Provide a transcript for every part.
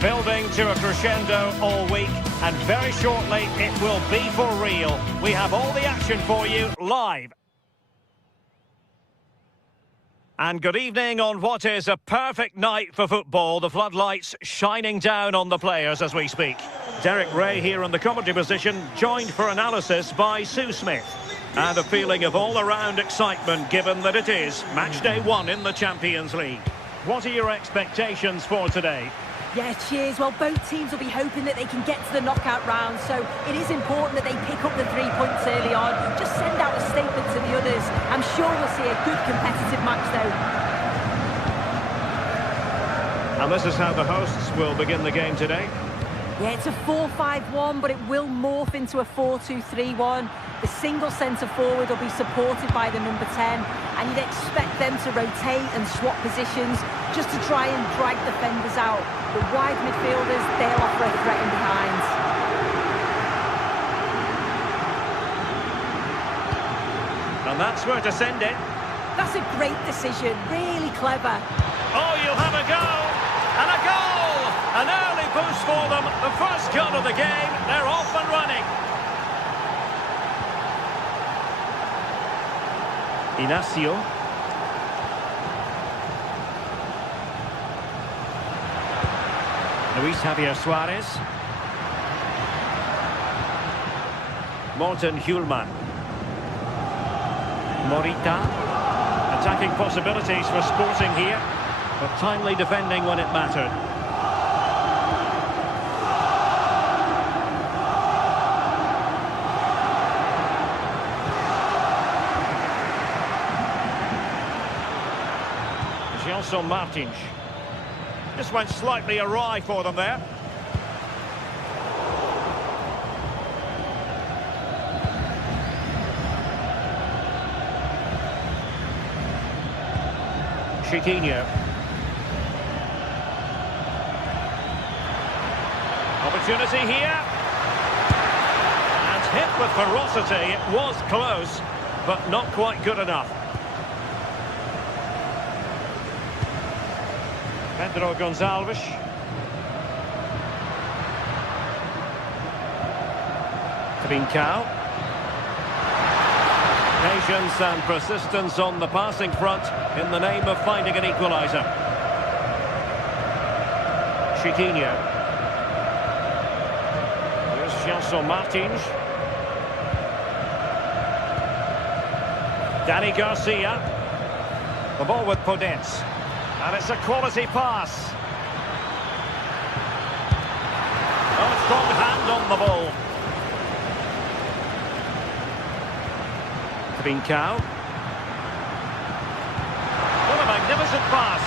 Building to a crescendo all week, and very shortly it will be for real. We have all the action for you live. And good evening on what is a perfect night for football. The floodlights shining down on the players as we speak. Derek Ray here in the commentary position, joined for analysis by Sue Smith. And a feeling of all-around excitement given that it is match day 1 in the Champions League. What are your expectations for today? Yeah, cheers. Well, both teams will be hoping that they can get to the knockout round, so it is important that they pick up the 3 points early on. Just send out a statement to the others. I'm sure we'll see a good competitive match, though. And this is how the hosts will begin the game today. Yeah, it's a 4-5-1, but it will morph into a 4-2-3-1. The single centre-forward will be supported by the number 10, and you'd expect them to rotate and swap positions just to try and drag defenders out. The wide midfielders, they'll offer a threat in behind. And that's where to send it. That's a great decision, really clever. Oh, you'll have a go! And a goal! An early boost for them. The first goal of the game. They're off and running. Inacio. Luis Javier Suarez. Morten Hjulman. Morita. Attacking possibilities for Sporting here, but timely defending when it mattered. Gelson Martins. Just went slightly awry for them there. Chiquinho. Opportunity here. And hit with ferocity. It was close, but not quite good enough. Pedro Gonçalves. Trincao. Patience and persistence on the passing front in the name of finding an equaliser. Chiquinho. Here's Gelson Martins. Dani Garcia. The ball with Podence. And it's a quality pass. Oh, strong hand on the ball. Trincao. What a magnificent pass.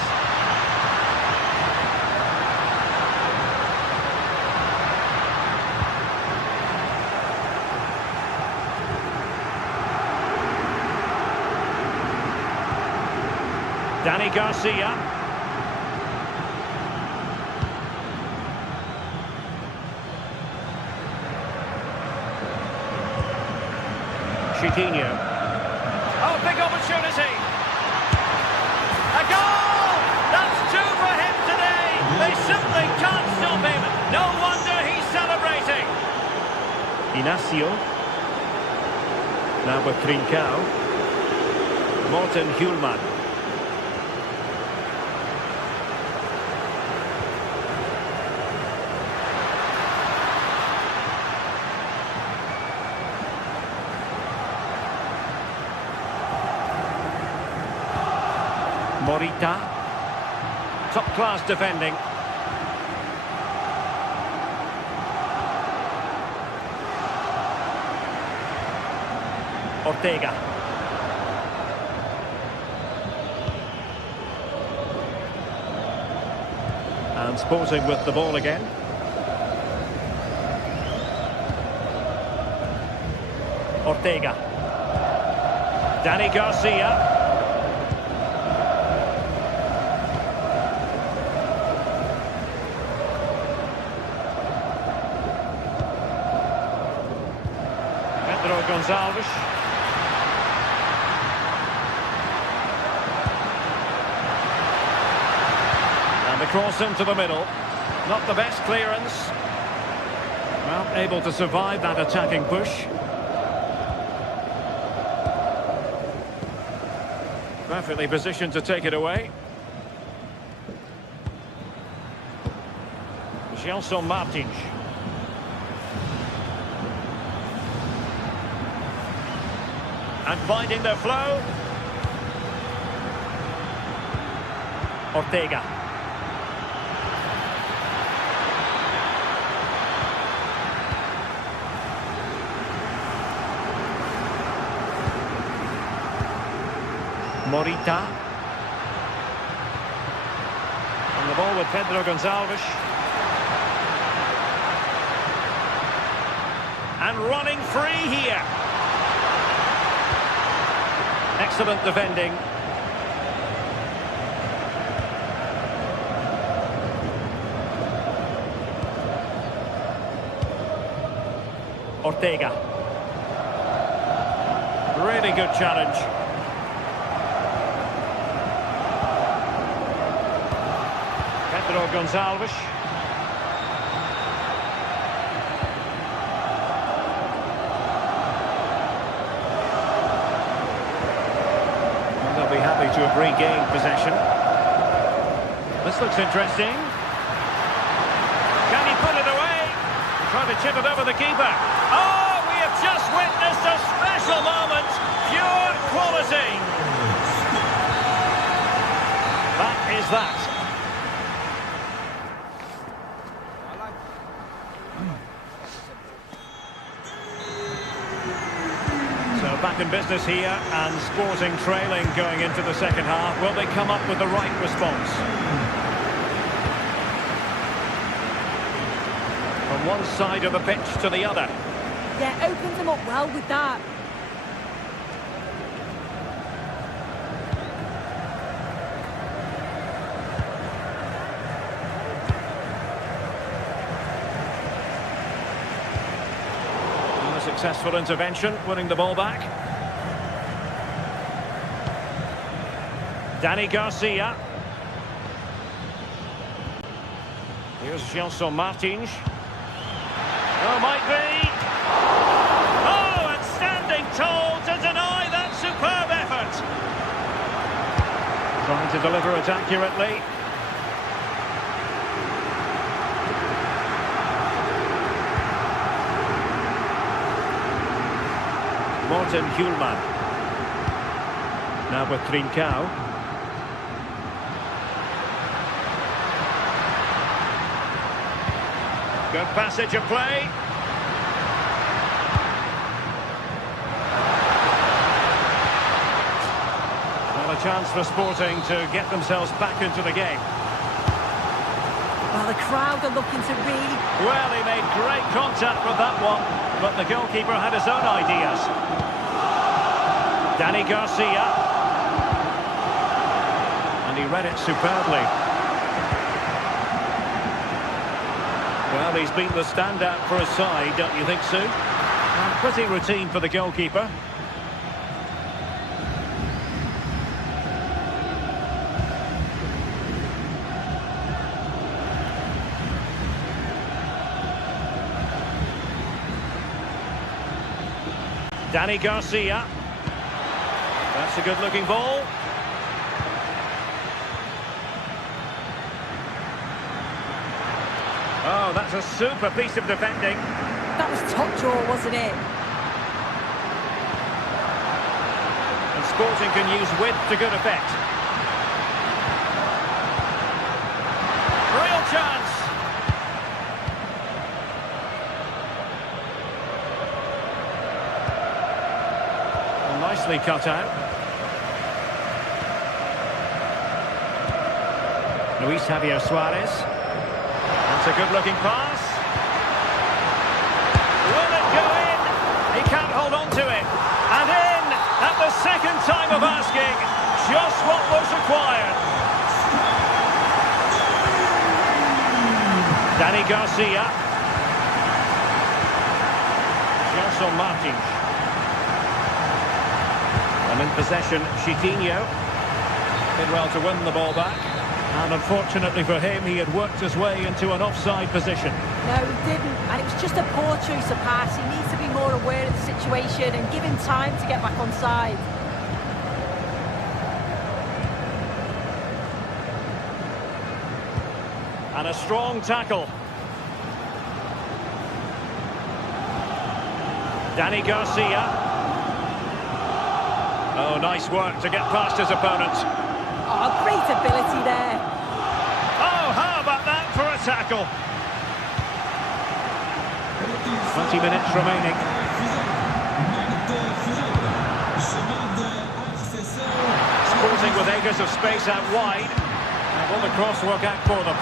Dani Garcia. Chiquinho. Oh, big opportunity. A goal! That's 2 for him today. They simply can't stop him. No wonder he's celebrating. Inacio. Now with Trincao. Morten Hjulman. Morita. Top-class defending. Ortega. And Sporting with the ball again. Ortega. Dani Garcia. Pedro Gonçalves. And the cross into the middle. Not the best clearance. Well, able to survive that attacking push. Perfectly positioned to take it away. Gelson Martins. And finding their flow. Ortega. Morita. On the ball with Pedro Gonçalves. And running free here. Excellent defending. Ortega. Really good challenge. Pedro Gonçalves. And they'll be happy to have regained possession. This looks interesting. Can he put it away? Trying to chip it over the keeper. Oh, we have just witnessed a special moment. Pure quality. That is that. So back in business here, and Sporting trailing going into the second half. Will they come up with the right response? From one side of the pitch to the other. Yeah, opened them up well with that. And a successful intervention, winning the ball back. Dani Garcia. Here's Gelson Martins. Oh, might be. Oh, and standing tall to deny that superb effort. Trying to deliver it accurately. Morten Hjulman. Now with Trincao. Good passage of play. Well, a chance for Sporting to get themselves back into the game. Well, the crowd are looking to really... Well, he made great contact with that one, but the goalkeeper had his own ideas. Dani Garcia. And he read it superbly. Well, he's been the standout for his side, don't you think, Sue? And pretty routine for the goalkeeper. Dani Garcia. That's a good-looking ball. Oh, that's a super piece of defending. That was top draw, wasn't it? And Sporting can use width to good effect. Real chance. Well, nicely cut out. Luis Javier Suarez. That's a good-looking pass. Will it go in? He can't hold on to it. And in at the second time of asking. Just what was required. Dani Garcia. Gelson Martins. And in possession, Chiquinho. Did well to win the ball back. And unfortunately for him, he had worked his way into an offside position. No, he didn't, and it was just a poor choice of pass. He needs to be more aware of the situation and give him time to get back on side. And a strong tackle. Danny Garcia. Oh, nice work to get past his opponent. Oh, great ability there. Oh, how about that for a tackle? 20 minutes remaining. Sporting with acres of space out wide. And will the cross work out for them?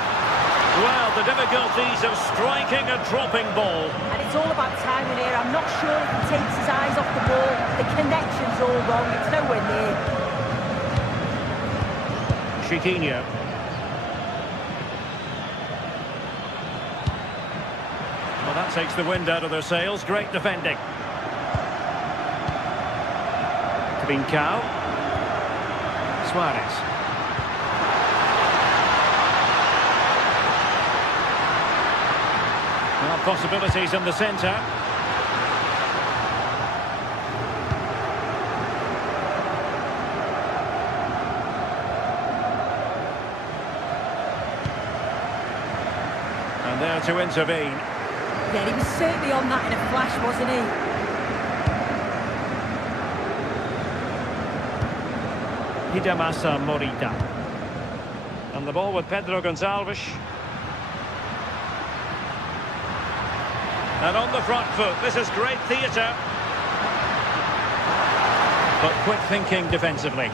Well, the difficulties of striking a dropping ball. And it's all about timing here. I'm not sure if he takes his eyes off the ball. The connection's all wrong. It's nowhere near. Chiquinho. Well, that takes the wind out of their sails. Great defending. Trincao. Suarez. Well, possibilities in the centre. And there to intervene. Yeah, he was certainly on that in a flash, wasn't he? Hidemasa Morita. And the ball with Pedro Gonçalves. And on the front foot, this is great theatre. But quick thinking defensively.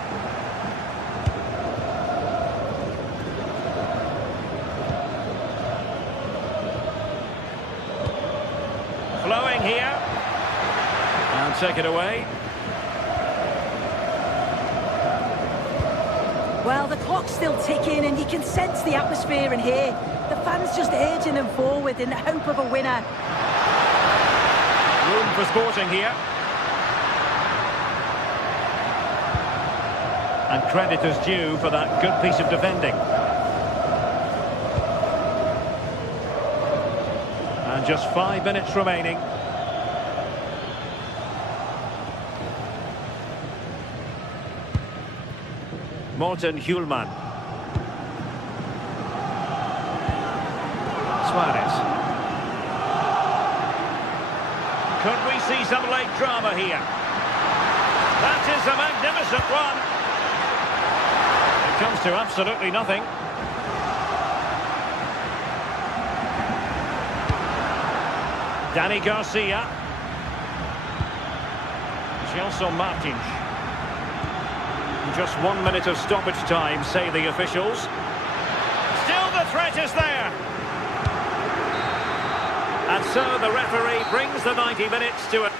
Flowing here. And take it away. Well, the clock's still ticking and you can sense the atmosphere in here. The fans just urging them forward in the hope of a winner. Room for Sporting here. And credit is due for that good piece of defending. And just 5 minutes remaining. Morten Hjulman. Suarez. Could we see some late drama here? That is a magnificent one. It comes to absolutely nothing. Danny Garcia. Gelson Martins. Just 1 minute of stoppage time, say the officials. Still the threat is there. And so the referee brings the 90 minutes to a...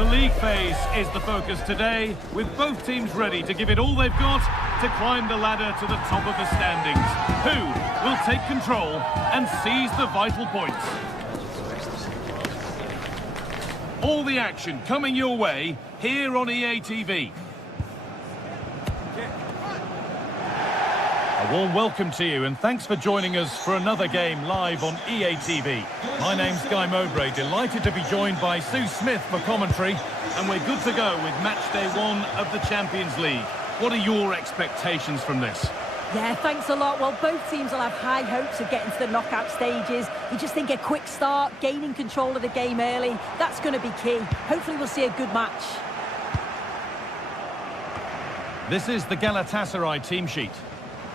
The league phase is the focus today, with both teams ready to give it all they've got to climb the ladder to the top of the standings. Who will take control and seize the vital points? All the action coming your way here on EA TV. A warm welcome to you and thanks for joining us for another game live on EA TV. My name's Guy Mowbray, delighted to be joined by Sue Smith for commentary, and we're good to go with match day 1 of the Champions League. What are your expectations from this? Yeah, thanks a lot. Well, both teams will have high hopes of getting to the knockout stages. You just think a quick start, gaining control of the game early, that's going to be key. Hopefully we'll see a good match. This is the Galatasaray team sheet.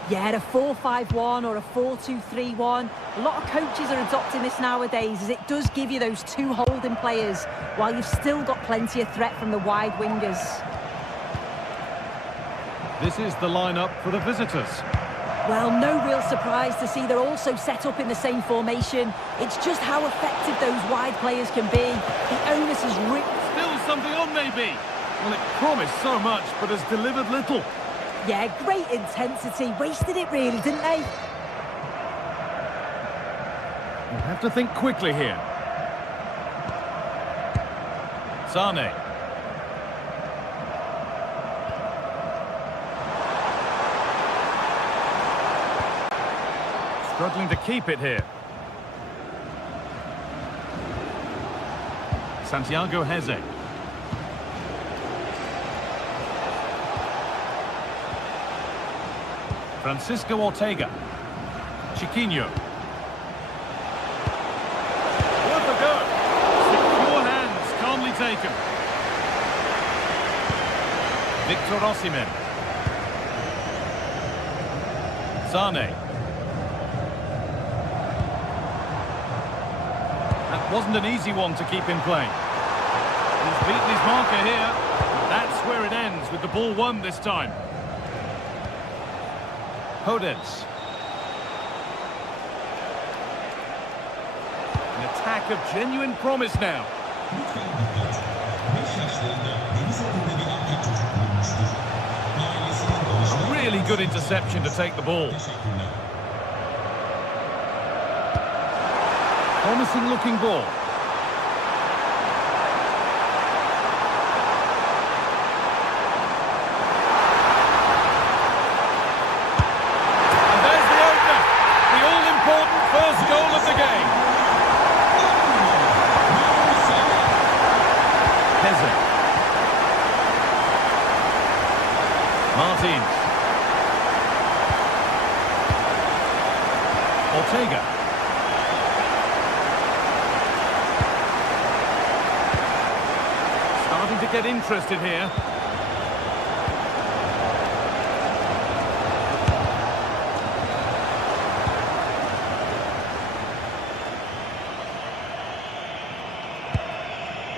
Yeah, a 4-5-1 or a 4-2-3-1. A lot of coaches are adopting this nowadays, as it does give you those two holding players, while you've still got plenty of threat from the wide wingers. This is the lineup for the visitors. Well, no real surprise to see they're also set up in the same formation. It's just how effective those wide players can be. The onus is Still something on, maybe. Well, it promised so much, but has delivered little. Yeah, great intensity. Wasted it really, didn't they? You have to think quickly here. Sane. Struggling to keep it here. Santiago Heze. Francisco Ortega. Chiquinho. Worth a go. Secure hands, calmly taken. Victor Osimhen. Sane. That wasn't an easy one to keep in play. He's beaten his marker here. That's where it ends, with the ball won this time. Podence. An attack of genuine promise now. A really good interception to take the ball. Promising looking ball. First goal of the game. Heze. Martins. Ortega. Starting to get interested here.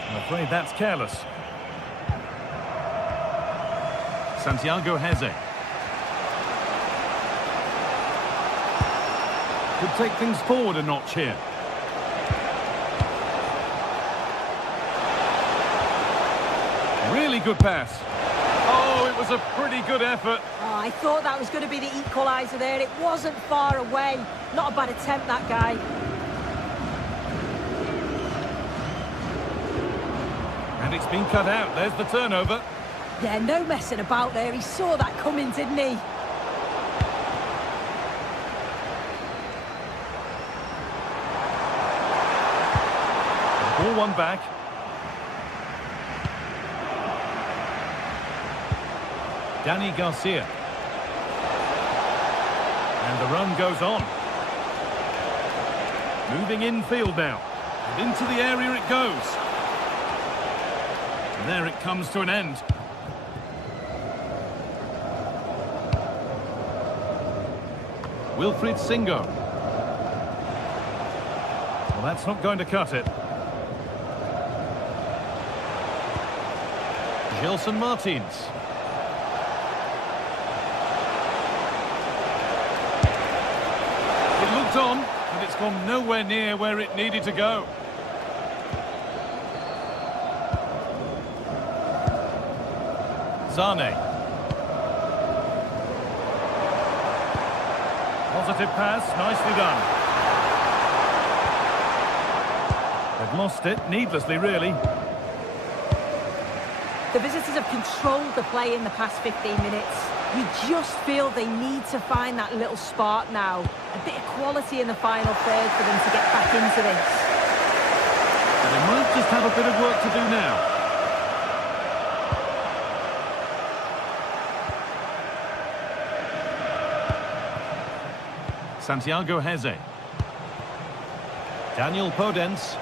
I'm afraid that's careless. Santiago Heze. Could take things forward a notch here. Really good pass. Oh, it was a pretty good effort. Oh, I thought that was going to be the equaliser there. It wasn't far away. Not a bad attempt, that guy. And it's been cut out. There's the turnover. Yeah, no messing about there. He saw that coming, didn't he? Ball one back. Danny Garcia. And the run goes on. Moving infield now. And into the area it goes. And there it comes to an end. Wilfried Singo. Well, that's not going to cut it. Gelson Martins. It looked on, and it's gone nowhere near where it needed to go. Sane. Positive pass, nicely done. They've lost it, needlessly really. The visitors have controlled the play in the past 15 minutes. You just feel they need to find that little spark now. A bit of quality in the final third for them to get back into this. And they might just have a bit of work to do now. Santiago Heze. Daniel Podence.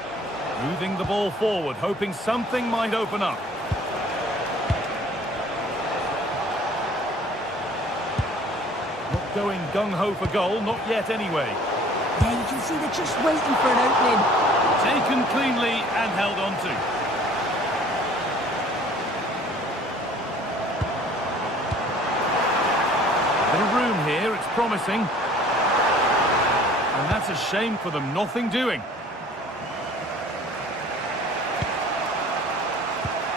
Moving the ball forward, hoping something might open up. Not going gung-ho for goal, not yet anyway. Yeah, you can see they're just waiting for an opening. Taken cleanly and held on to. A bit of room here, it's promising. And that's a shame for them, nothing doing.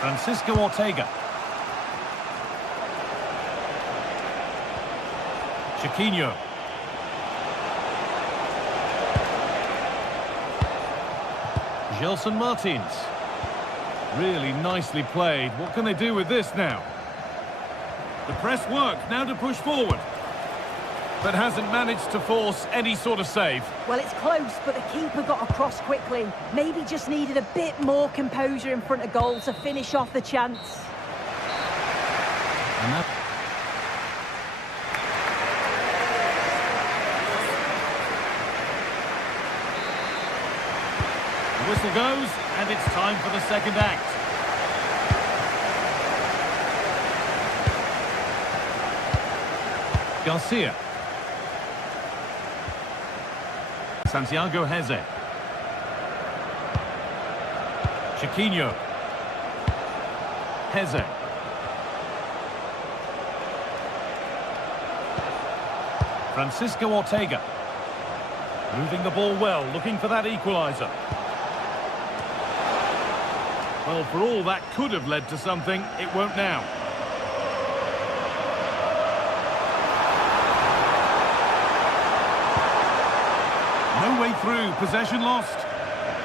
Francisco Ortega. Chiquinho. Gelson Martins. Really nicely played. What can they do with this now? The press worked, now to push forward. But hasn't managed to force any sort of save. Well, it's close, but the keeper got across quickly. Maybe just needed a bit more composure in front of goal to finish off the chance. And the whistle goes, and it's time for the second act. Garcia. Santiago Heze. Chiquinho. Heze. Francisco Ortega. Moving the ball well, looking for that equaliser. Well, for all that could have led to something, it won't now. No way through, possession lost.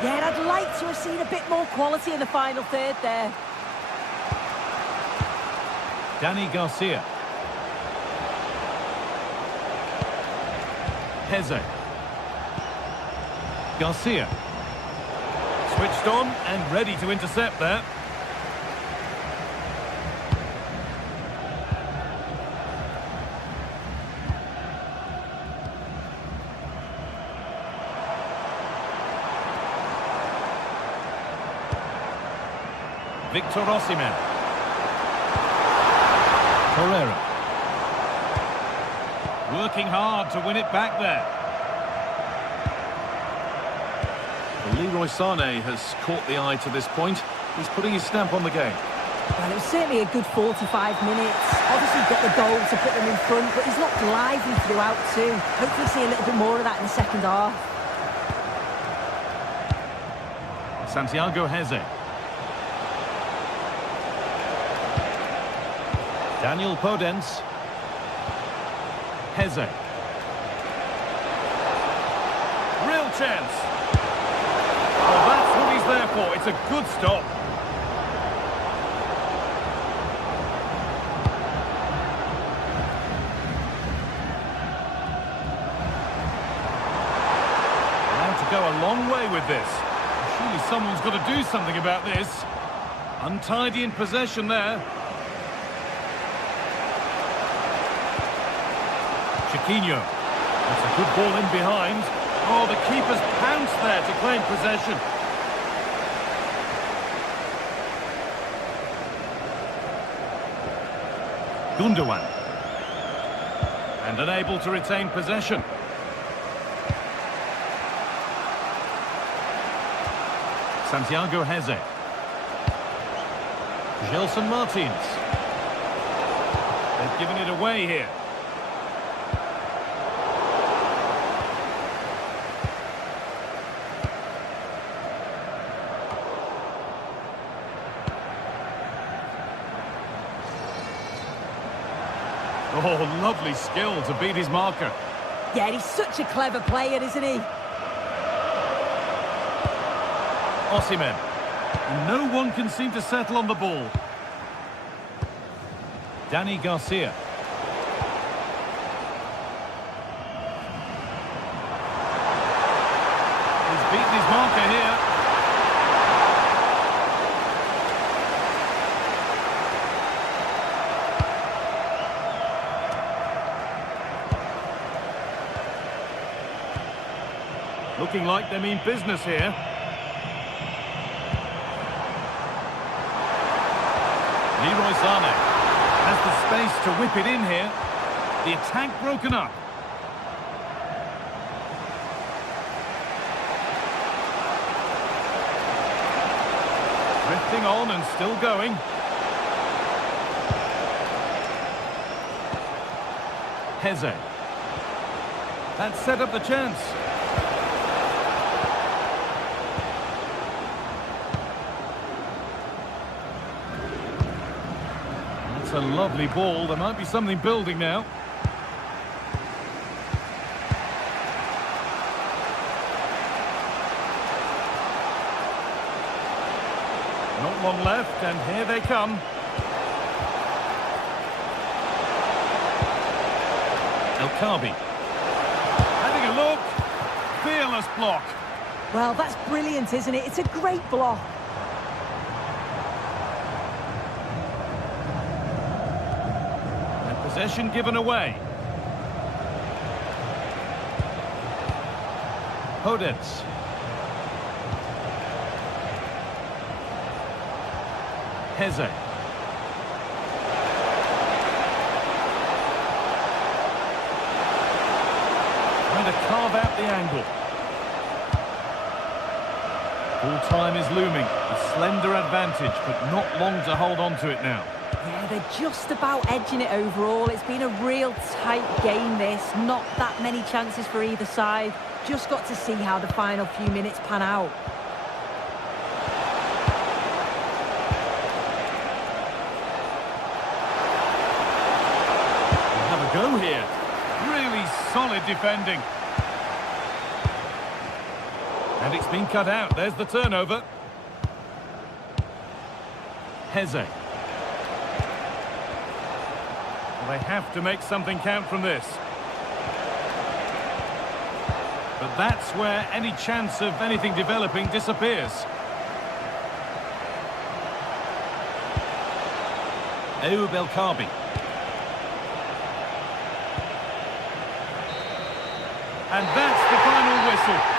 Yeah, and I'd like to have seen a bit more quality in the final third there. Dani Garcia. Heze. Garcia. Switched on and ready to intercept there. Victor Osimhen. Torreira. Working hard to win it back there. Well, Leroy Sané has caught the eye to this point. He's putting his stamp on the game. Well, it was certainly a good 45 minutes. Obviously got the goal to put them in front, but he's looked lively throughout too. Hopefully see a little bit more of that in the second half. Santiago Heze. Daniel Podence. Heze. Real chance. Well, that's what he's there for. It's a good stop. Now to go a long way with this. Surely someone's got to do something about this. Untidy in possession there. Chiquinho. That's a good ball in behind. Oh, the keeper's pounced there to claim possession. Gundogan. And unable to retain possession. Santiago Heze. Gelson Martins. They've given it away here. Oh, lovely skill to beat his marker. Yeah, he's such a clever player, isn't he? Osimhen. And no one can seem to settle on the ball. Danny Garcia. He's beaten his marker here. Looking like they mean business here. Leroy Sané has the space to whip it in here. The attack broken up. Drifting on and still going. Heze. That set up the chance. A lovely ball. There might be something building now. Not long left, and here they come. El Khabi. Having a look. Fearless block. Well, that's brilliant, isn't it? It's a great block. Possession given away. Podence. Heze. Trying to carve out the angle. Full time is looming. A slender advantage, but not long to hold on to it now. Yeah, they're just about edging it overall. It's been a real tight game, this. Not that many chances for either side. Just got to see how the final few minutes pan out. We'll have a go here. Really solid defending. And it's been cut out. There's the turnover. Heze. They have to make something count from this. But that's where any chance of anything developing disappears. Ayoub El Khabi. And that's the final whistle.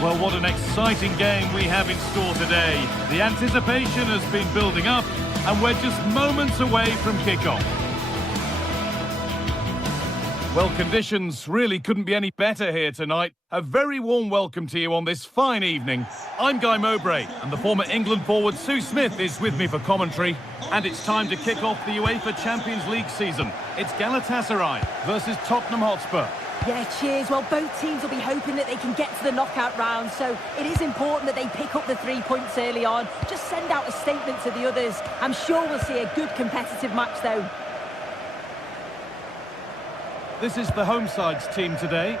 Well, what an exciting game we have in store today. The anticipation has been building up, and we're just moments away from kickoff. Well, conditions really couldn't be any better here tonight. A very warm welcome to you on this fine evening. I'm Guy Mowbray, and the former England forward Sue Smith is with me for commentary. And it's time to kick off the UEFA Champions League season. It's Galatasaray versus Tottenham Hotspur. Yeah, cheers. Well, both teams will be hoping that they can get to the knockout round, so it is important that they pick up the 3 points early on. Just send out a statement to the others. I'm sure we'll see a good competitive match, though. This is the home side's team today.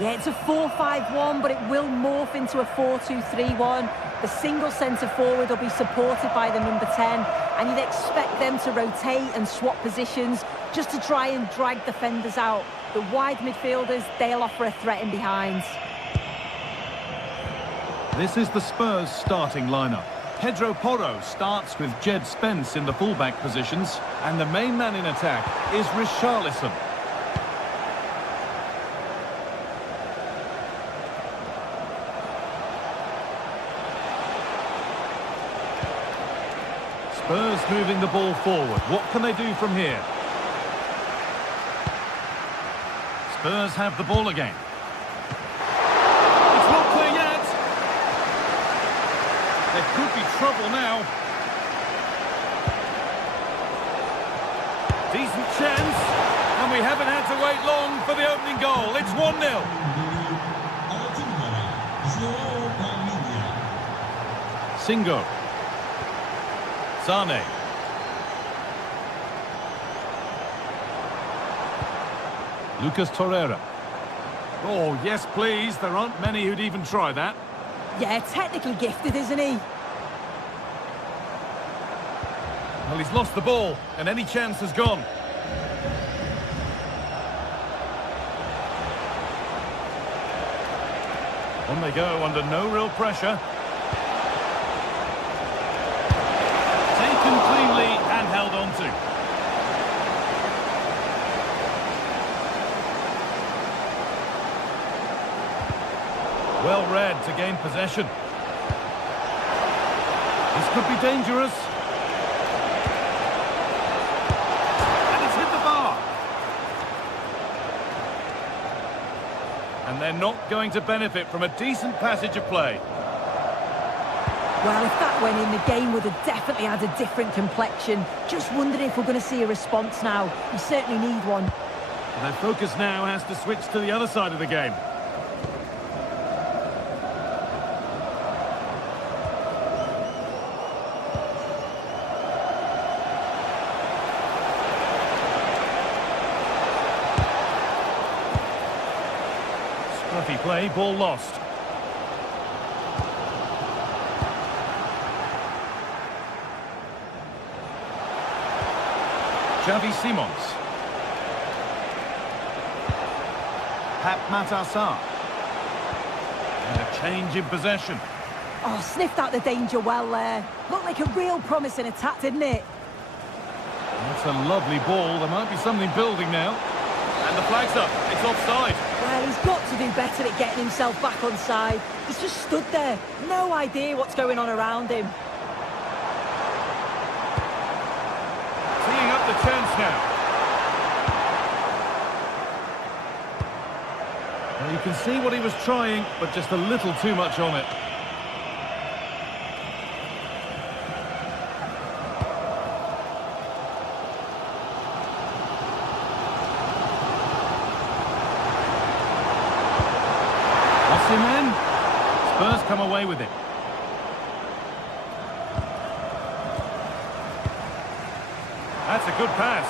Yeah, it's a 4-5-1, but it will morph into a 4-2-3-1. The single centre-forward will be supported by the number 10, and you'd expect them to rotate and swap positions just to try and drag defenders out. The wide midfielders, they'll offer a threat in behind. This is the Spurs starting lineup. Pedro Porro starts with Jed Spence in the fullback positions, and the main man in attack is Richarlison. Spurs moving the ball forward. What can they do from here? Spurs have the ball again. It's not clear yet. There could be trouble now. Decent chance. And we haven't had to wait long for the opening goal. It's 1-0. Singo. Sane. Lucas Torreira. Oh, yes, please. There aren't many who'd even try that. Yeah, technically gifted, isn't he? Well, he's lost the ball, and any chance has gone. On they go, under no real pressure. Taken cleanly and held on to. Well read to gain possession. This could be dangerous. And it's hit the bar. And they're not going to benefit from a decent passage of play. Well, if that went in, the game would have definitely had a different complexion. Just wondering if we're going to see a response now. We certainly need one. And their focus now has to switch to the other side of the game. Scruffy play, ball lost. Xavi Simons. Pap Matassar. And a change in possession. Oh, sniffed out the danger well there. Looked like a real promising attack, didn't it? That's a lovely ball. There might be something building now. And the flag's up. It's offside. Well, he's got to do better at getting himself back onside. He's just stood there. No idea what's going on around him. Teeing up the chance now. Well, you can see what he was trying, but just a little too much on it. Osimhen. Spurs come away with it. That's a good pass.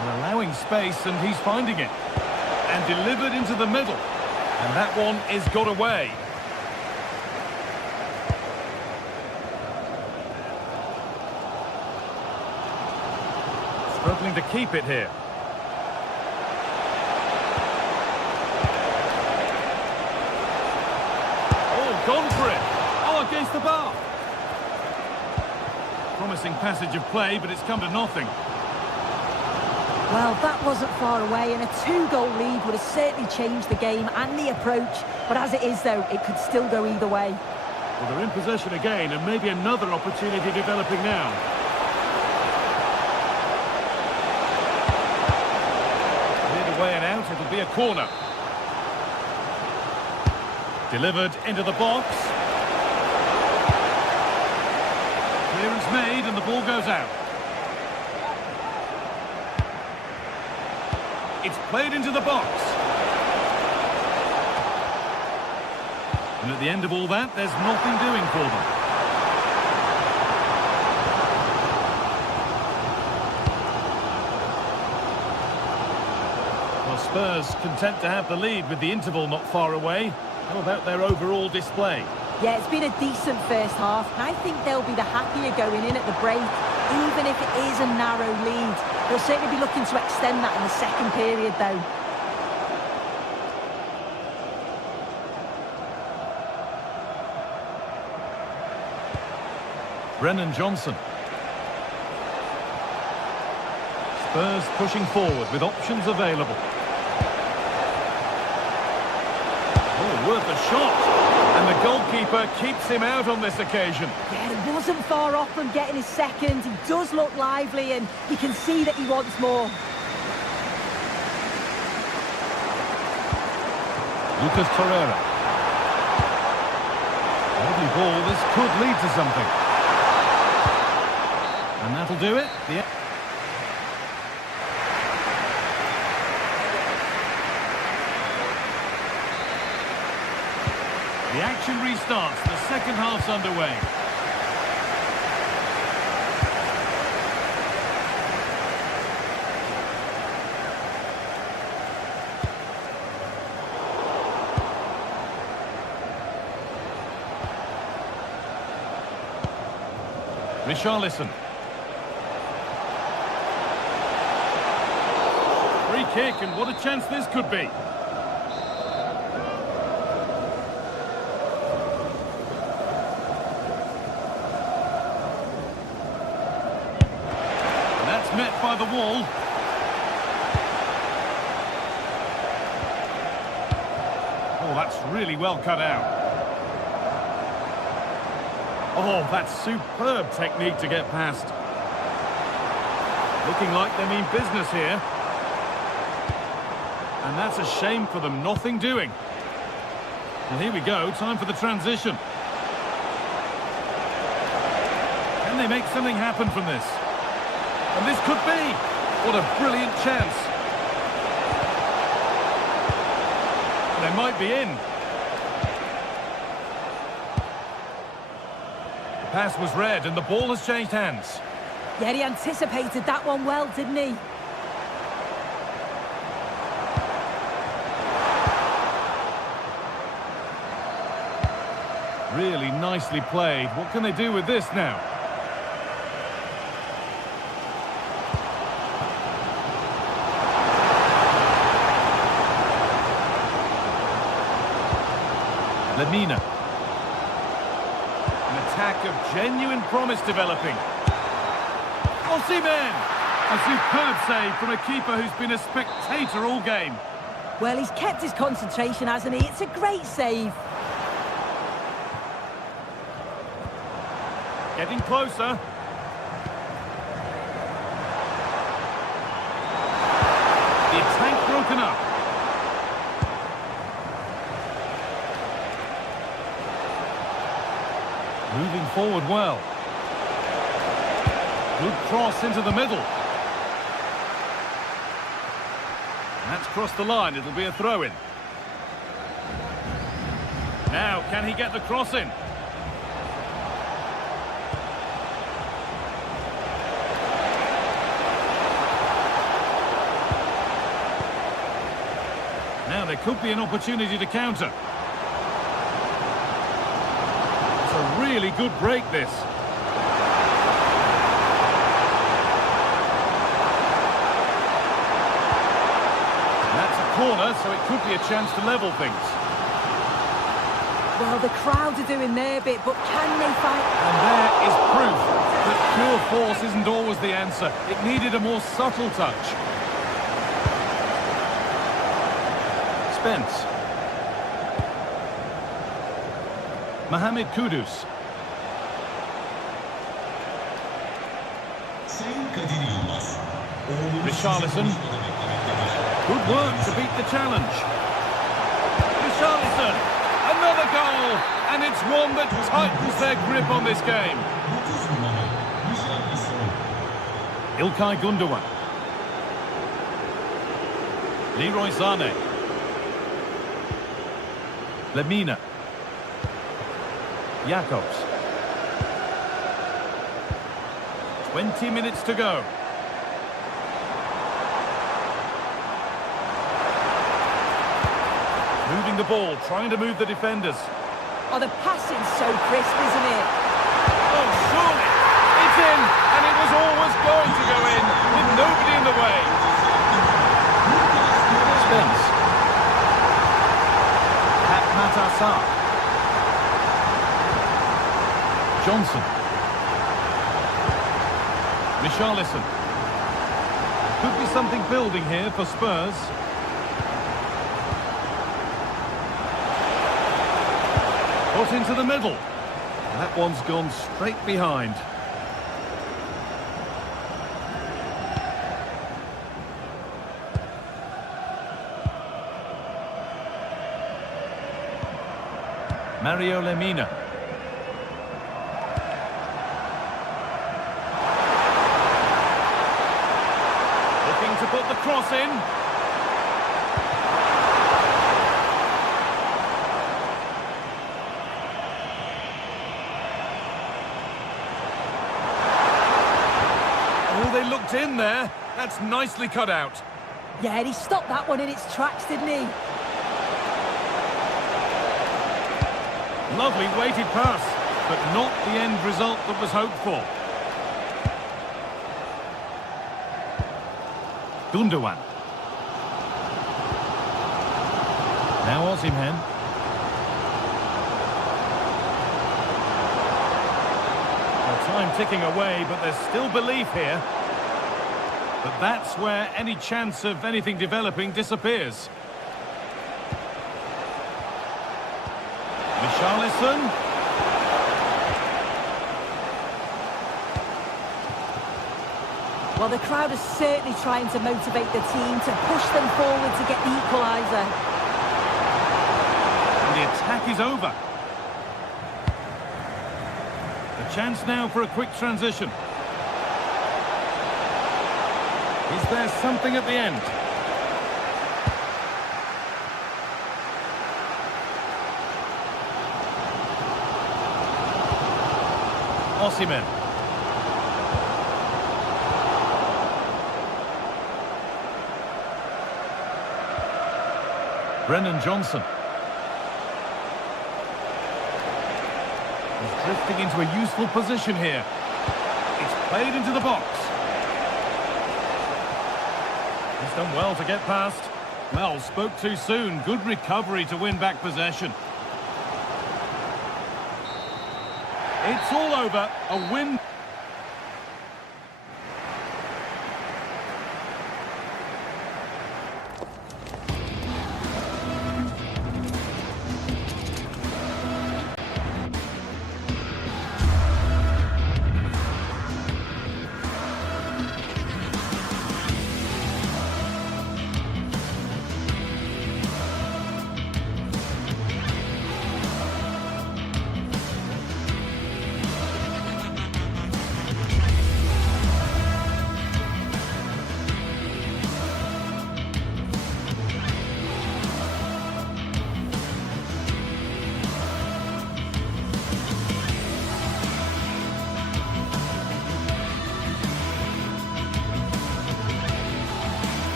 They're allowing space, and he's finding it. And delivered into the middle. And that one is got away. Struggling to keep it here. Oh, gone for it. Oh, against the bar. Promising passage of play, but it's come to nothing. Well, that wasn't far away, and a 2-goal lead would have certainly changed the game and the approach. But as it is, though, it could still go either way. Well, they're in possession again, and maybe another opportunity developing now. Cleared away and out, it'll be a corner. Delivered into the box. Clearance made, and the ball goes out. It's played into the box. And at the end of all that, there's nothing doing for them. Well, Spurs content to have the lead with the interval not far away. How about their overall display? Yeah, it's been a decent first half, and I think they'll be the happier going in at the break, even if it is a narrow lead. They'll certainly be looking to extend that in the second period, though. Brennan Johnson. Spurs pushing forward with options available. Oh, worth a shot. And the goalkeeper keeps him out on this occasion. Yeah, it wasn't far off from getting his second. He does look lively, and you can see that he wants more. Lucas Torreira. Lovely ball. This could lead to something. And that'll do it. The action restarts. The second half's underway. Richarlison. Free kick, and what a chance this could be. Met by the wall. Oh, that's really well cut out. Oh, that's superb technique to get past. Looking like they mean business here. And that's a shame for them, nothing doing. And here we go, time for the transition. Can they make something happen from this? And this could be. What a brilliant chance. And they might be in. The pass was read and the ball has changed hands. Yeah, he anticipated that one well, didn't he? Really nicely played. What can they do with this now? Lemina. An attack of genuine promise developing. Osimhen! A superb save from a keeper who's been a spectator all game. Well, he's kept his concentration, hasn't he? It's a great save. Getting closer. The attack broken up. Moving forward well. Good cross into the middle. That's crossed the line. It'll be a throw-in. Now, can he get the cross in? Now, there could be an opportunity to counter. It's a really good break, this. And that's a corner, so it could be a chance to level things. Well, the crowd are doing their bit, but can they find... And there is proof that pure force isn't always the answer. It needed a more subtle touch. Spence. Mohamed Kudus. Richarlison. Good work to beat the challenge. Richarlison. Another goal. And it's one that tightens their grip on this game. İlkay Gündoğan. Leroy Sané. Lemina. Jakobs. 20 minutes to go. Moving the ball, trying to move the defenders. Oh, the passing's so crisp, isn't it? Oh, surely! It's in! And it was always going to go in, with nobody in the way. Spence. Matassar. Johnson. Richarlison. Could be something building here for Spurs. Put into the middle. That one's gone straight behind. Mario Lemina. Looking to put the cross in. Oh, they looked in there. That's nicely cut out. Yeah, he stopped that one in its tracks, didn't he? Lovely weighted pass, but not the end result that was hoped for. Gündoğan. Now Osimhen. Well, time ticking away, but there's still belief here. But that's where any chance of anything developing disappears. Richarlison. Well, the crowd is certainly trying to motivate the team to push them forward to get the equaliser. And the attack is over. A chance now for a quick transition. Is there something at the end? Osimhen. Brennan Johnson. He's drifting into a useful position here. It's played into the box. He's done well to get past. Well, spoke too soon. Good recovery to win back possession. It's all over. A win.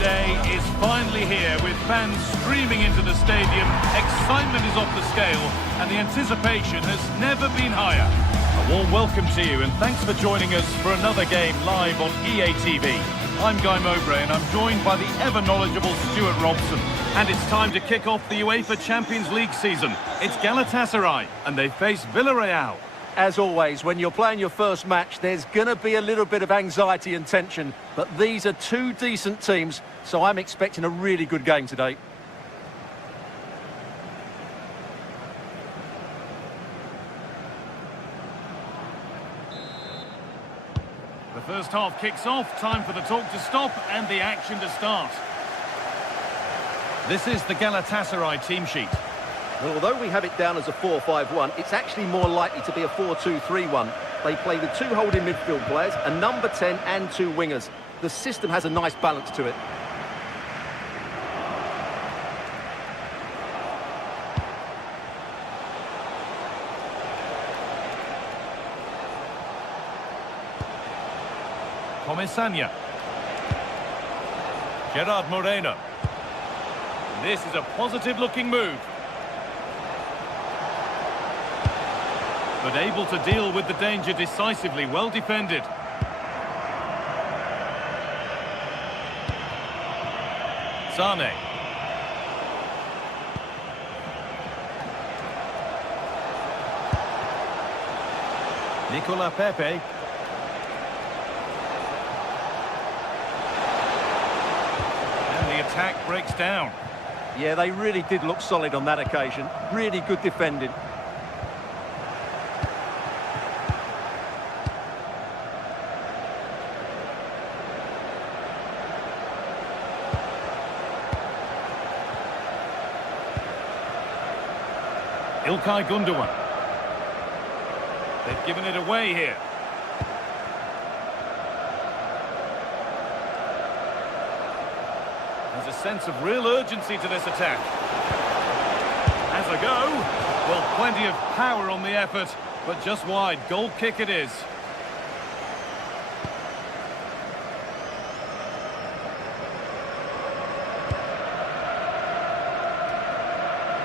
Day is finally here with fans streaming into the stadium. Excitement is off the scale and the anticipation has never been higher. A warm welcome to you and thanks for joining us for another game live on EA TV. I'm Guy Mowbray and I'm joined by the ever-knowledgeable Stuart Robson. And it's time to kick off the UEFA Champions League season. It's Galatasaray and they face Villarreal. As always, when you're playing your first match, there's going to be a little bit of anxiety and tension. But these are two decent teams, so I'm expecting a really good game today. The first half kicks off, time for the talk to stop and the action to start. This is the Galatasaray team sheet. Well, although we have it down as a 4-5-1, it's actually more likely to be a 4-2-3-1. They play with two holding midfield players, a number 10 and two wingers. The system has a nice balance to it. Comesaña. Gerard Moreno. This is a positive-looking move. But able to deal with the danger decisively, well defended. Sane. Nicola Pepe. And the attack breaks down. Yeah, they really did look solid on that occasion. Really good defending. Ilkay Gundogan. They've given it away here. There's a sense of real urgency to this attack. Has a go. Well, plenty of power on the effort, but just wide. Goal kick it is.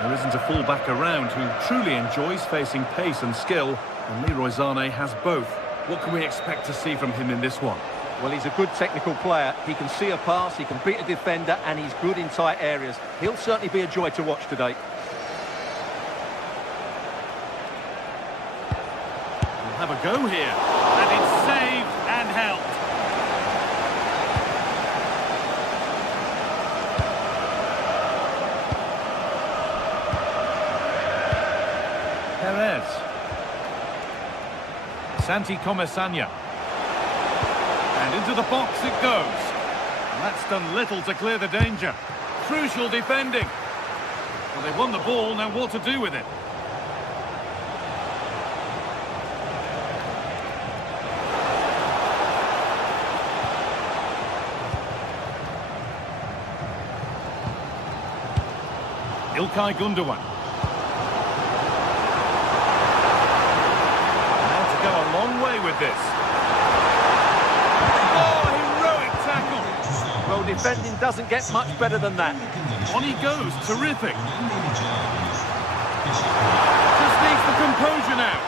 There isn't a full-back around who truly enjoys facing pace and skill, and Leroy Sané has both. What can we expect to see from him in this one? Well, he's a good technical player. He can see a pass, he can beat a defender, and he's good in tight areas. He'll certainly be a joy to watch today. We'll have a go here, and it's saved and helped. Perez. Santi Comesaña. And into the box it goes. And that's done little to clear the danger. Crucial defending. Well, they've won the ball, now what to do with it? Ilkay Gundogan. Go a long way with this. Oh, heroic tackle. Well, defending doesn't get much better than that. On he goes, terrific. Just needs the composure now.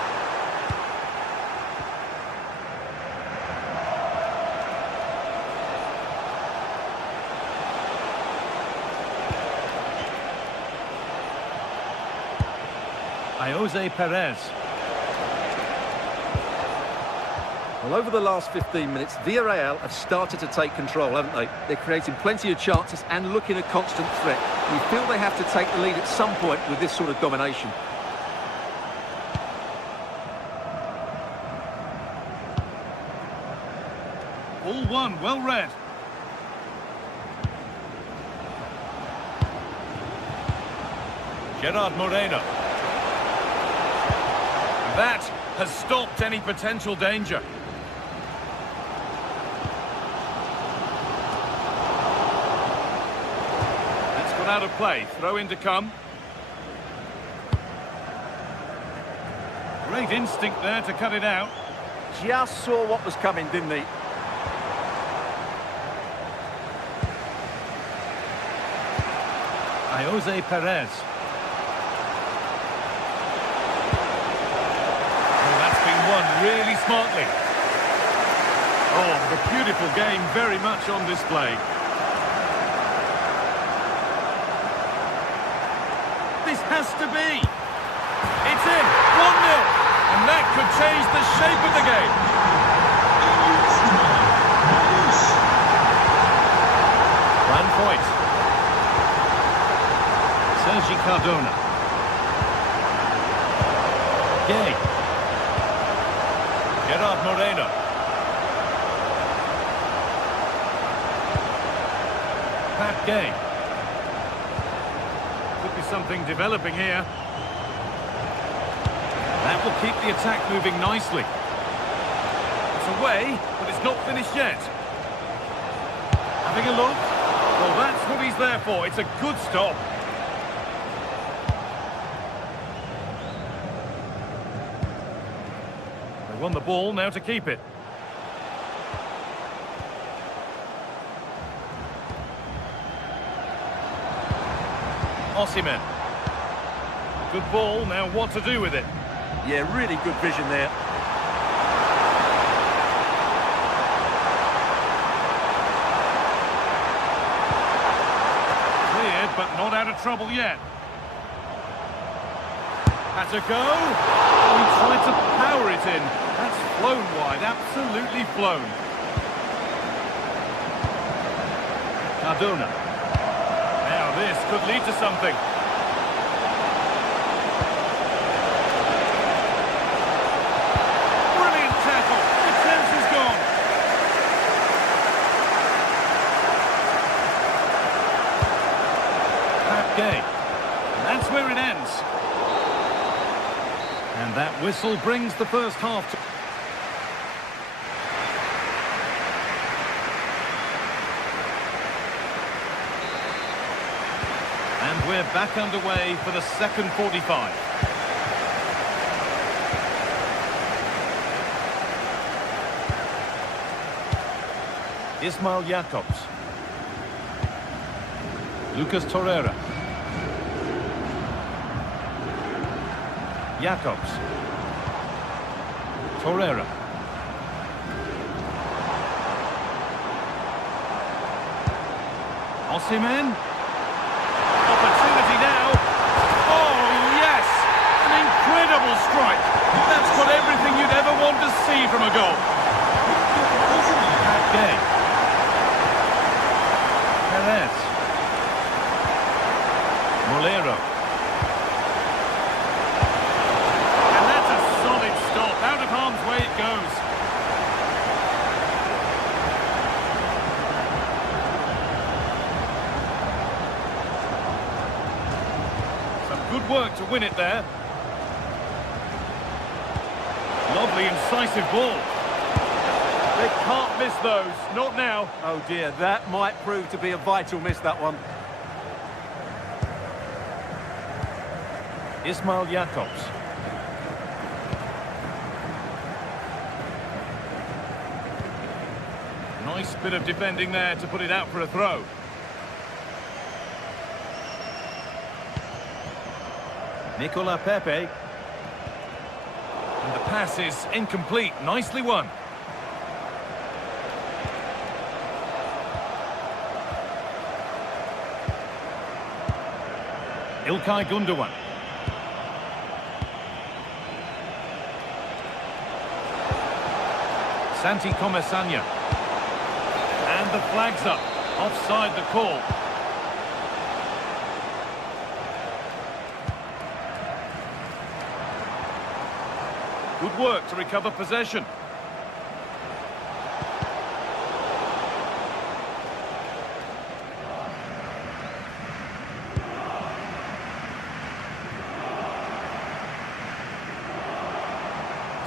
Jose Perez. Well, over the last 15 minutes, Villarreal have started to take control, haven't they? They're creating plenty of chances and looking a constant threat. We feel they have to take the lead at some point with this sort of domination. All one, well read. Gerard Moreno. That has stopped any potential danger. That's gone out of play. Throw in to come. Great instinct there to cut it out. Just saw what was coming, didn't he? Jose Perez. Oh, that's been won really smartly. Oh, the beautiful game very much on display. This has to be. It's in. 1-0. And that could change the shape of the game. One point. Sergi Cardona. Gay. Gerard Moreno. Pat Gay. Could be something developing here. That will keep the attack moving nicely. It's away, but it's not finished yet. Having a look. Well, that's what he's there for. It's a good stop. They won the ball, now to keep it. Osimhen. Good ball, now what to do with it? Yeah, really good vision there. Cleared, but not out of trouble yet. Had to go. Oh, he tried to power it in. That's flown wide, absolutely flown. Cardona. Now this could lead to something. Brilliant tackle. The chance is gone. Pat Gay. And that's where it ends. And that whistle brings the first half to... And we're back underway for the second 45. Ismail Jakobs. Lucas Torreira. Jakobs. Torreira. Osimhen. Opportunity now. Oh, yes! An incredible strike. That's got everything you'd ever want to see from a goal. Gay. Perez. Molero. And that's a solid stop. Out of harm's way it goes. Good work to win it there. Lovely, incisive ball. They can't miss those, not now. Oh dear, that might prove to be a vital miss, that one. Ismail Jakobs. Nice bit of defending there to put it out for a throw. Nicola Pepe. And the pass is incomplete. Nicely won. İlkay Gundogan. Santi Comesanya. And the flag's up. Offside the call. Good work to recover possession.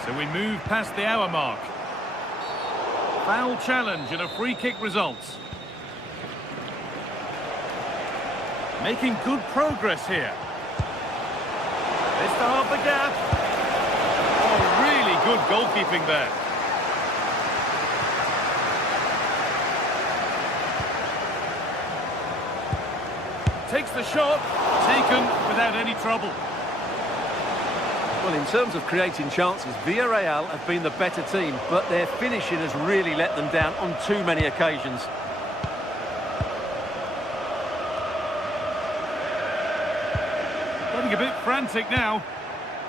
So we move past the hour mark. Foul challenge and a free kick results. Making good progress here. This to half the gap. Oh, really good goalkeeping there. Takes the shot, taken without any trouble. Well, in terms of creating chances, Villarreal have been the better team, but their finishing has really let them down on too many occasions. Getting a bit frantic now.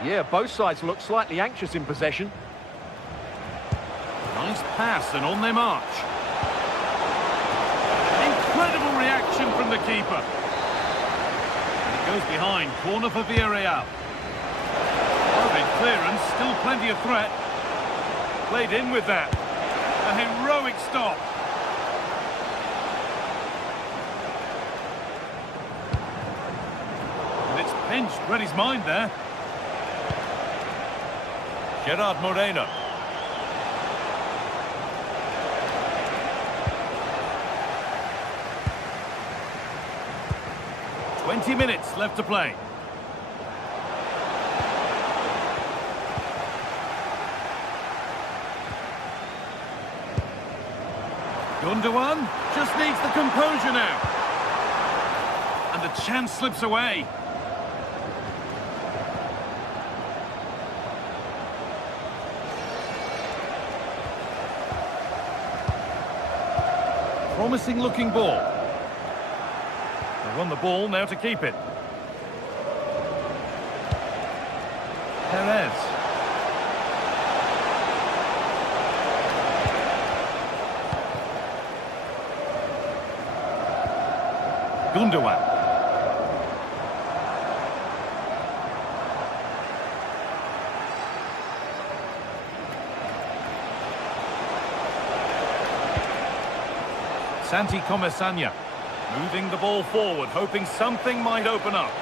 Yeah, both sides look slightly anxious in possession. Nice pass and on they march. Incredible reaction from the keeper. And it goes behind, corner for Villarreal. Perfect clearance, still plenty of threat. Played in with that. A heroic stop. And it's pinched, read his mind there. Gerard Moreno. "20 minutes left to play. Gundogan just needs the composure now. And the chance slips away. Promising looking ball. They run the ball now to keep it. Perez. Gundogan. Santi Comesaña moving the ball forward, hoping something might open up.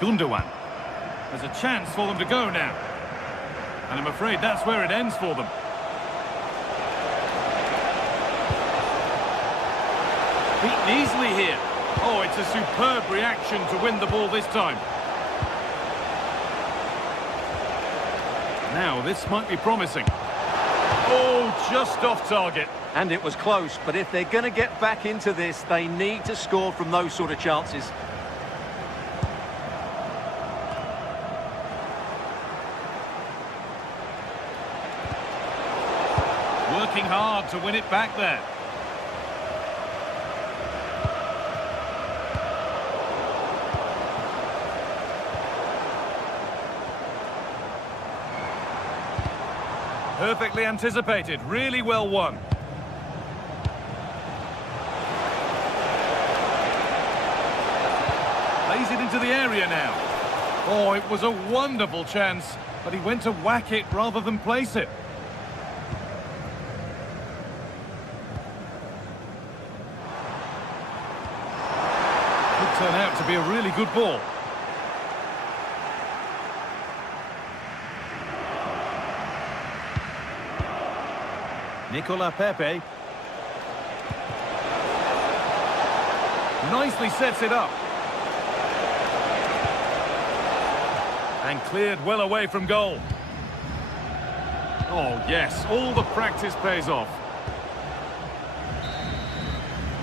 Gundogan. There's a chance for them to go now. And I'm afraid that's where it ends for them. Beaten easily here. Oh, it's a superb reaction to win the ball this time. Now, this might be promising. Oh, just off target. And it was close, but if they're going to get back into this, they need to score from those sort of chances. Working hard to win it back there. Perfectly anticipated, really well won. Plays it into the area now. Oh, it was a wonderful chance, but he went to whack it rather than place it. Could turn out to be a really good ball. Nicola Pepe. Nicely sets it up. And cleared well away from goal. Oh, yes, all the practice pays off.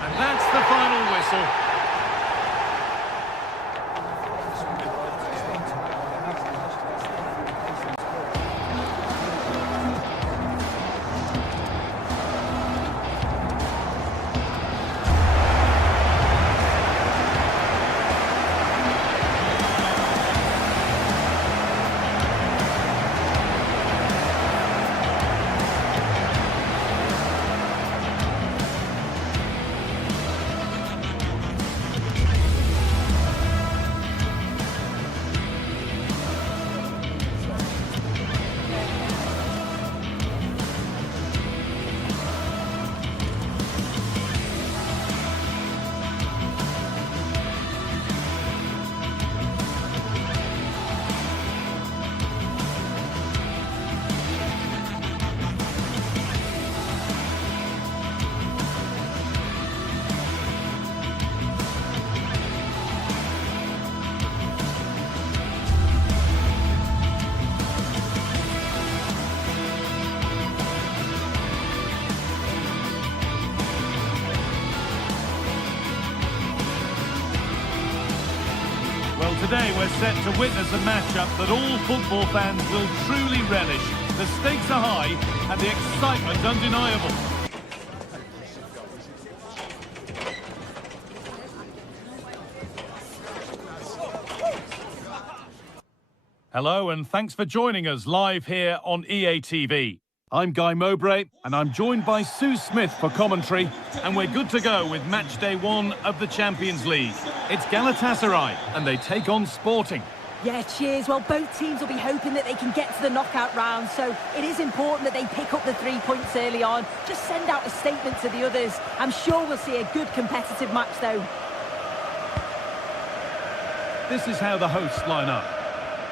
And that's the final whistle. Today we're set to witness a matchup that all football fans will truly relish. The stakes are high and the excitement undeniable. Hello and thanks for joining us live here on EA TV. I'm Guy Mowbray and I'm joined by Sue Smith for commentary, and we're good to go with match day 1 of the Champions League. It's Galatasaray and they take on Sporting. Yeah, cheers. Well, both teams will be hoping that they can get to the knockout round, so it is important that they pick up the 3 points early on. Just send out a statement to the others. I'm sure we'll see a good competitive match though. This is how the hosts line up.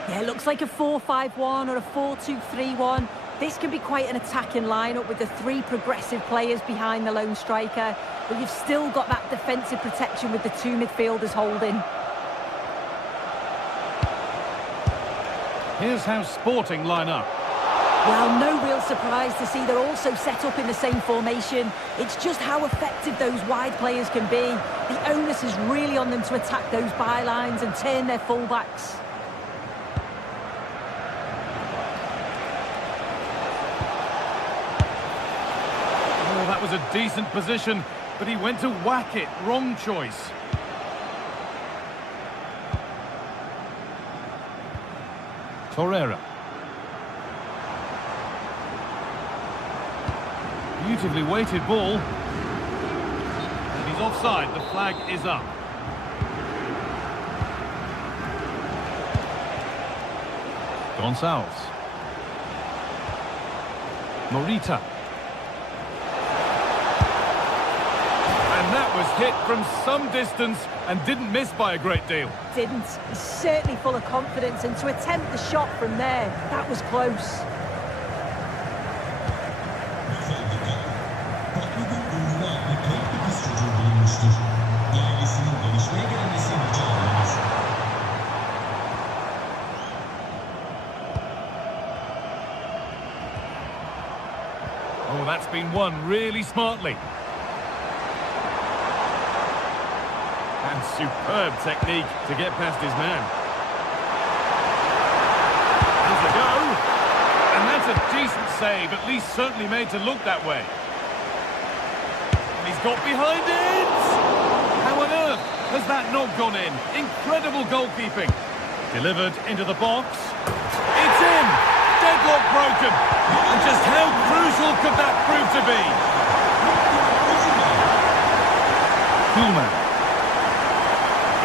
Yeah, it looks like a 4-5-1 or a 4-2-3-1. This can be quite an attacking lineup with the 3 progressive players behind the lone striker, but you've still got that defensive protection with the 2 midfielders holding. Here's how Sporting line up. Well, no real surprise to see they're also set up in the same formation. It's just how effective those wide players can be. The onus is really on them to attack those bylines and turn their fullbacks. That was a decent position, but he went to whack it. Wrong choice. Torreira. Beautifully weighted ball. And he's offside. The flag is up. Gonçalves. Morita. That was hit from some distance and didn't miss by a great deal. Didn't. He's certainly full of confidence, and to attempt the shot from there, that was close. Oh, that's been won really smartly. And superb technique to get past his man. Here's the go. And that's a decent save, at least certainly made to look that way. And he's got behind it! How on earth has that not gone in? Incredible goalkeeping. Delivered into the box. It's in! Deadlock broken. And just how crucial could that prove to be? Koolman.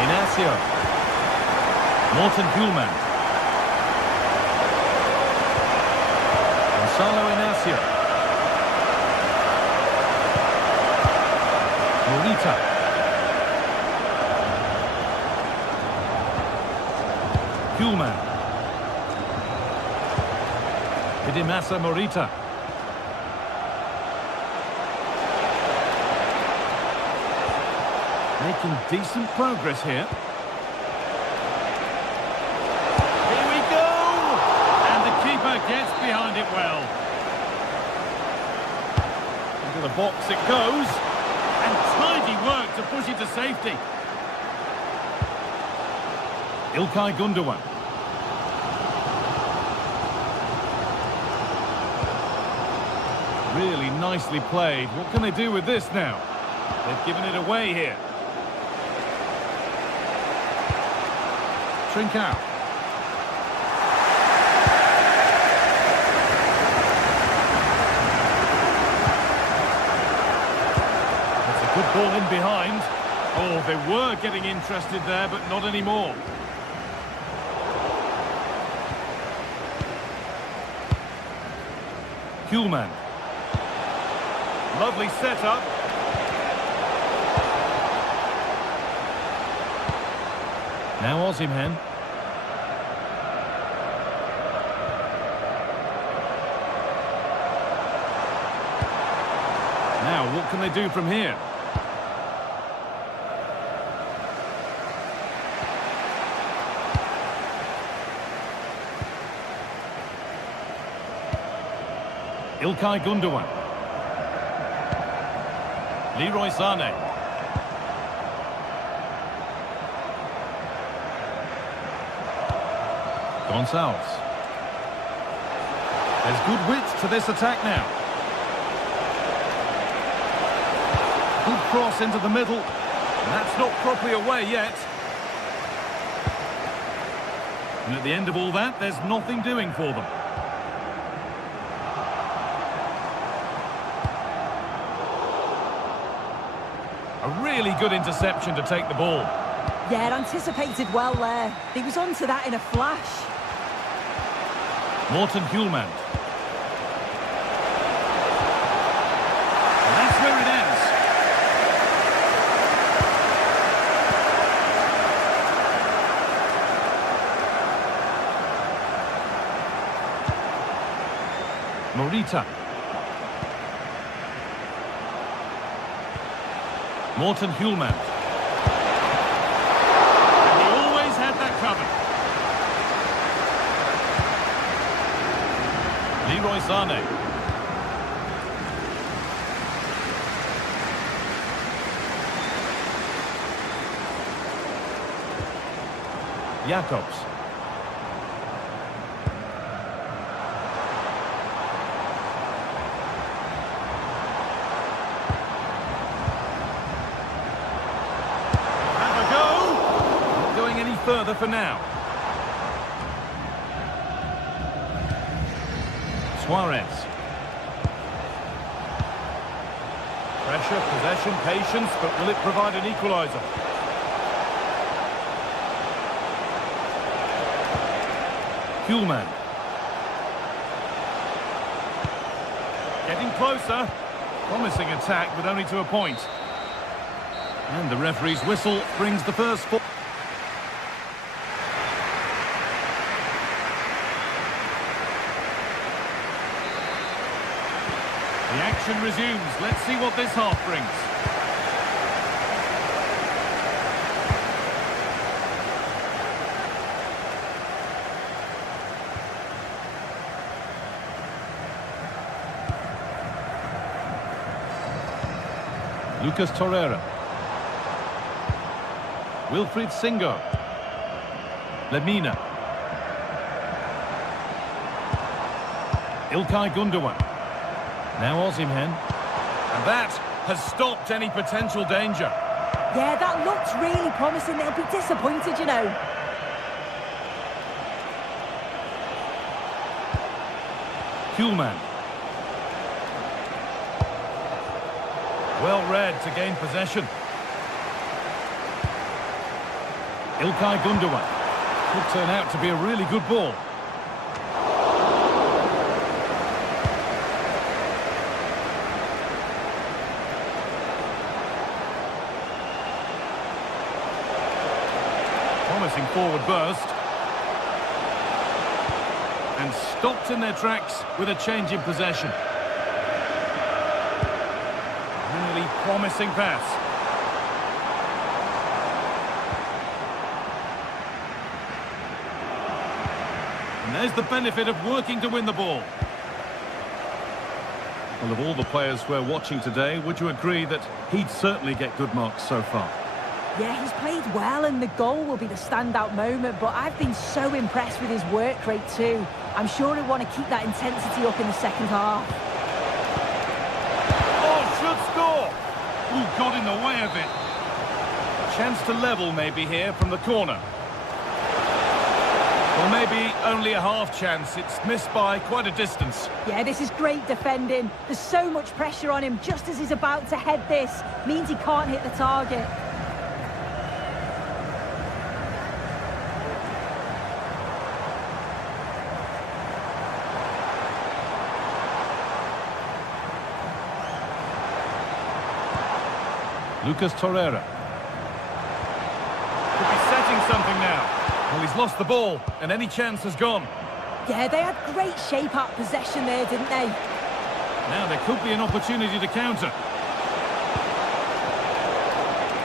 Inacio. Morten Koolman. Gonçalo Inacio. Morita. Koolman. Idimasa Morita. Making decent progress here. Here we go! And the keeper gets behind it well. Into the box it goes. And tidy work to push it to safety. İlkay Gündoğan. Really nicely played. What can they do with this now? They've given it away here. Trincao. That's a good ball in behind. Oh, they were getting interested there, but not anymore. Koolman. Lovely setup. Now Osimhen. Now, what can they do from here? İlkay Gündoğan. Leroy Sané. Gonçalves. There's good width to this attack now. Good cross into the middle. And that's not properly away yet. And at the end of all that, there's nothing doing for them. A really good interception to take the ball. Yeah, anticipated well there. He was onto that in a flash. Morten Hjulmand. And that's where it ends. Morita. Morten Hjulmand. And he always had that covered. Leroy Sané. Jacobs. Further for now. Suarez. Pressure, possession, patience, but will it provide an equaliser? Hjulmand. Getting closer. Promising attack, but only to a point. And the referee's whistle brings the first four. The action resumes. Let's see what this half brings. Lucas Torreira. Wilfried Singo. Lemina. Ilkay Gundogan. Now Osimhen. And that has stopped any potential danger. Yeah, that looks really promising. They'll be disappointed, you know. Hjulmand. Well read to gain possession. Ilkay Gundogan. Could turn out to be a really good ball. Promising forward burst. And stopped in their tracks with a change in possession. Really promising pass. And there's the benefit of working to win the ball. Well, of all the players we're watching today, would you agree that he'd certainly get good marks so far? Yeah, he's played well and the goal will be the standout moment, but I've been so impressed with his work rate too. I'm sure he'll want to keep that intensity up in the second half. Oh, should score! Ooh, got in the way of it. Chance to level maybe here from the corner. Well, maybe only a half chance. It's missed by quite a distance. Yeah, this is great defending. There's so much pressure on him just as he's about to head this. Means he can't hit the target. Lucas Torreira. Could be setting something now. Well, he's lost the ball, and any chance has gone. Yeah, they had great shape up possession there, didn't they? Now there could be an opportunity to counter.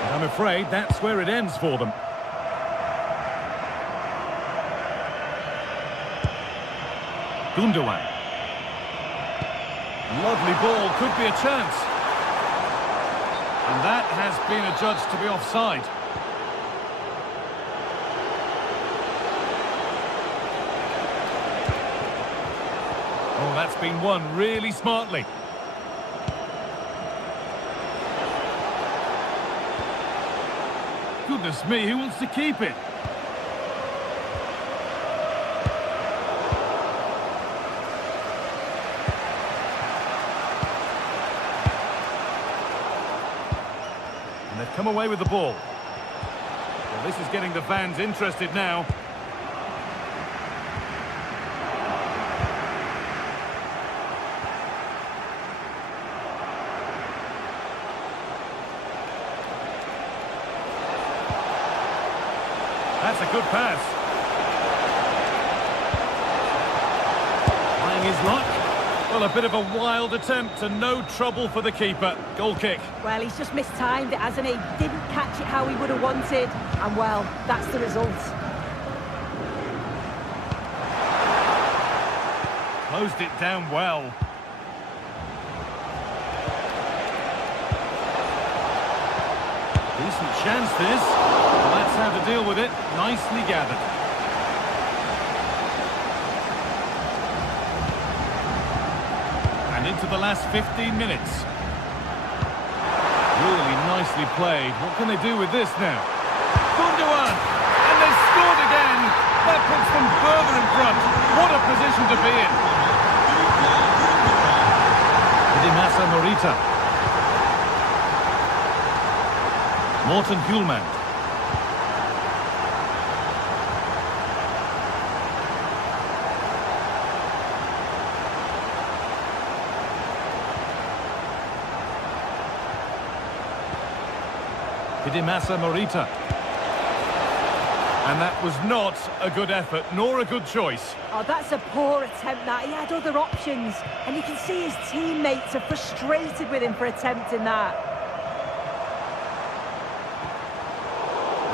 And I'm afraid that's where it ends for them. Gundogan. Lovely ball, could be a chance. And that has been adjudged to be offside. Oh, that's been won really smartly. Goodness me, who wants to keep it? And they've come away with the ball. Well, this is getting the fans interested now. That's a good pass. Trying his luck. Well, a bit of a wild attempt and no trouble for the keeper. Goal kick. Well, he's just mistimed it, hasn't he? Didn't catch it how he would have wanted. And, well, that's the result. Closed it down well. Decent chance, this. Well, that's how to deal with it. Nicely gathered. And into the last 15 minutes. Really nicely played. What can they do with this now? Gundogan! And they've scored again! That puts them further in front. What a position to be in. Dimasa Morita. Morten Hjulmand. Dimasa Morita. And that was not a good effort, nor a good choice. Oh, that's a poor attempt, that. He had other options. And you can see his teammates are frustrated with him for attempting that.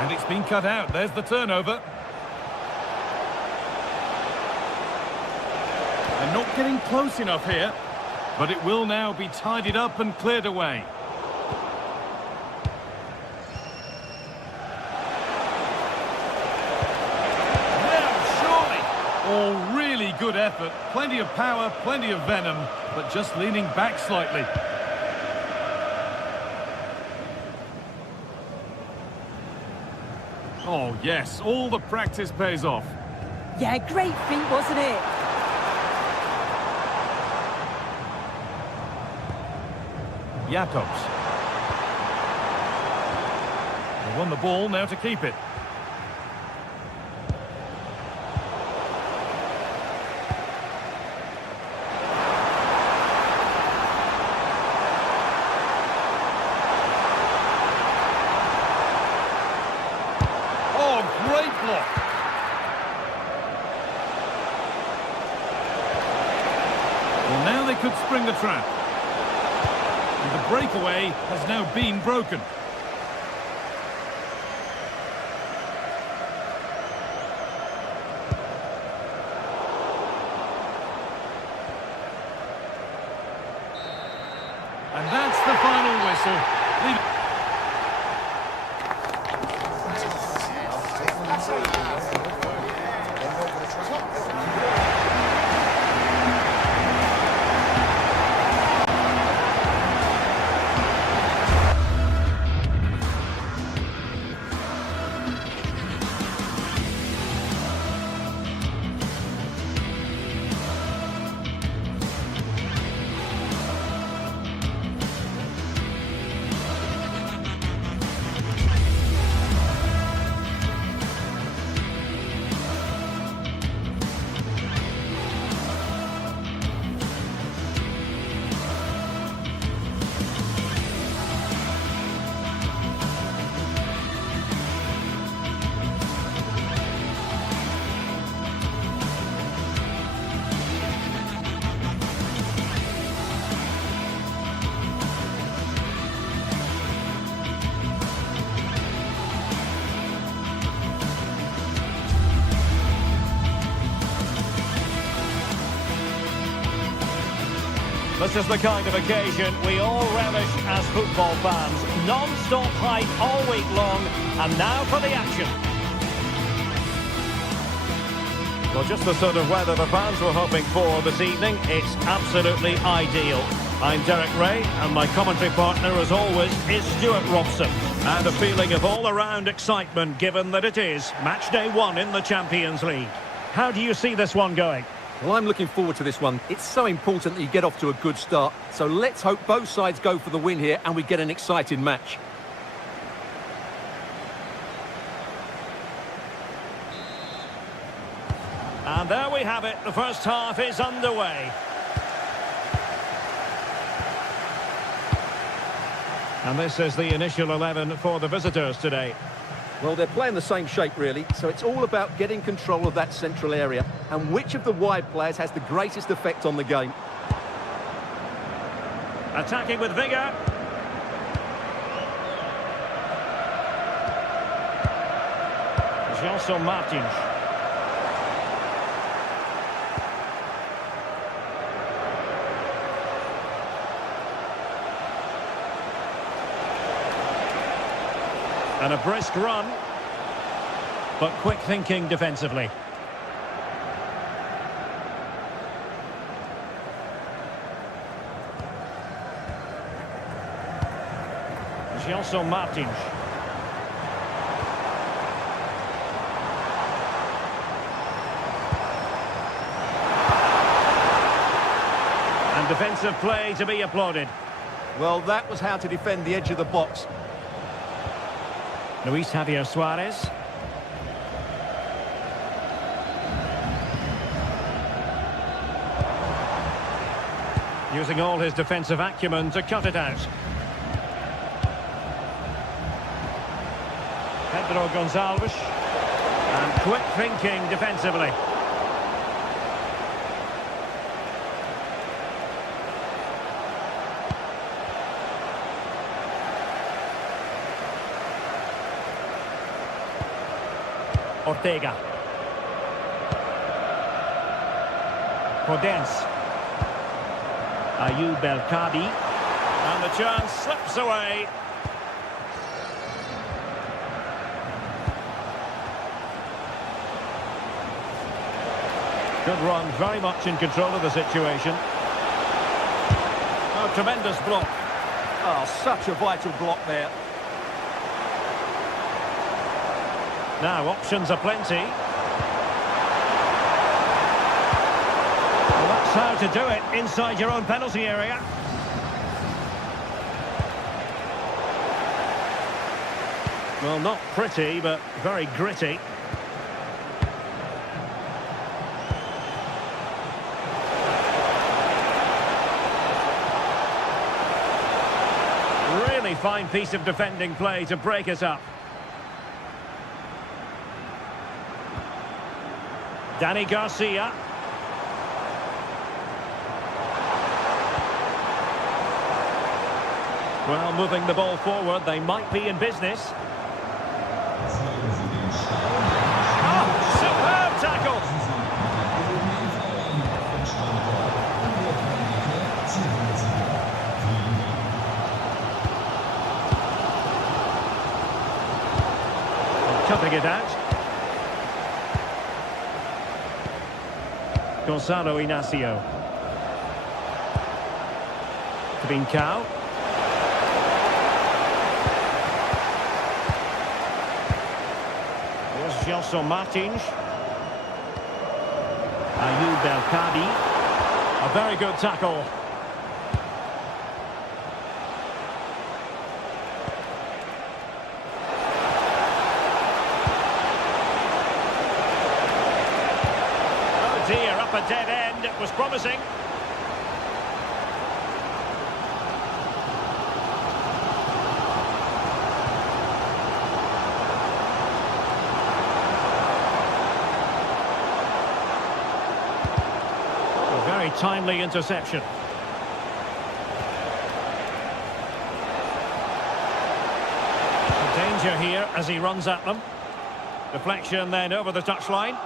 And it's been cut out. There's the turnover. They're not getting close enough here. But it will now be tidied up and cleared away. Oh, really good effort. Plenty of power, plenty of venom, but just leaning back slightly. Oh, yes, all the practice pays off. Yeah, great feat, wasn't it? Jacobs. They won the ball, now to keep it. Great block. Well, now they could spring the trap. And the breakaway has now been broken. And that's the final whistle. This is the kind of occasion we all relish as football fans. Non-stop hype all week long, and now for the action. Well, just the sort of weather the fans were hoping for this evening. It's absolutely ideal. I'm Derek Ray, and my commentary partner, as always, is Stuart Robson. And a feeling of all-around excitement, given that it is match day 1 in the Champions League. How do you see this one going? Well, I'm looking forward to this one. It's so important that you get off to a good start. So let's hope both sides go for the win here and we get an exciting match. And there we have it. The first half is underway. And this is the initial 11 for the visitors today. Well, they're playing the same shape, really, so it's all about getting control of that central area and which of the wide players has the greatest effect on the game. Attacking with vigour. Gelson Martins. And a brisk run, but quick thinking defensively. Gelson Martins. And defensive play to be applauded. Well, that was how to defend the edge of the box. Luis Javier Suarez. Using all his defensive acumen to cut it out. Pedro Gonçalves. And quick thinking defensively. Ortega. Podence. Ayoub El-Kadi. And the chance slips away. Good run, very much in control of the situation. Oh, tremendous block. Oh, such a vital block there. Now, options are plenty. Well, that's how to do it, inside your own penalty area. Well, not pretty, but very gritty. Really fine piece of defending play to break us up. Dani Garcia. Well, moving the ball forward, they might be in business. Oh, superb tackle! Cutting it out. Gonzalo Inacio. Trincao. Here's Gelson Martins. Ayoub El-Kadi. A very good tackle. Dear, up a dead end, it was promising. A very timely interception. Danger here as he runs at them. Deflection then over the touchline.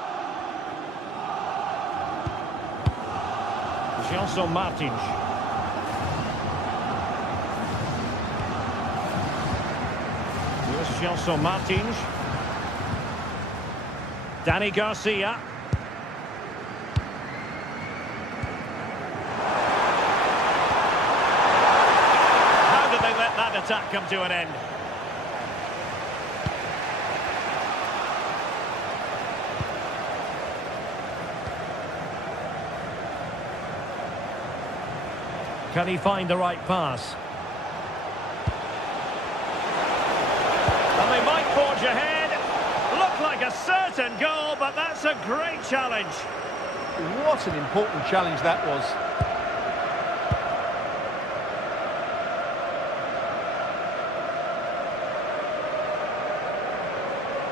Gelson Martins. Here's Gelson Martins. Dani Garcia. attack come to an end. Can he find the right pass? And they might forge ahead. Looked like a certain goal, but that's a great challenge. What an important challenge that was.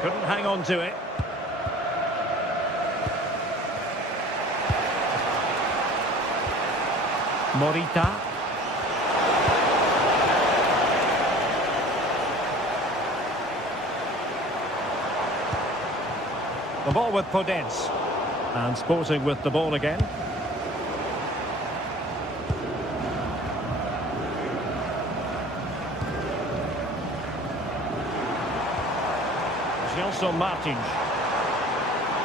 Couldn't hang on to it. Morita. The ball with Podence. And Sporting with the ball again. Gelson Martins.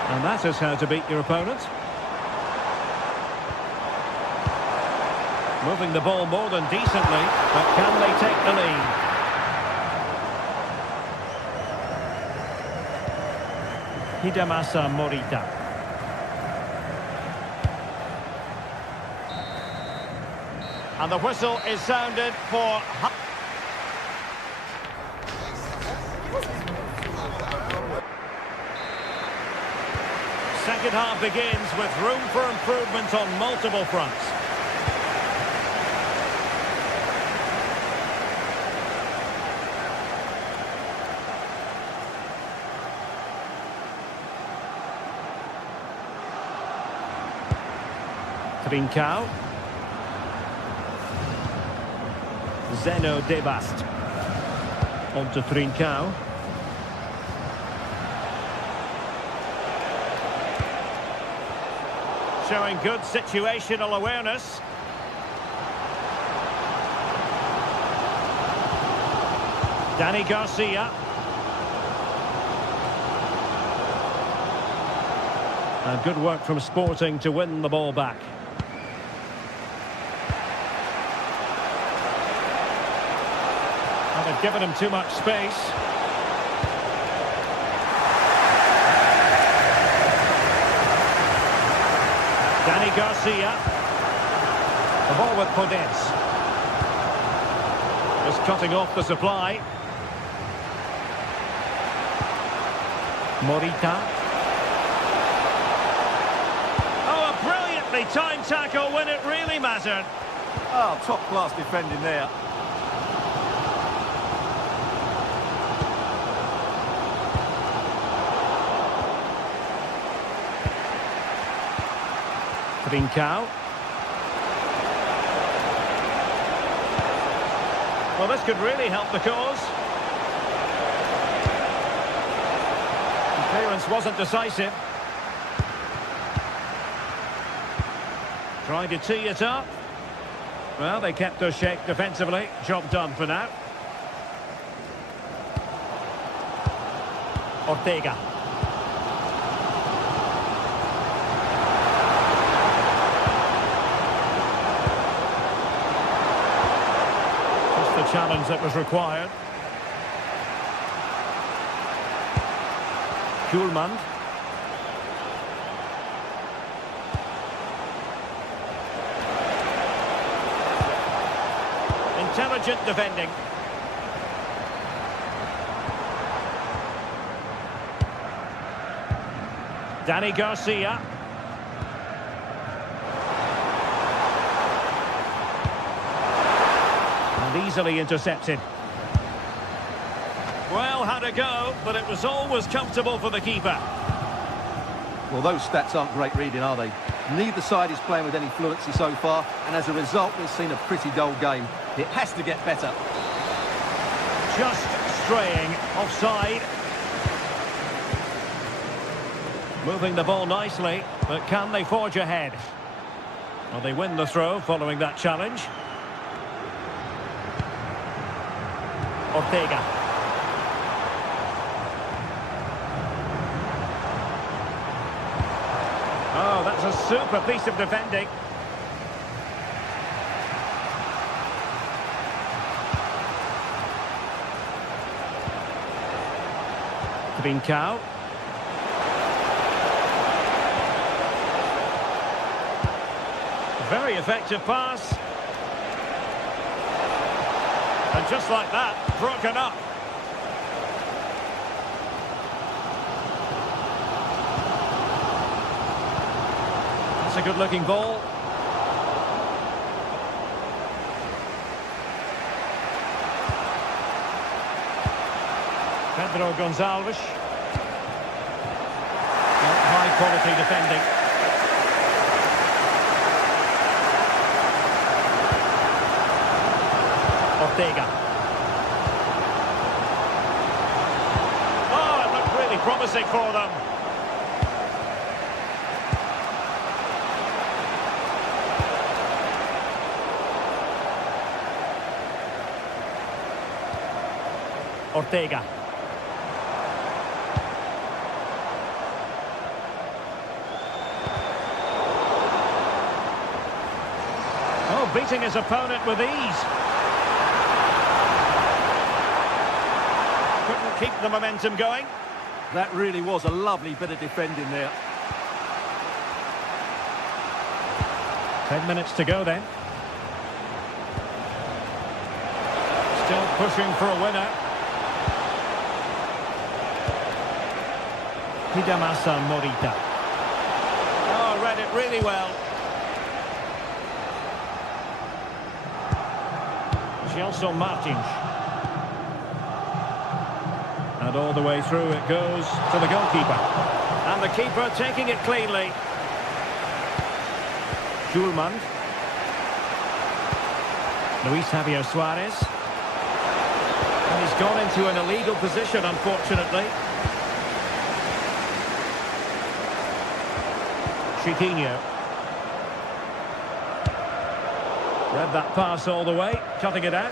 And that is how to beat your opponent. Moving the ball more than decently, but can they take the lead? Hidemasa Morita. And the whistle is sounded for... Second half begins with room for improvement on multiple fronts. Trincao. Zeno Debast. On to Trincao. Showing good situational awareness. Danny Garcia. And good work from Sporting to win the ball back. And they've given him too much space. Danny Garcia. The ball with Podence. Just cutting off the supply. Morita. Oh, a brilliantly timed tackle when it really mattered. Oh, top-class defending there. Trincao. Well, this could really help the cause. The clearance wasn't decisive. Trying to tee it up. Well, they kept their shape defensively. Job done for now. Ortega. Challenge that was required. Kuhlmann. Intelligent defending. Danny Garcia. Easily intercepted. Well, had a go, but it was always comfortable for the keeper. Well, those stats aren't great reading, are they? Neither side is playing with any fluency so far, and as a result, we've seen a pretty dull game. It has to get better. Just straying offside. Moving the ball nicely, but can they forge ahead? Well, they win the throw following that challenge. Ortega. Oh, that's a super piece of defending. Trincao. Very effective pass. And just like that, broken up. That's a good-looking ball. Pedro Gonçalves. High-quality defending. Ortega. Oh, it looked really promising for them. Ortega. Oh, beating his opponent with ease. Couldn't keep the momentum going. That really was a lovely bit of defending there. 10 minutes to go then. Still pushing for a winner. Hidamasa Morita. Oh, read it really well. Gelson Martins. And all the way through it goes to the goalkeeper. And the keeper taking it cleanly. Schulman. Luis Javier Suarez. And he's gone into an illegal position, unfortunately. Chiquinho. Read that pass all the way, cutting it out.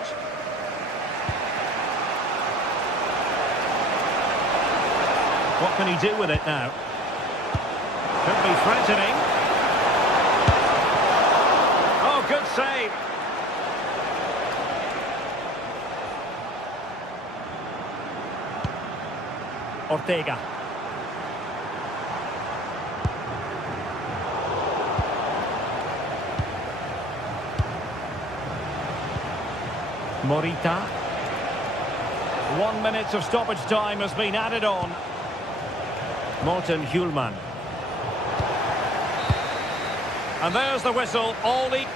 What can he do with it now? Could be threatening. Oh, good save. Ortega. Morita. 1 minute of stoppage time has been added on. Morten Hjulman. And there's the whistle. All the...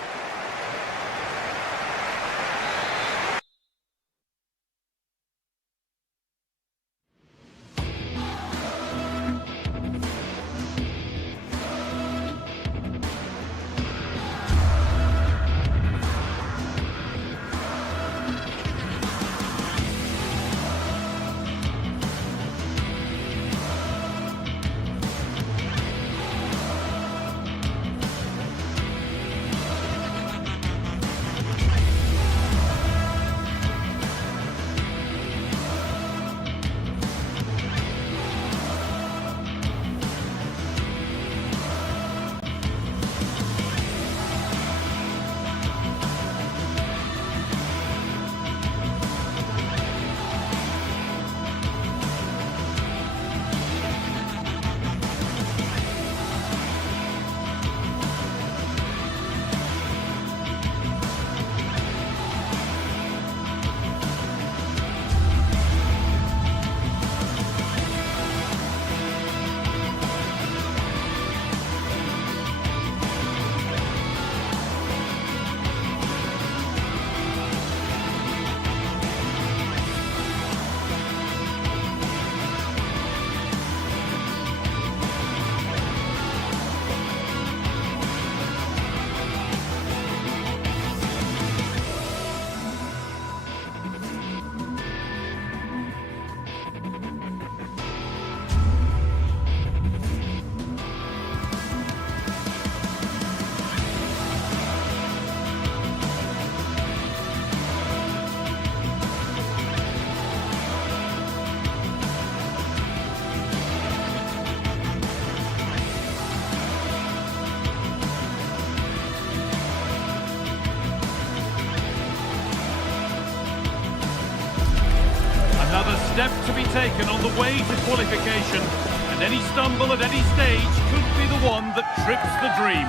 step to be taken on the way to qualification, and any stumble at any stage could be the one that trips the dream.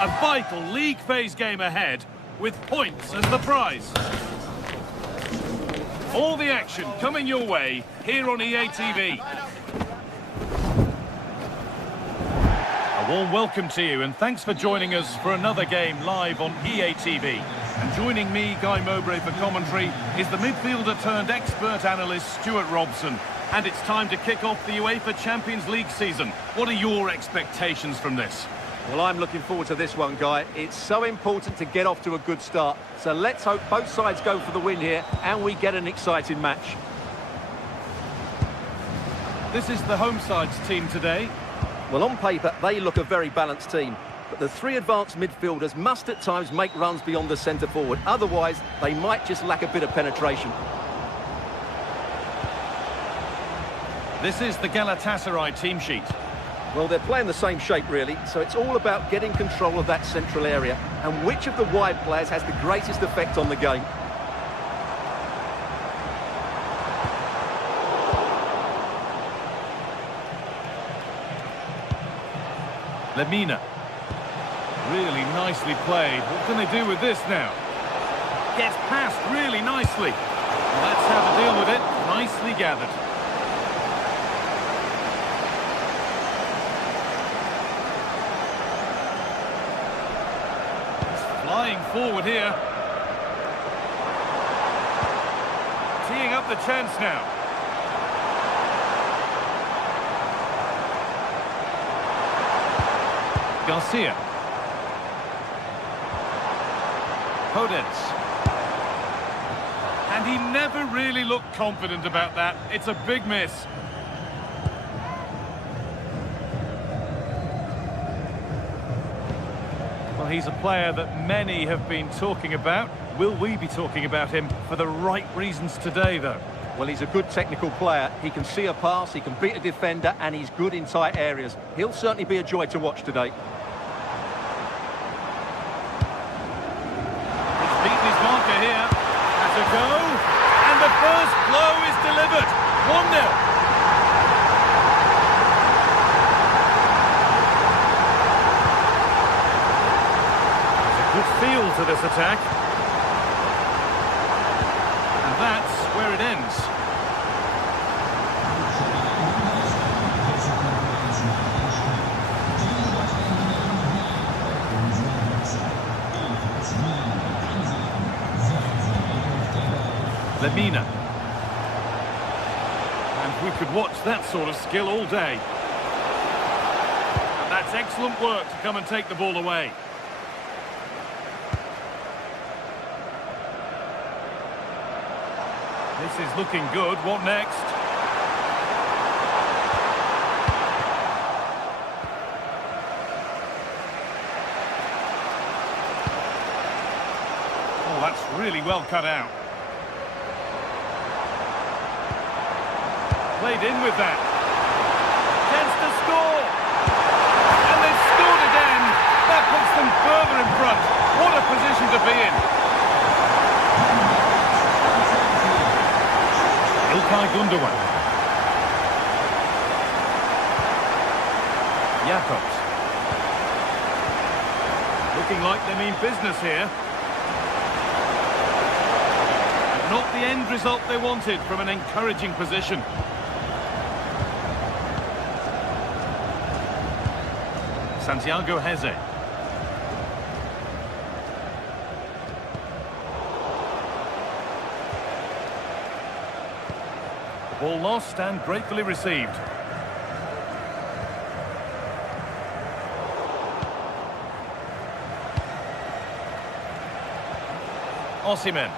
A vital league phase game ahead, with points as the prize. All the action coming your way here on EA TV. A warm welcome to you, and thanks for joining us for another game live on EA TV. And joining me, Guy Mowbray, for commentary is the midfielder turned expert analyst Stuart Robson. And it's time to kick off the UEFA Champions League season. What are your expectations from this? Well, I'm looking forward to this one, Guy. It's so important to get off to a good start. So let's hope both sides go for the win here and we get an exciting match. This is the home side's team today. Well, on paper, they look a very balanced team. But the three advanced midfielders must at times make runs beyond the centre forward. Otherwise, they might just lack a bit of penetration. This is the Galatasaray team sheet. Well, they're playing the same shape, really, so it's all about getting control of that central area and which of the wide players has the greatest effect on the game. Lemina. Really nicely played. What can they do with this now? Gets past really nicely. Well, that's how to deal with it. Nicely gathered. Flying forward here. Teeing up the chance now. Garcia. Podence. And he never really looked confident about that. It's a big miss. Well, he's a player that many have been talking about. Will we be talking about him for the right reasons today, though? Well, he's a good technical player. He can see a pass, he can beat a defender, and he's good in tight areas. He'll certainly be a joy to watch today. He's beaten his marker here. Has a go. And the first blow is delivered. 1-0. Feel to this attack, and that's where it ends. Lemina, and we could watch that sort of skill all day. And that's excellent work to come and take the ball away. This is looking good. What next? Oh, that's really well cut out. Played in with that. Chance to score. And they've scored again. That puts them further in front. What a position to be in. Ilkay Gundogan. Jakobs. Looking like they mean business here. But not the end result they wanted from an encouraging position. Santiago Heze. Ball lost and gratefully received. Osimhen.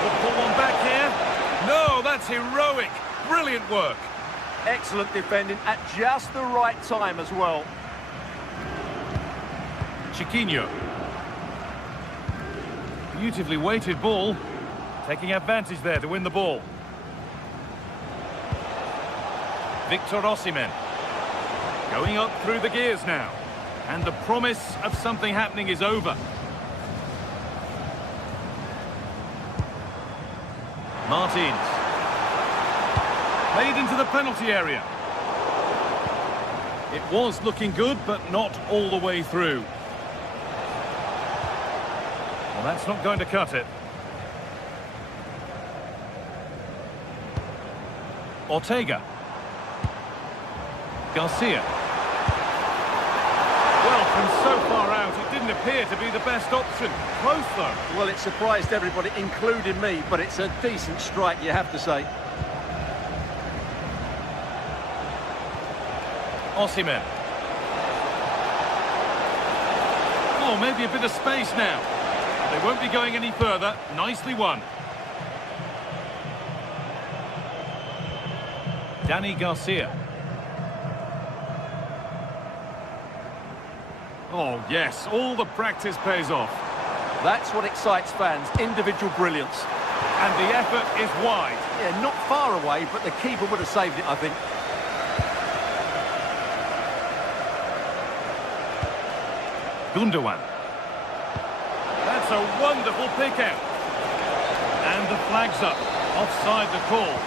We'll pull one back here. No, that's heroic. Brilliant work. Excellent defending at just the right time as well. Chiquinho. Beautifully weighted ball. Taking advantage there to win the ball. Victor Osimhen. Going up through the gears now. And the promise of something happening is over. Martins. Played into the penalty area. It was looking good, but not all the way through. Well, that's not going to cut it. Ortega. Garcia. Well, from so far out, it didn't appear to be the best option. Close, though. Well, it surprised everybody, including me, but it's a decent strike, you have to say. Osimhen. Oh, maybe a bit of space now. They won't be going any further. Nicely won. Danny Garcia. Oh, yes, all the practice pays off. That's what excites fans, individual brilliance. And the effort is wide. Yeah, not far away, but the keeper would have saved it, I think. Gundogan. That's a wonderful pick out. And the flag's up. Offside the call.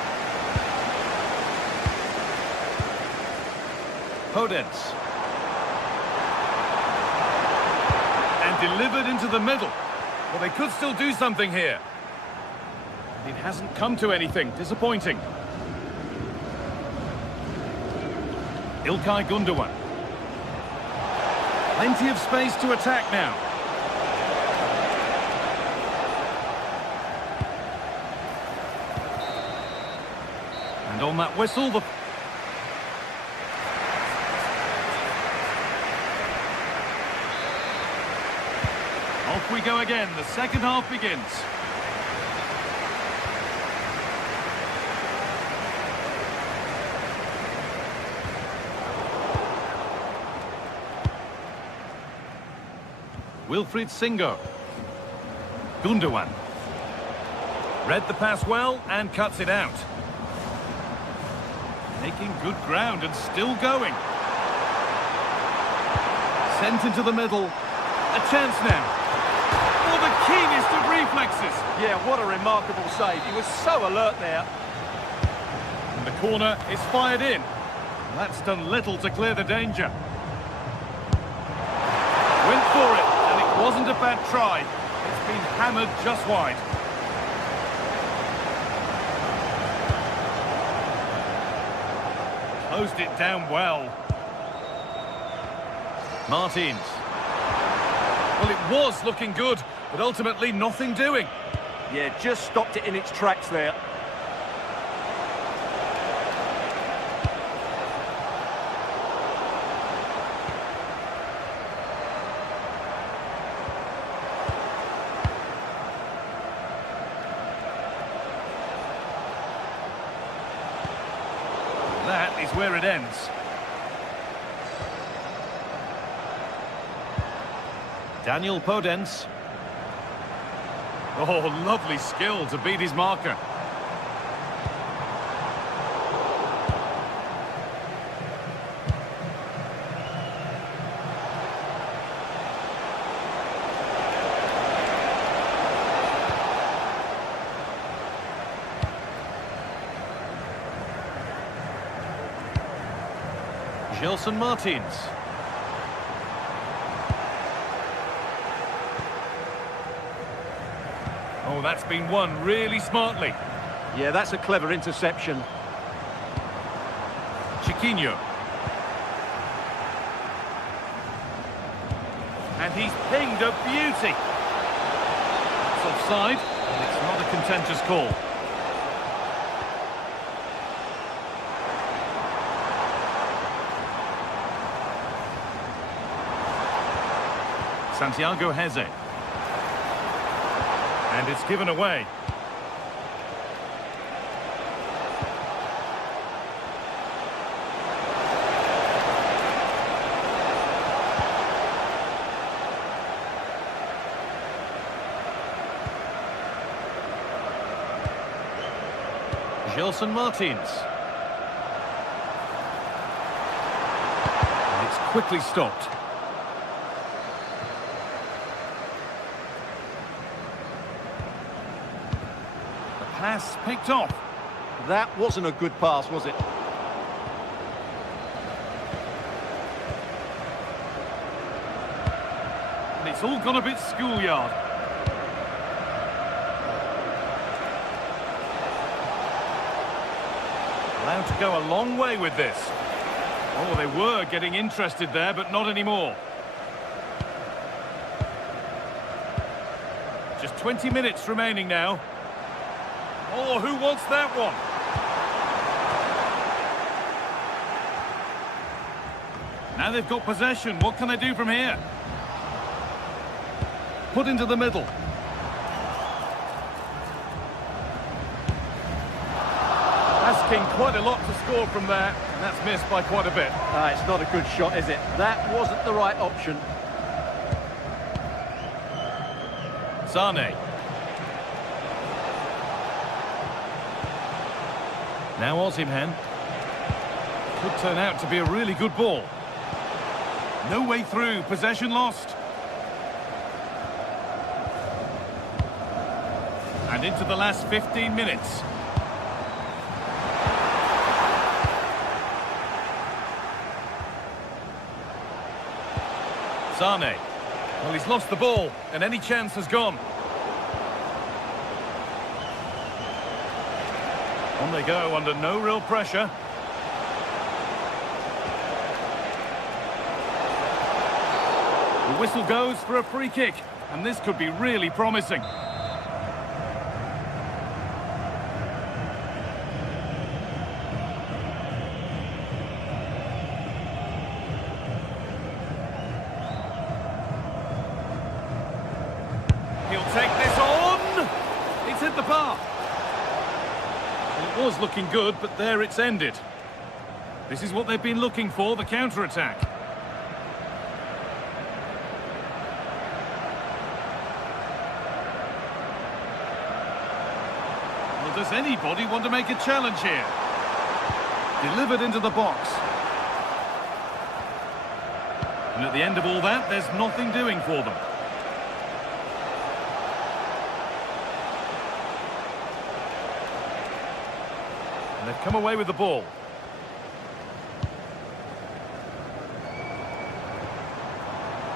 Podence. And delivered into the middle. Well, they could still do something here. It hasn't come to anything. Disappointing. İlkay Gundogan. Plenty of space to attack now. And on that whistle, the... Off we go again. The second half begins. Wilfried Singo. Gundogan. Read the pass well and cuts it out. Making good ground and still going. Sent into the middle. A chance now. Oh, the keenest of reflexes. Yeah, what a remarkable save. He was so alert there. And the corner is fired in. That's done little to clear the danger. Went for it. Wasn't a bad try. It's been hammered just wide. Closed it down well. Martins. Well, it was looking good, but ultimately nothing doing. Yeah, just stopped it in its tracks there. That is where it ends. Daniel Podence. Oh, lovely skill to beat his marker. Gelson Martins. Oh, that's been won really smartly. Yeah, that's a clever interception. Chiquinho. And he's pinged a beauty. It's offside, and it's not a contentious call. Santiago Heze. And it's given away. Gelson Martins. And it's quickly stopped. Pass picked off. That wasn't a good pass, was it? And it's all gone a bit schoolyard. Allowed to go a long way with this. Oh, they were getting interested there, but not anymore. Just 20 minutes remaining now. Oh, who wants that one? Now they've got possession. What can they do from here? Put into the middle. Asking quite a lot to score from there, and that's missed by quite a bit. It's not a good shot, is it? That wasn't the right option. Sane. Now Osimhen. Could turn out to be a really good ball. No way through, possession lost. And into the last 15 minutes. Sane. Well, he's lost the ball, and any chance has gone. On they go, under no real pressure. The whistle goes for a free kick, and this could be really promising. He'll take this on! It's hit the bar. It was looking good, but there it's ended. This is what they've been looking for, the counter-attack. Well, does anybody want to make a challenge here? Delivered into the box. And at the end of all that, there's nothing doing for them. And they've come away with the ball.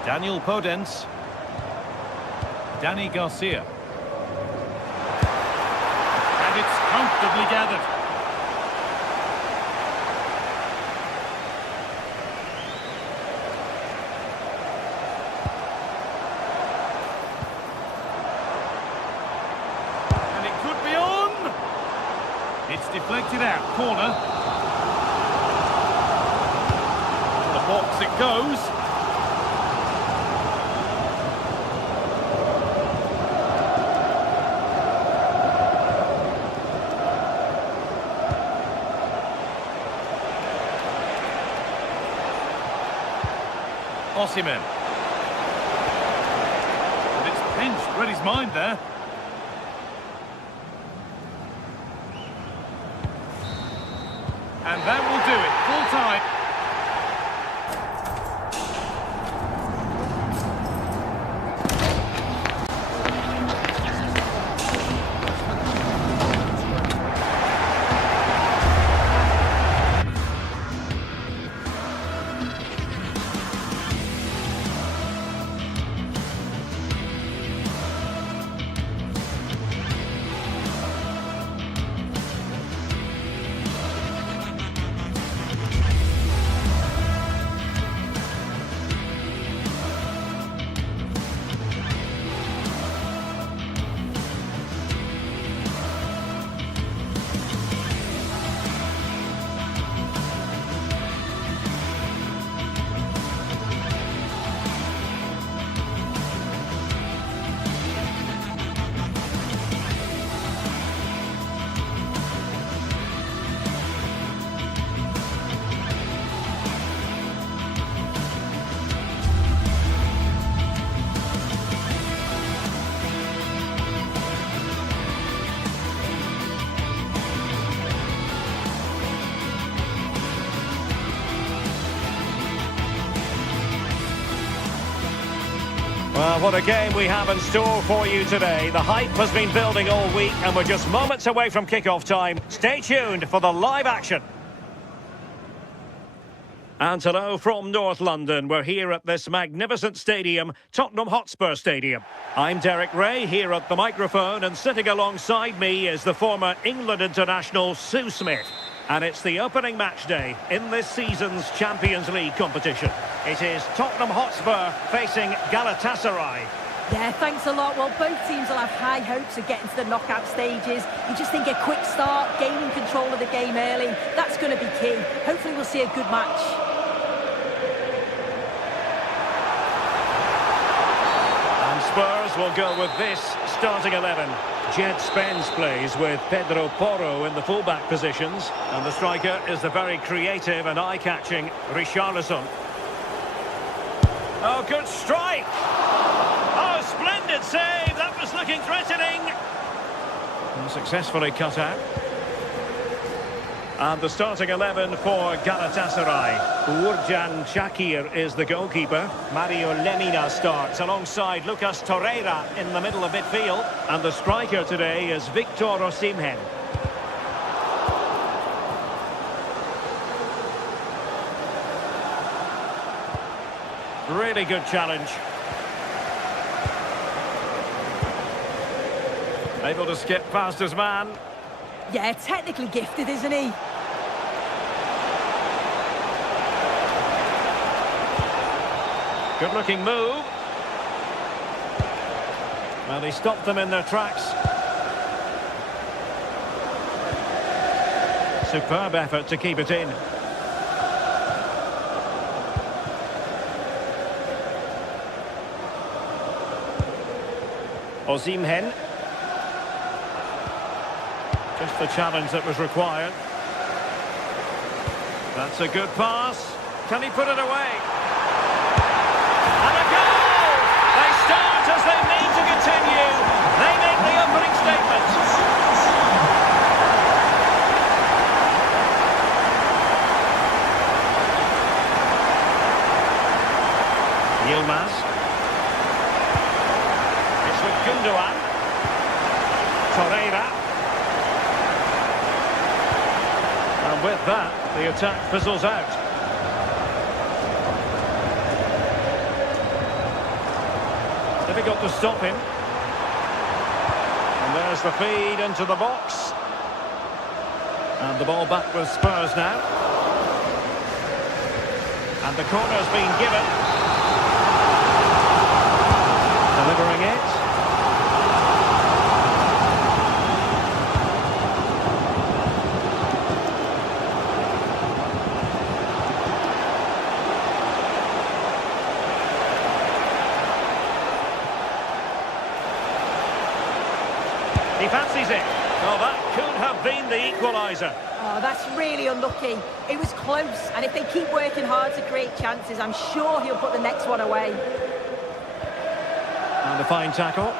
Daniel Podence. Danny Garcia. And it's comfortably gathered. And it could be on! It's deflected out, corner. To the box it goes. Osimhen. And it's pinched, read his mind there. And that will do it, full time. Well, what a game we have in store for you today. The hype has been building all week and we're just moments away from kick-off time. Stay tuned for the live action. And hello from North London. We're here at this magnificent stadium, Tottenham Hotspur Stadium. I'm Derek Ray here at the microphone, and sitting alongside me is the former England international Sue Smith. And it's the opening match day in this season's Champions League competition. It is Tottenham Hotspur facing Galatasaray. Yeah, thanks a lot. Well, both teams will have high hopes of getting to the knockout stages. You just think a quick start, gaining control of the game early, that's going to be key. Hopefully we'll see a good match. And Spurs will go with this starting 11. Jed Spence plays with Pedro Porro in the fullback positions. And the striker is the very creative and eye-catching Richarlison. Oh, good strike! Oh, splendid save! That was looking threatening! And successfully cut out. And the starting 11 for Galatasaray. Uğurcan Çakır is the goalkeeper. Mario Lemina starts alongside Lucas Torreira in the middle of midfield. And the striker today is Victor Osimhen. Really good challenge. Able to skip past his man. Yeah, technically gifted, isn't he? Good looking move. Well, he stopped them in their tracks. Superb effort to keep it in. Osimhen. Just the challenge that was required. That's a good pass. Can he put it away? And a goal! They start as they mean to continue. They make the opening statement. Yilmaz. It's with Gundogan. Torreira. And with that, the attack fizzles out. Difficult to stop him. And there's the feed into the box. And the ball back with Spurs now. And the corner's been given. Delivering it. He fancies it. Oh, that could have been the equaliser. Oh, that's really unlucky. It was close, and if they keep working hard to create chances, I'm sure he'll put the next one away. And a fine tackle.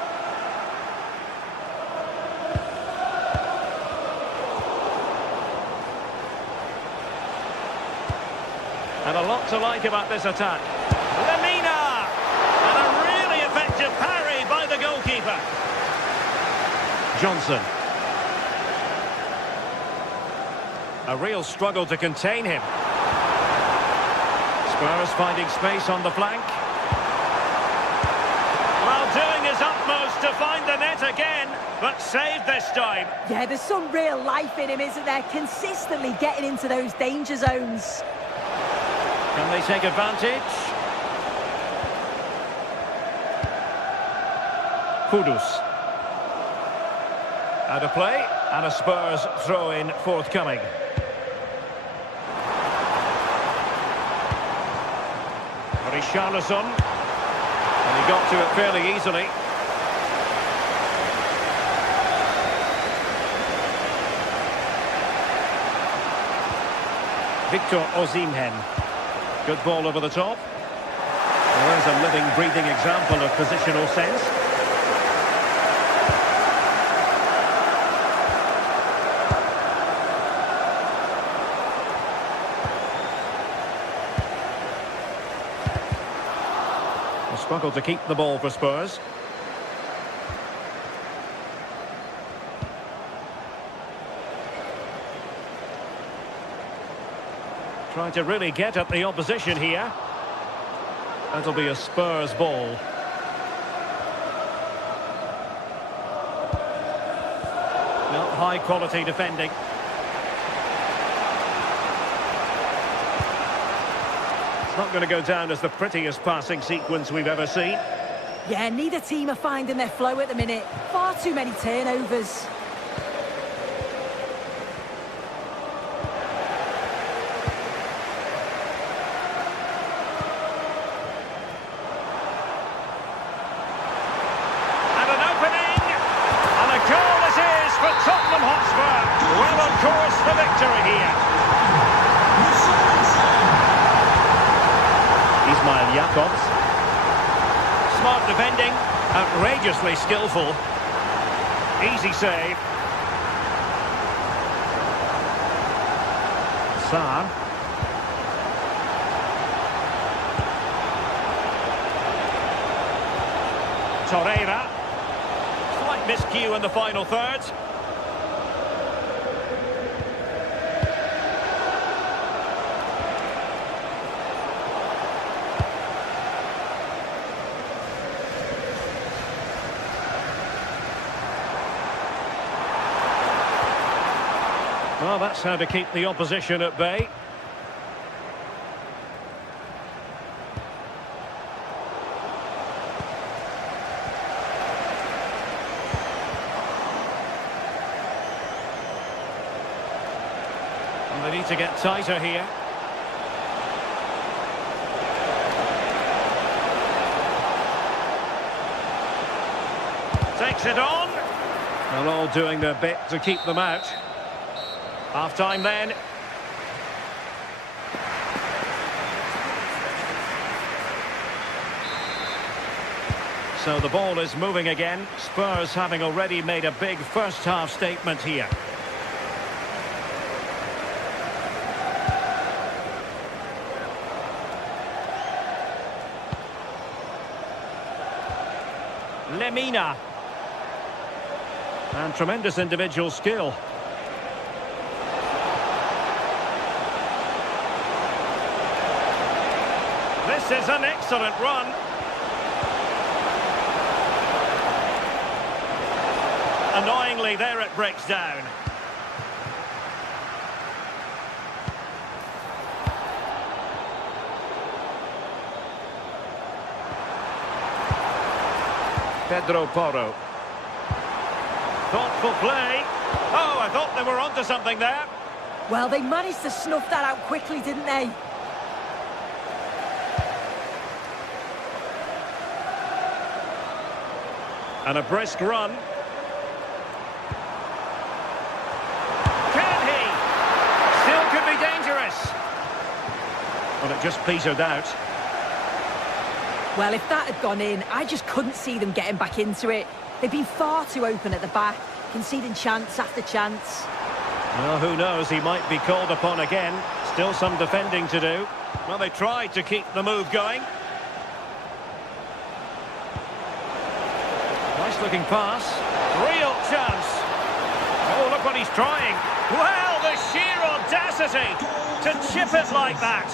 And a lot to like about this attack. Lemina! And a really effective parry by the goalkeeper. Johnson. A real struggle to contain him. Spurs finding space on the flank. Well, doing his utmost to find the net again, but saved this time. Yeah, there's some real life in him, isn't there? Consistently getting into those danger zones. Can they take advantage? Kudus. Out of play, and a Spurs throw-in forthcoming. Richarlison. And he got to it fairly easily. Victor Osimhen. Good ball over the top. Well, there's a living, breathing example of positional sense. Struggled to keep the ball for Spurs. Trying to really get at the opposition here. That'll be a Spurs ball. Well, high quality defending. It's not going to go down as the prettiest passing sequence we've ever seen. Yeah, neither team are finding their flow at the minute. Far too many turnovers. Tottenham Hotspur, well on course for victory here. Ismail Jakobs. Smart defending, outrageously skillful. Easy save. Sarr. Torreira. Slight miscue in the final third. Well, that's how to keep the opposition at bay. And they need to get tighter here. Takes it on. They're all doing their bit to keep them out. Half-time then. So the ball is moving again. Spurs having already made a big first-half statement here. Lemina. And tremendous individual skill. This is an excellent run. Annoyingly, there it breaks down. Pedro Porro. Thoughtful play. Oh, I thought they were onto something there. Well, they managed to snuff that out quickly, didn't they? And a brisk run. Can he? Still could be dangerous. Well, it just petered out. Well, if that had gone in, I just couldn't see them getting back into it. They've been far too open at the back, conceding chance after chance. Well, who knows? He might be called upon again. Still some defending to do. Well, they tried to keep the move going. Nice looking pass. Real chance. Oh, look what he's trying. Well, the sheer audacity to chip it like that.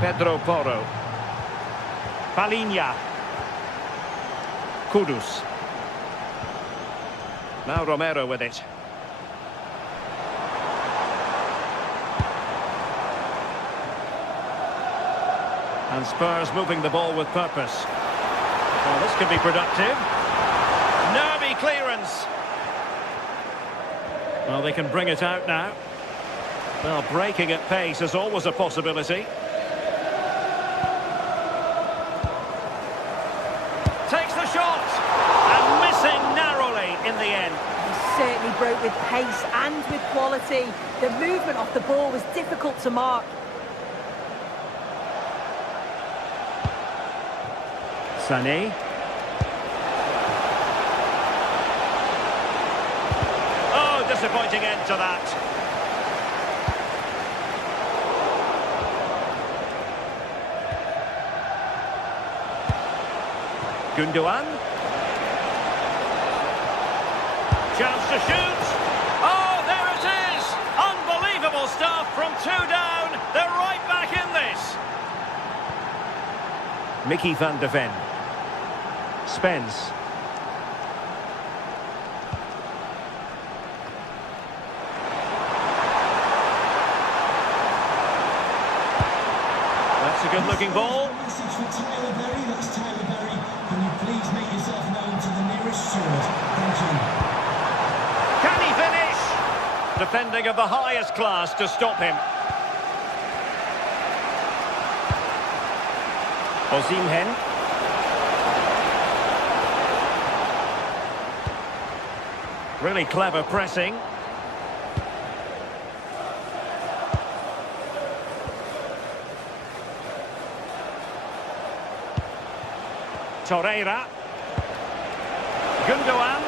Pedro Porro. Palinha. Kudus. Now Romero with it. And Spurs moving the ball with purpose. Well, this could be productive. Nervy clearance. Well, they can bring it out now. Well, breaking at pace is always a possibility. Takes the shot. And missing narrowly in the end. He certainly broke with pace and with quality. The movement off the ball was difficult to mark. Sané. Oh, disappointing end to that. Gundogan. Chance to shoot. Oh, there it is! Unbelievable stuff from 2 down. They're right back in this. Mickey van de Ven. Spence. That's a good-looking ball. Message for Tyler Berry. That's Tyler Berry. Can you please make yourself known to the nearest steward? Thank you. Can he finish? Defending of the highest class to stop him. Osimhen. Really clever pressing. Torreira. Gundogan.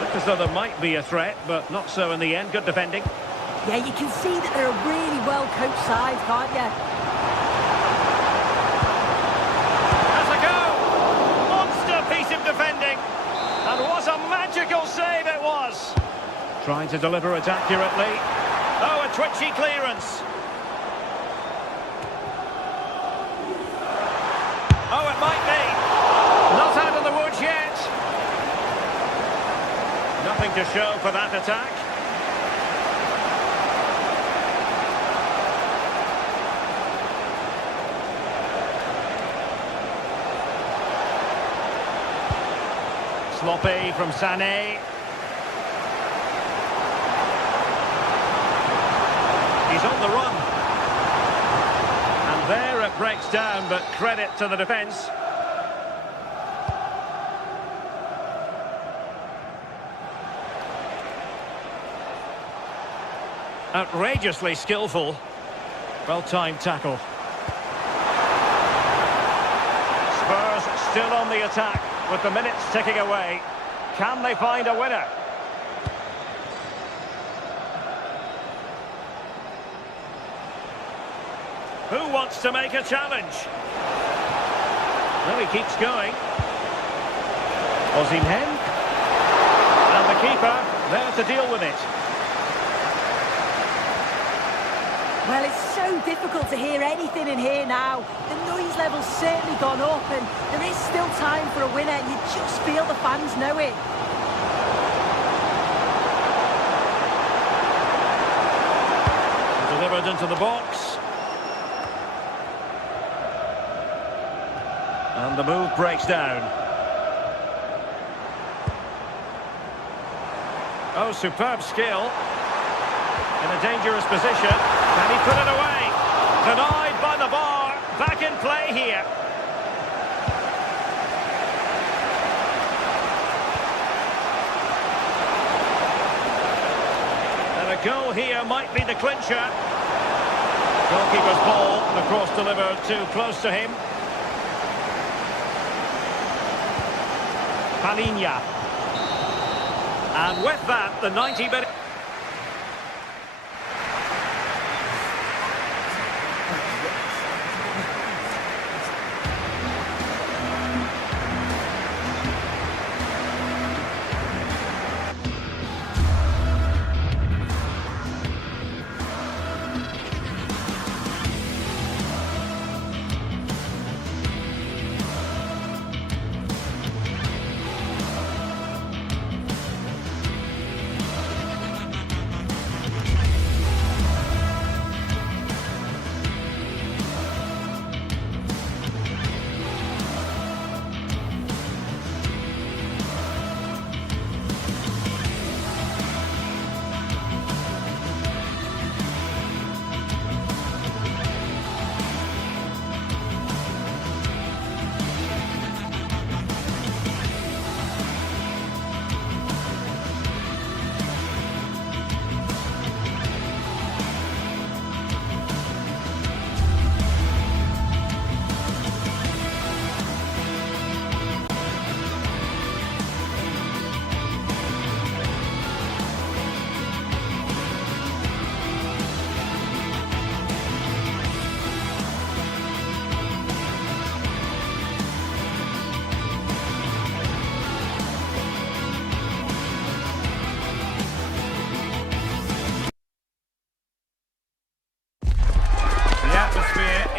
Looked as though there might be a threat, but not so in the end. Good defending. Yeah, you can see that they're a really well-coached side, can't you? Has a go! Monster piece of defending! And what a magical save it was! Trying to deliver it accurately. Oh, a twitchy clearance. Oh, it might be. Not out of the woods yet. Nothing to show for that attack. Sloppy from Sané. He's on the run. And there it breaks down, but credit to the defence. Outrageously skillful. Well-timed tackle. Spurs still on the attack with the minutes ticking away. Can they find a winner? Who wants to make a challenge? Well, he keeps going. Osimhen. And the keeper there to deal with it. Well, it's so difficult to hear anything in here now. The noise level's certainly gone up, and there is still time for a winner. You just feel the fans know it. Delivered into the box. And the move breaks down. Oh, superb skill. In a dangerous position. Can he put it away? Denied by the bar. Back in play here. And a goal here might be the clincher. Goalkeeper's ball. The cross delivered too close to him. Palinha. And with that, the 90-minute...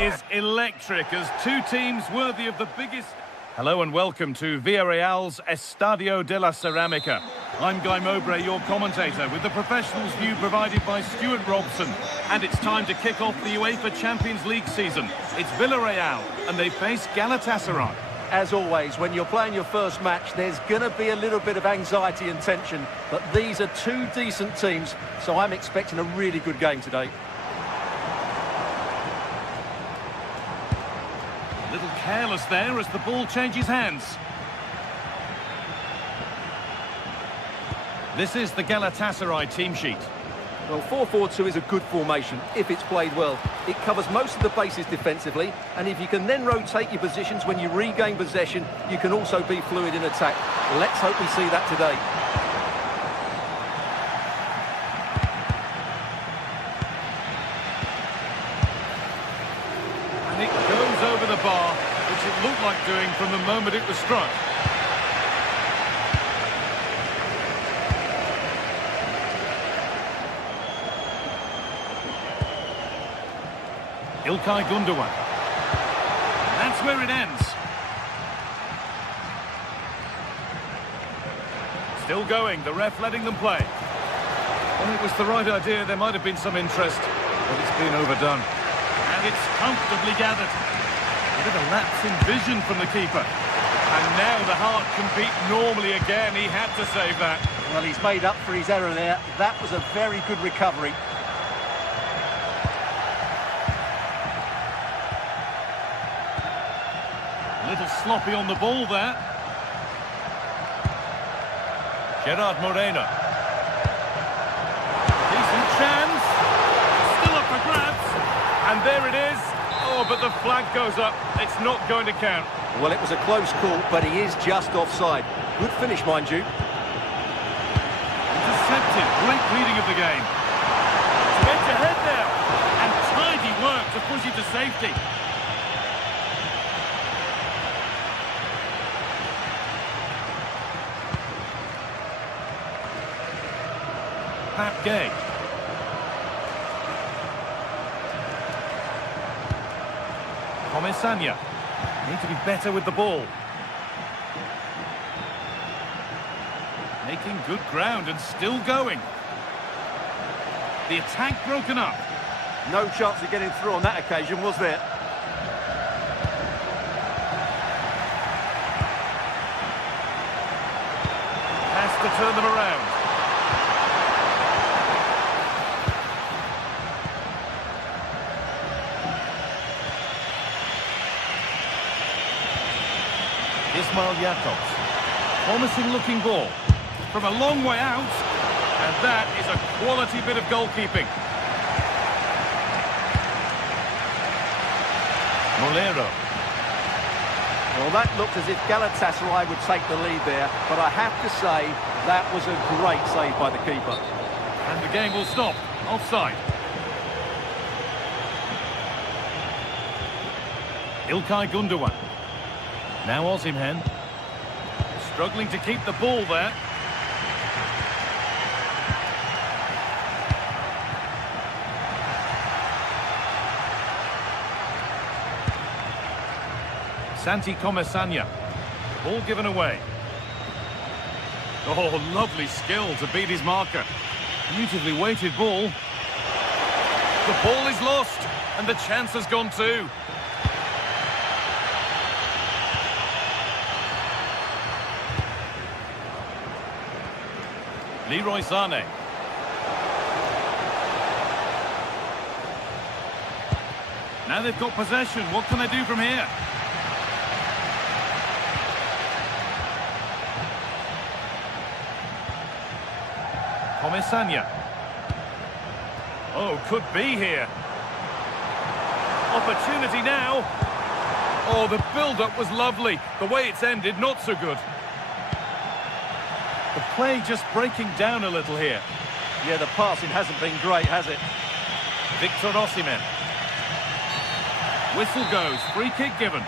is electric as two teams worthy of the biggest... Hello and welcome to Villarreal's Estadio de la Ceramica. I'm Guy Mowbray, your commentator, with the professionals' view provided by Stuart Robson. And it's time to kick off the UEFA Champions League season. It's Villarreal, and they face Galatasaray. As always, when you're playing your first match, there's going to be a little bit of anxiety and tension. But these are two decent teams, so I'm expecting a really good game today. A little careless there as the ball changes hands. This is the Galatasaray team sheet. Well, 4-4-2 is a good formation if it's played well. It covers most of the bases defensively, and if you can then rotate your positions when you regain possession, you can also be fluid in attack. Let's hope we see that today. And it goes over the bar, which it looked like doing from the moment it was struck. İlkay Gündoğan. That's where it ends. Still going, the ref letting them play. Well, it was the right idea, there might have been some interest, but it's been overdone. And it's comfortably gathered. A bit of a lapse in vision from the keeper. And now the heart can beat normally again, he had to save that. Well, he's made up for his error there. That was a very good recovery. A little sloppy on the ball there. Gerard Moreno. Decent chance. Still up for grabs. And there it is. Oh, but the flag goes up. It's not going to count. Well, it was a close call, but he is just offside. Good finish, mind you. Intercepted. Great reading of the game. To edge ahead there. And tidy work to push it to safety. Pat Gay. Comesaña. Need to be better with the ball. Making good ground and still going. The attack broken up. No chance of getting through on that occasion, was there? Has to turn them around. Ismail Jakobs. Promising looking ball. From a long way out. And that is a quality bit of goalkeeping. Molero. Well, that looked as if Galatasaray would take the lead there, but I have to say that was a great save by the keeper. And the game will stop. Offside. İlkay Gündoğan. Now Osimhen. Struggling to keep the ball there. Santi Comesaña. Ball given away. Oh, lovely skill to beat his marker. Beautifully weighted ball. The ball is lost, and the chance has gone too. Leroy Sané. Now they've got possession. What can they do from here? Comesaña. Oh, could be here. Opportunity now. Oh, the build-up was lovely. The way it's ended, not so good. The play just breaking down a little here. Yeah, the passing hasn't been great, has it? Victor Osimhen. Whistle goes. Free kick given.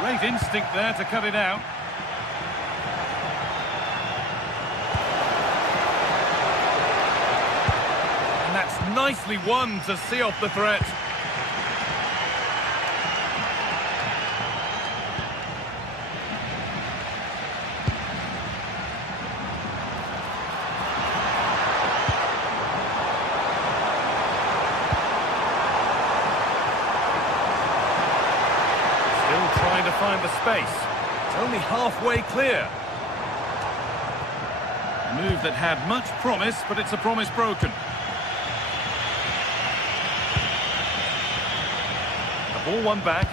Great instinct there to cut it out. And that's nicely won to see off the threat. Trying to find the space. It's only halfway clear. A move that had much promise, but it's a promise broken. The ball won back.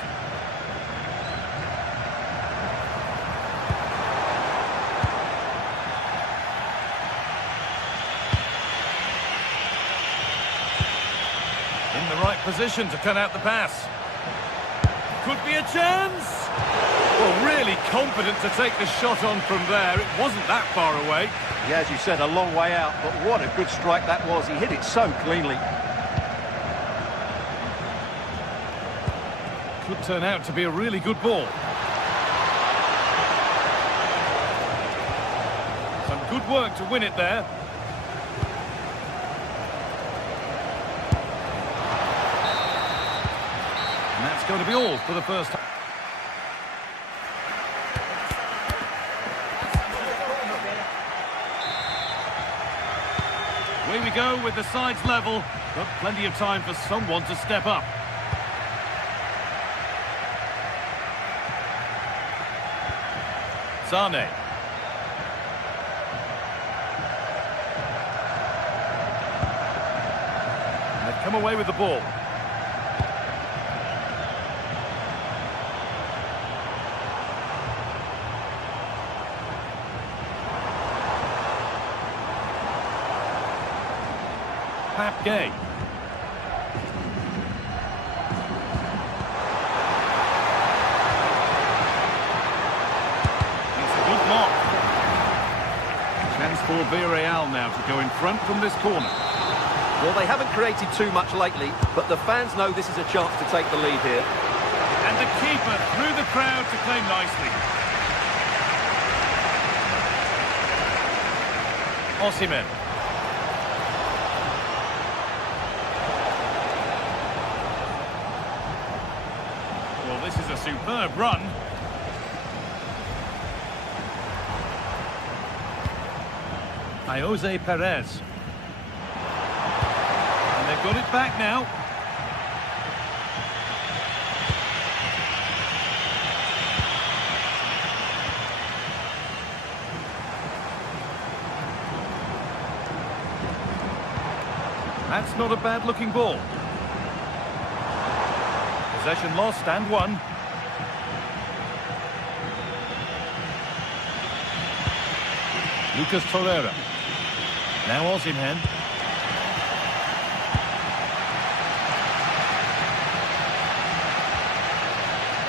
In the right position to cut out the pass. Could be a chance. Well, really confident to take the shot on from there. It wasn't that far away. Yeah, as you said, a long way out, but what a good strike that was. He hit it so cleanly. Could turn out to be a really good ball. Some good work to win it there. And that's going to be all for the first time. Away we go with the sides level, but plenty of time for someone to step up. Sane. And they've come away with the ball. Pap Gay. It's a good block. Chance for Villarreal now to go in front from this corner. Well, they haven't created too much lately, but the fans know this is a chance to take the lead here. And the keeper through the crowd to claim nicely. Osimhen. Well, this is a superb run. Jose Perez. And they've got it back now. That's not a bad-looking ball. Possession lost and won. Lucas Torreira. Now Osimhen.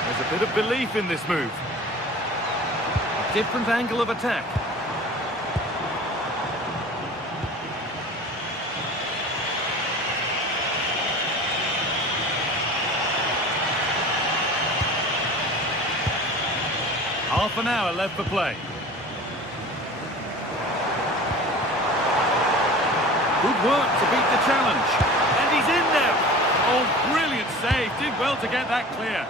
There's a bit of belief in this move. A different angle of attack. Half an hour left for play. Good work to beat the challenge. And he's in there. Oh, brilliant save. Did well to get that clear.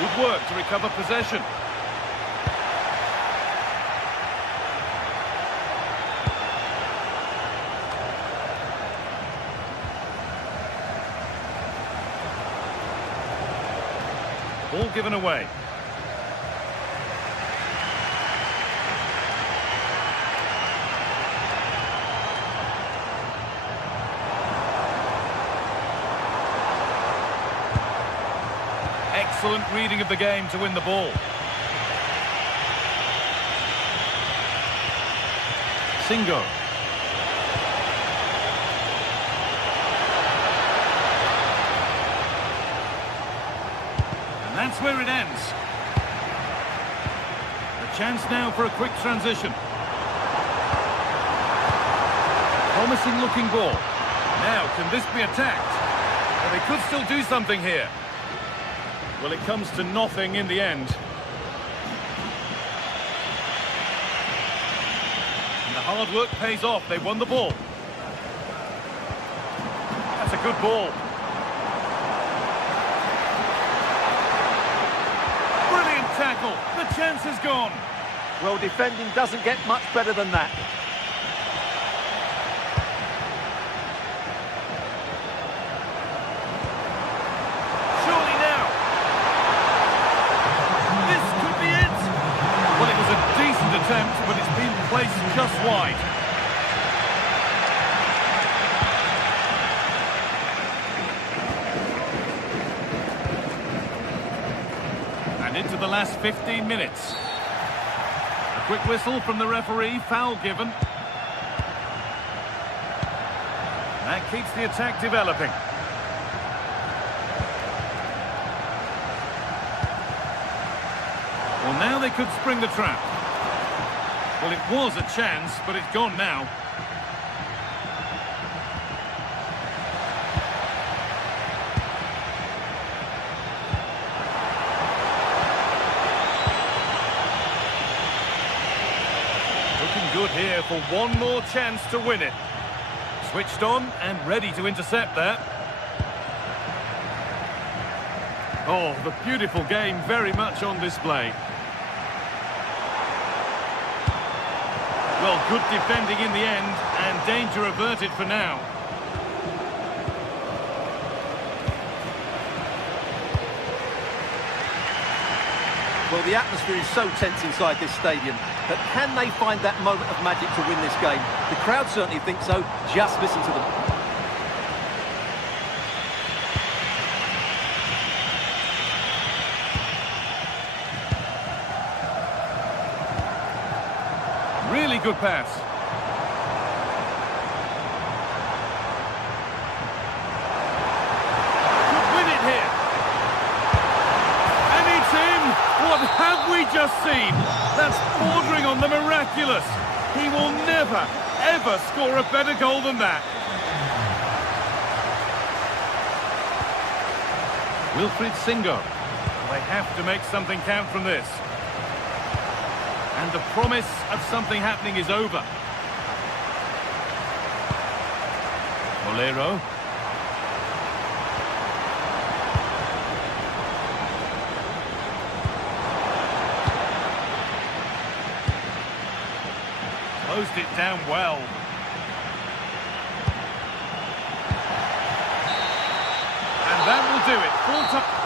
Good work to recover possession. Ball given away. Excellent reading of the game to win the ball. Singo. And that's where it ends. A chance now for a quick transition. Promising looking ball. Now, can this be attacked? Well, they could still do something here. Well, it comes to nothing in the end. And the hard work pays off. They won the ball. That's a good ball. Brilliant tackle. The chance is gone. Well, defending doesn't get much better than that. Surely now. This could be it. Well, it was a decent attempt, but it's been placed just wide. And into the last 15 minutes. A quick whistle from the referee, foul given. That keeps the attack developing. Well, now they could spring the trap. Well, it was a chance, but it's gone now. Looking good here for one more chance to win it. Switched on and ready to intercept that. Oh, the beautiful game very much on display. Well, good defending in the end, and danger averted for now. Well, the atmosphere is so tense inside this stadium, but can they find that moment of magic to win this game? The crowd certainly think so. Just listen to them. Really good pass. Could win it here. And it's in. What have we just seen? That's bordering on the miraculous. He will never, ever score a better goal than that. Wilfried Singo. They have to make something count from this. And the promise of something happening is over. Molero. Closed it down well. And that will do it. Full time.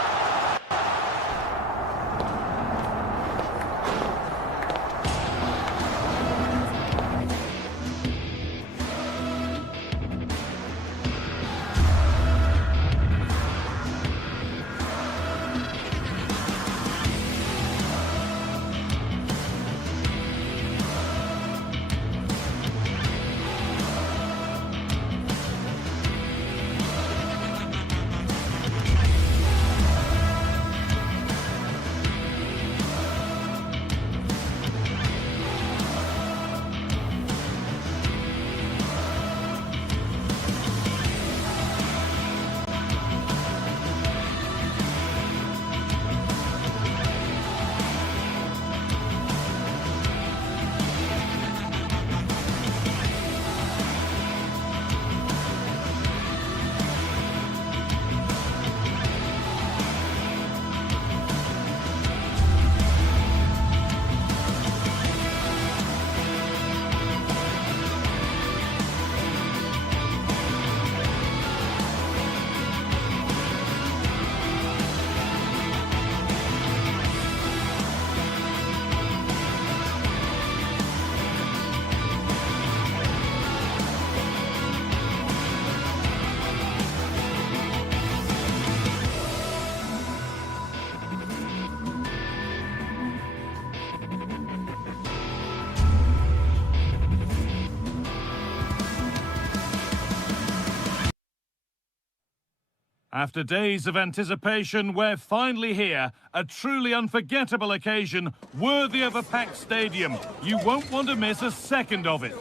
After days of anticipation, we're finally here. A truly unforgettable occasion, worthy of a packed stadium. You won't want to miss a second of it.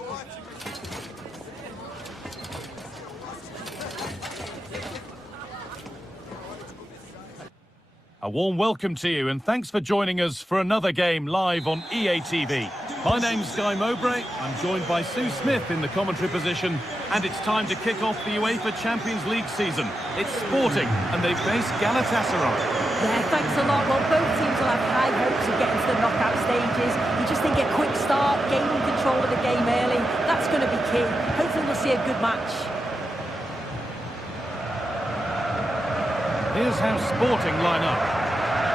A warm welcome to you and thanks for joining us for another game live on EA TV. My name's Guy Mowbray, I'm joined by Sue Smith in the commentary position, and it's time to kick off the UEFA Champions League season. It's Sporting and they face Galatasaray. Yeah, thanks a lot. Well, both teams will have high hopes of getting to the knockout stages. You just think a quick start, gaining control of the game early, that's going to be key. Hopefully we'll see a good match. Here's how Sporting line up.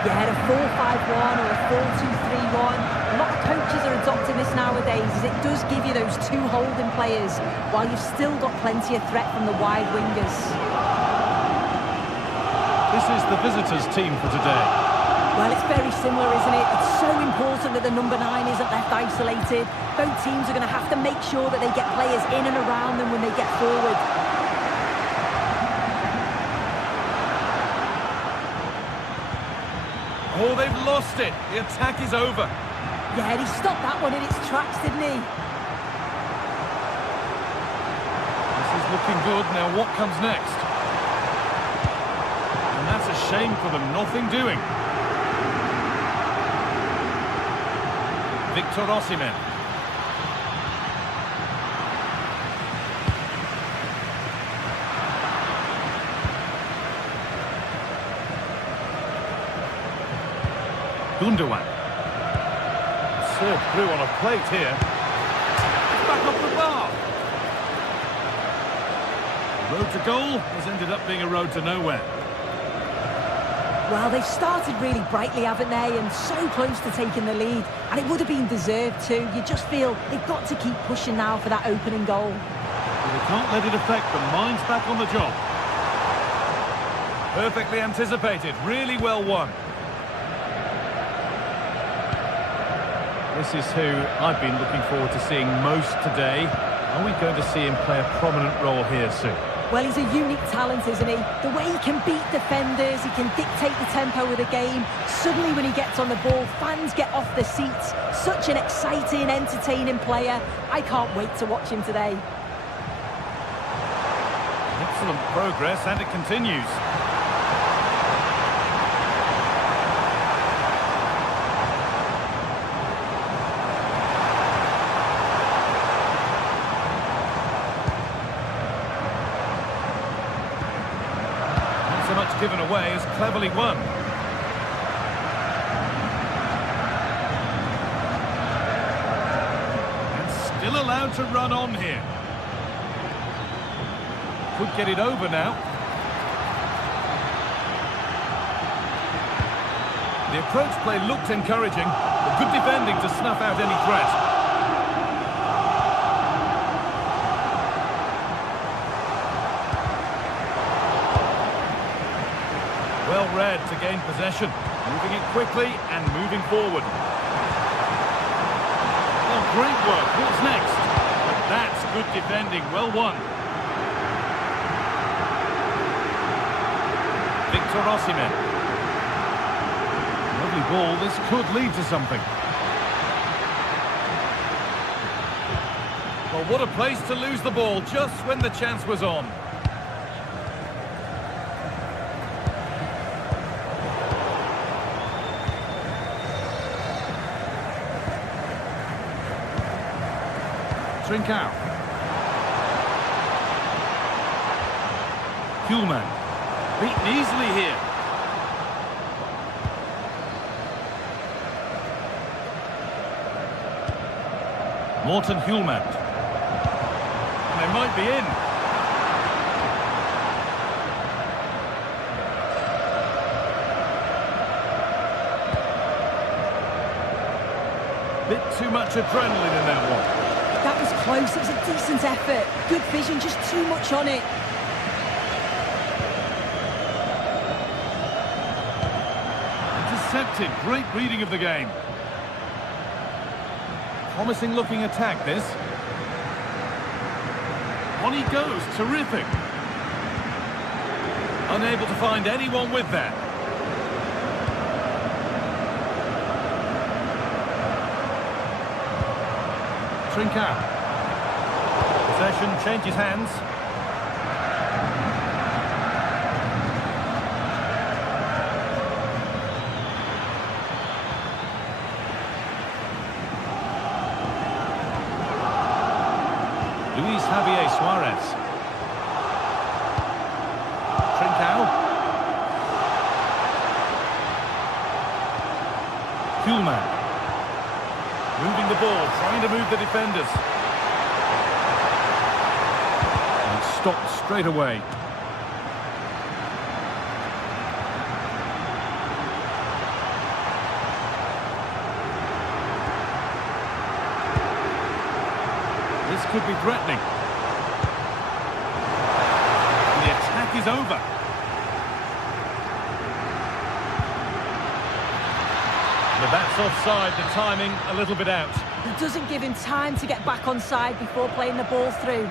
Yeah, a 4-5-1 or a 4-2-3-1. A lot of coaches are adopting this nowadays as it does give you those two holding players while you've still got plenty of threat from the wide wingers. This is the visitors' team for today. Well, it's very similar, isn't it? It's so important that the number 9 isn't left isolated. Both teams are going to have to make sure that they get players in and around them when they get forward. Oh, they've lost it. The attack is over. Yeah, he stopped that one in its tracks, didn't he? This is looking good. Now, what comes next? And that's a shame for them. Nothing doing. Victor Osimhen. Gundogan. Served through on a plate here. It's back off the bar. The road to goal has ended up being a road to nowhere. Well, they've started really brightly, haven't they? And so close to taking the lead. And it would have been deserved too. You just feel they've got to keep pushing now for that opening goal. But they can't let it affect them. Mind's back on the job. Perfectly anticipated. Really well won. This is who I've been looking forward to seeing most today. Are we going to see him play a prominent role here soon? Well, he's a unique talent, isn't he? The way he can beat defenders, he can dictate the tempo of the game. Suddenly when he gets on the ball, fans get off their seats. Such an exciting, entertaining player. I can't wait to watch him today. Excellent progress, and it continues. So much given away is cleverly won. And still allowed to run on here. Could get it over now. The approach play looked encouraging, but good defending to snuff out any threat. Well read to gain possession, moving it quickly and moving forward. Oh, great work. What's next? But that's good defending. Well won. Victor Osimhen. Lovely ball. This could lead to something. Well, what a place to lose the ball just when the chance was on. Trincao. Kuhlmann. Beaten easily here. Morten Kuhlmann. They might be in. Bit too much adrenaline in that one. That was close. It was a decent effort. Good vision, just too much on it. Intercepted. Great reading of the game. Promising looking attack, this. On he goes. Terrific. Unable to find anyone with that. Trincao. Possession changes hands. ball, trying to move the defenders. And stopped straight away. This could be threatening. And the attack is over. But that's offside, the timing a little bit out. He doesn't give him time to get back on side before playing the ball through.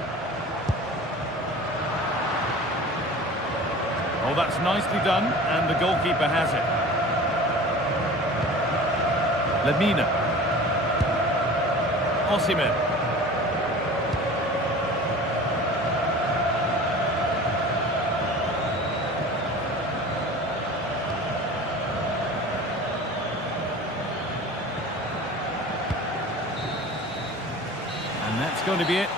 Oh, that's nicely done, and the goalkeeper has it. Lemina. Osimhen. And that's going to be it.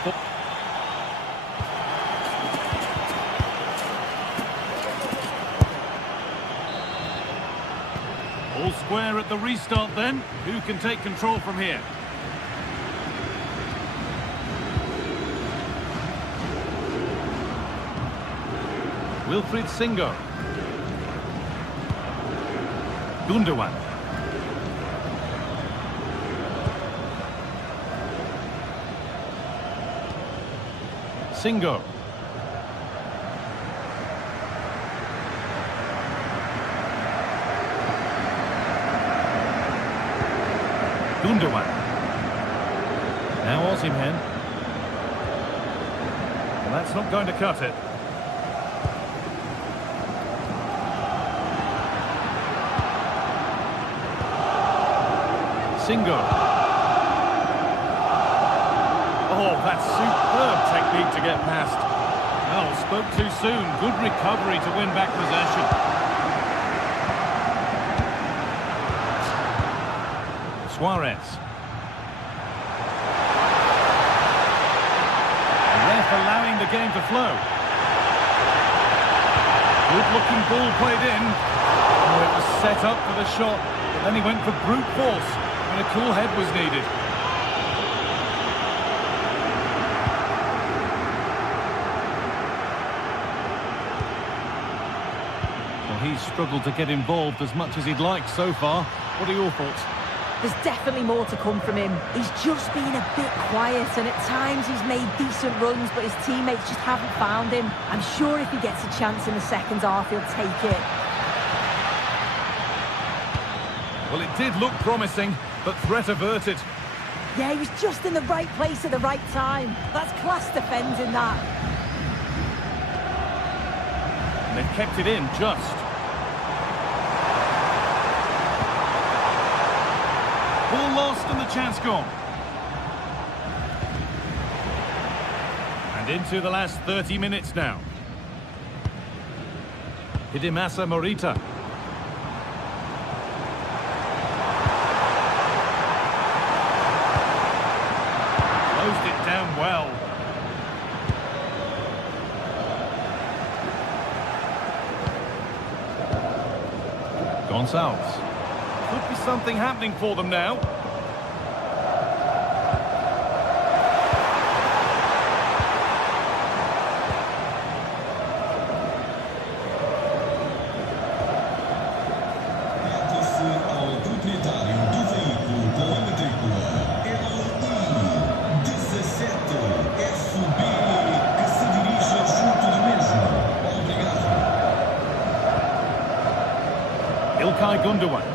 All square at the restart then. Who can take control from here? Wilfried Singo. Gundogan. Singo. Gundogan. Now Osimhen. Well, that's not going to cut it. Singo. Oh, that's superb technique to get past. Oh, spoke too soon. Good recovery to win back possession. Suarez. The ref allowing the game to flow. Good-looking ball played in. Oh, it was set up for the shot, but then he went for brute force when a cool head was needed. He's struggled to get involved as much as he'd like so far. What are your thoughts? There's definitely more to come from him. He's just been a bit quiet, and at times he's made decent runs, but his teammates just haven't found him. I'm sure if he gets a chance in the second half, he'll take it. Well, it did look promising, but threat averted. Yeah, he was just in the right place at the right time. That's class defending, that. And they've kept it in just. Ball lost and the chance gone. And into the last 30 minutes now. Hidemasa Morita. Closed it down well. Gonçalves. Could be something happening for them now. Trata-se ao proprietário do veículo com a matrícula LI-17 SB que se dirija junto do mesmo. Obrigado. Ilkay Gundogan.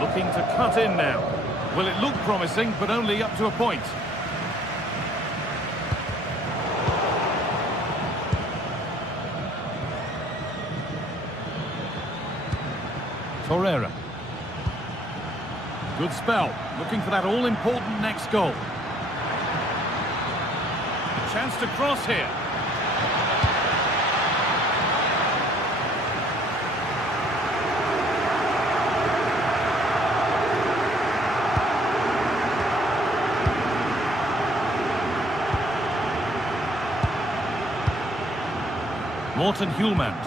Looking to cut in now. Well, it looked promising, but only up to a point. Torreira. Good spell. Looking for that all-important next goal. A chance to cross here. Morten Hjulmand.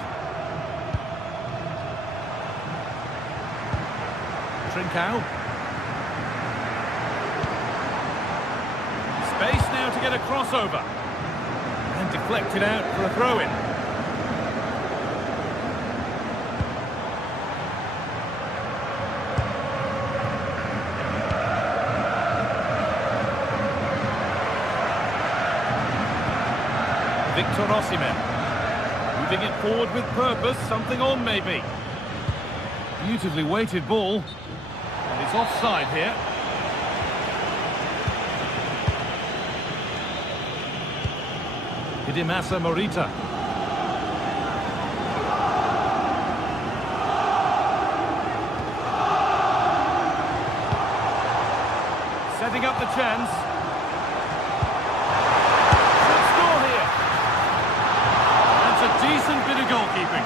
Trincao. get a crossover. And deflected out for a throw-in. Victor Osimhen. Moving it forward with purpose, something on maybe. Beautifully weighted ball. And it's offside here. Hidimasa Morita. Setting up the chance. Should score here. That's a decent bit of goalkeeping.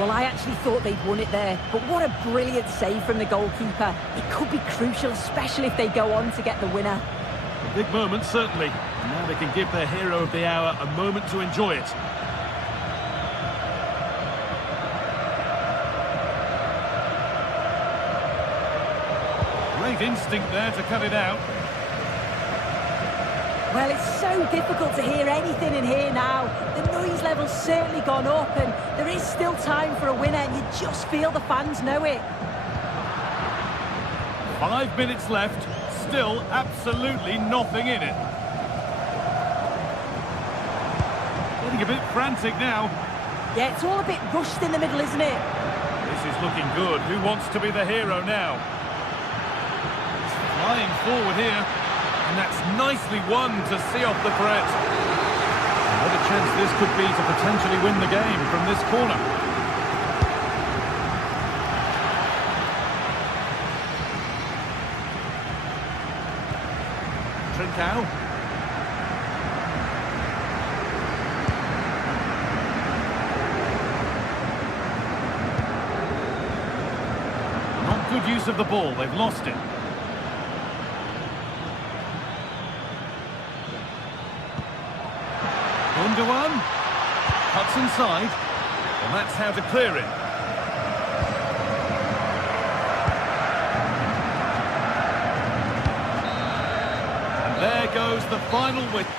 Well, I actually thought they'd won it there, but what a brilliant save from the goalkeeper. It could be crucial, especially if they go on to get the winner. A big moment, certainly. And now they can give their hero of the hour a moment to enjoy it. Great instinct there to cut it out. Well, it's so difficult to hear anything in here now. The noise level's certainly gone up, and there is still time for a winner, and you just feel the fans know it. 5 minutes left, still absolutely nothing in it. Getting a bit frantic now. Yeah, it's all a bit rushed in the middle, isn't it? This is looking good. Who wants to be the hero now? Flying forward here. And that's nicely won to see off the threat. What a chance this could be to potentially win the game from this corner. Trincao. Not good use of the ball. They've lost it. Gundogan cuts inside, and that's how to clear it. And there goes the final whistle.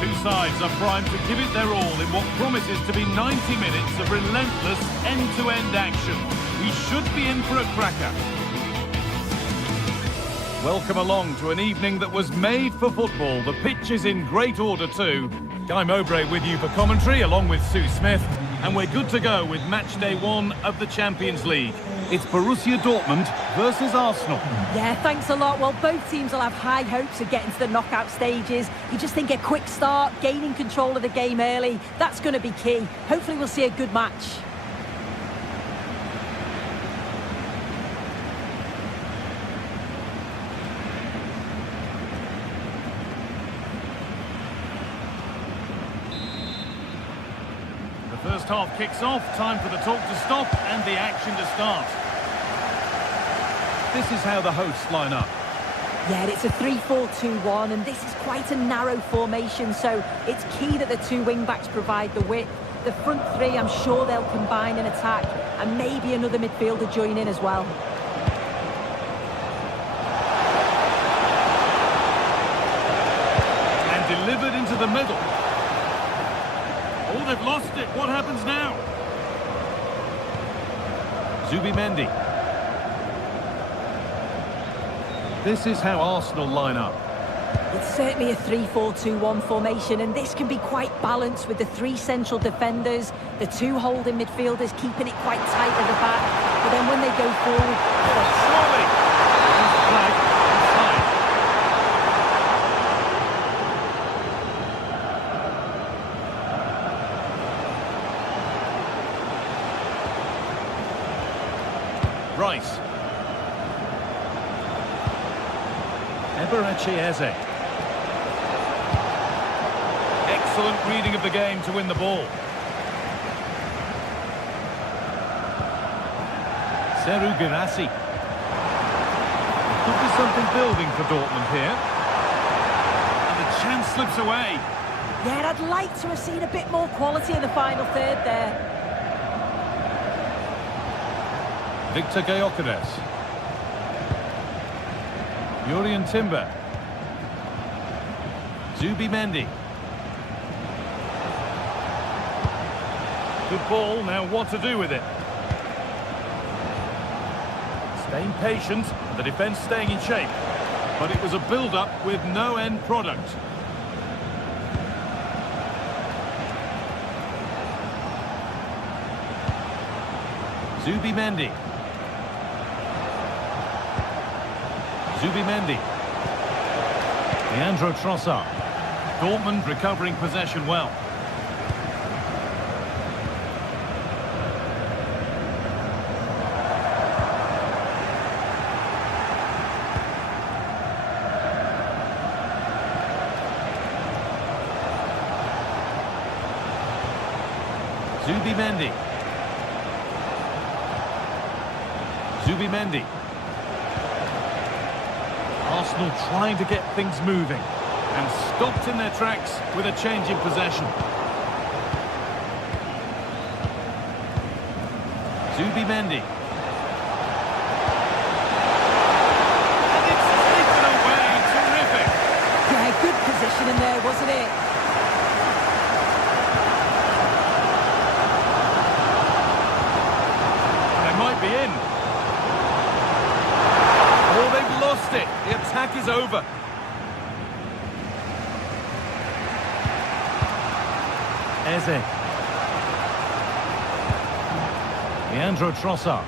Two sides are primed to give it their all in what promises to be 90 minutes of relentless end-to-end action. We should be in for a cracker. Welcome along to an evening that was made for football. The pitch is in great order too. Guy Mowbray with you for commentary along with Sue Smith. And we're good to go with match day 1 of the Champions League. It's Borussia Dortmund versus Arsenal. Yeah, thanks a lot. Well, both teams will have high hopes of getting to the knockout stages. You just think a quick start, gaining control of the game early, that's going to be key. Hopefully we'll see a good match. The first half kicks off, time for the talk to stop and the action to start. This is how the hosts line up. Yeah, it's a 3-4-2-1, and this is quite a narrow formation, so it's key that the two wing-backs provide the width. the front three, I'm sure they'll combine in attack, and maybe another midfielder join in as well. And delivered into the middle. Oh, they've lost it. What happens now? Zubimendi. This is how Arsenal line up. It's certainly a 3-4-2-1 formation, and this can be quite balanced with the three central defenders, the two holding midfielders keeping it quite tight at the back, but then when they go forward... Surely! There's the flag. Offside. Rice. Eberechi Eze. Excellent reading of the game to win the ball. Seru Girassi. Could be something building for Dortmund here. And the chance slips away. Yeah, I'd like to have seen a bit more quality in the final third there. Victor Gyökeres. Jurrien Timber. Zubimendi. Good ball, now what to do with it? Staying patient, the defence staying in shape. But it was a build-up with no end product. Zubimendi. Zubimendi. Leandro Trossard. Dortmund recovering possession well. Zubimendi. Zubimendi. Arsenal trying to get things moving and stopped in their tracks with a change in possession. Zubimendi. And it's taken away. Terrific. Yeah, good position in there, wasn't it? They might be in. Oh, they've lost it. The attack is over. Eze. Leandro Trossard.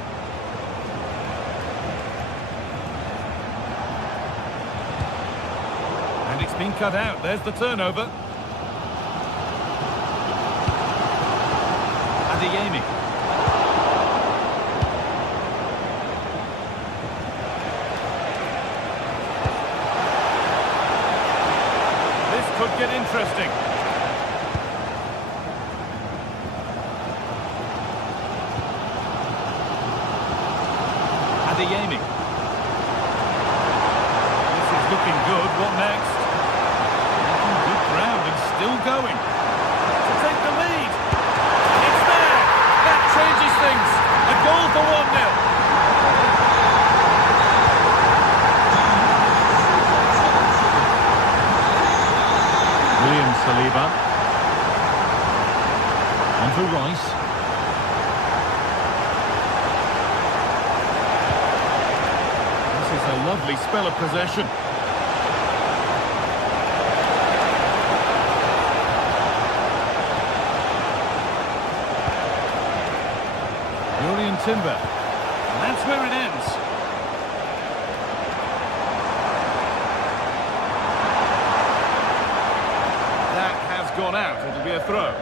And it's been cut out. There's the turnover. Adeyemi. This could get interesting. Adeyemi. This is looking good. What next? Making good ground and still going. To take the lead. It's there. That changes things. A goal for 1-0. William Saliba. On to Rice. A lovely spell of possession. Jurrien Timber. And that's where it ends. That has gone out. It'll be a throw.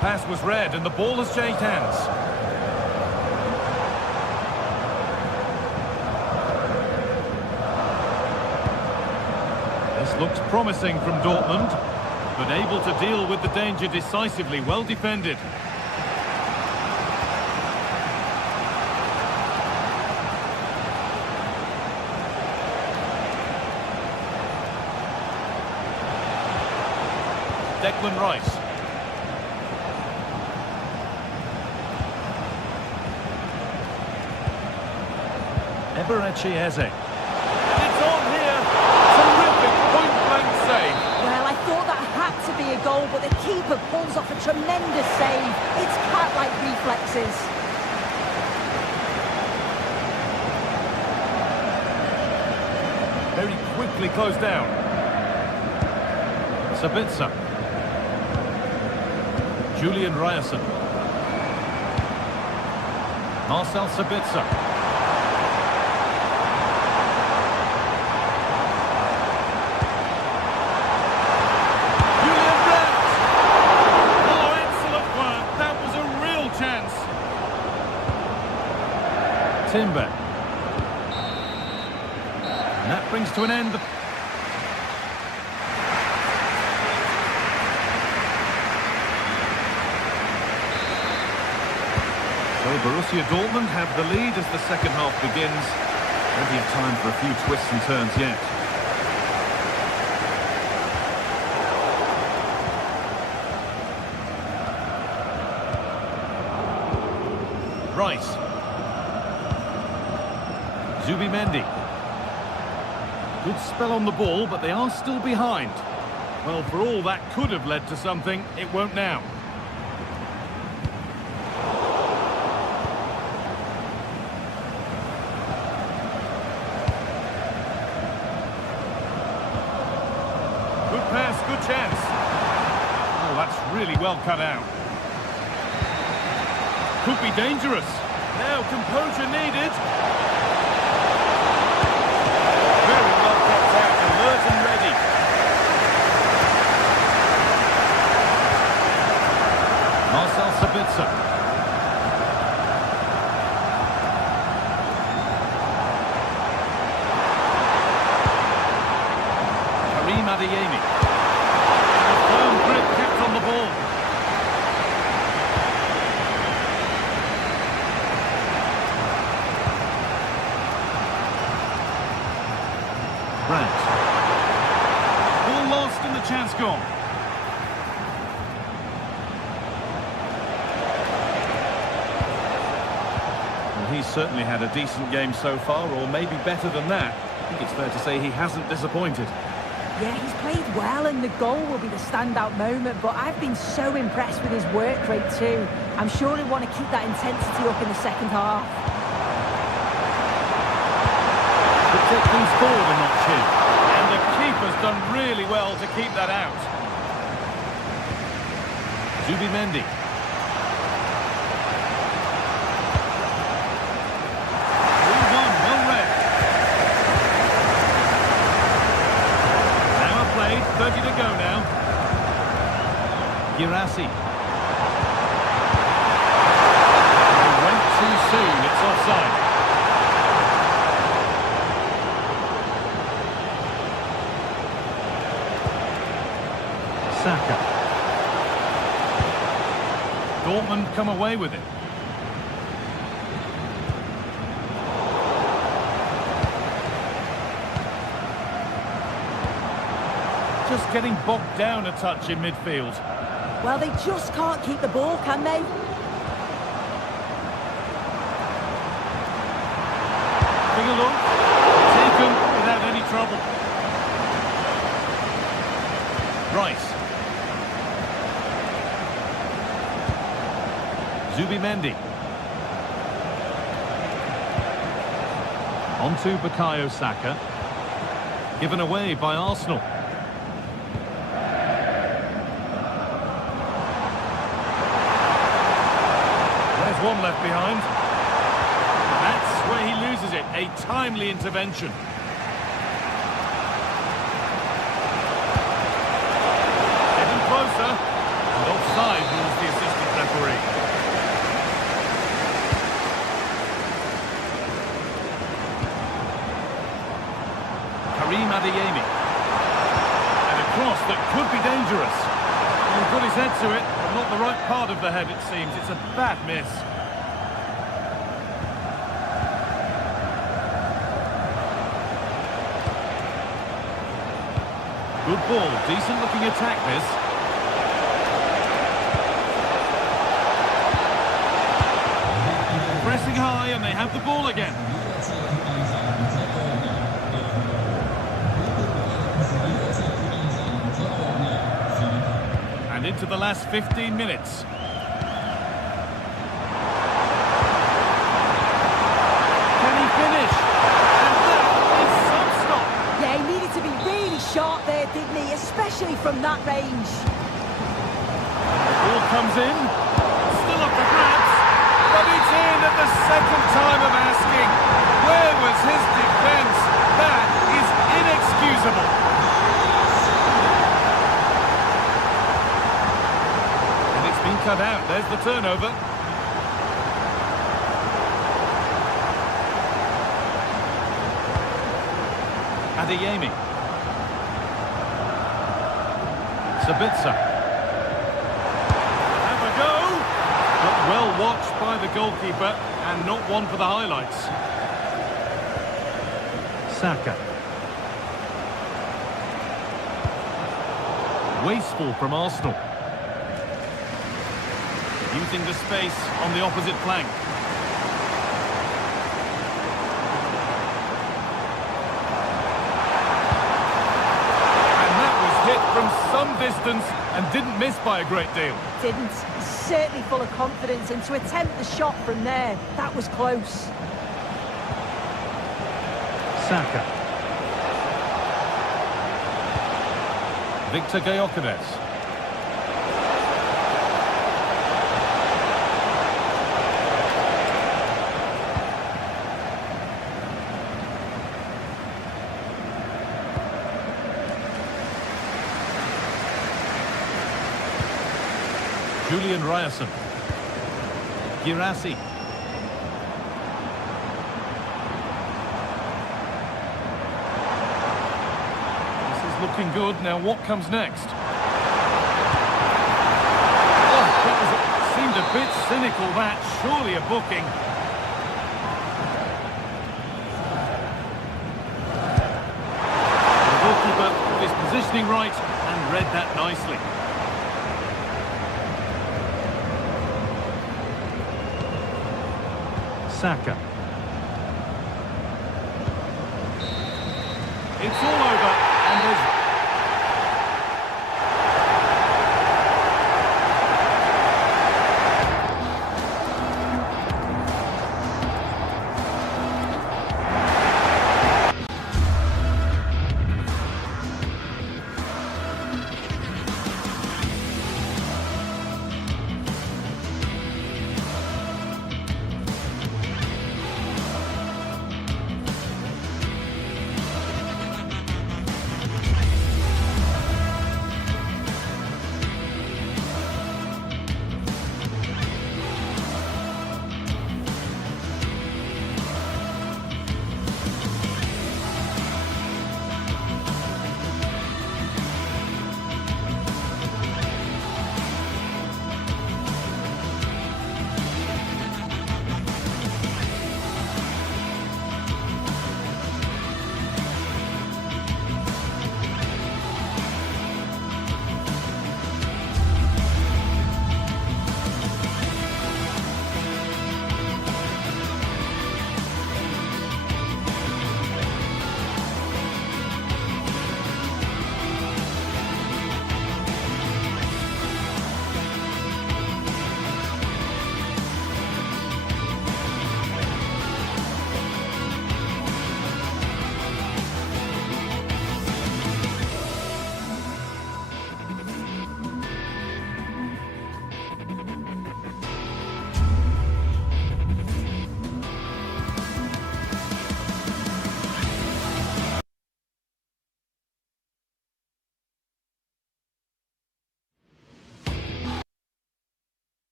Pass was read and the ball has changed hands. This looks promising from Dortmund, but able to deal with the danger decisively. Well defended. Declan Rice. Eberechi Eze. It's on here. Terrific point-blank save. Well, I thought that had to be a goal, but the keeper pulls off a tremendous save. It's cat-like reflexes. Very quickly closed down. Sabitzer. Julian Ryerson. Marcel Sabitzer. Julian Brandt. Oh, excellent work. That was a real chance. Timber. And that brings to an end the... So Borussia Dortmund have the lead as the second half begins. Plenty of time for a few twists and turns yet. Rice. Zubimendi. Good spell on the ball, but they are still behind. Well, for all that could have led to something, it won't now. Good pass, good chance. Oh, that's really well cut out. Could be dangerous. Now, composure needed. Very well kept out, alert and ready. Marcel Sabitzer. Karim Adeyemi. A firm grip kept on the ball. Brandt. Ball lost and the chance gone. Well, he's certainly had a decent game so far, or maybe better than that. I think it's fair to say he hasn't disappointed. Yeah, he's played well, and the goal will be the standout moment, but I've been so impressed with his work rate too. I'm sure he'll want to keep that intensity up in the second half. Could take things forward a notch here. And the keeper's done really well to keep that out. Zubimendi. Well read. Hour played, 30 to go now. Girassi. He went too soon, it's offside. Saka. Dortmund come away with it. Just getting bogged down a touch in midfield. Well, they just can't keep the ball, can they? Big a look. Taken without any trouble. Rice. Zubimendi. On to Bukayo Saka. Given away by Arsenal. There's one left behind. That's where he loses it. A timely intervention. Getting closer. And offside rules the assistant referee. Karim Adeyemi. And a cross that could be dangerous. He got his head to it, but not the right part of the head, it seems. It's a bad miss. Good ball, decent looking attack this. pressing high and they have the ball again. And into the last 15 minutes. Can he finish? And that is some stop. Yeah, he needed to be really sharp there, didn't he? Especially from that range. Ball comes in. Still up for grabs. But it's in at the second time of asking. Where was his defence? That is inexcusable. And it's been cut out. There's the turnover. Adeyemi. Sabitzer. Have a go. But well watched by the goalkeeper and not one for the highlights. Saka. Wasteful from Arsenal. Using the space on the opposite flank. From some distance and didn't miss by a great deal. Didn't. Certainly full of confidence, and to attempt the shot from there, that was close. Saka. Victor Gyökeres. Julian Ryerson. Girassi. This is looking good. Now what comes next? Oh, seemed a bit cynical, that. Surely a booking. The goalkeeper got his positioning right and read that nicely. Saka. It's all over, and there's...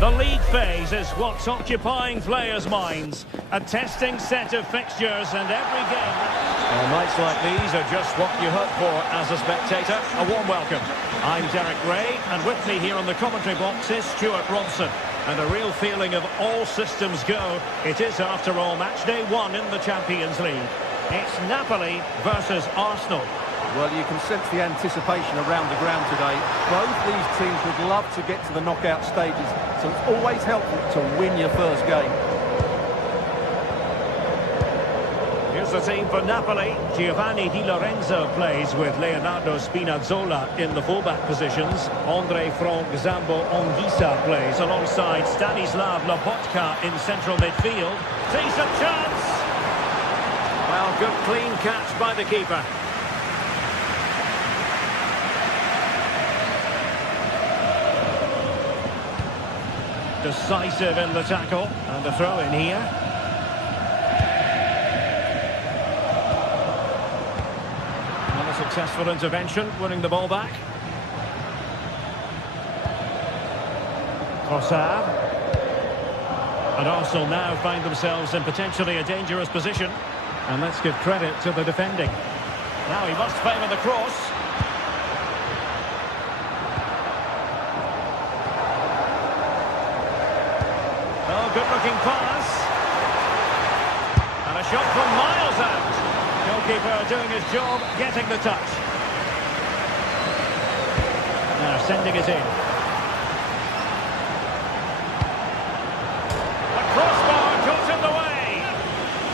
The league phase is what's occupying players' minds. A testing set of fixtures and every game. Well, nights like these are just what you hope for as a spectator. A warm welcome. I'm Derek Ray, and with me here on the commentary box is Stuart Robson. And a real feeling of all systems go. It is, after all, match day 1 in the Champions League. It's Napoli versus Arsenal. Well, you can sense the anticipation around the ground today. Both these teams would love to get to the knockout stages, so it's always helpful to win your first game. Here's the team for Napoli. Giovanni Di Lorenzo plays with Leonardo Spinazzola in the fullback positions. Andre Frank Zambo Anguissa plays alongside Stanislav Lobotka in central midfield. Decent chance! Well, good clean catch by the keeper. Decisive in the tackle, and a throw in here. And a successful intervention, winning the ball back. Trossard. And Arsenal now find themselves in potentially a dangerous position. And let's give credit to the defending. Now he must favour the cross. Good-looking pass. And a shot from miles out. Goalkeeper doing his job, getting the touch. Now sending it in. A crossbar got in the way.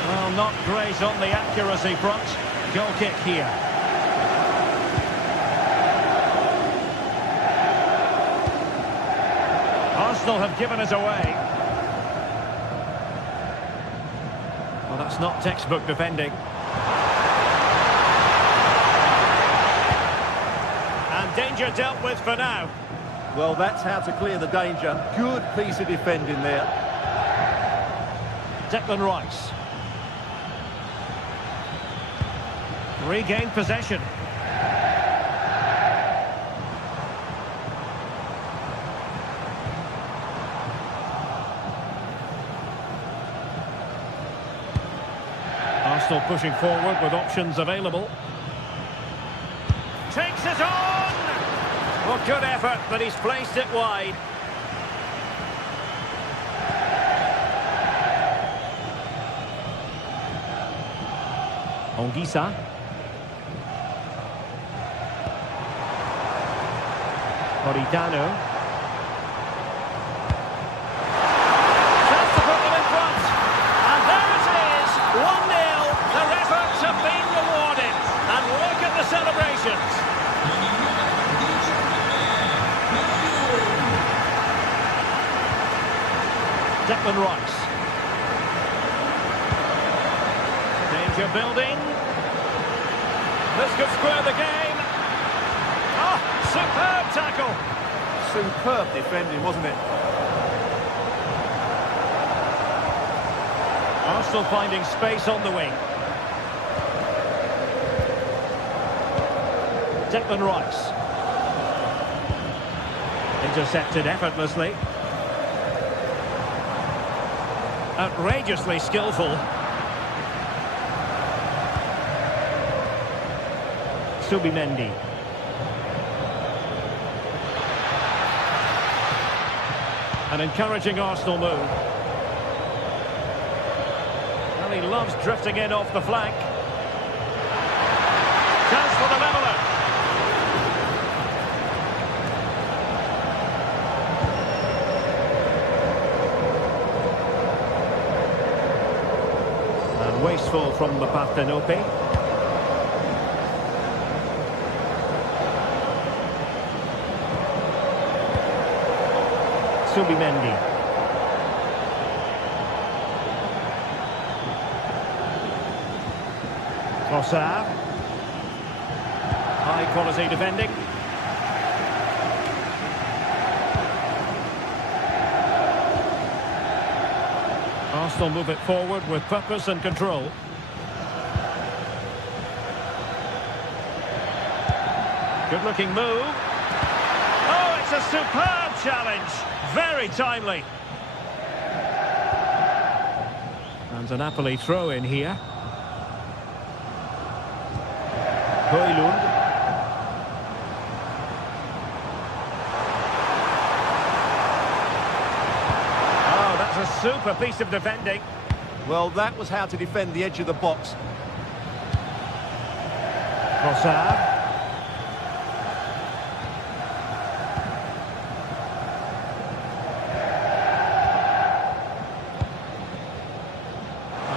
Well, not great on the accuracy front. Goal kick here. Arsenal have given it away. Well, that's not textbook defending. And danger dealt with for now. Well, that's how to clear the danger. Good piece of defending there. Declan Rice. Regained possession. Arsenal pushing forward with options available. Takes it on! Well, good effort, but he's placed it wide. Anguissa. Politano. Chance to put them in front. And there it is, 1-0. Their efforts have been rewarded. And look at the celebrations. Declan Rice. Danger building. This could square the game. Oh, superb tackle. Superb defending, wasn't it? Arsenal finding space on the wing. Declan Rice. Intercepted effortlessly. Outrageously skillful. Subimendi. An encouraging Arsenal move. Well, he loves drifting in off the flank. Chance for the leveller. And wasteful from the Partenope. Subimendi. Trossard. High quality defending. Arsenal move it forward with purpose and control. Good looking move. Oh, it's a superb challenge. Very timely. And a Napoli throw in here. Højlund. Oh, that's a super piece of defending. Well, that was how to defend the edge of the box. Trossard.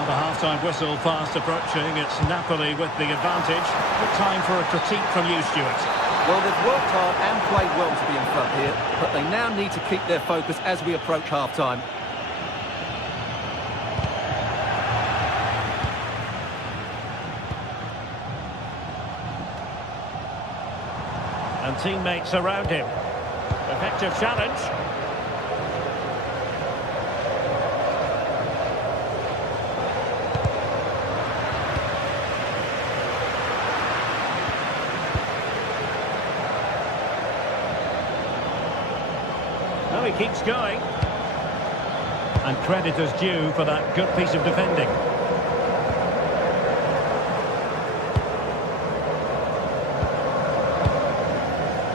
The half-time whistle fast approaching. It's Napoli with the advantage. Good time for a critique from you, Stuart. Well, they've worked hard and played well to be in front here, but they now need to keep their focus as we approach half-time. And teammates around him. Effective challenge. No, he keeps going. And credit is due for that good piece of defending.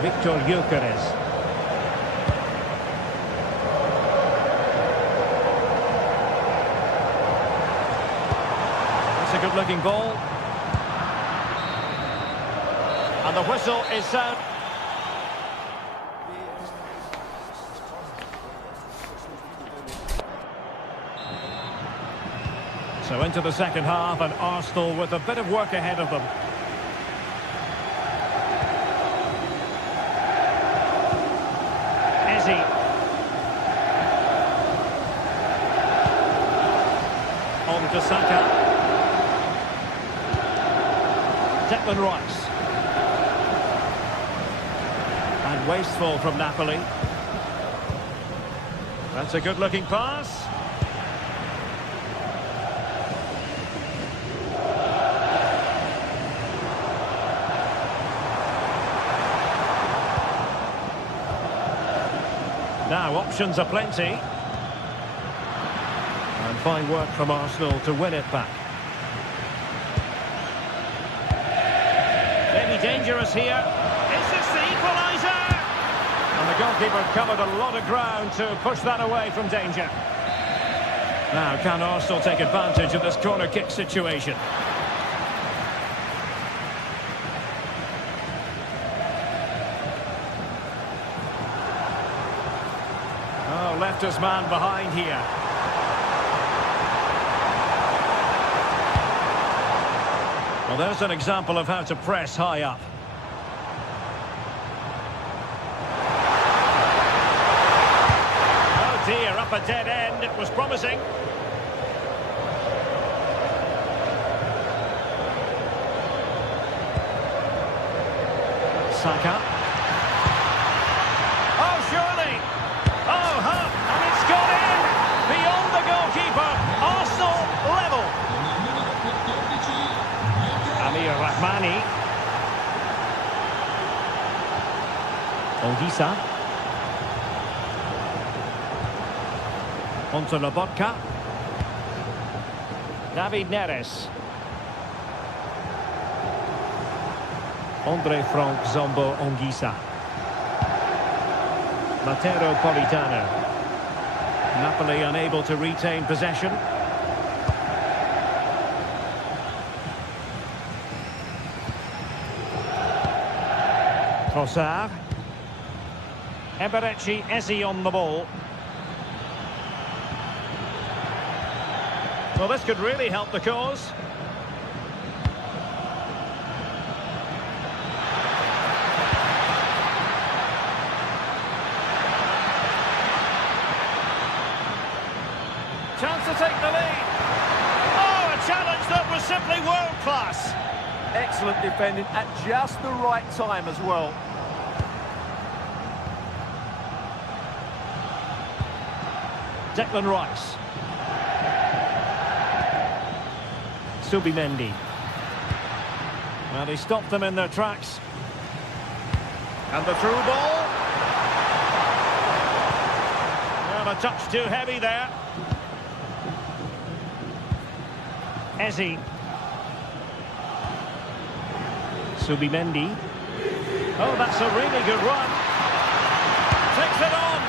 Victor Gyökeres. That's a good-looking ball. And the whistle is sound. So into the second half, and Arsenal with a bit of work ahead of them. On to Saka. Declan Rice. And wasteful from Napoli. That's a good-looking pass. Now, options are plenty. And fine work from Arsenal to win it back. Maybe dangerous here. Is this the equaliser? And the goalkeeper covered a lot of ground to push that away from danger. Now, can Arsenal take advantage of this corner kick situation? Oh, left his man behind here. Well, there's an example of how to press high up. Oh dear, up a dead end. It was promising. Saka. Oh, surely. Oh, huh. And it's gone in. Beyond the goalkeeper. Arsenal level. Amir Rahmani. Ongisa. Onto Lobotka. David Neres. Andre Frank Zombo Ongisa. Matteo Politano. Napoli unable to retain possession. Trossard. Eberechi Eze on the ball. Well, this could really help the cause. Chance to take the lead. Oh, a challenge that was simply world-class. Excellent defending at just the right time as well. Declan Rice. Subimendi. Well, he stopped them in their tracks. And the through ball. Well, a touch too heavy there. Eze. Subimendi. Oh, that's a really good run. Takes it on.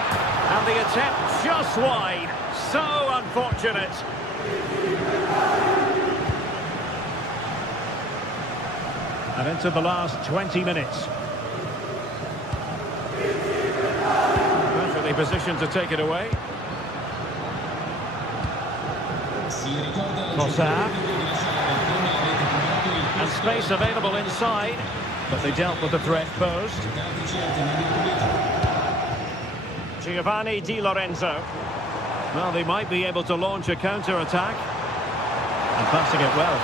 And the attempt just wide. So unfortunate. And into the last 20 minutes. Perfectly positioned to take it away. Trossard. And space available inside, but they dealt with the threat posed. Giovanni Di Lorenzo. Well, they might be able to launch a counter-attack. And passing it well.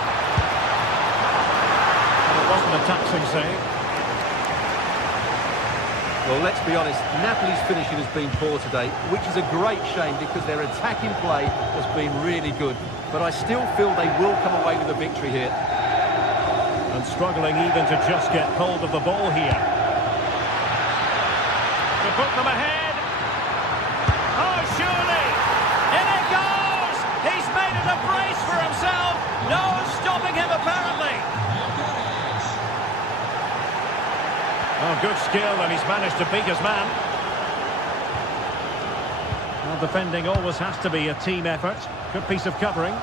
It wasn't a taxing save. Well, let's be honest, Napoli's finishing has been poor today, which is a great shame because their attacking play has been really good. But I still feel they will come away with a victory here. And struggling even to just get hold of the ball here. To put them ahead. Oh, surely! In it goes! He's made it a brace for himself. No one's stopping him, apparently. Oh, good skill, and he's managed to beat his man. Well, defending always has to be a team effort. Good piece of covering.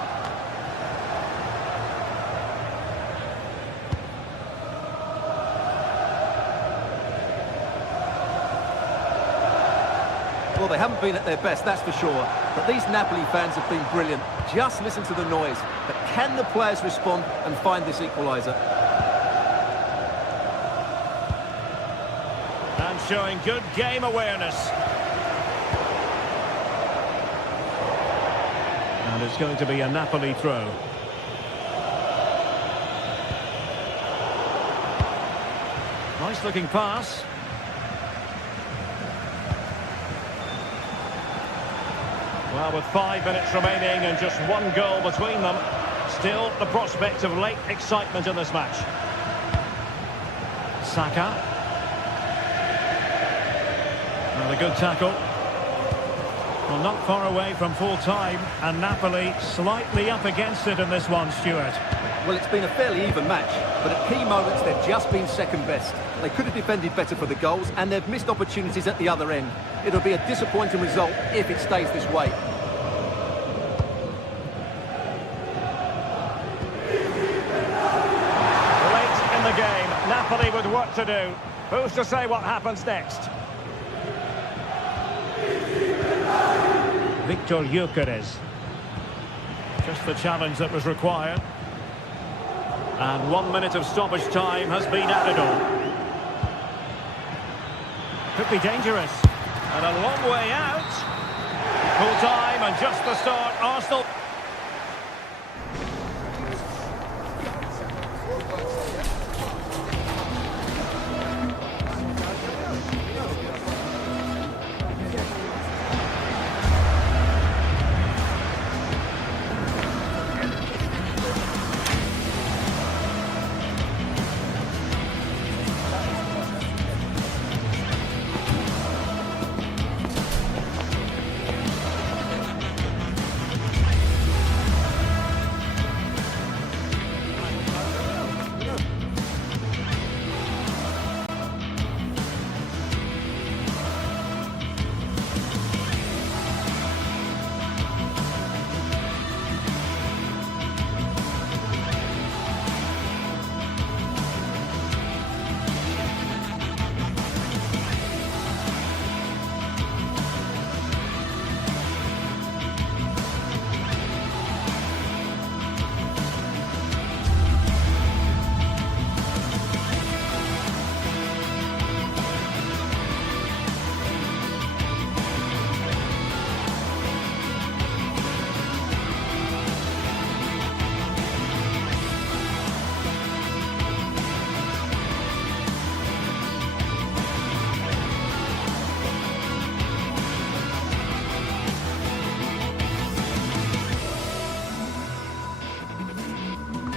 Well, they haven't been at their best, that's for sure. But these Napoli fans have been brilliant. Just listen to the noise. But can the players respond and find this equaliser? And showing good game awareness. And it's going to be a Napoli throw. Nice looking pass. Well, with 5 minutes remaining and just one goal between them, still the prospect of late excitement in this match. Saka. Well, a good tackle. Well, not far away from full time, and Napoli slightly up against it in this one, Stuart. Well, it's been a fairly even match, but at key moments they've just been second best. They could have defended better for the goals, and they've missed opportunities at the other end. It'll be a disappointing result if it stays this way. Late in the game, Napoli with work to do. Who's to say what happens next? Victor Gyökeres. Just the challenge that was required. And 1 minute of stoppage time has been added on. Could be dangerous. And a long way out. Full time and just the start. Arsenal.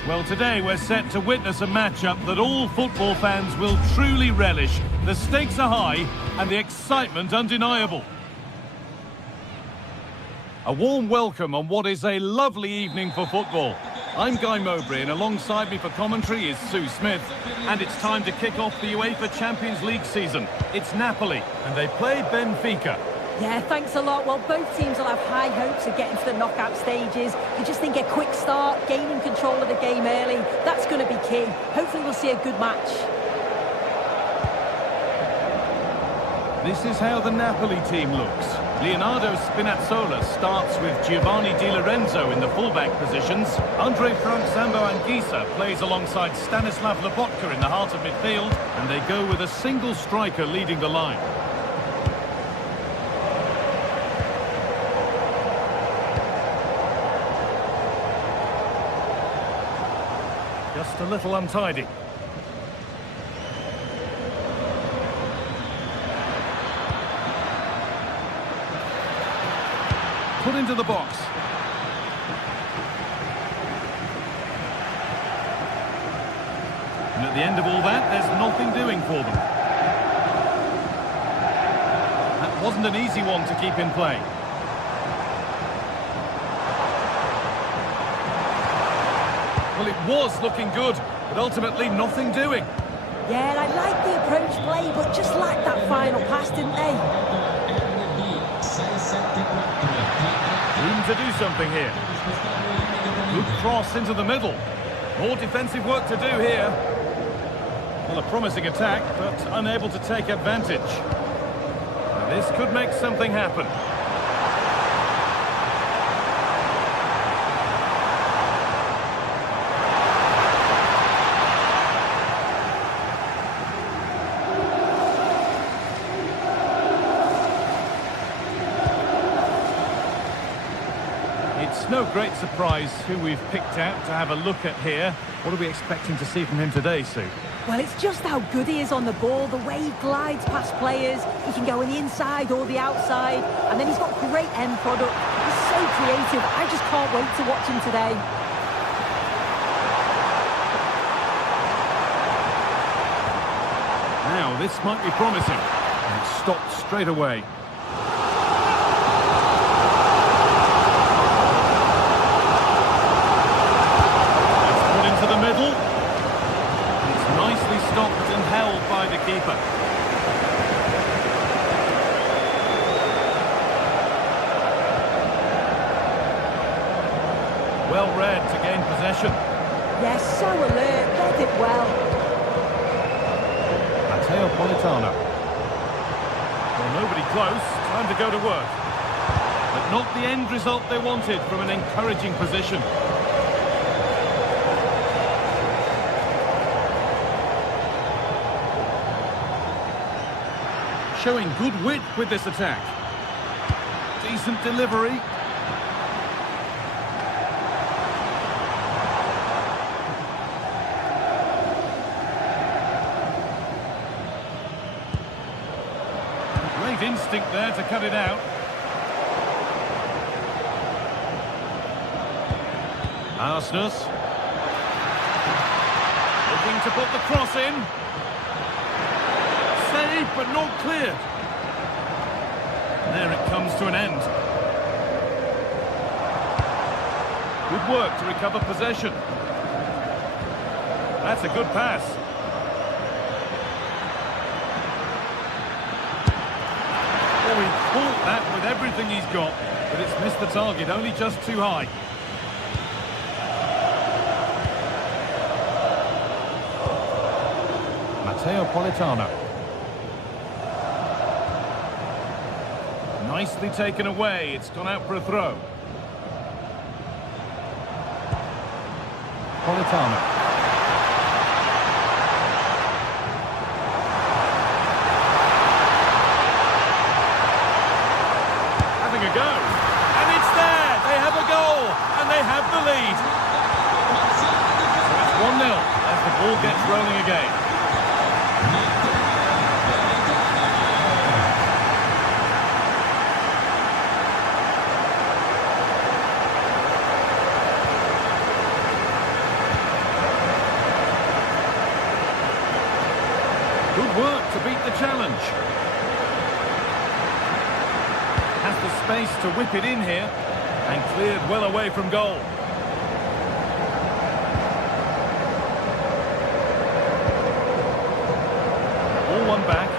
Well, today we're set to witness a matchup that all football fans will truly relish. The stakes are high and the excitement undeniable. A warm welcome on what is a lovely evening for football. I'm Guy Mowbray, and alongside me for commentary is Sue Smith. And it's time to kick off the UEFA Champions League season. It's Napoli, and they play Benfica. Yeah, thanks a lot. Well, both teams will have high hopes of getting to the knockout stages. You just think a quick start, gaining control of the game early, that's going to be key. Hopefully we'll see a good match. This is how the Napoli team looks. Leonardo Spinazzola starts with Giovanni Di Lorenzo in the fullback positions. Andre Frank Zambo Anguissa plays alongside Stanislav Lobotka in the heart of midfield, and they go with a single striker leading the line. Just a little untidy. Put into the box. And at the end of all that, there's nothing doing for them. That wasn't an easy one to keep in play. Well, it was looking good, but ultimately nothing doing. Yeah, I like the approach play, but just lacked that final pass, didn't they? Room to do something here. Good cross into the middle. More defensive work to do here. Well, a promising attack, but unable to take advantage. Now, this could make something happen. It's no great surprise who we've picked out to have a look at here. What are we expecting to see from him today, Sue? Well, it's just how good he is on the ball, the way he glides past players. He can go on the inside or the outside, and then he's got great end product. He's so creative. I just can't wait to watch him today. Now, this might be promising. And it's stopped straight away. Stopped and held by the keeper. Well read to gain possession. Yes, so alert, read it well. Matteo Politano. Well, nobody close, time to go to work. But not the end result they wanted from an encouraging position. Showing good wit with this attack. Decent delivery. Great instinct there to cut it out. Arsenus. Looking to put the cross in. Saved, but not cleared. And there it comes to an end. Good work to recover possession. That's a good pass. Oh, he caught that with everything he's got, but it's missed the target, only just too high. Matteo Politano. Nicely taken away, it's gone out for a throw. Politano. Having a go. And it's there! They have a goal! And they have the lead. So it's 1-0 as the ball gets rolling again. Good work to beat the challenge. Has the space to whip it in here and cleared well away from goal. All one back.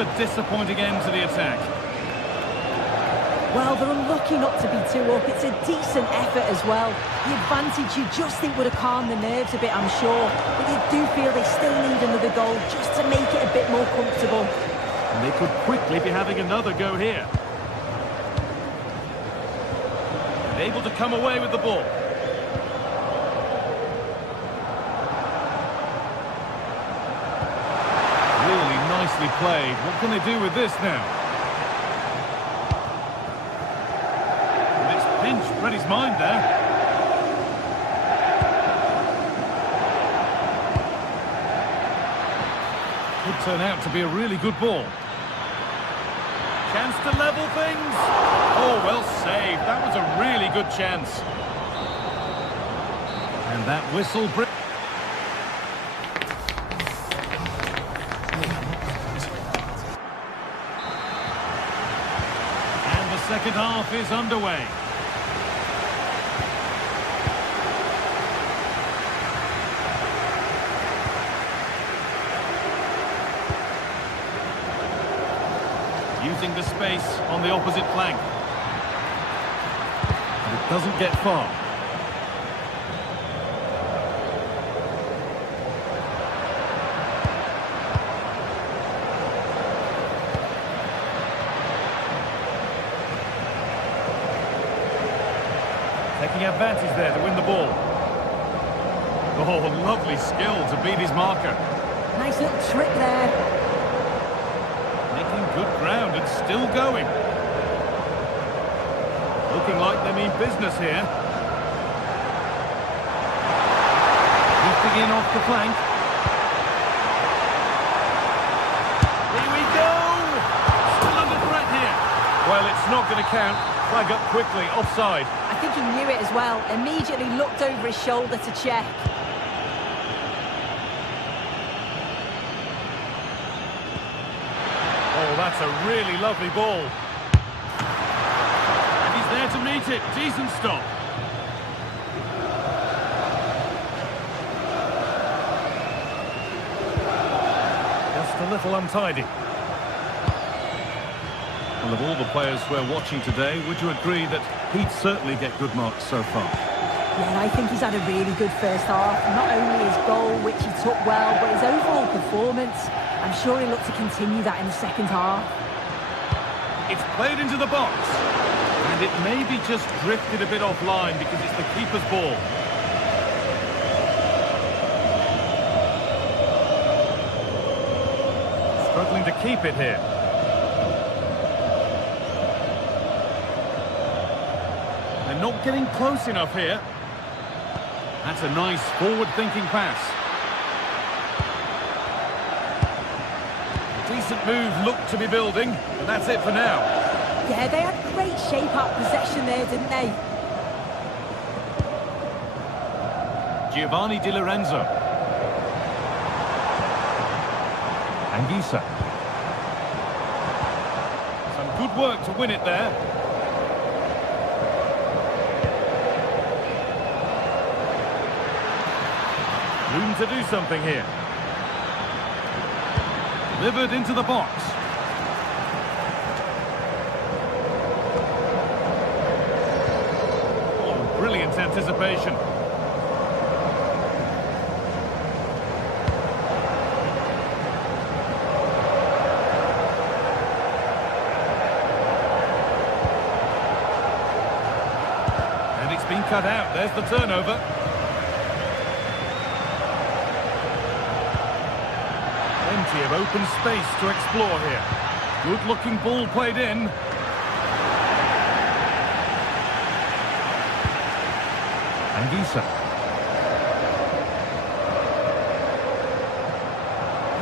of a disappointing end to the attack. Well, they're unlucky not to be 2 up. It's a decent effort as well. The advantage you just think would have calmed the nerves a bit, I'm sure. But you do feel they still need another goal just to make it a bit more comfortable. And they could quickly be having another go here. And able to come away with the ball. Really nicely played. What can they do with this now? Read his mind there. Could turn out to be a really good ball. Chance to level things. Oh, well saved. That was a really good chance. And that whistle... And the second half is underway. Using the space on the opposite flank. And it doesn't get far. Taking advantage there to win the ball. Oh, lovely skill to beat his marker. Nice little trick there. Good ground and still going. Looking like they mean business here. Lifting in off the flank. Here we go! Still under threat here. Well, it's not going to count. Flag up quickly, offside. I think he knew it as well. Immediately looked over his shoulder to check. Oh, that's a really lovely ball. And he's there to meet it. Decent stop. Just a little untidy. Well, of all the players we're watching today, would you agree that he'd certainly get good marks so far? Yeah, I think he's had a really good first half. Not only his goal, which he took well, but his overall performance. I'm sure he'll look to continue that in the second half. It's played into the box. And it may be just drifted a bit offline because it's the keeper's ball. Struggling to keep it here. They're not getting close enough here. That's a nice forward-thinking pass. Decent move looked to be building, but that's it for now. Yeah, they had great shape-up possession there, didn't they? Giovanni Di Lorenzo. Anguissa. Some good work to win it there. Room to do something here. Delivered into the box. Oh, brilliant anticipation. And it's been cut out. There's the turnover. Plenty of open space to explore here. Good-looking ball played in. Anguissa.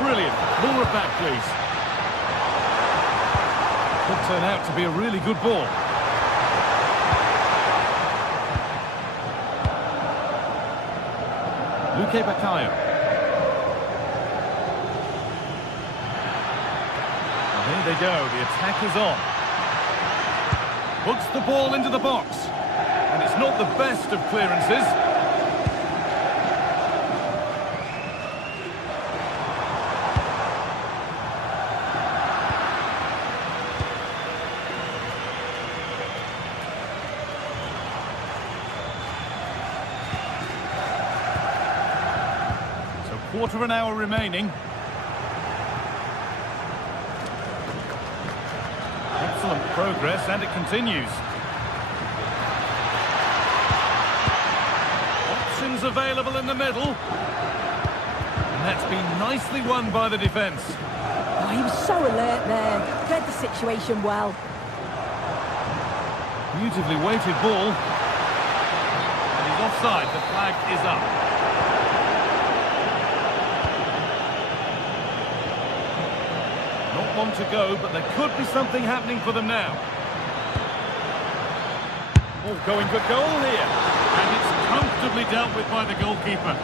Brilliant. More of that, please. Could turn out to be a really good ball. Luque Baccaio. There they go, the attack is on. Puts the ball into the box. And it's not the best of clearances. quarter of an hour remaining. Excellent progress, and it continues. Options available in the middle. And that's been nicely won by the defence. Oh, he was so alert there. Read the situation well. Beautifully weighted ball. And he's offside. The flag is up. Not long to go, but there could be something happening for them now. Oh, going for goal here. And it's comfortably dealt with by the goalkeeper.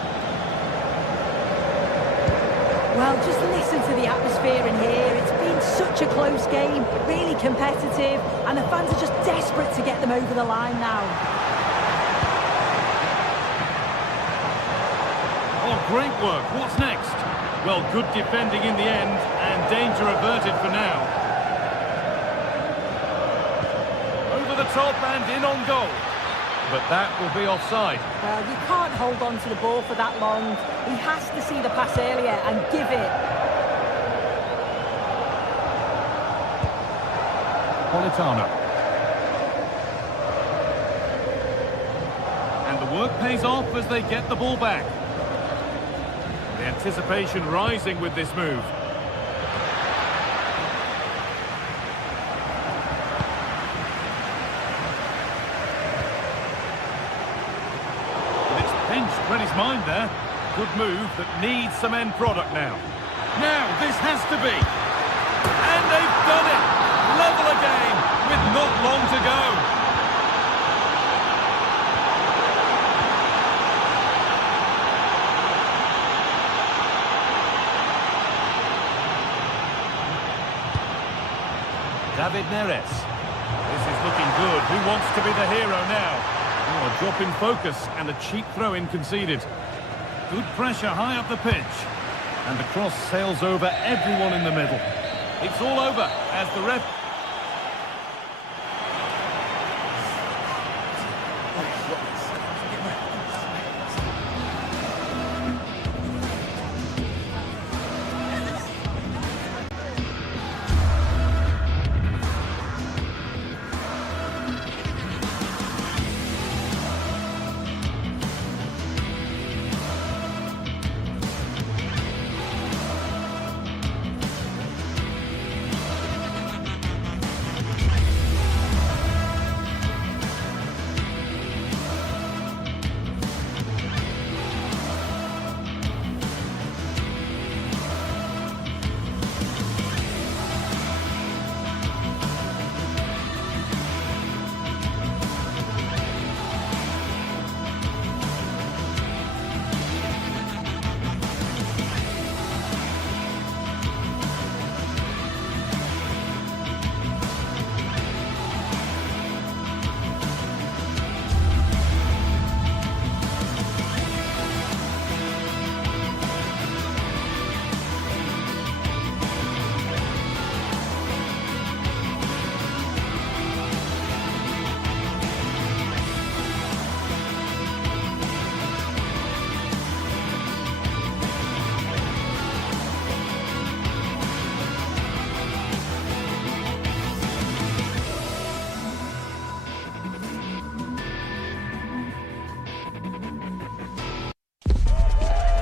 Well, just listen to the atmosphere in here. It's been such a close game, really competitive, and the fans are just desperate to get them over the line now. Oh, great work. What's next? Well, good defending in the end, and danger averted for now. Over the top and in on goal. But that will be offside. Well, you can't hold on to the ball for that long. He has to see the pass earlier and give it. Politano. And the work pays off as they get the ball back. The anticipation rising with this move. Read his mind there. Good move that needs some end product now. Now, this has to be. And they've done it! Level again with not long to go. David Neres. This is looking good. Who wants to be the hero now? Oh, a drop in focus and a cheap throw-in conceded. Good pressure high up the pitch. And the cross sails over everyone in the middle. It's all over as the ref...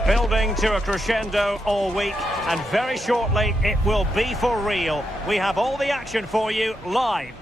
Building to a crescendo all week, and very shortly it will be for real. We have all the action for you live.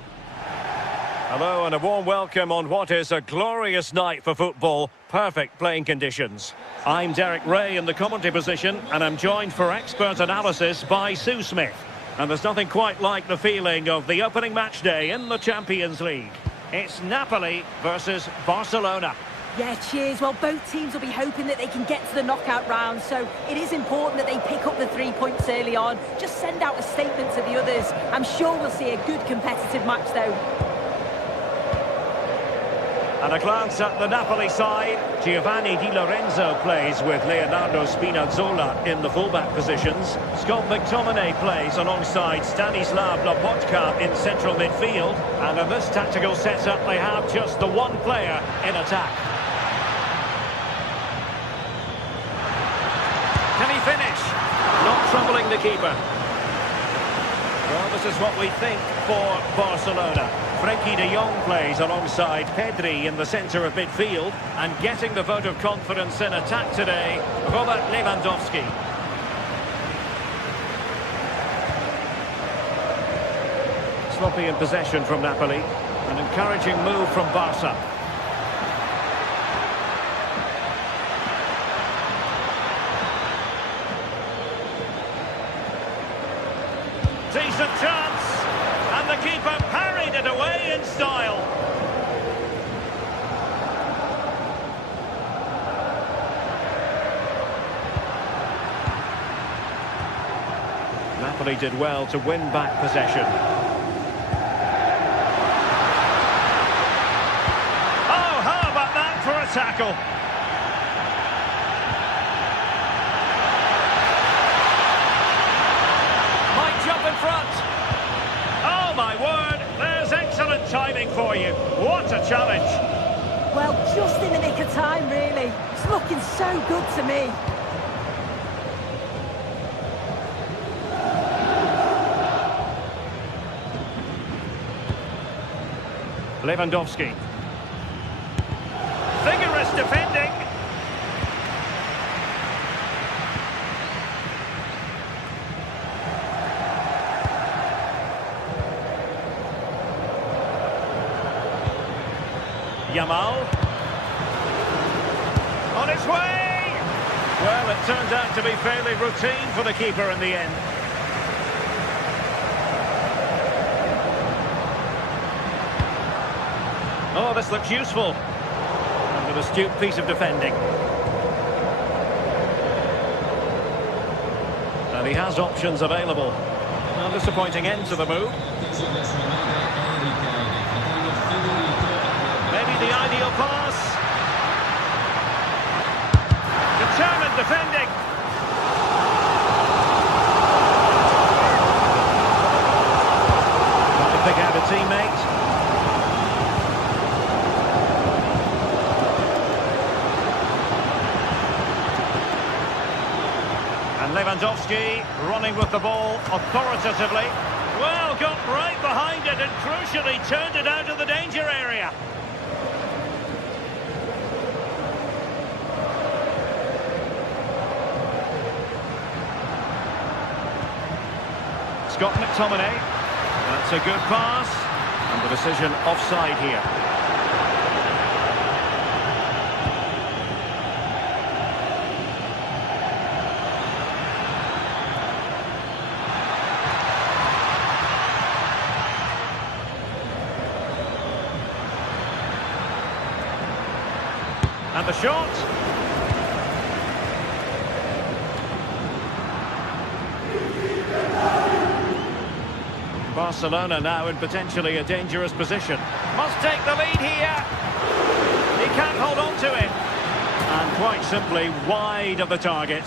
Hello and a warm welcome on what is a glorious night for football. Perfect playing conditions. I'm Derek Ray in the commentary position, and I'm joined for expert analysis by Sue Smith. And there's nothing quite like the feeling of the opening match day in the Champions League. It's Napoli versus Barcelona. Yeah, cheers. Well, both teams will be hoping that they can get to the knockout round, so it is important that they pick up the 3 points early on. Just send out a statement to the others. I'm sure we'll see a good competitive match, though. And a glance at the Napoli side. Giovanni Di Lorenzo plays with Leonardo Spinazzola in the fullback positions. Scott McTominay plays alongside Stanislav Lobotka in central midfield. And in this tactical setup, they have just the one player in attack. Can troubling the keeper. Well, this is what we think for Barcelona. Frenkie de Jong plays alongside Pedri in the centre of midfield, and getting the vote of confidence in attack today, Robert Lewandowski. Sloppy in possession from Napoli. An encouraging move from Barca. Decent chance, and the keeper parried it away in style. Napoli did well to win back possession. Oh, how about that for a tackle? Jump in front. Oh my word, there's excellent timing for you. What a challenge. Well, just in the nick of time, really. It's looking so good to me. Lewandowski. Vigorous defending. Yamal. On its way! Well, it turned out to be fairly routine for the keeper in the end. Oh, this looks useful. And an astute piece of defending. And he has options available. A disappointing end to the move. Maybe the ideal pass. Determined defending. Got to pick out a teammate. And Lewandowski running with the ball authoritatively. Well, got right behind it and crucially turned it out of the danger area. Scott McTominay. That's a good pass. And the decision offside here. And the shot. Barcelona now in potentially a dangerous position. Must take the lead here. He can't hold on to it. And quite simply wide of the target.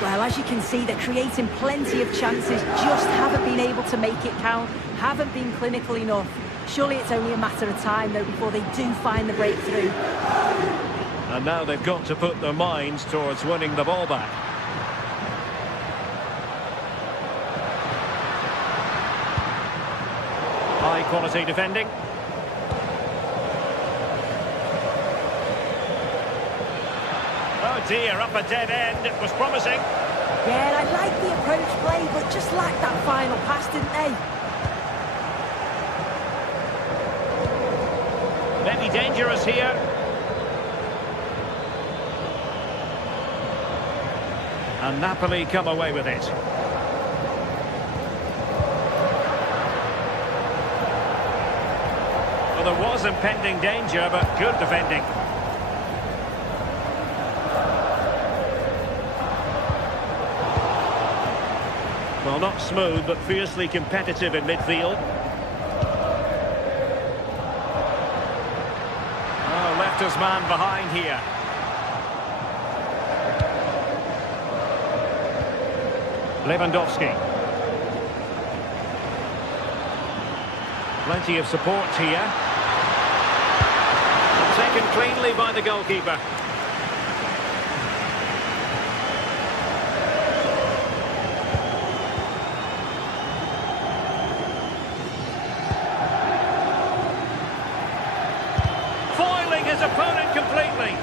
Well, as you can see, they're creating plenty of chances, just haven't been able to make it count, haven't been clinical enough. Surely it's only a matter of time, though, before they do find the breakthrough. And now they've got to put their minds towards winning the ball back. High quality defending. Oh dear, up a dead end. It was promising. Yeah, I like the approach play, but just lacked that final pass, didn't they? Maybe dangerous here. And Napoli come away with it. Well, there was impending danger, but good defending. Well, not smooth, but fiercely competitive in midfield. Oh, left his man behind here. Lewandowski. Plenty of support here. Taken cleanly by the goalkeeper. his opponent completely.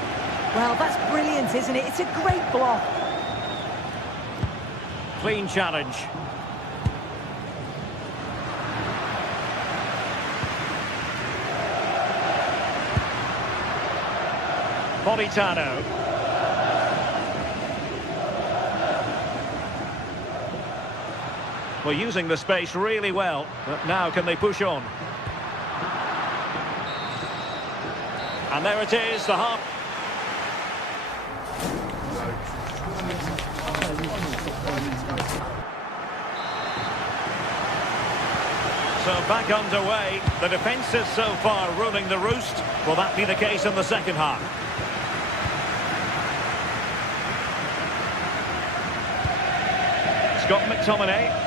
Well, that's brilliant, isn't it? It's a great block. Clean challenge. Politano. Well, using the space really well, but now can they push on? And there it is, the half. So back underway. The defence is so far ruling the roost. Will that be the case in the second half? Scott McTominay.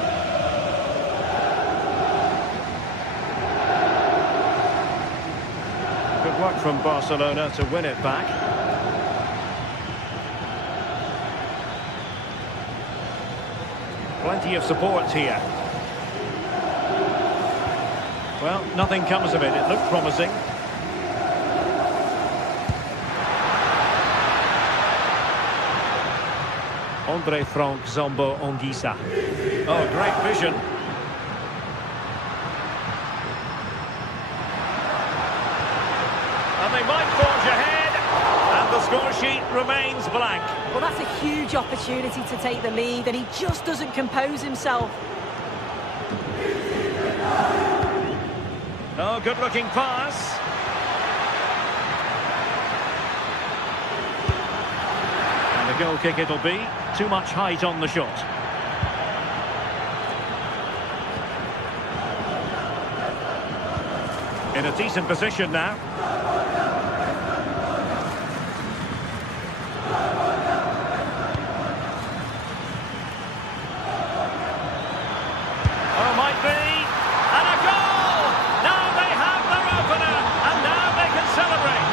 Good work from Barcelona to win it back. Plenty of support here. Well, nothing comes of it. It looked promising. Andre Frank Zombo Onguisa. Oh, great vision. And they might forge ahead. And the score sheet remains blank. Well, that's a huge opportunity to take the lead, and he just doesn't compose himself. Oh, good-looking pass. And a goal kick it'll be. Too much height on the shot. In a decent position now. Oh, might be. And a goal! Now they have their opener, and now they can celebrate.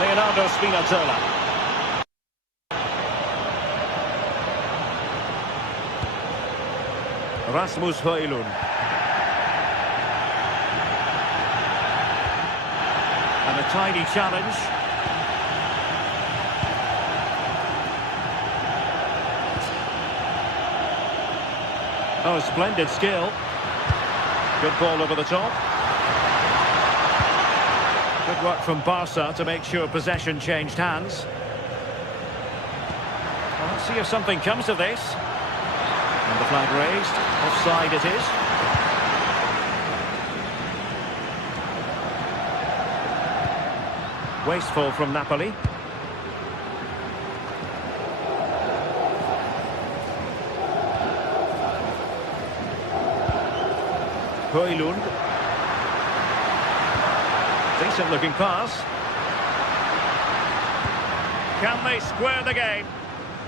Leonardo Spinazzola. Rasmus Højlund. And a tidy challenge. Oh, splendid skill. Good ball over the top. Good work from Barca to make sure possession changed hands. Well, let's see if something comes of this. And the flag raised. Offside it is. Wasteful from Napoli. Højlund. Decent looking pass. Can they square the game?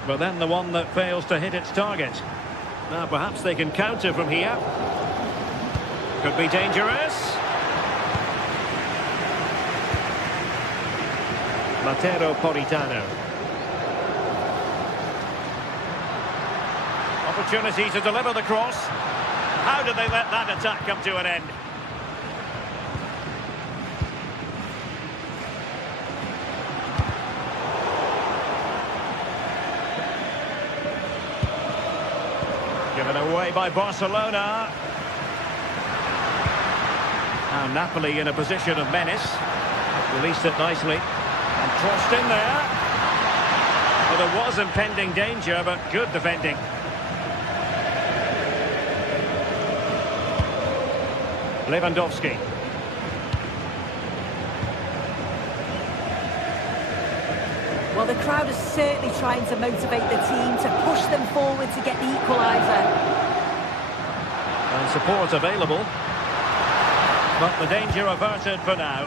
But then the one that fails to hit its target. Now perhaps they can counter from here. Could be dangerous. Mateo Politano. Opportunity to deliver the cross. How did they let that attack come to an end? Given away by Barcelona. Now Napoli in a position of menace. Released it nicely. And crossed in there. Well, there was impending danger, but good defending. Lewandowski. Well, the crowd is certainly trying to motivate the team to push them forward to get the equaliser. And support available. But the danger averted for now.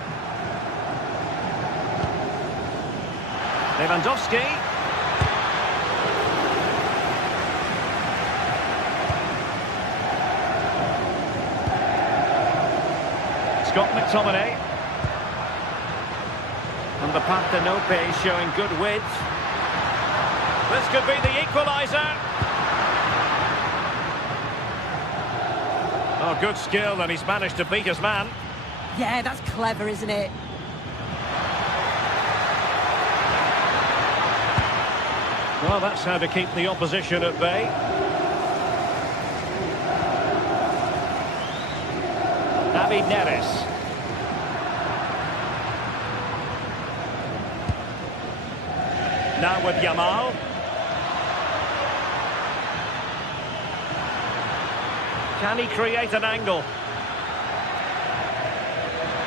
Lewandowski. Scott McTominay. And the Partenope showing good width. This could be the equaliser. Oh, good skill, and he's managed to beat his man. Yeah, that's clever, isn't it? Well, that's how to keep the opposition at bay. David Neres. Now with Yamal. Can he create an angle?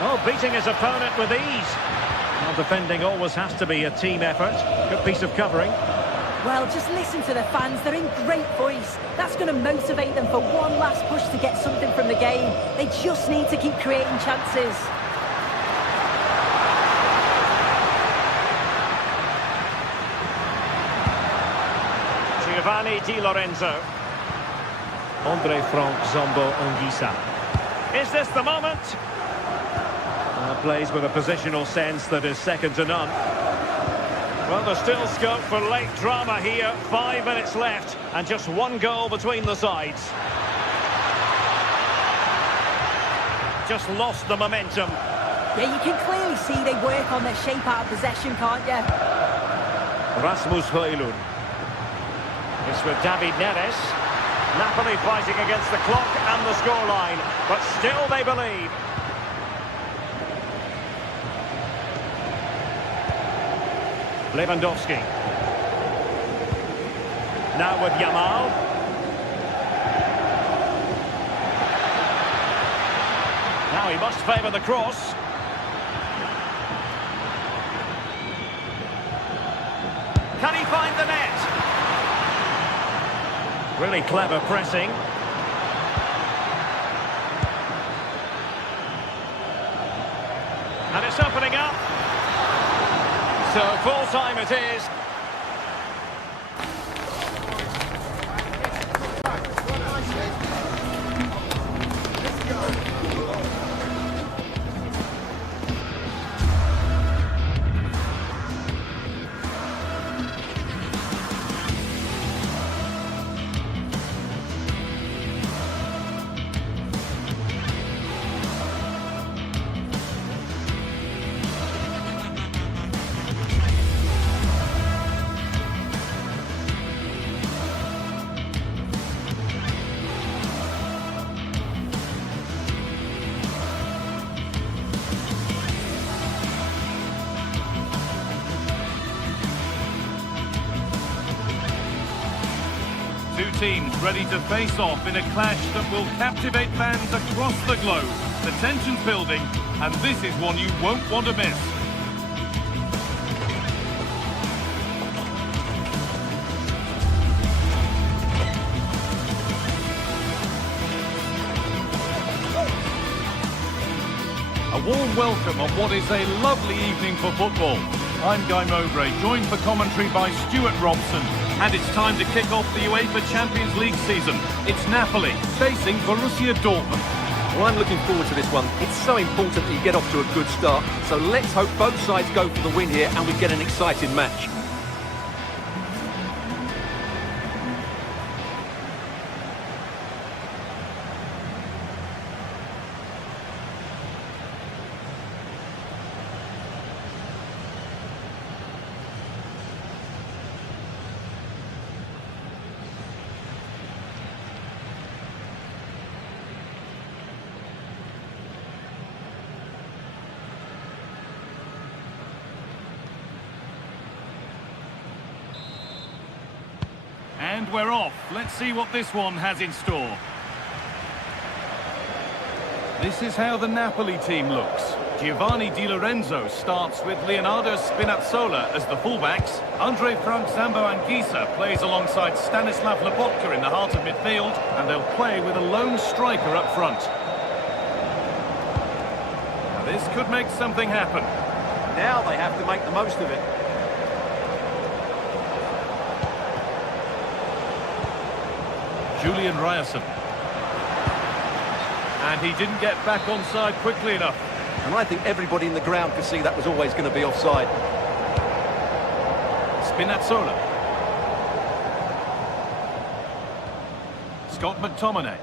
Oh, beating his opponent with ease. Well, defending always has to be a team effort. Good piece of covering. Well, just listen to the fans. They're in great voice. That's going to motivate them for one last push to get something from the game. They just need to keep creating chances. Giovanni Di Lorenzo. Andre Frank Zombo Anguissa. Is this the moment? Plays with a positional sense that is second to none. Well, there's still scope for late drama here. 5 minutes left and just one goal between the sides. Just lost the momentum. Yeah, you can clearly see they work on their shape out of possession, can't you? Rasmus Højlund. It's with David Neres. Napoli fighting against the clock and the scoreline, but still they believe. Lewandowski. Now with Yamal. Now he must favour the cross. Can he find the net? Really clever pressing. And it's opening up. So full time it is. Two teams ready to face off in a clash that will captivate fans across the globe. The tension's building, and this is one you won't want to miss. A warm welcome on what is a lovely evening for football. I'm Guy Mowbray, joined for commentary by Stuart Robson. And it's time to kick off the UEFA Champions League season. It's Napoli facing Borussia Dortmund. Well, I'm looking forward to this one. It's so important that you get off to a good start. So let's hope both sides go for the win here and we get an exciting match. And we're off. Let's see what this one has in store. This is how the Napoli team looks. Giovanni Di Lorenzo starts with Leonardo Spinazzola as the fullbacks. Andre Frank Zambo Anguissa plays alongside Stanislav Lobotka in the heart of midfield, and they'll play with a lone striker up front. Now, this could make something happen. Now they have to make the most of it. Julian Ryerson. And he didn't get back onside quickly enough. And I think everybody in the ground could see that was always going to be offside. Spinazzola. Scott McTominay.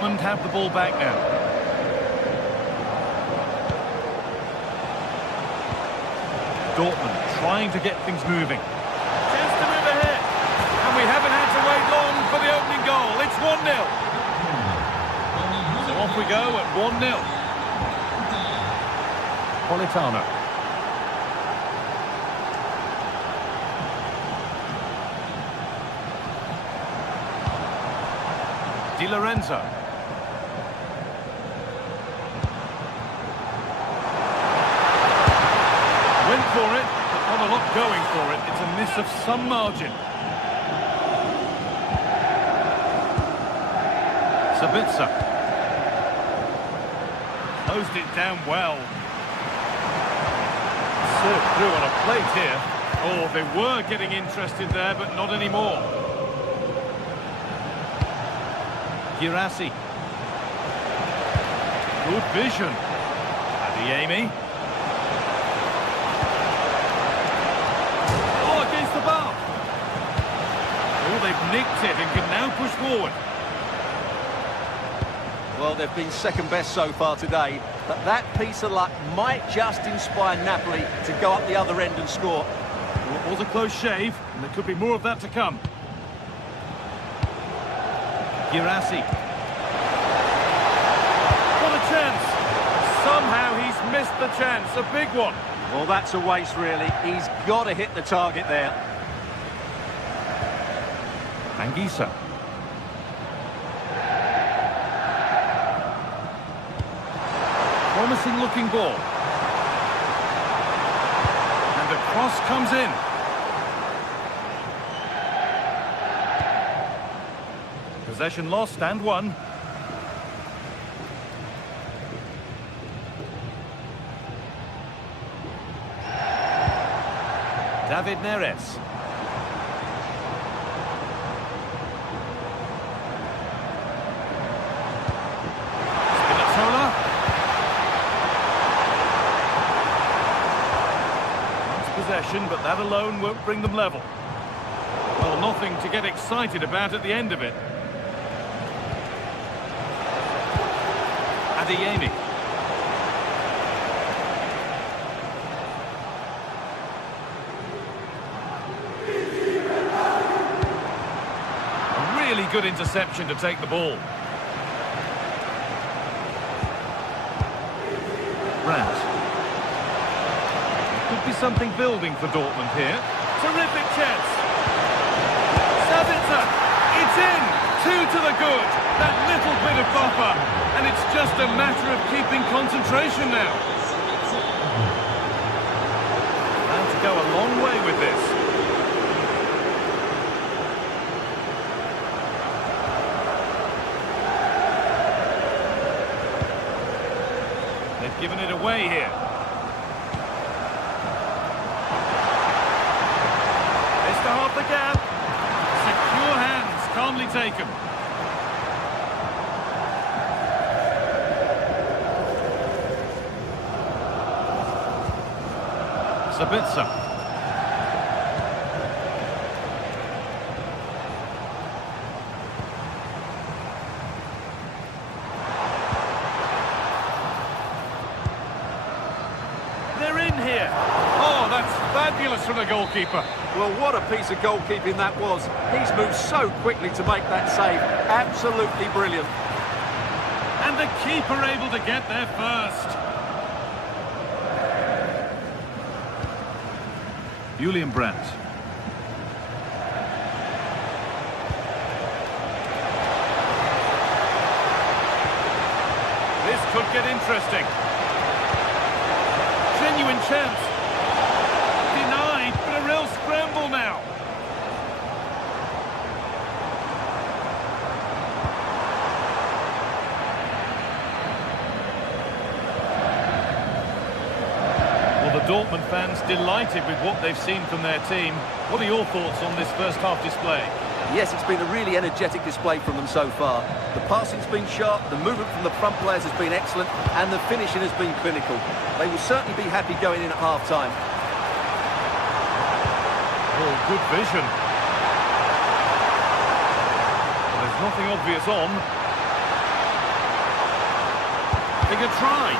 Dortmund have the ball back now. Dortmund trying to get things moving. Chance to move ahead. And we haven't had to wait long for the opening goal. It's 1-0. So off we go at 1-0. Politano. Di Lorenzo. Went for it, but not a lot going for it. It's a miss of some margin. Sabitzer. Closed it down well. Served through on a plate here. Oh, they were getting interested there, but not anymore. Girassi. Good vision. Adeyemi. Oh, against the bar. Oh, they've nicked it and can now push forward. Well, they've been second best so far today, but that piece of luck might just inspire Napoli to go up the other end and score. Well, it was a close shave, and there could be more of that to come. Girassi. What a chance! Somehow he's missed the chance, a big one. Well, that's a waste, really. He's got to hit the target there. Anguissa. Promising looking ball. And the cross comes in. Possession lost and won. David Neres. Spinazzola. Nice possession, but that alone won't bring them level. Well, nothing to get excited about at the end of it. Adeyemi. A really good interception to take the ball. Brandt. Could be something building for Dortmund here. Terrific chance. Sabitzer. It's in. 2 to the good. That little bit of buffer. And it's just a matter of keeping concentration now. And to go a long way with this. They've given it away here. It's to half the gap. Secure hands, calmly taken. Sabitzer. They're in here. Oh, that's fabulous from the goalkeeper. Well, what a piece of goalkeeping that was. He's moved so quickly to make that save. Absolutely brilliant. And the keeper able to get there first. Julian Brandt. This could get interesting. Genuine chance. Denied, but a real scramble now. Dortmund fans delighted with what they've seen from their team. What are your thoughts on this first half display? Yes, it's been a really energetic display from them so far. The passing's been sharp, the movement from the front players has been excellent, and the finishing has been clinical. They will certainly be happy going in at half-time. Oh, good vision. Well, there's nothing obvious on. Having a try.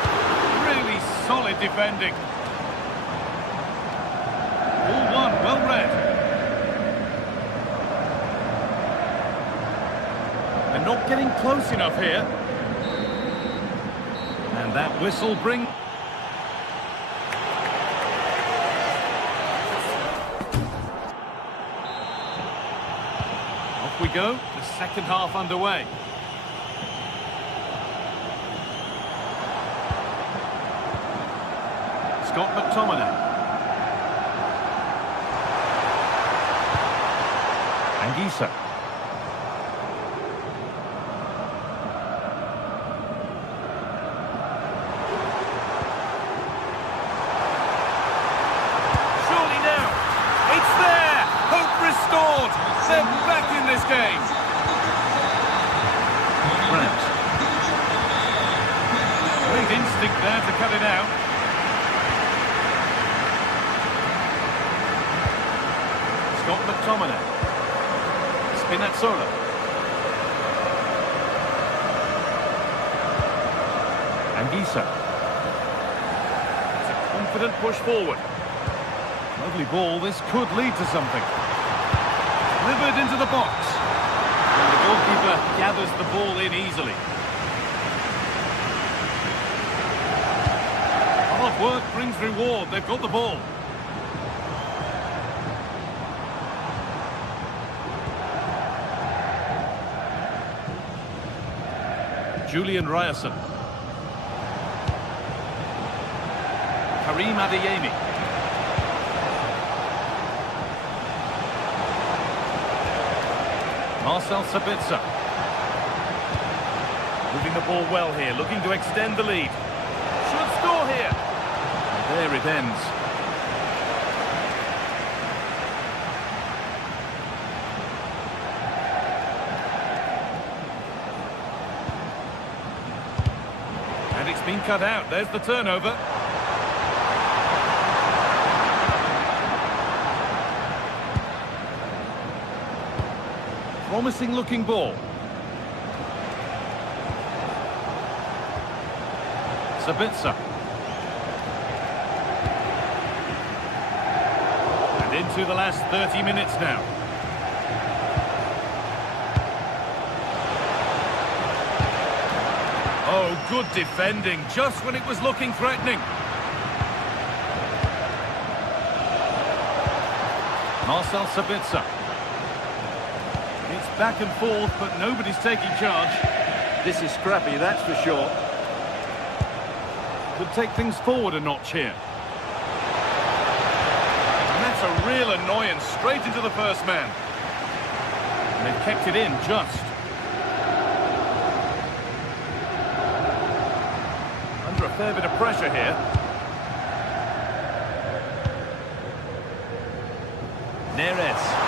Really solid defending. All one, well read. They're not getting close enough here. And that whistle brings... Off we go, the second half underway. Scott McTominay. Anguissa. Surely now. It's there. Hope restored. They're back in this game. Grant. Great instinct there to cut it out. Scott McTominay. Spinazzola. Anguissa. It's a confident push forward. Lovely ball, this could lead to something. Delivered into the box. And the goalkeeper gathers the ball in easily. Hard work brings reward, they've got the ball. Julian Ryerson. Karim Adeyemi. Marcel Sabitzer. Moving the ball well here, looking to extend the lead. Should score here. And there it ends. And it's been cut out. There's the turnover. Promising looking ball. Sabitzer. And into the last 30 minutes now. Oh, good defending, just when it was looking threatening. Marcel Sabitzer. It's back and forth, but nobody's taking charge. This is scrappy, that's for sure. Could take things forward a notch here. And that's a real annoyance, straight into the first man. And they've kept it in just. Under a fair bit of pressure here. Neres.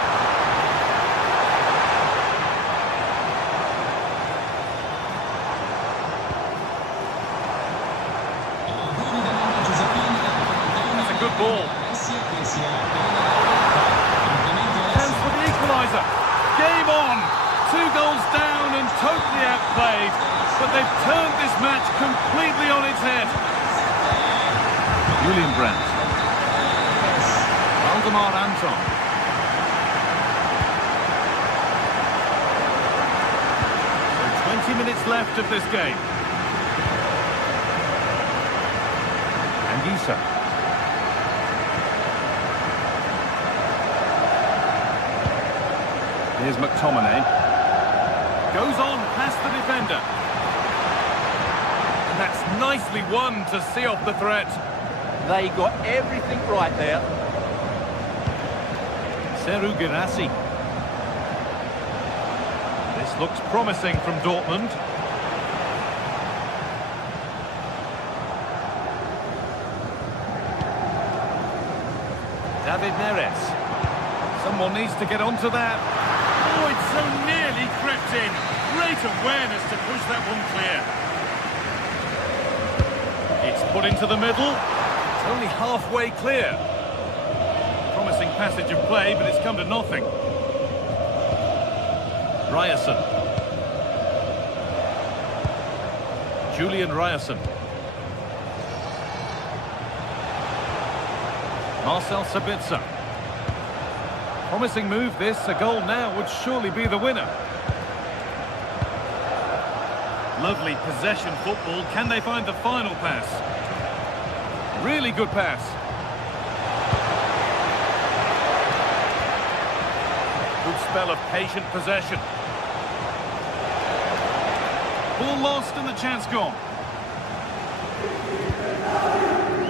Good ball. Chance for the equaliser. Game on. 2 goals down and totally outplayed. But they've turned this match completely on its head. Julian Brandt. Valdemar Anton. So 20 minutes left of this game. Anguissa. Here's McTominay. Goes on past the defender. And that's nicely won to see off the threat. They got everything right there. Serhou Guirassy. This looks promising from Dortmund. David Neres. Someone needs to get onto that. Oh, it's so nearly crept in. Great awareness to push that one clear. It's put into the middle. It's only halfway clear. Promising passage of play, but it's come to nothing. Ryerson. Julian Ryerson. Marcel Sabitzer. Promising move this, a goal now would surely be the winner. Lovely possession football, can they find the final pass? Really good pass. Good spell of patient possession. Ball lost and the chance gone.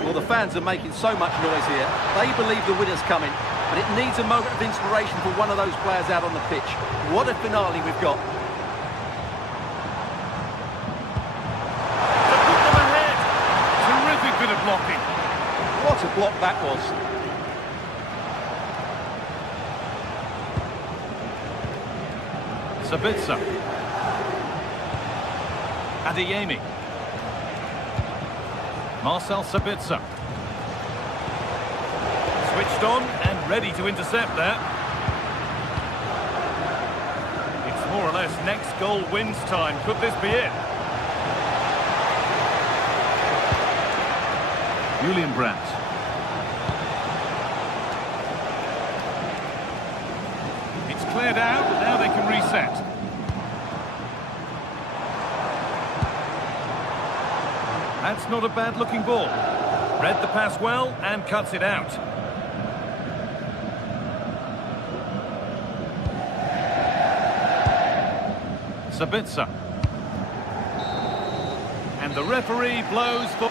Well, the fans are making so much noise here. They believe the winner's coming, but it needs a moment of inspiration for one of those players out on the pitch. What a finale we've got. To put them ahead. Terrific bit of blocking. What a block that was. Sabitzer. Adeyemi. Marcel Sabitzer. Switched on and ready to intercept that. It's more or less next goal wins time. Could this be it? Julian Brandt. It's cleared out, now they can reset. That's not a bad-looking ball. Read the pass well and cuts it out. Sabitzer. And the referee blows for...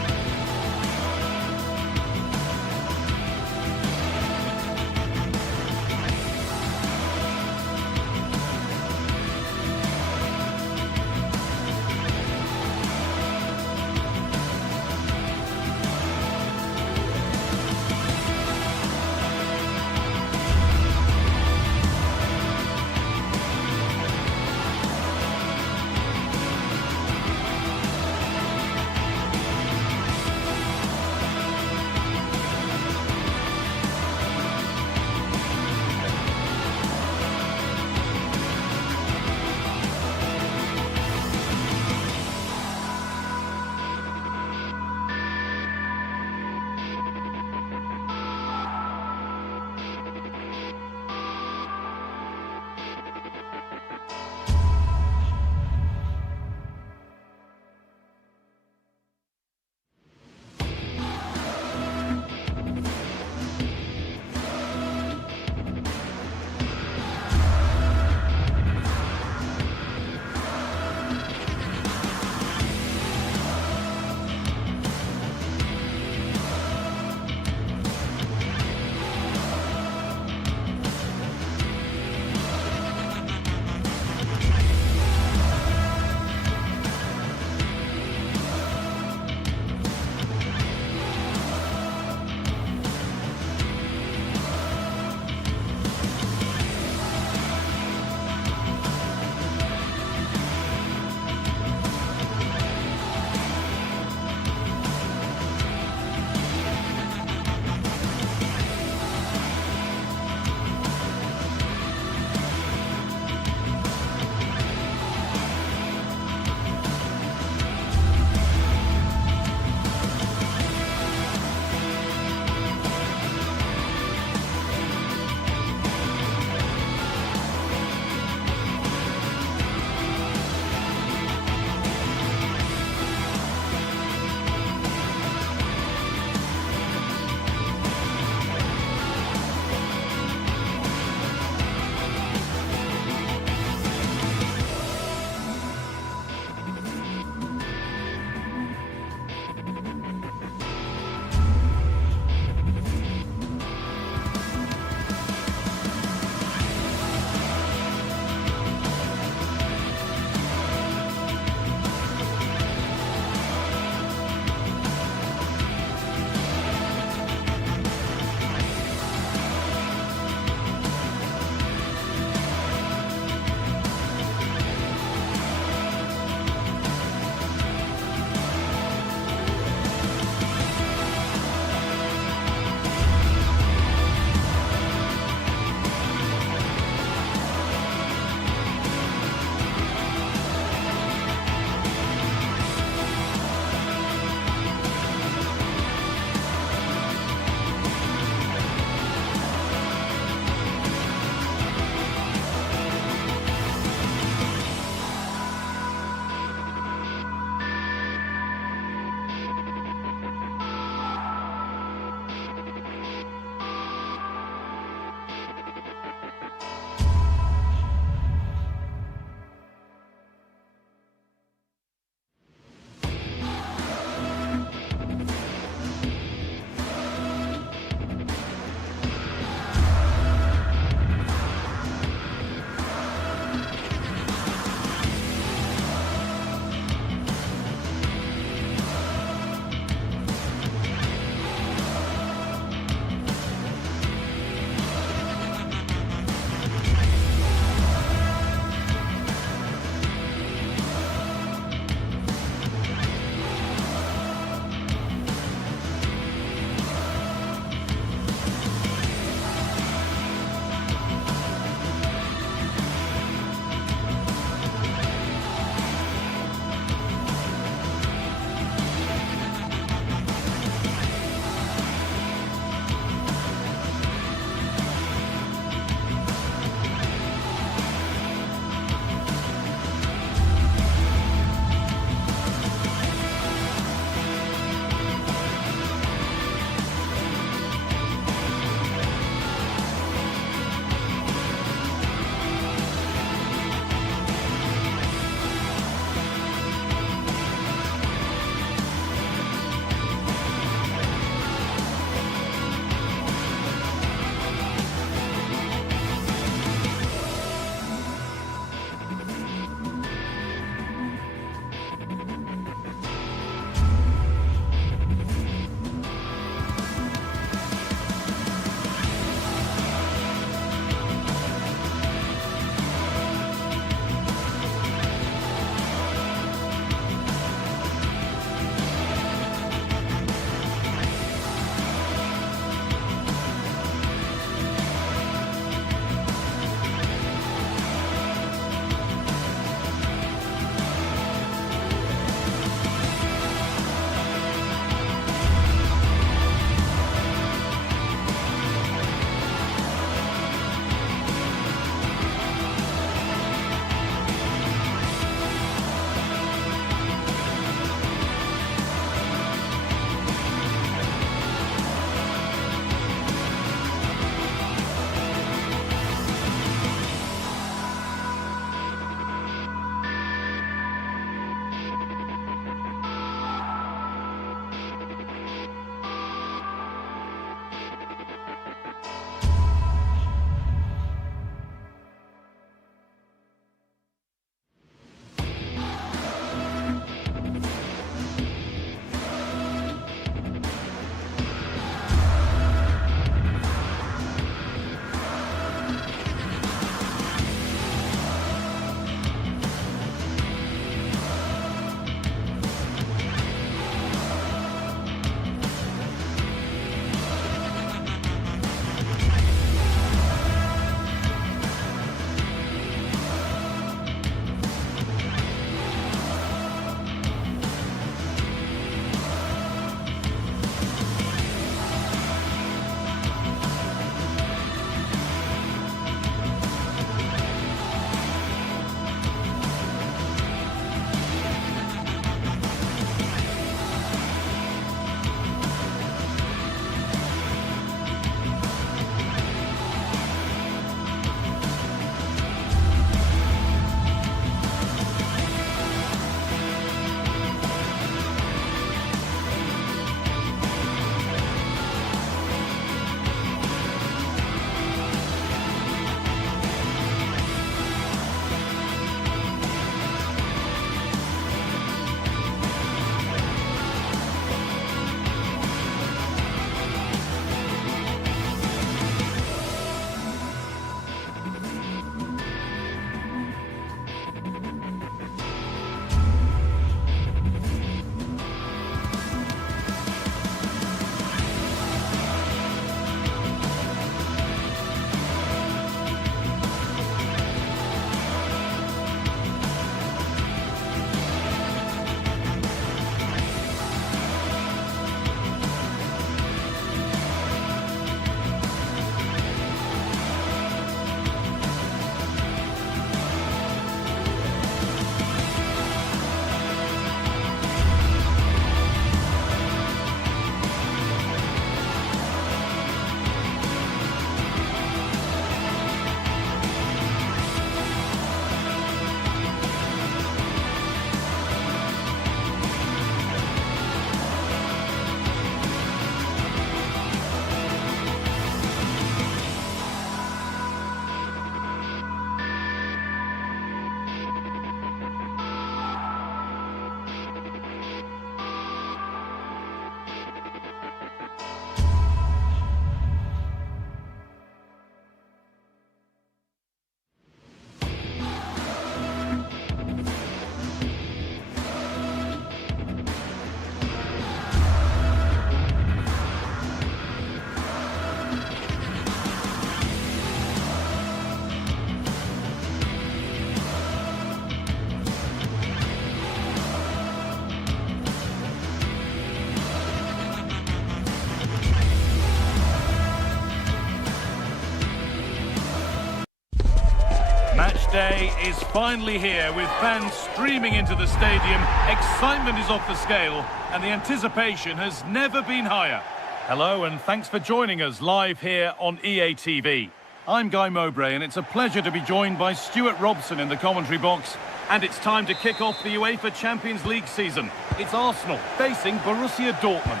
day is finally here with fans streaming into the stadium. Excitement is off the scale and the anticipation has never been higher. Hello and thanks for joining us live here on EA TV. I'm Guy Mowbray and it's a pleasure to be joined by Stuart Robson in the commentary box. And it's time to kick off the UEFA Champions League season. It's Arsenal facing Borussia Dortmund.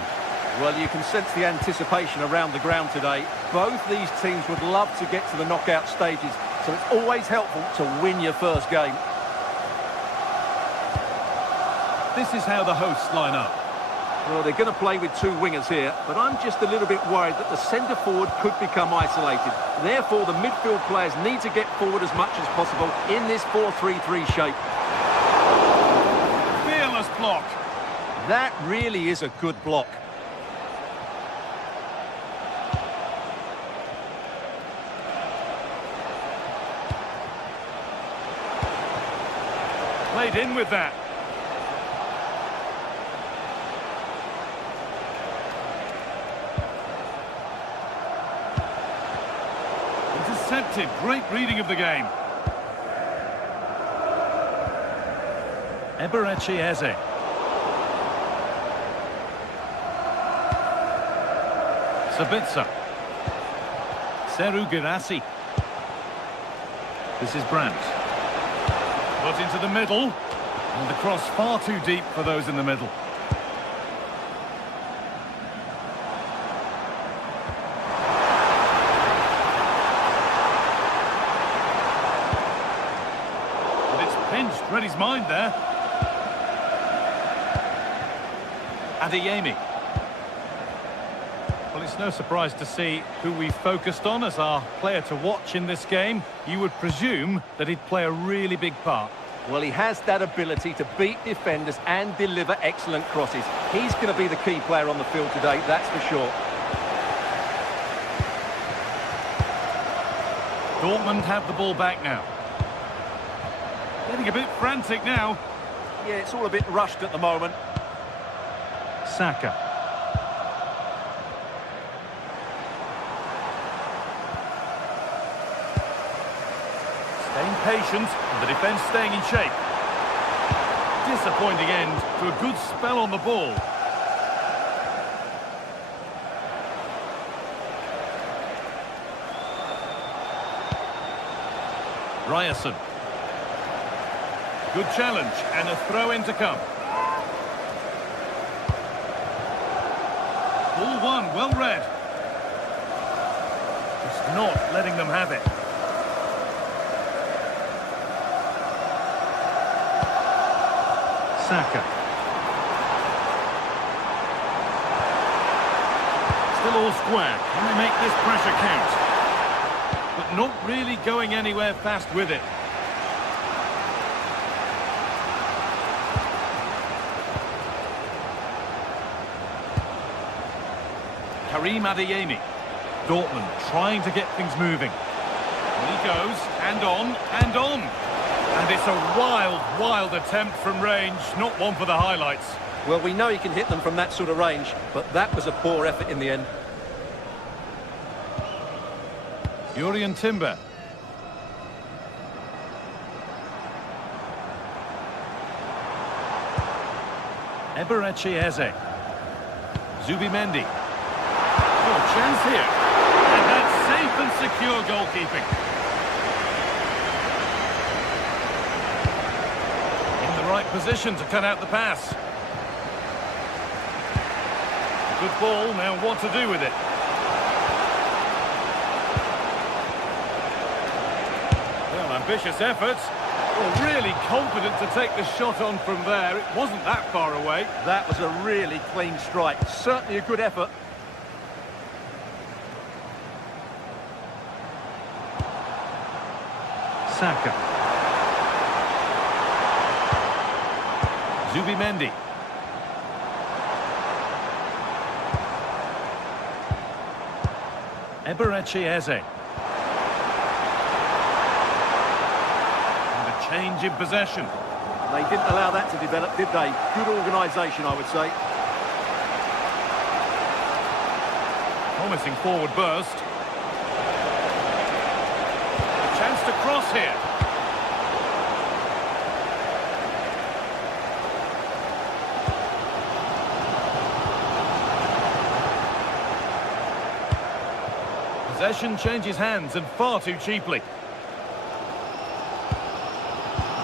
Well, you can sense the anticipation around the ground today. Both these teams would love to get to the knockout stages, so it's always helpful to win your first game. This is how the hosts line up. Well, they're going to play with two wingers here, but I'm just a little bit worried that the centre-forward could become isolated. Therefore, the midfield players need to get forward as much as possible in this 4-3-3 shape. Fearless block. That really is a good block. Played in with that. Intercepted. Great reading of the game. Eberechi Eze. Sabitzer. Seru Girassi. This is Brandt. Got into the middle, and the cross far too deep for those in the middle. And it's pinched, read his mind there. Adeyemi. Well, it's no surprise to see who we focused on as our player to watch in this game. You would presume that he'd play a really big part. Well, he has that ability to beat defenders and deliver excellent crosses. He's going to be the key player on the field today, that's for sure. Dortmund have the ball back now. Getting a bit frantic now. Yeah, it's all a bit rushed at the moment. Saka. Staying patient, and the defence staying in shape. Disappointing end to a good spell on the ball. Ryerson. Good challenge, and a throw-in to come. Ball one, well read. Just not letting them have it. Saka. Still all square. Can they make this pressure count? But not really going anywhere fast with it. Karim Adeyemi. Dortmund trying to get things moving. And he goes, and on, and on. And it's a wild, wild attempt from range, not one for the highlights. Well, we know he can hit them from that sort of range, but that was a poor effort in the end. Jurrien Timber. Eberechi Eze. Zubimendi. Oh, chance here. And that's safe and secure goalkeeping. In the right position to cut out the pass. Good ball, now what to do with it. Well, ambitious efforts. Well, really confident to take the shot on from there. It wasn't that far away. That was a really clean strike. Certainly a good effort. Saka. Zubimendi. Eberechi Eze. And a change in possession. They didn't allow that to develop, did they? Good organisation, I would say. Promising forward burst. A chance to cross here. Possession changes hands, and far too cheaply.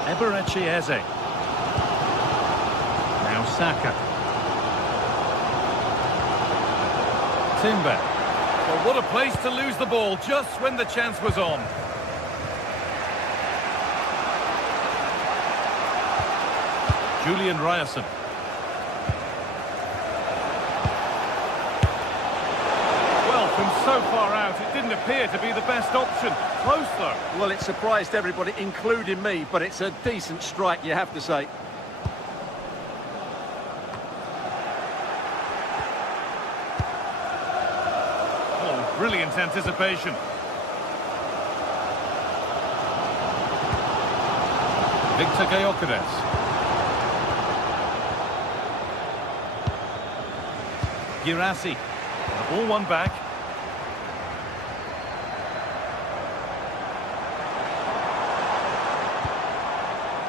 Eberechi Eze. Now Saka. Timber. Well, what a place to lose the ball just when the chance was on. Julian Ryerson. Well, from so far out, it didn't appear to be the best option. Close, though. Well, it surprised everybody, including me, but it's a decent strike, you have to say. Oh, brilliant anticipation. Victor Gyökeres. Girassi. The ball won back.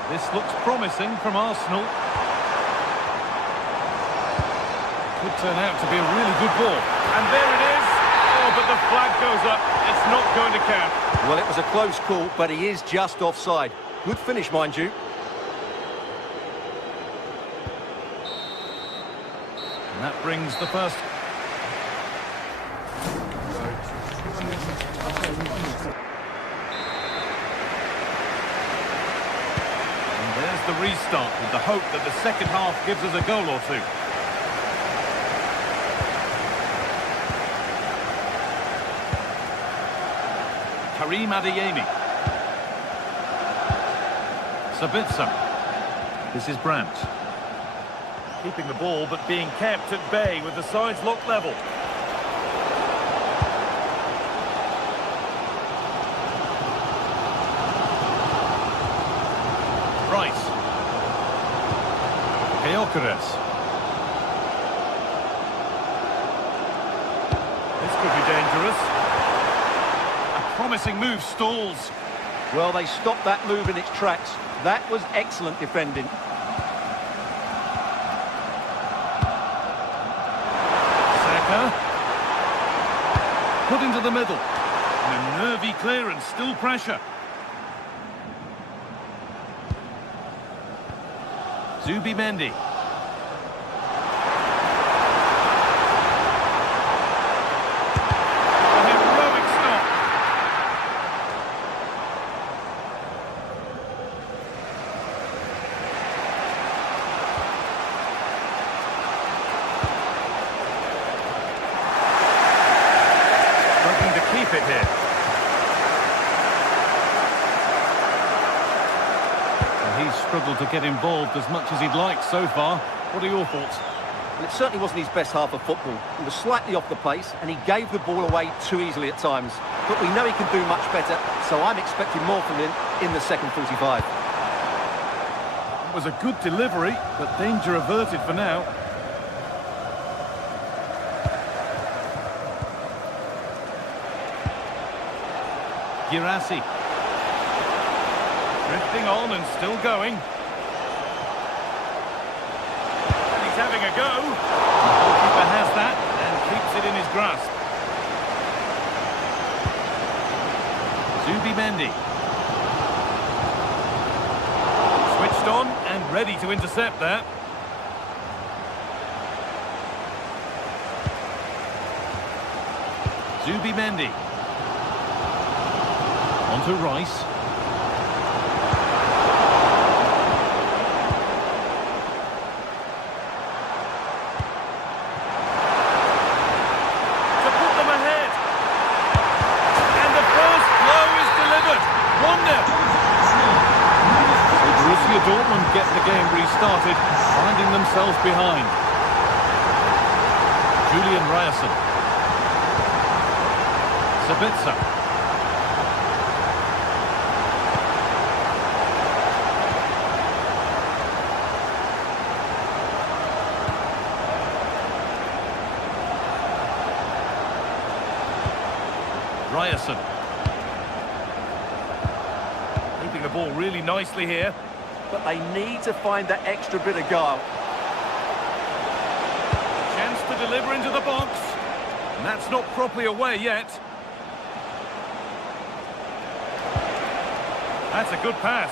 This looks promising from Arsenal. Could turn out to be a really good ball. And there it is. Oh, but the flag goes up. It's not going to count. Well, it was a close call, but he is just offside. Good finish, mind you. And that brings the first... And there's the restart with the hope that the second half gives us a goal or two. Karim Adeyemi. Sabitzer. This is Brandt. Keeping the ball, but being kept at bay with the sides locked level. Rice. Gyökeres. This could be dangerous. A promising move stalls. Well, they stopped that move in its tracks. That was excellent defending. Put into the middle. And a nervy clearance, still pressure. Zubimendi. A heroic stop. Keep it here. Well, he's struggled to get involved as much as he'd like so far. What are your thoughts? Well, it certainly wasn't his best half of football. He was slightly off the pace and he gave the ball away too easily at times. But we know he can do much better, so I'm expecting more from him in the second 45. It was a good delivery, but danger averted for now. Girassi. Drifting on and still going. And he's having a go. The goalkeeper has that and keeps it in his grasp. Zubimendi. Switched on and ready to intercept that. Zubimendi. On to Rice. To put them ahead. And the first blow is delivered. 1-0. So Borussia Dortmund get the game restarted, finding themselves behind. Julian Ryerson. Sabitzer. Ryerson. Keeping the ball really nicely here. But they need to find that extra bit of guile. Chance to deliver into the box. And that's not properly away yet. That's a good pass.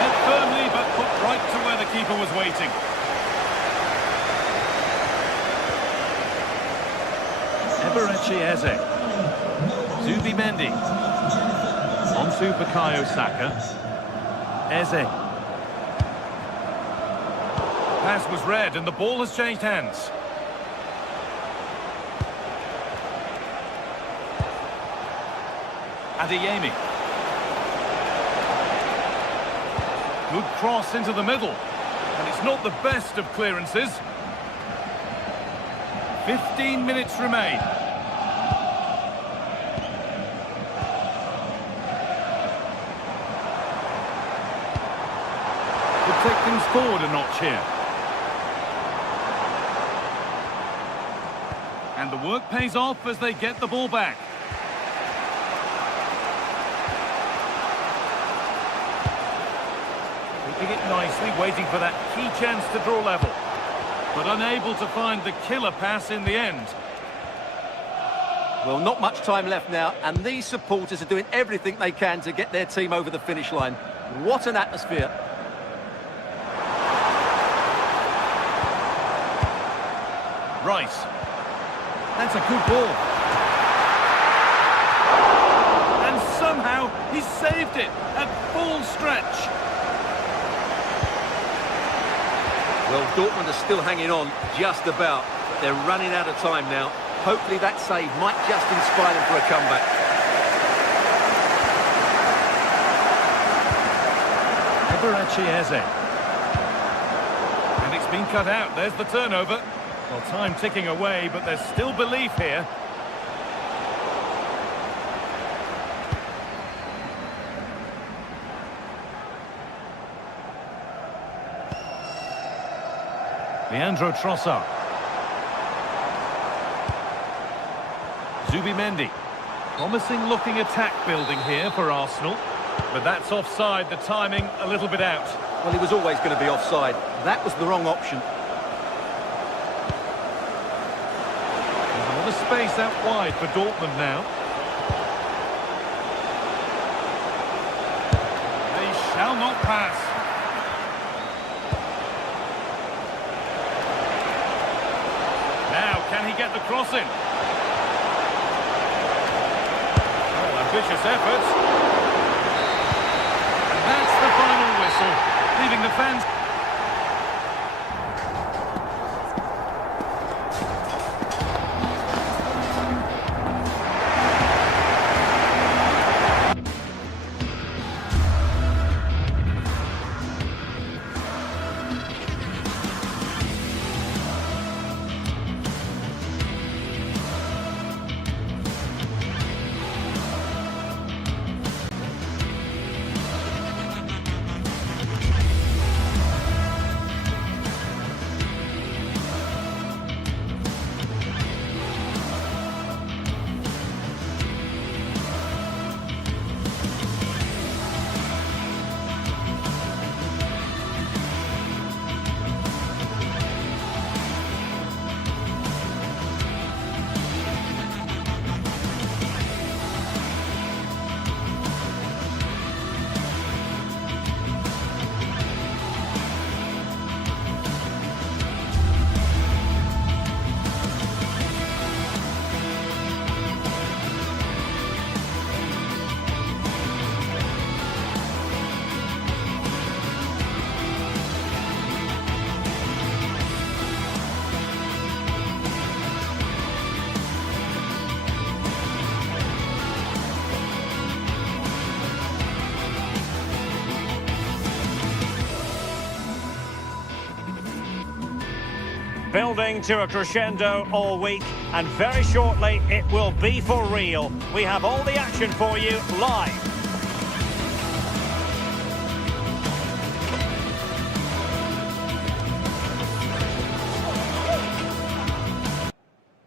Met firmly, but put right to where the keeper was waiting. Eberechi Eze. Zubimendi. Onto Bukayo Saka. Eze. Pass was read and the ball has changed hands. Adeyemi. Good cross into the middle. And it's not the best of clearances. 15 minutes remain. Could take things forward a notch here. And the work pays off as they get the ball back. Keeping it nicely, waiting for that key chance to draw level. But unable to find the killer pass in the end. Well, not much time left now, and these supporters are doing everything they can to get their team over the finish line. What an atmosphere. Rice. That's a good ball. And somehow he saved it at full stretch. Well, Dortmund are still hanging on, just about, but they're running out of time now. Hopefully that save might just inspire them for a comeback. Eberechi Eze. And it's been cut out. There's the turnover. Well, time ticking away, but there's still belief here. Leandro Trossard. Zubimendi. Promising looking attack building here for Arsenal. But that's offside, the timing a little bit out. Well, he was always going to be offside. That was the wrong option. There's a lot of space out wide for Dortmund now. They shall not pass. Now, can he get the cross in? Oh, ambitious effort. And that's the final whistle, leaving the fans... Building to a crescendo all week, and very shortly it will be for real. We have all the action for you live.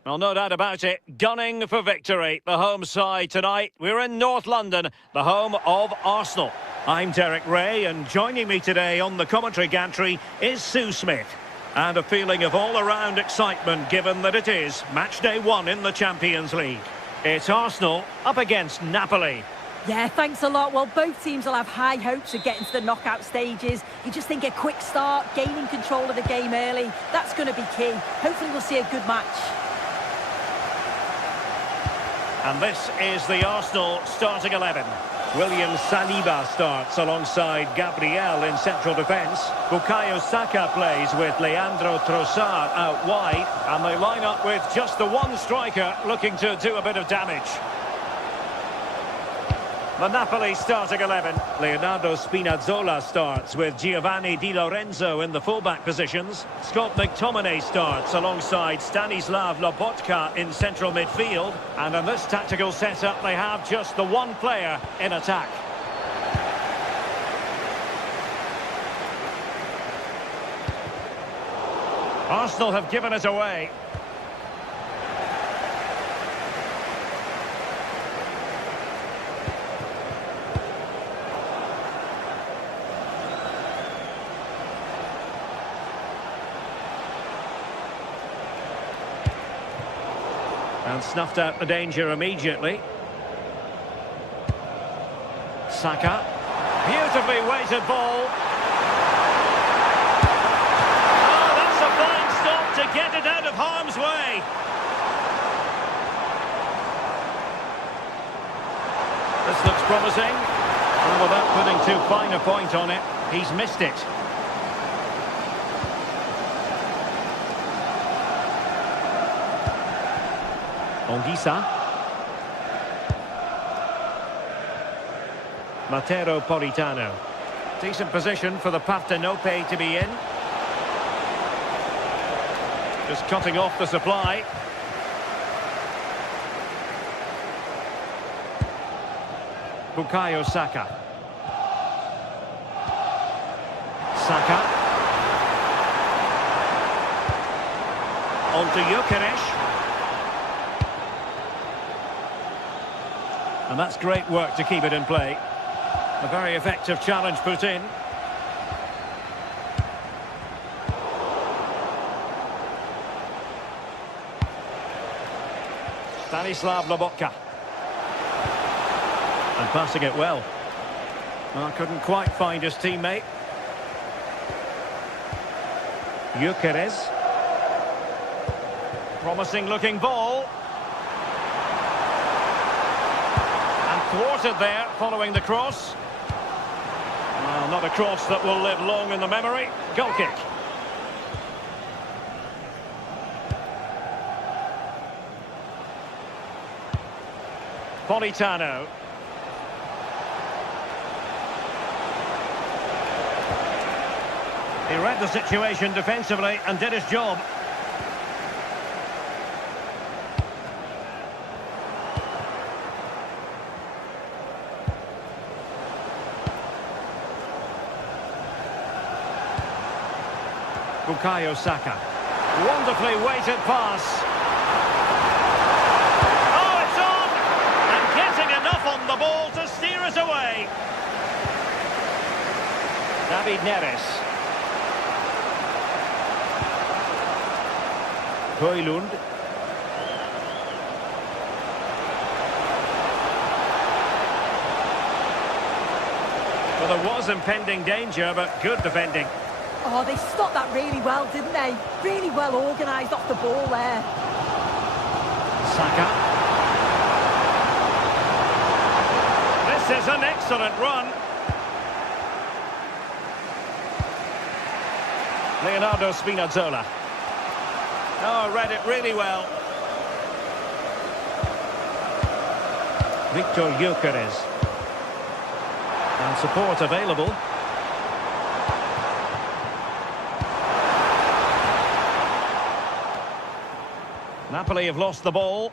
Well, no doubt about it, gunning for victory. The home side tonight. We're in North London, the home of Arsenal. I'm Derek Ray, and joining me today on the commentary gantry is Sue Smith. And a feeling of all-around excitement, given that it is match day one in the Champions League. It's Arsenal up against Napoli. Yeah, thanks a lot. Well, both teams will have high hopes of getting to the knockout stages. You just think a quick start, gaining control of the game early, that's going to be key. Hopefully we'll see a good match. And this is the Arsenal starting 11. William Saliba starts alongside Gabriel in central defence. Bukayo Saka plays with Leandro Trossard out wide. And they line up with just the one striker looking to do a bit of damage. The Napoli starting 11. Leonardo Spinazzola starts with Giovanni Di Lorenzo in the fullback positions. Scott McTominay starts alongside Stanislav Lobotka in central midfield. And in this tactical setup, they have just the one player in attack. Arsenal have given it away. And snuffed out the danger immediately. Saka. Beautifully weighted ball. Oh, that's a fine stop to get it out of harm's way. This looks promising. And without putting too fine a point on it, he's missed it. Onguisa. Matteo Politano. Decent position for the Partenope to be in. Just cutting off the supply. Bukayo Saka. Saka. On to Gyökeres. And that's great work to keep it in play. A very effective challenge put in. Stanislav Lobotka. And passing it well. Well, couldn't quite find his teammate. Gyökeres. Promising looking ball. Thwarted there, following the cross. Well, not a cross that will live long in the memory. Goal kick. Politano. He read the situation defensively and did his job. Bukayo Saka. Wonderfully weighted pass. Oh, it's on! And getting enough on the ball to steer it away. David Neres. Højlund. Well, there was impending danger, but good defending. Oh, they stopped that really well, didn't they? Really well organised off the ball there. Saka. This is an excellent run. Leonardo Spinazzola. Oh, read it really well. Victor Gyökeres. And support available. Napoli have lost the ball.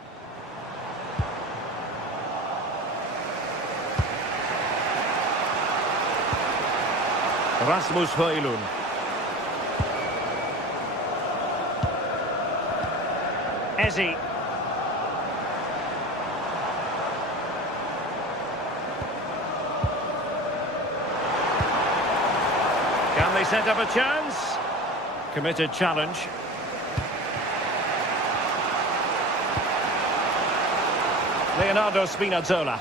Rasmus Højlund. Eze. Can they set up a chance? Committed challenge. Leonardo Spinazzola.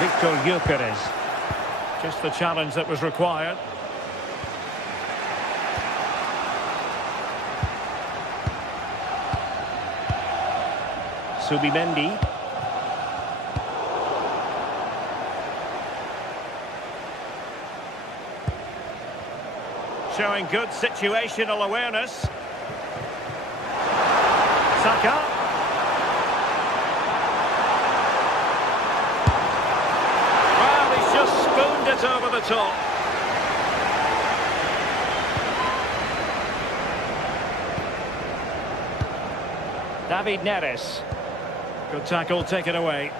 Victor Gyökeres. Just the challenge that was required. Subimendi. Showing good situational awareness. Saka. Well, he's just spooned it over the top. David Neres. Good tackle taken away.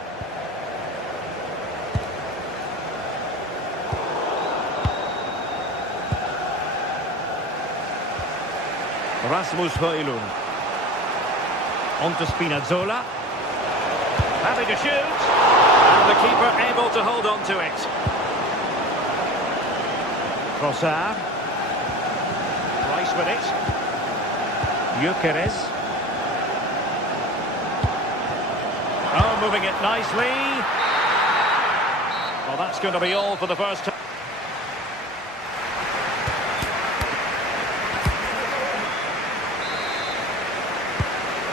Rasmus Højlund. On to Spinazzola. Happy to shoot. And the keeper able to hold on to it. Trossard. Rice with it. Gyökeres. Oh, moving it nicely. Well, that's going to be all for the first time.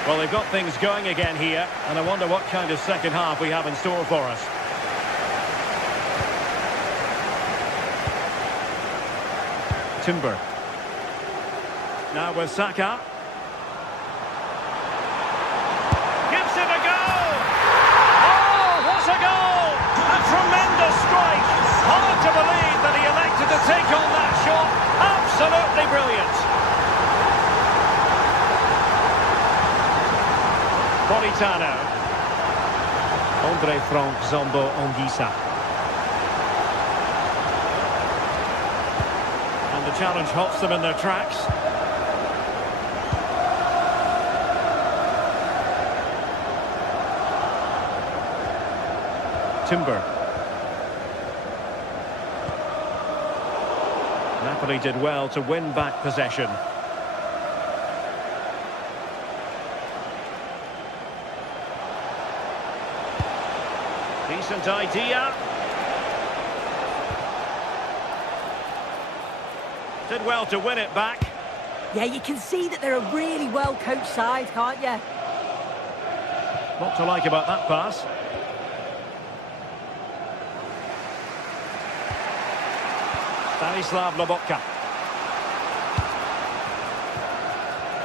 Well, they've got things going again here, and I wonder what kind of second half we have in store for us. Timber. Now with Saka. Gives it a go! Oh, what a goal! A tremendous strike! Hard to believe that he elected to take on that shot. Absolutely brilliant! Politano. Andre Frank Zombo Anguissa. And the challenge halts them in their tracks. Timber. Napoli did well to win back possession. Decent idea. Did well to win it back. Yeah, you can see that they're a really well-coached side, can't you? What to like about that pass? Stanislav Lobotka.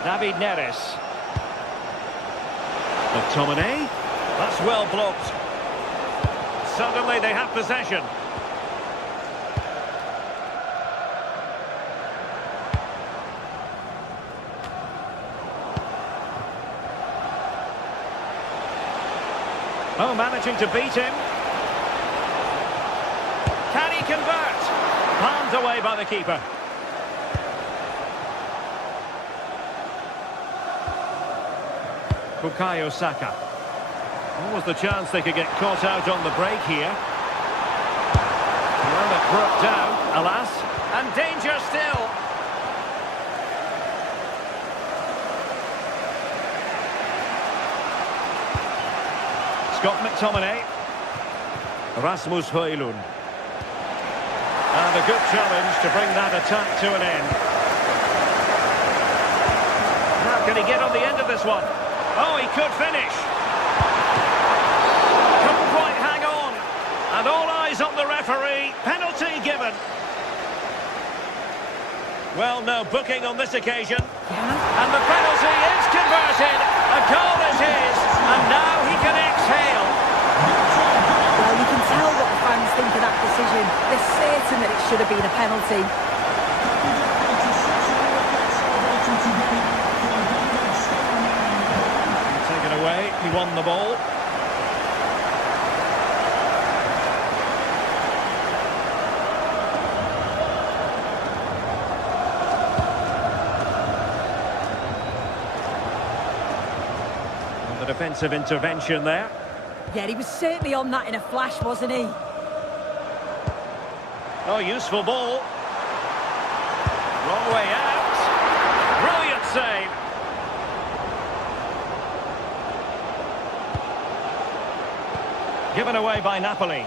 David Neres. McTominay. That's well blocked. Suddenly they have possession. Oh, managing to beat him. Can he convert? Palmed away by the keeper. Bukayo Saka. What was the chance they could get caught out on the break here? Well, it broke down, alas. And danger still. Scott McTominay. Rasmus Højlund. And a good challenge to bring that attack to an end. Now can he get on the end of this one? Oh, he could finish. Couldn't quite hang on. And all eyes on the referee. Penalty given. Well, no booking on this occasion. And the penalty is converted. A goal is his. And now he can exhale. Well, you can tell what the fans think of that decision. They're certain that it should have been a penalty. Taken away. He won the ball. And the defensive intervention there. Yeah, he was certainly on that in a flash, wasn't he? Oh, useful ball. Wrong way out. Brilliant save. Given away by Napoli.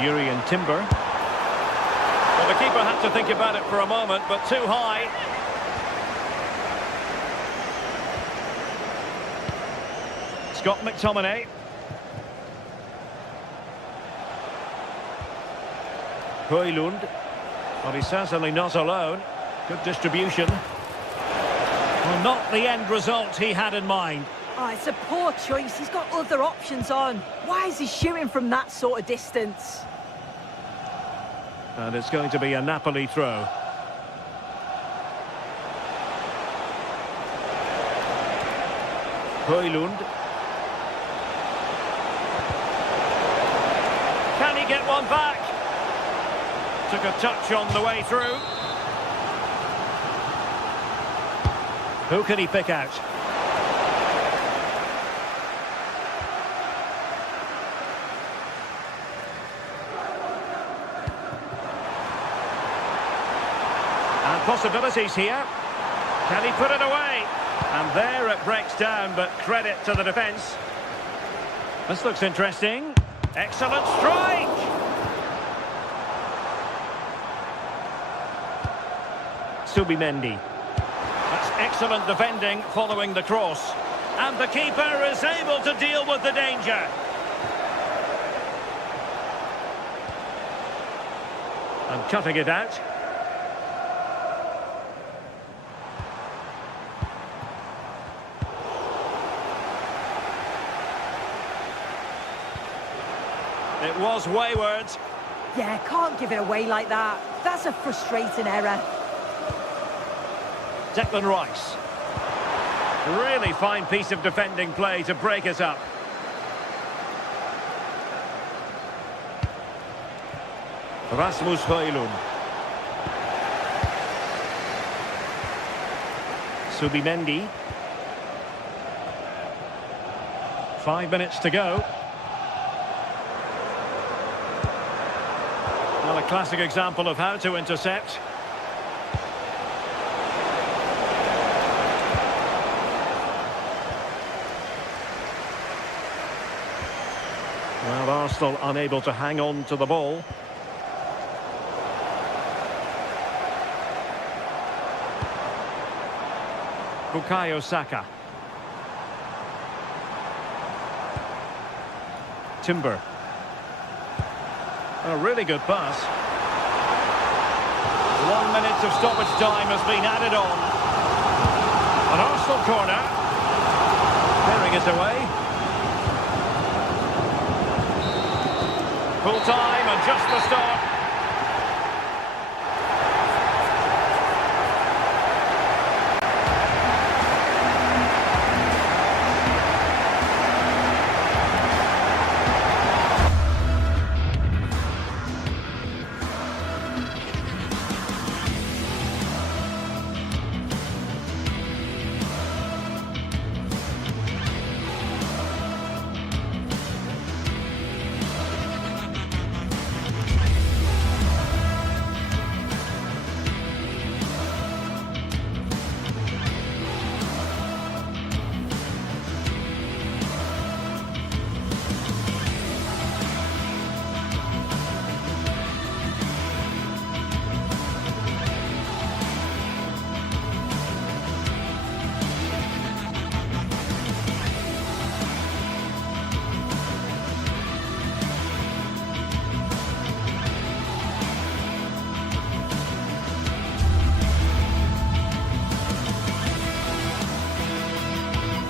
Yuri and Timber. Well, the keeper had to think about it for a moment, but too high. Scott McTominay. Højlund. Well, he's certainly not alone. Good distribution. Well, not the end result he had in mind. Oh, it's a poor choice. He's got other options on. Why is he shooting from that sort of distance? And it's going to be a Napoli throw. Højlund. Can he get one back? Took a touch on the way through. Who can he pick out? And possibilities here. Can he put it away? And there it breaks down, but credit to the defence. This looks interesting. Excellent strike! Subimendi. That's excellent defending following the cross. And the keeper is able to deal with the danger. And cutting it out. It was wayward. Yeah, can't give it away like that. That's a frustrating error. Declan Rice. Really fine piece of defending play to break us up. Rasmus Højlund. Subimendi. 5 minutes to go. Well, a classic example of how to intercept. Well, Arsenal unable to hang on to the ball. Bukayo Saka. Timber. A really good pass. 1 minute of stoppage time has been added on. An Arsenal corner. Clearing it away. Full time and just the start.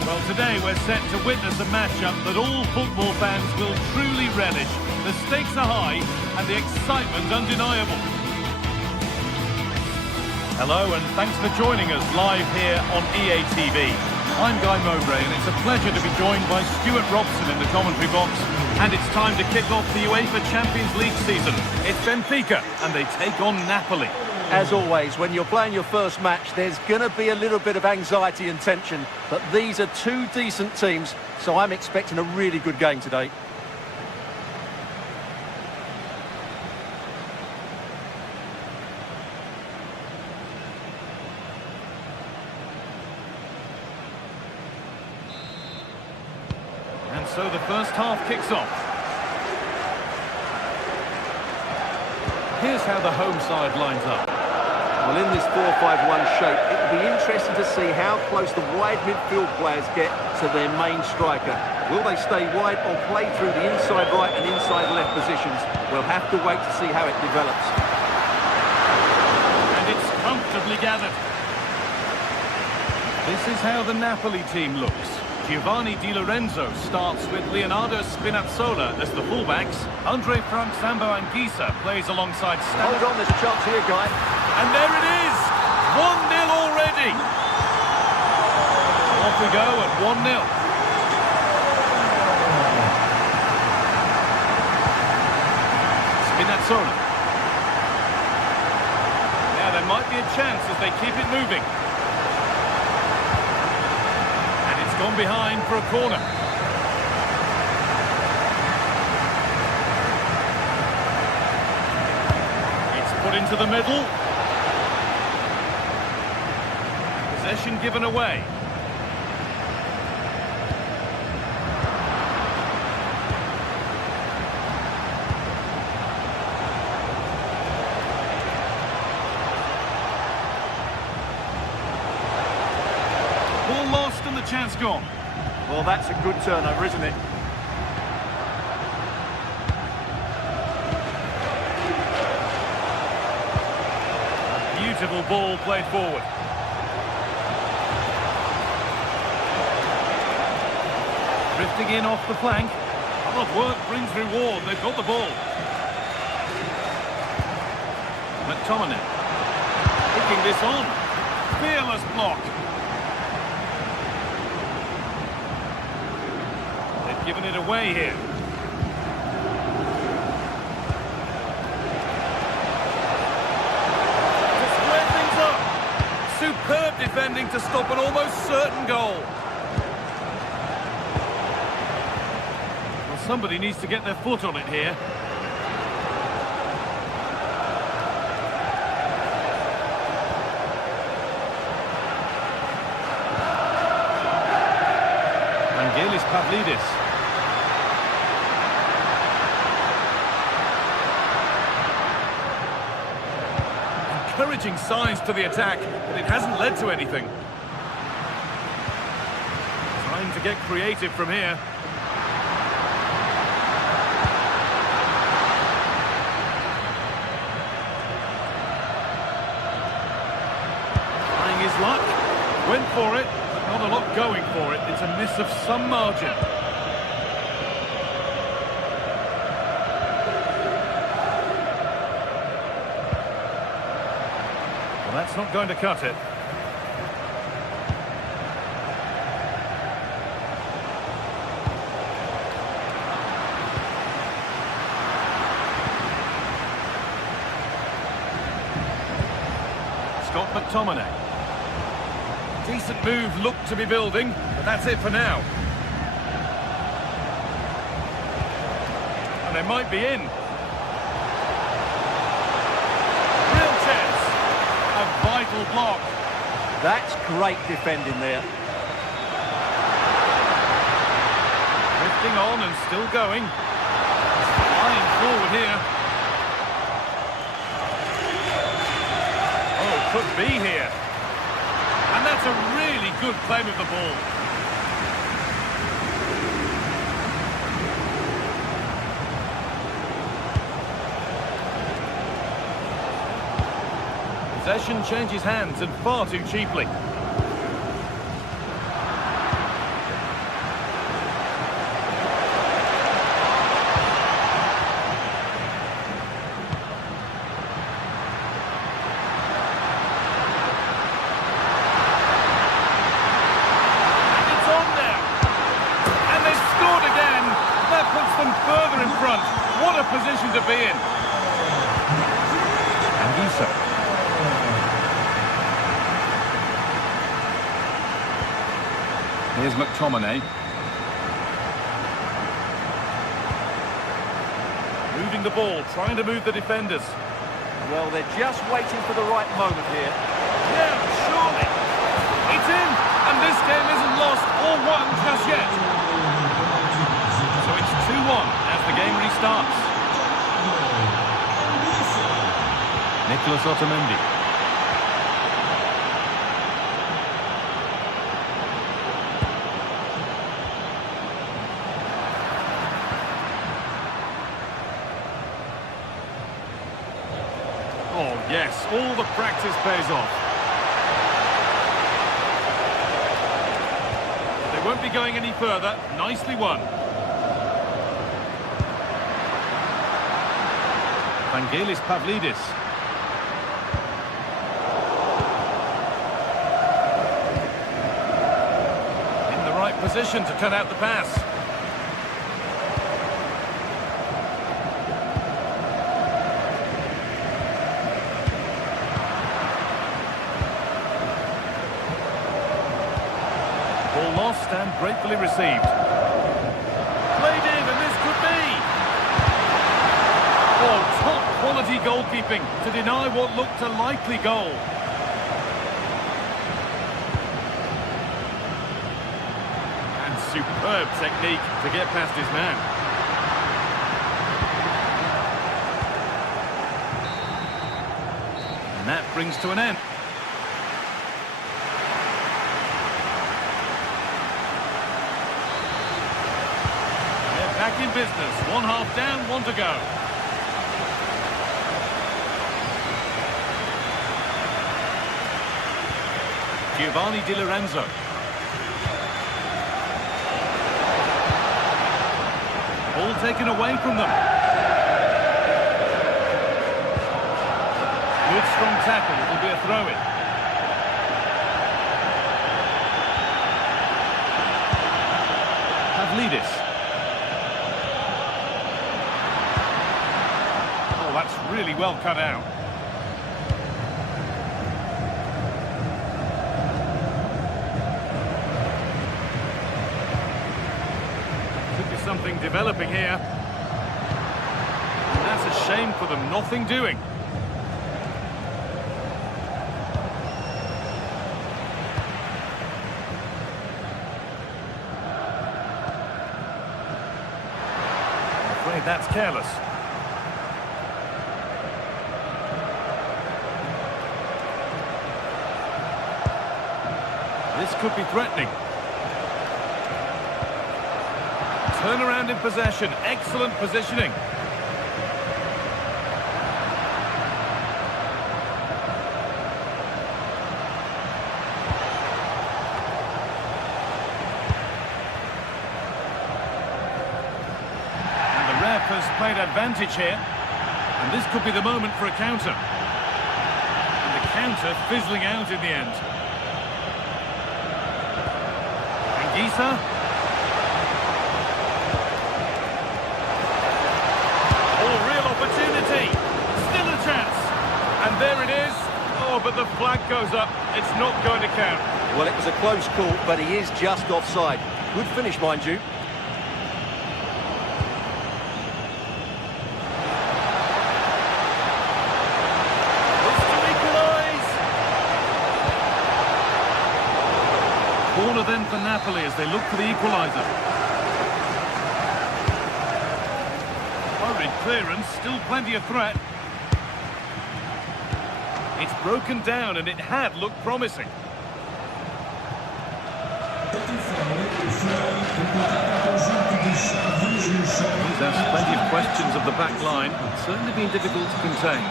Well, today we're set to witness a matchup that all football fans will truly relish. The stakes are high and the excitement undeniable. Hello and thanks for joining us live here on EA TV. I'm Guy Mowbray and it's a pleasure to be joined by Stuart Robson in the commentary box. And it's time to kick off the UEFA Champions League season. It's Benfica and they take on Napoli. As always, when you're playing your first match, there's going to be a little bit of anxiety and tension. But these are two decent teams, so I'm expecting a really good game today. And so the first half kicks off. Here's how the home side lines up. Well, in this 4-5-1 shape, it'll be interesting to see how close the wide midfield players get to their main striker. Will they stay wide or play through the inside right and inside left positions? We'll have to wait to see how it develops. And it's comfortably gathered. This is how the Napoli team looks. Giovanni Di Lorenzo starts with Leonardo Spinazzola as the fullbacks. Andre Frank Sambo Anguissa plays alongside Stan. Hold on, there's a chance here, Guy. And there it is! 1-0 already! Off we go at 1-0. Spinazzola. Now there might be a chance as they keep it moving. Gone behind for a corner. It's put into the middle. Possession given away. Ball lost and the chance gone. Well, that's a good turnover, isn't it? Beautiful ball played forward. Drifting in off the flank. Hard work brings reward. They've got the ball. McTominay. Picking this on. Fearless block. They've given it away here. To square things up. Superb defending to stop an almost certain goal. Well, somebody needs to get their foot on it here. Vangelis Pavlidis. Encouraging signs to the attack, but it hasn't led to anything. Trying to get creative from here. Trying his luck. Went for it. Not a lot going for it. It's a miss of some margin. Well, that's not going to cut it. Scott McTominay. Decent move, looked to be building, but that's it for now. And they might be in. Real chance. A vital block. That's great defending there. Drifting on and still going. Flying forward here. Oh, could be here. And that's a really good claim of the ball. Possession changes hands and far too cheaply. Further in front. What a position to be in. Anguissa. Here's McTominay. Moving the ball, trying to move the defenders. Well, they're just waiting for the right moment here. Yeah, surely. It's in, and this game isn't lost or won just yet. So it's 2-1 as the game restarts. Nicholas Otamendi. Oh, yes, all the practice pays off. They won't be going any further. Nicely won. Vangelis Pavlidis. In the right position to cut out the pass. Ball lost and gratefully received. Played in, and this could be. Oh, top quality goalkeeping to deny what looked a likely goal. And superb technique to get past his man. And that brings to an end. They're back in business. One half down, one to go. Giovanni Di Lorenzo. Ball taken away from them. Good strong tackle, it'll be a throw-in. Pavlidis. Oh, that's really well cut out. Something developing here. And that's a shame for them. Nothing doing. I'm afraid that's careless. This could be threatening. Turnaround in possession, excellent positioning. And the ref has played advantage here. And this could be the moment for a counter. And the counter fizzling out in the end. Anguissa. Opportunity, still a chance, and there it is. Oh, but the flag goes up. It's not going to count. Well, it was a close call, but he is just offside. Good finish, mind you. Looks to equalise. Corner then for Napoli as they look for the equaliser. Clearance, still plenty of threat. It's broken down and it had looked promising. He's asked plenty of questions of the back line. It's certainly been difficult to contain.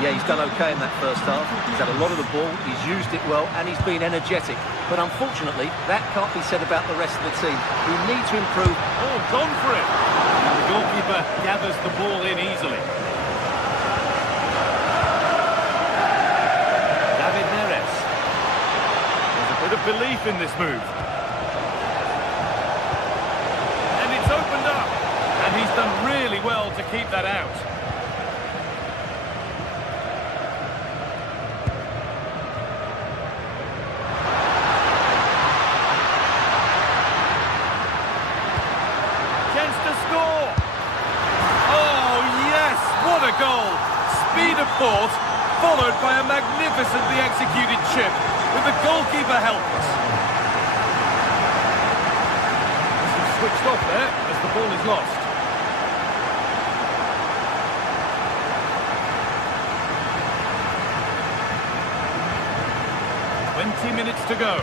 Yeah, he's done okay in that first half. He's had a lot of the ball, he's used it well, and he's been energetic. But unfortunately, that can't be said about the rest of the team, who need to improve. Oh, gone for it! And the goalkeeper gathers the ball in easily. David Neres. There's a bit of belief in this move. And it's opened up. And he's done really well to keep that out. Goal. Speed of thought, followed by a magnificently executed chip, with the goalkeeper helpless. He's switched off there as the ball is lost. 20 minutes to go.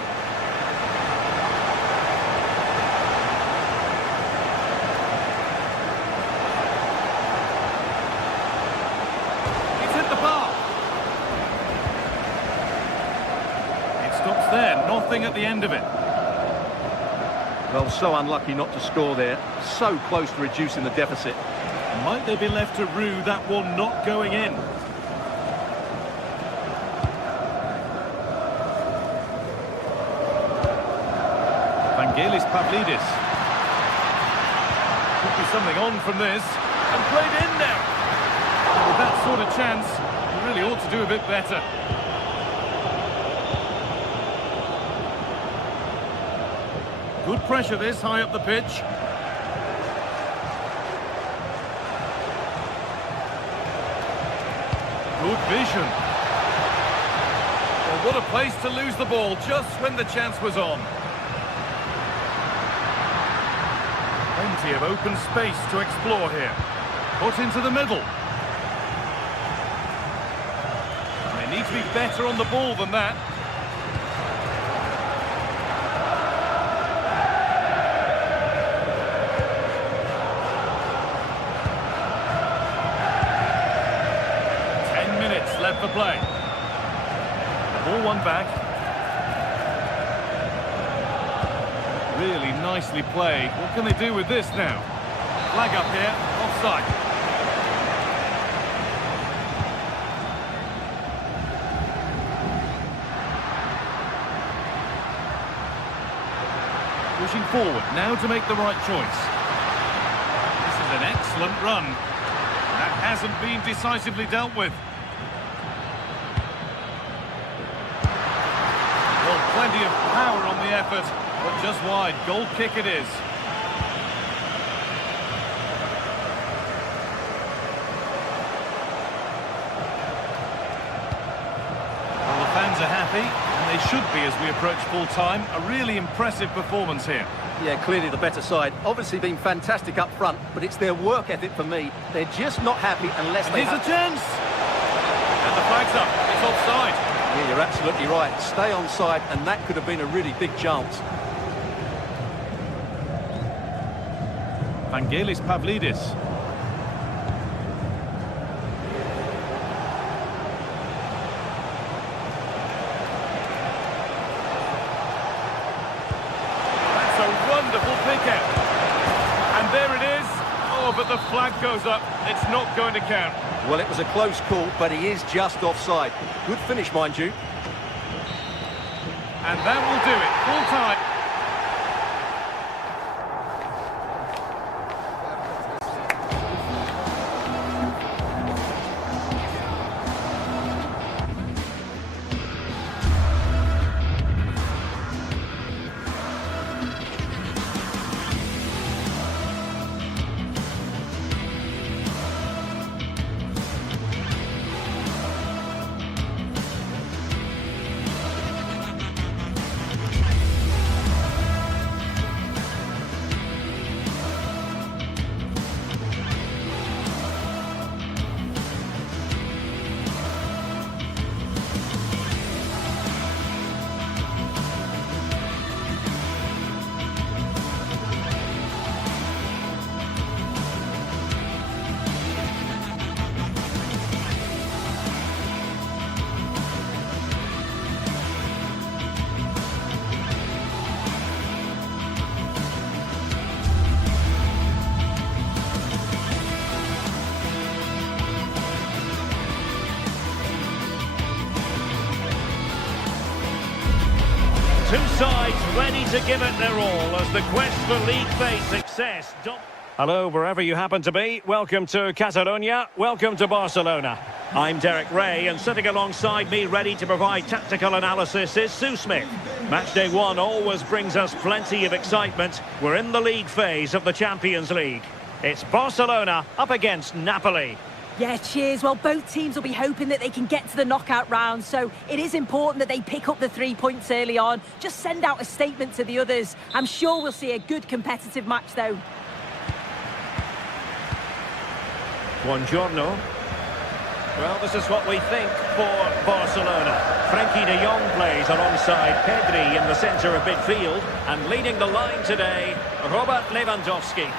He's hit the bar. It stops there, nothing at the end of it. Well, so unlucky not to score there. So close to reducing the deficit. Might they be left to rue that one not going in? Pavlidis. Could be something on from this. And played in now. With that sort of chance, he really ought to do a bit better. Good pressure this, high up the pitch. Good vision. Well, what a place to lose the ball just when the chance was on. Plenty of open space to explore here. Put into the middle. They need to be better on the ball than that. Left for play. Ball one back. Really nicely played. What can they do with this now? Flag up here. Offside. Pushing forward now to make the right choice. This is an excellent run. That hasn't been decisively dealt with. Plenty of power on the effort, but just wide. Goal kick it is. Well, the fans are happy, and they should be as we approach full time. A really impressive performance here. Yeah, clearly the better side. Obviously been fantastic up front, but it's their work ethic for me. They're just not happy unless they have... Here's a chance! And the flag's up. It's offside. Yeah, you're absolutely right. Stay on side, and that could have been a really big chance. Vangelis Pavlidis. That's a wonderful pick out. And there it is. Oh, but the flag goes up. It's not going to count. Well, it was a close call, but he is just offside. Good finish, mind you. And that will do it. Full time. Two sides ready to give it their all as the quest for league phase success. Hello, wherever you happen to be. Welcome to Catalonia. Welcome to Barcelona. I'm Derek Ray, and sitting alongside me, ready to provide tactical analysis, is Sue Smith. Matchday 1 always brings us plenty of excitement. We're in the league phase of the Champions League. It's Barcelona up against Napoli. Yeah, cheers. Well, both teams will be hoping that they can get to the knockout round, so it is important that they pick up the 3 points early on. Just send out a statement to the others. I'm sure we'll see a good competitive match, though. Buongiorno. Well, this is what we think for Barcelona. Frankie de Jong plays alongside Pedri in the centre of midfield. And leading the line today, Robert Lewandowski.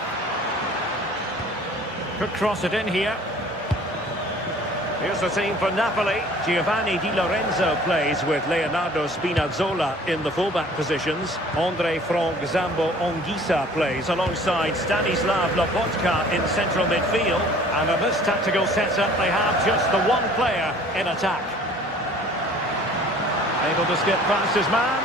Could cross it in here. Here's the team for Napoli. Giovanni Di Lorenzo plays with Leonardo Spinazzola in the fullback positions. Andre Frank Zambo Anguissa plays alongside Stanislav Lobotka in central midfield. And in this tactical setup, they have just the one player in attack. Able to skip past his man.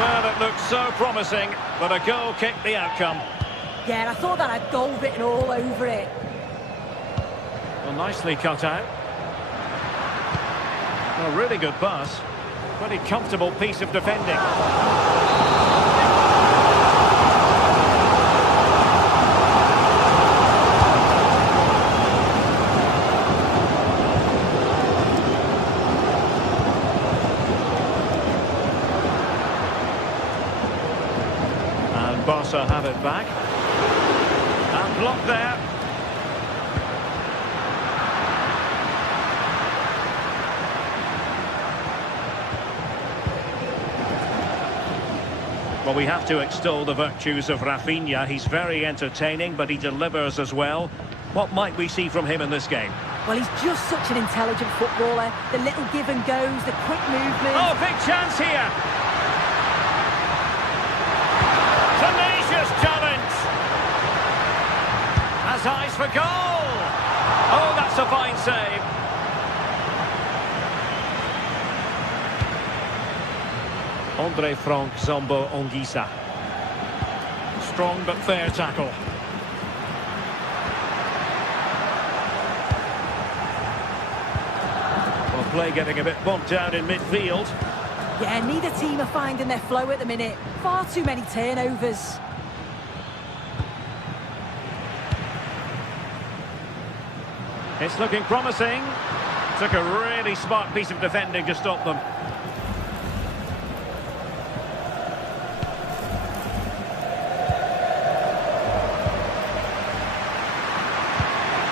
Well, it looked so promising, but a goal kicked the outcome. Yeah, I thought that had goal written all over it. Well, nicely cut out. A really good pass. Pretty comfortable piece of defending. Barca have it back. And blocked there. Well, we have to extol the virtues of Rafinha. He's very entertaining, but he delivers as well. What might we see from him in this game? Well, he's just such an intelligent footballer. The little give and goes, the quick movement. Oh, big chance here! Tenacious challenge! Has eyes for goal! Oh, that's a fine save. Andre Frank Zambo Anguissa. Strong but fair tackle. Well, play getting a bit bogged down in midfield. Yeah, neither team are finding their flow at the minute. Far too many turnovers. It's looking promising. Took a really smart piece of defending to stop them.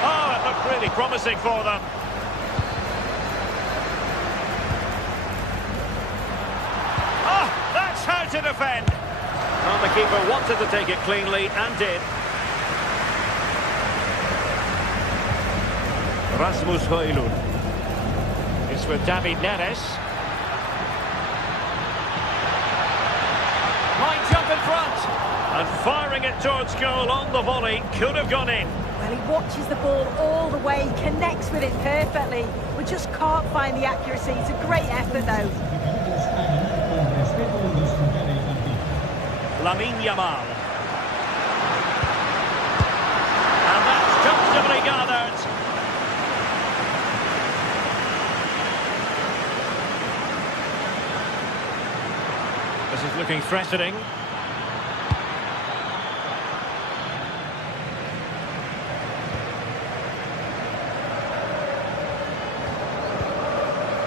Oh, it looked really promising for them. To defend. Well, the keeper wanted to take it cleanly and did. Rasmus Højlund. It's with David Neres. Might jump in front. And firing it towards goal on the volley. Could have gone in. Well, he watches the ball all the way, connects with it perfectly. We just can't find the accuracy. It's a great effort, though. Lamine Yamal. And that's comfortably gathered. This is looking threatening.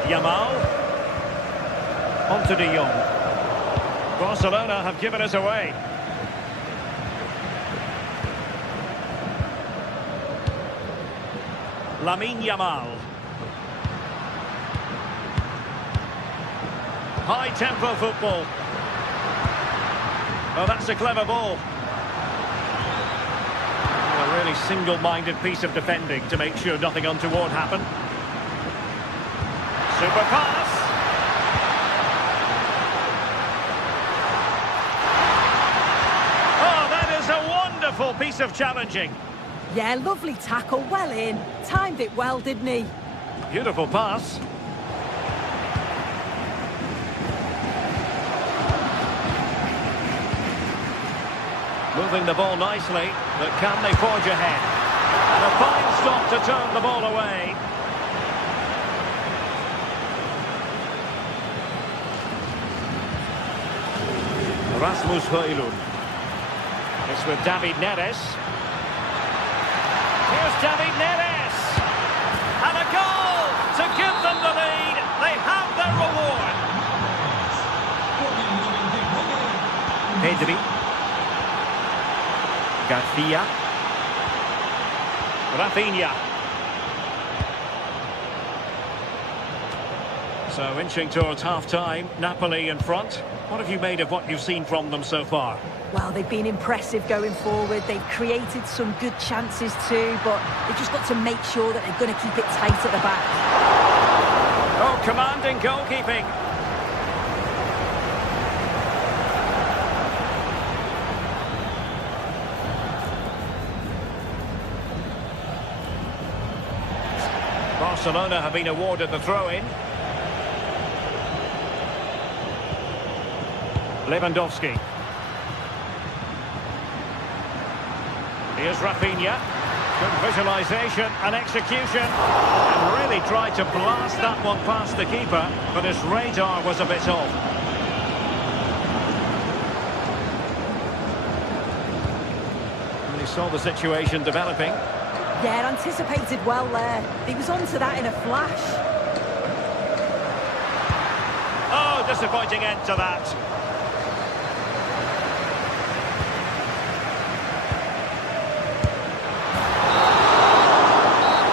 Yamal. On to De Jong. Barcelona have given us away. Lamine Yamal. High-tempo football. Oh, that's a clever ball. A really single-minded piece of defending to make sure nothing untoward happened. Super pass. Wonderful piece of challenging. Yeah, lovely tackle, well in. Timed it well, didn't he? Beautiful pass. Moving the ball nicely, but can they forge ahead? And a fine stop to turn the ball away. Rasmus Højlund. It's with David Neres. Here's David Neres. And a goal to give them the lead. They have their reward. Pedri. Garcia. Rafinha. So inching towards half-time, Napoli in front. What have you made of what you've seen from them so far? Well, they've been impressive going forward. They've created some good chances too, but they've just got to make sure that they're going to keep it tight at the back. Oh, commanding goalkeeping. Barcelona have been awarded the throw-in. Lewandowski. Here's Rafinha. Good visualisation and execution. And really tried to blast that one past the keeper, but his radar was a bit off. And he saw the situation developing. Yeah, anticipated well there. He was onto that in a flash. Oh, disappointing end to that.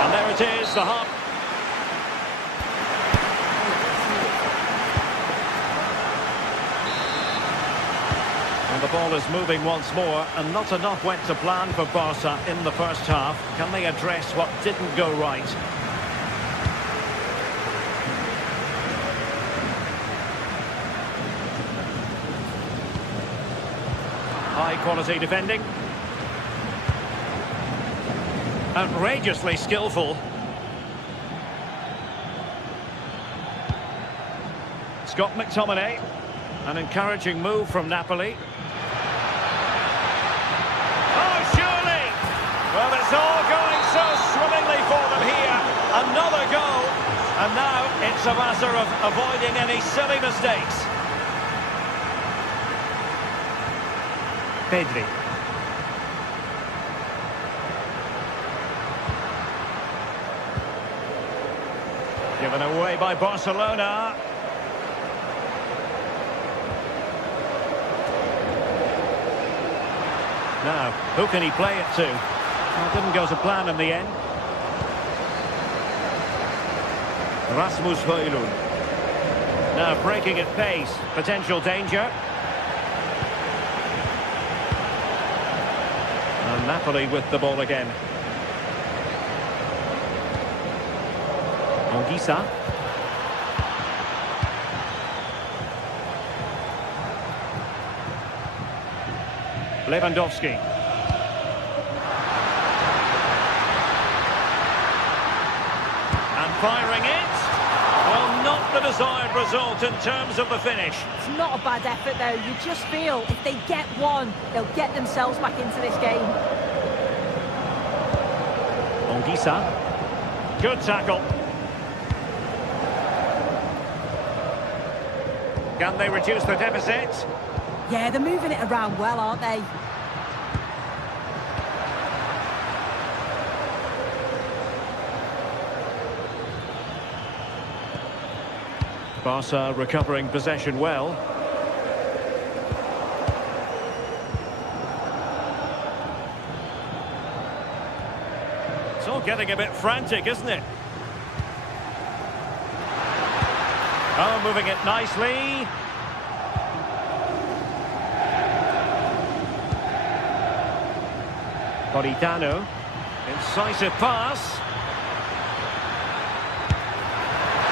And there it is, the half. And the ball is moving once more, and not enough went to plan for Barca in the first half. Can they address what didn't go right? High quality defending. Outrageously skillful. Scott McTominay. An encouraging move from Napoli. Well, it's all going so swimmingly for them here. Another goal. And now it's a matter of avoiding any silly mistakes. Pedri. Given away by Barcelona. Now, who can he play it to? Well, it didn't go to plan in the end. Rasmus Højlund. Now breaking at pace. Potential danger. And Napoli with the ball again. Anguissa. Lewandowski. And firing it. Well, not the desired result in terms of the finish. It's not a bad effort though. You just feel if they get one, they'll get themselves back into this game. Anguissa. Good tackle. Can they reduce the deficit? Yeah, they're moving it around well, aren't they? Barca recovering possession well. It's all getting a bit frantic, isn't it? Oh, moving it nicely. Politano. Incisive pass.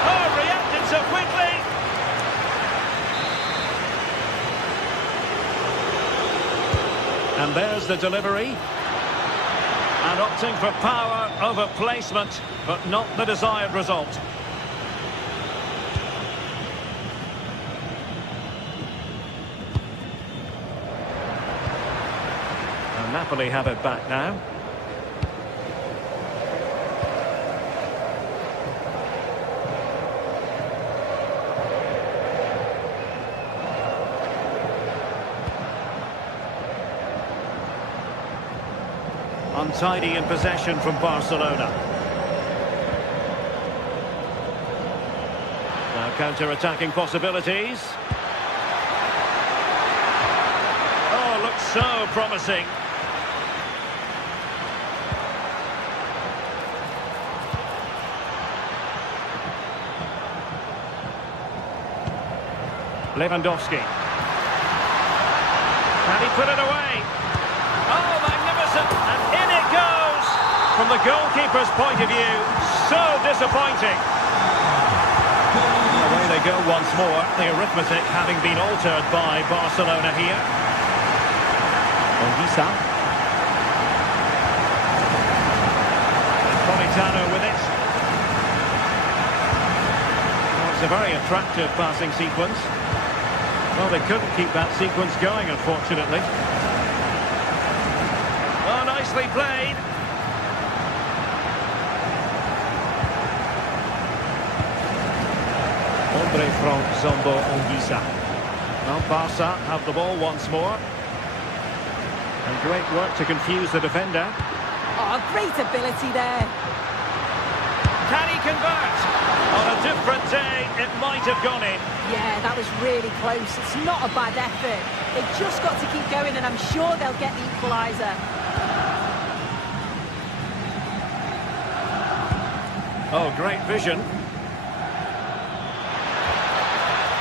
Oh, reacted so quickly. And there's the delivery. And opting for power over placement, but not the desired result. And Napoli have it back now. Untidy in possession from Barcelona. Now counter-attacking possibilities. Oh, looks so promising. Lewandowski. Can he put it away? Oh, magnificent! And in it goes! From the goalkeeper's point of view, so disappointing. Away they go once more, the arithmetic having been altered by Barcelona here. Onguisa. Politano with it. Well, it's a very attractive passing sequence. Well, they couldn't keep that sequence going, unfortunately. Oh, nicely played. From Zombo Onguisa. Well, Barca have the ball once more. And great work to confuse the defender. Oh, great ability there. Can he convert? On a different day, it might have gone in. Yeah, that was really close. It's not a bad effort. They've just got to keep going, and I'm sure they'll get the equaliser. Oh, great vision.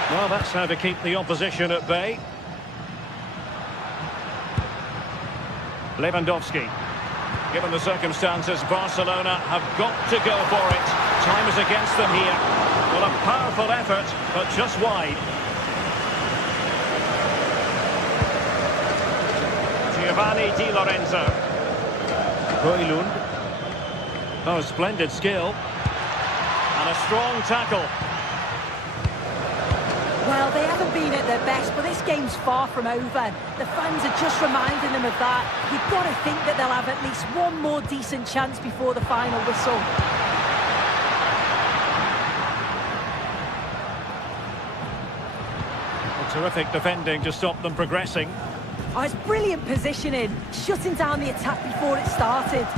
Well, that's how to keep the opposition at bay. Lewandowski. Given the circumstances, Barcelona have got to go for it. Time is against them here. Well, a powerful effort, but just wide. Giovanni Di Lorenzo. Højlund. Oh, splendid skill. And a strong tackle. Well, they haven't been at their best, but this game's far from over. The fans are just reminding them of that. You've got to think that they'll have at least one more decent chance before the final whistle. Well, terrific defending to stop them progressing. Oh, it's brilliant positioning, shutting down the attack before it started.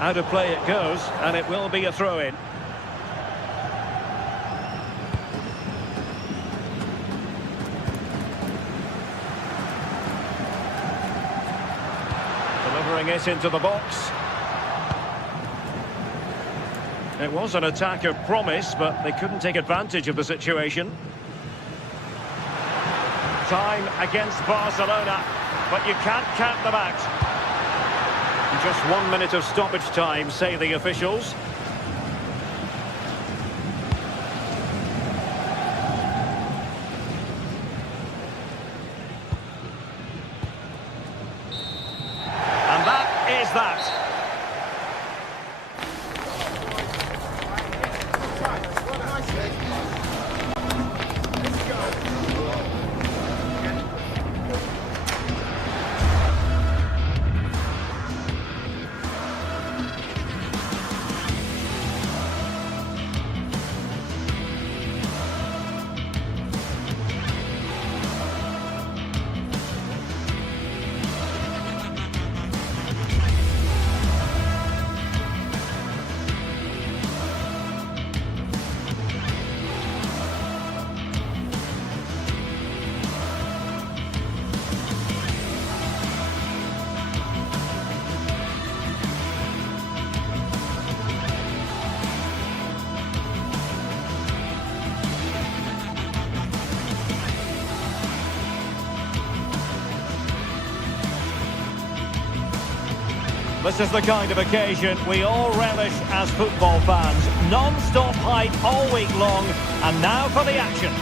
Out of play it goes, and it will be a throw-in. Delivering it into the box. It was an attack of promise, but they couldn't take advantage of the situation. Time against Barcelona, but you can't count them out. Just 1 minute of stoppage time, say the officials. And that is that. This is the kind of occasion we all relish as football fans. Non-stop hype all week long, and now for the action.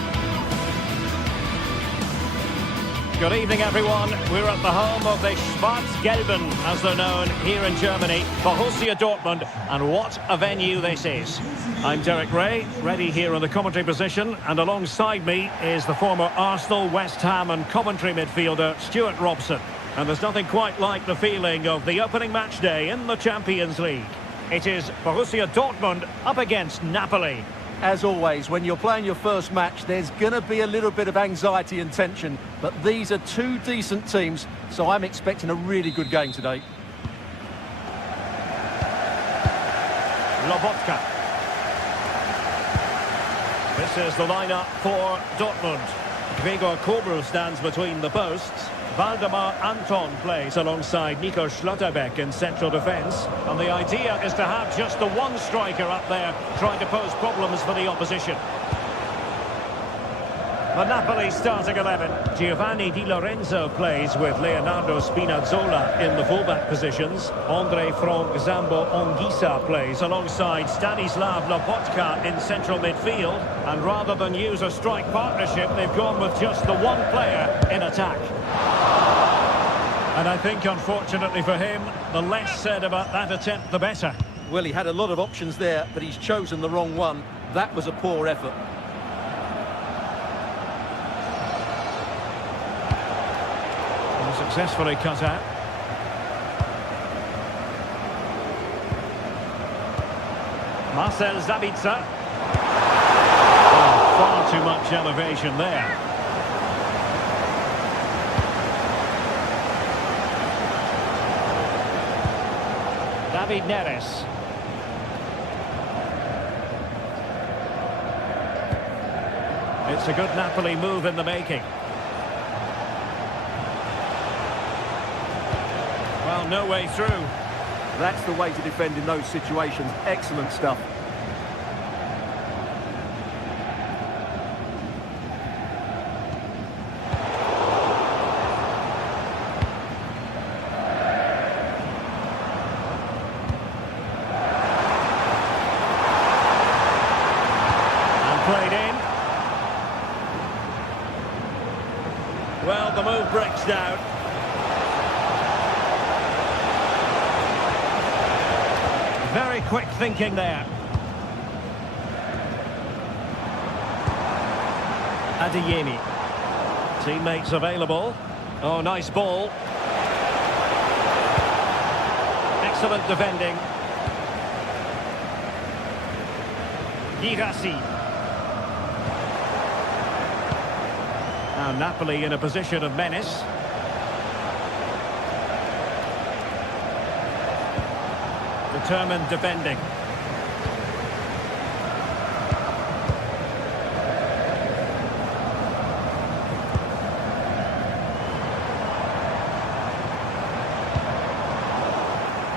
Good evening, everyone. We're at the home of the Schwarz-Gelben, as they're known here in Germany, Borussia Dortmund, and what a venue this is. I'm Derek Ray, ready here in the commentary position, and alongside me is the former Arsenal, West Ham and Coventry midfielder, Stuart Robson. And there's nothing quite like the feeling of the opening match day in the Champions League. It is Borussia Dortmund up against Napoli. As always, when you're playing your first match, there's going to be a little bit of anxiety and tension. But these are two decent teams, so I'm expecting a really good game today. Lobotka. This is the lineup for Dortmund. Gregor Kobel stands between the posts. Valdemar Anton plays alongside Nico Schlotterbeck in central defence. And the idea is to have just the one striker up there trying to pose problems for the opposition. The Napoli starting 11. Giovanni Di Lorenzo plays with Leonardo Spinazzola in the fullback positions. Andre Frank Zambo Anguissa plays alongside Stanislav Lobotka in central midfield. And rather than use a strike partnership, they've gone with just the one player in attack. And I think, unfortunately for him, the less said about that attempt, the better. Well, he had a lot of options there, but he's chosen the wrong one. That was a poor effort. Successfully cut out. Marcel Zabitzer. Oh, far too much elevation there. David Neres. It's a good Napoli move in the making. Well, no way through. That's the way to defend in those situations. Excellent stuff. And played in. Well, the move breaks down. Very quick thinking there. Adeyemi. Teammates available. Oh, nice ball. Excellent defending. Girassi. Now Napoli in a position of menace. Determined defending.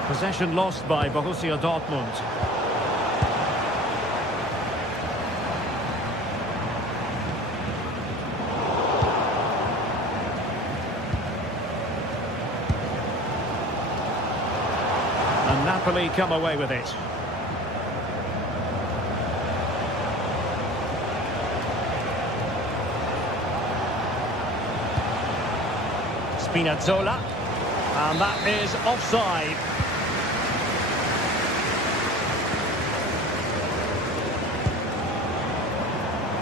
Possession lost by Borussia Dortmund. And Napoli come away with it. Spinazzola. And that is offside.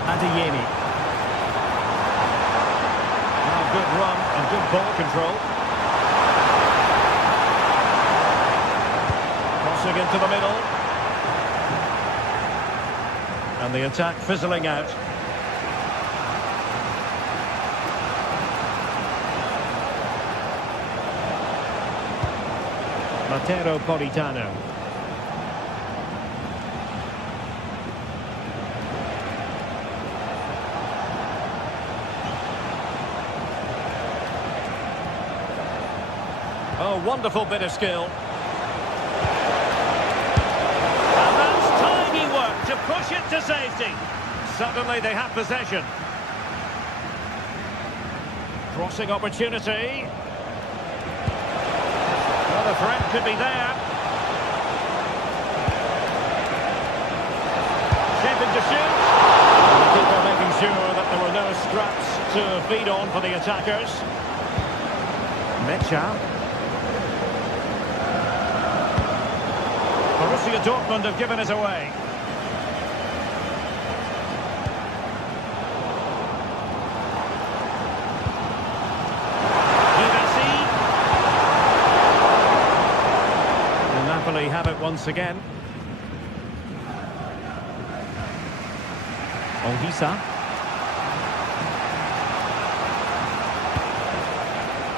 Adeyemi. Now good run and good ball control. Crossing into the middle. And the attack fizzling out. Matteo Politano. Oh, wonderful bit of skill. And that's tiny work to push it to safety. Suddenly they have possession. Crossing opportunity. Well, the threat could be there. Shaping to shoot. And the keeper making sure that there were no scraps to feed on for the attackers. Mecha. Borussia Dortmund have given it away. And Napoli have it once again. Anguissa.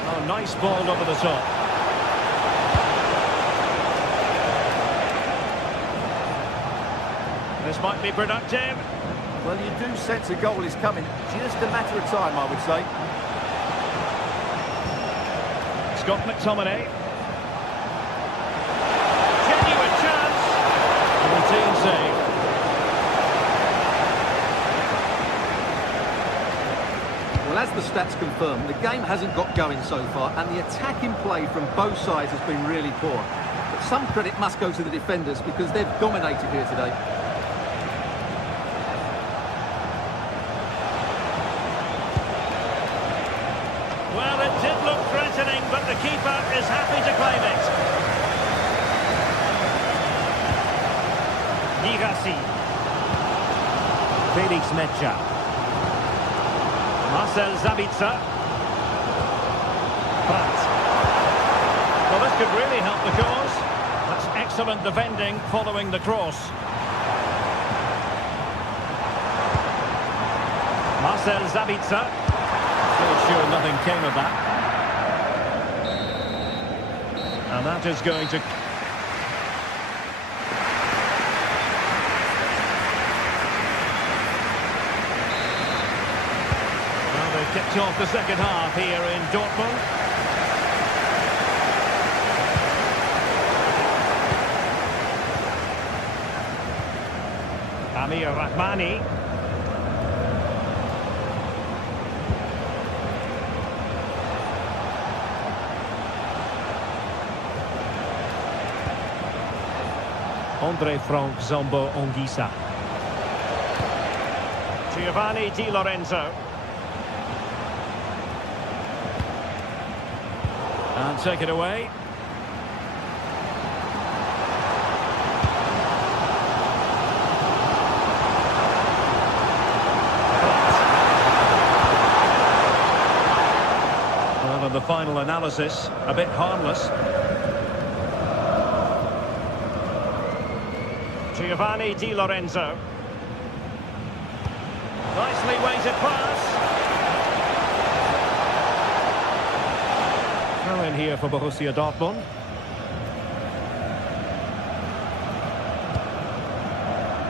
Oh, nice ball over the top. This might be productive. Well, you do sense a goal is coming. Just a matter of time, I would say. Scott McTominay. Genuine chance. Routine save. Well, as the stats confirm, the game hasn't got going so far, and the attacking play from both sides has been really poor. But some credit must go to the defenders because they've dominated here today. Well, it did look threatening, but the keeper is happy to claim it. Girassi. Felix Mecha. Marcel Sabitzer. Brandt. Well, this could really help the cause. That's excellent defending following the cross. Marcel Sabitzer. Still sure nothing came of that. And that is going to... Well, they've kicked off the second half here in Dortmund. Amir Rahmani. Andre Frank Zombo Ongisa. Giovanni Di Lorenzo. And take it away. Well, in the final analysis, a bit harmless. Giovanni Di Lorenzo. Nicely weighted pass. Throw in here for Borussia Dortmund.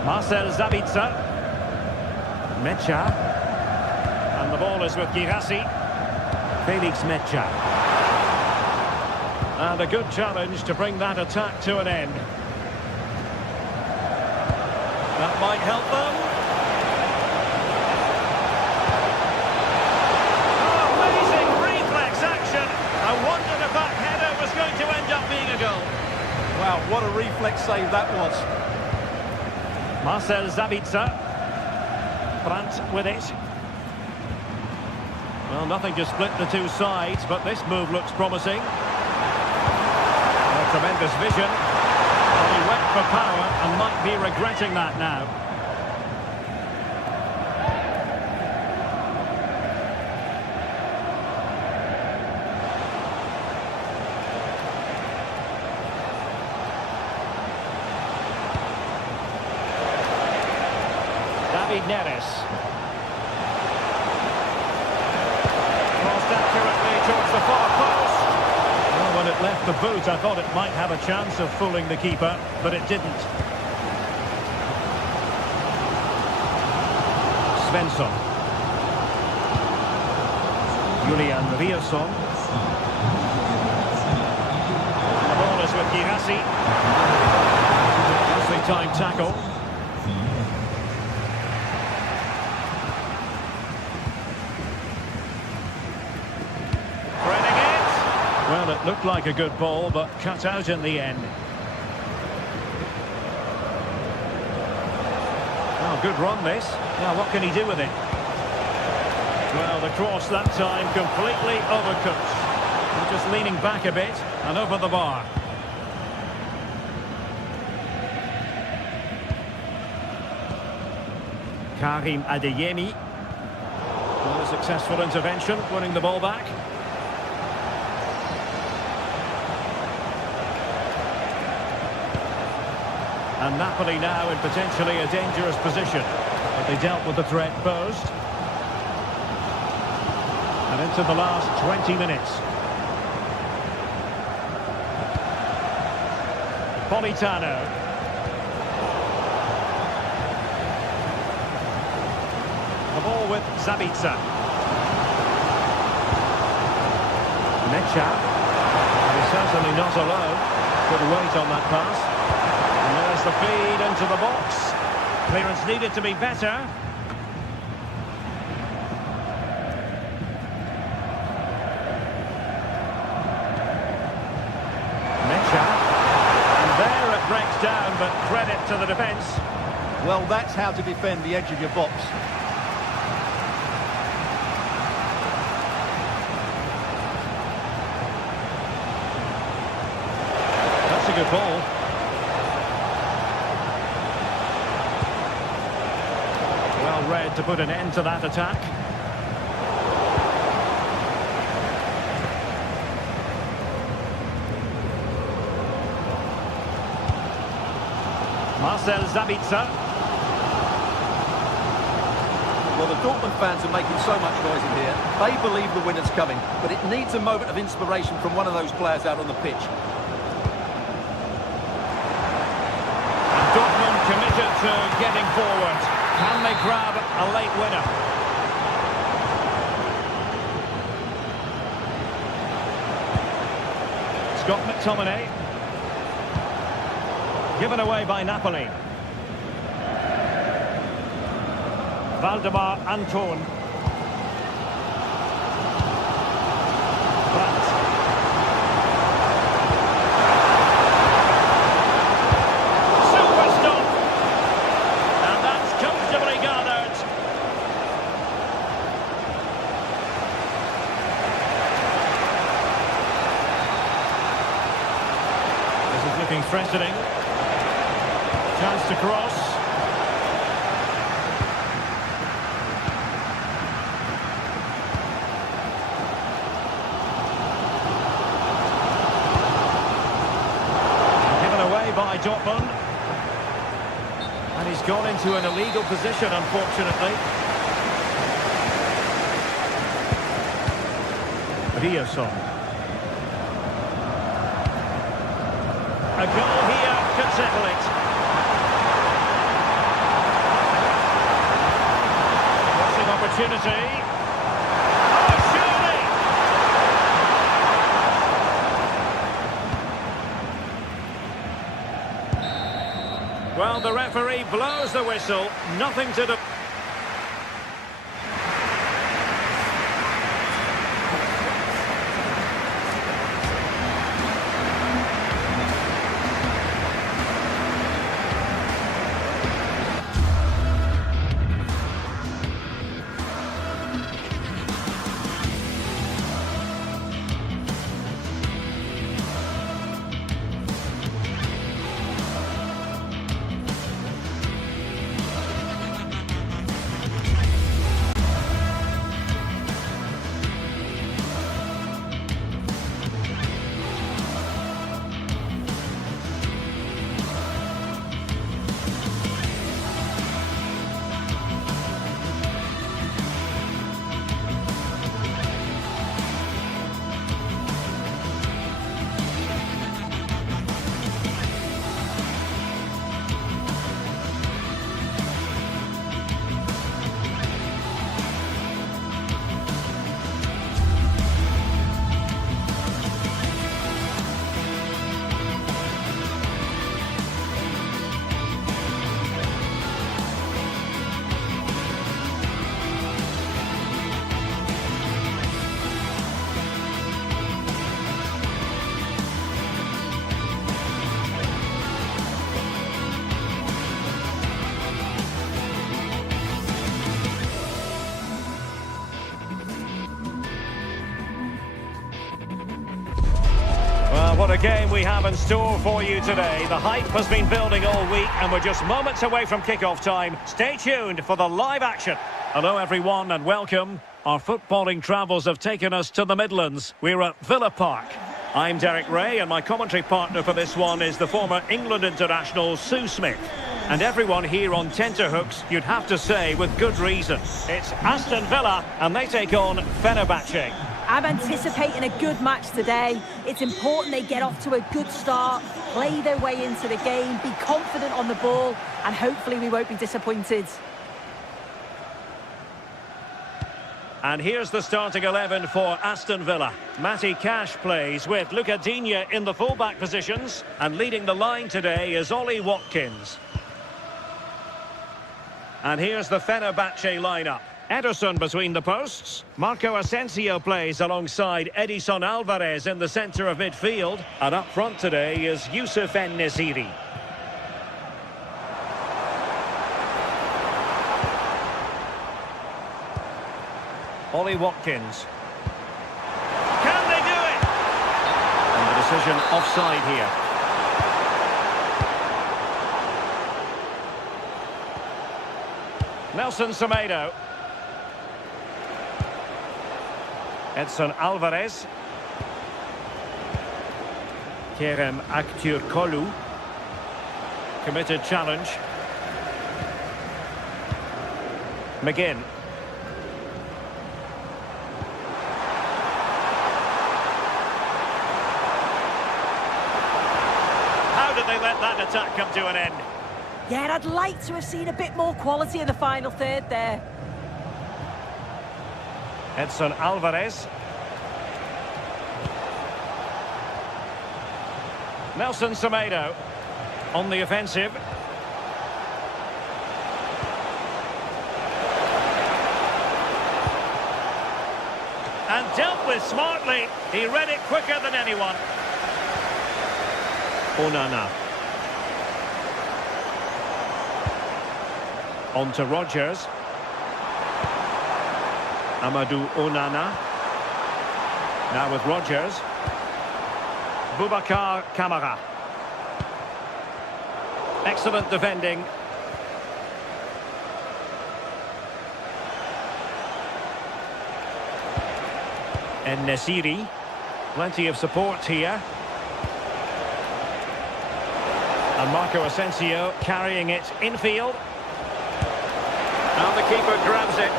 Marcel Sabitzer. Mecha. And the ball is with Girassi. Felix Mecha. And a good challenge to bring that attack to an end. That might help them. Oh, amazing reflex action. I wondered if that header was going to end up being a goal. Wow, what a reflex save that was. Marcel Sabitzer. Brandt with it. Well, nothing to split the two sides, but this move looks promising. A tremendous vision. He went for power and might be regretting that now. David Neres. Crossed accurately towards the far post. Well, when it left the boot, I thought it might have a chance of fooling the keeper, but it didn't. Svensson. Julian Rierson. The ball is with Girassi. Nicely timed tackle. Well, it looked like a good ball, but cut out in the end. Oh, good run, this. Now, what can he do with it? Well, the cross that time completely overcooked. He's just leaning back a bit and over the bar. Karim Adeyemi. Well, a successful intervention, winning the ball back. And Napoli now in potentially a dangerous position. But they dealt with the threat posed. And into the last 20 minutes. Politano. The ball with Sabitzer. Mecha. Certainly not alone. Good weight on that pass. And there's the feed into the box. Clearance needed to be better. And there it breaks down, but credit to the defence. Well, that's how to defend the edge of your box. That's a good ball. Well read to put an end to that attack. Marcel Sabitzer. Well, the Dortmund fans are making so much noise in here. They believe the winner's coming, but it needs a moment of inspiration from one of those players out on the pitch. And Dortmund committed to getting forward. Can they grab a late winner? Scott McTominay. Given away by Napoli. Valdemar Anton. Brandt. Super stop. And that's comfortably gathered. This is looking threatening. Chance to cross. Given away by Dortmund. And he's gone into an illegal position, unfortunately. Riosson. A goal here could settle it. Opportunity. Oh, surely! Well, the referee blows the whistle. Nothing to do. What a game we have in store for you today. The hype has been building all week and we're just moments away from kick-off time. Stay tuned for the live action. Hello everyone and welcome. Our footballing travels have taken us to the Midlands. We're at Villa Park. I'm Derek Ray and my commentary partner for this one is the former England international Sue Smith. And everyone here on tenterhooks, you'd have to say with good reason. It's Aston Villa and they take on Fenerbahce. I'm anticipating a good match today. It's important they get off to a good start, play their way into the game, be confident on the ball, and hopefully we won't be disappointed. And here's the starting 11 for Aston Villa. Matty Cash plays with Luca Digne in the full-back positions. And leading the line today is Ollie Watkins. And here's the Fenerbahce lineup. Ederson between the posts. Marco Asensio plays alongside Edison Alvarez in the centre of midfield. And up front today is Youssef En-Nesyri. Ollie Watkins. Can they do it? And the decision offside here. Nelson Semedo. Edson Alvarez. Kerem Aktürkoğlu. Committed challenge. McGinn. How did they let that attack come to an end? Yeah, I'd like to have seen a bit more quality in the final third there. Edson Alvarez. Nelson Semedo on the offensive. And dealt with smartly. He read it quicker than anyone. Onana. On to Rodgers. Amadou Onana. Now with Rodgers. Boubacar Kamara. Excellent defending. En-Nesyri. Plenty of support here. And Marco Asensio carrying it infield. And the keeper grabs it.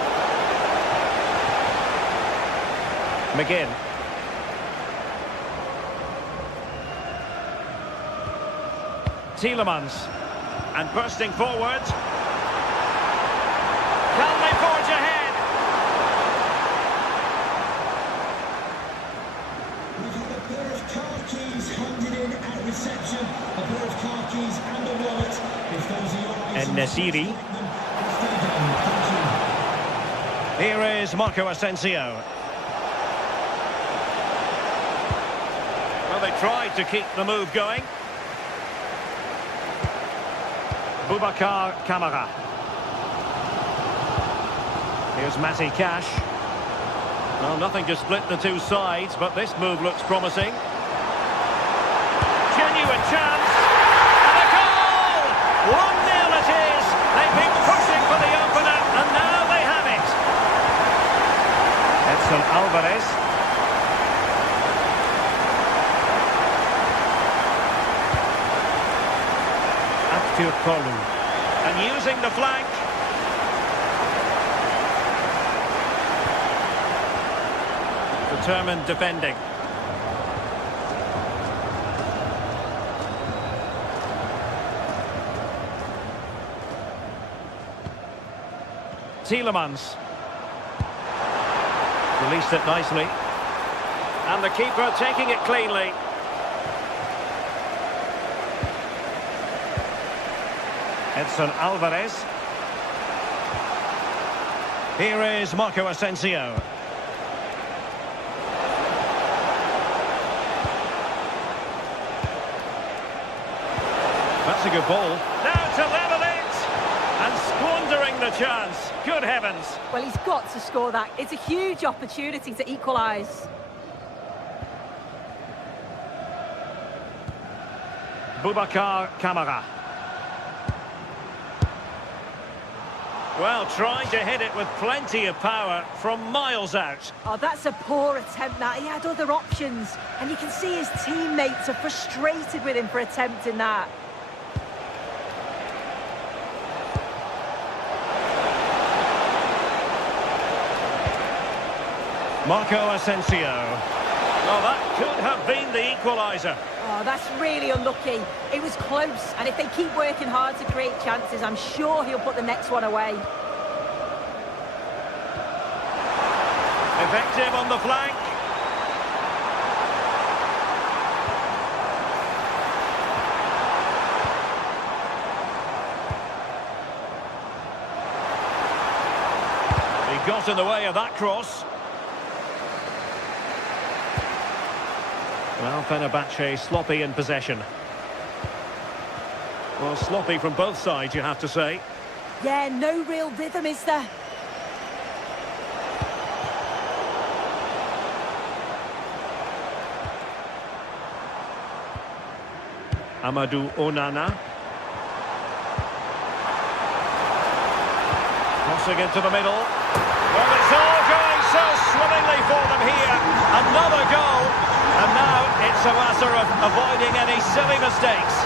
McGinn. Tielemans. And bursting forward. Can they forge ahead? We've had a pair of car keys handed in at reception. A pair of car keys and a wallet. If those are your items, En-Nesyri. Here is Marco Asensio. Well, they tried to keep the move going. Boubacar Kamara. Here's Matty Cash. Well, nothing to split the two sides, but this move looks promising. Genuine chance. And a goal! 1-0 it is. They've been pushing for the opener, and now they have it. Edson Alvarez. Aktürkoğlu. And using the flank. Determined defending. Tielemans. Released it nicely. And the keeper taking it cleanly. Edson Alvarez. Here is Marco Asensio. That's a good ball. Now to level it! And squandering the chance. Good heavens. Well, he's got to score that. It's a huge opportunity to equalise. Boubacar Kamara. Well, trying to hit it with plenty of power from miles out. Oh, that's a poor attempt, that. He had other options. And you can see his teammates are frustrated with him for attempting that. Marco Asensio. Well, that could have been the equaliser. Oh, that's really unlucky. It was close, and if they keep working hard to create chances, I'm sure he'll put the next one away. Effective on the flank. He got in the way of that cross. Well, Fenerbahce sloppy in possession. Well, sloppy from both sides, you have to say. Yeah, no real rhythm, is there? Amadou Onana. Crossing into the middle. Well, it's all going so swimmingly for them here. Another goal. And now it's a matter of avoiding any silly mistakes.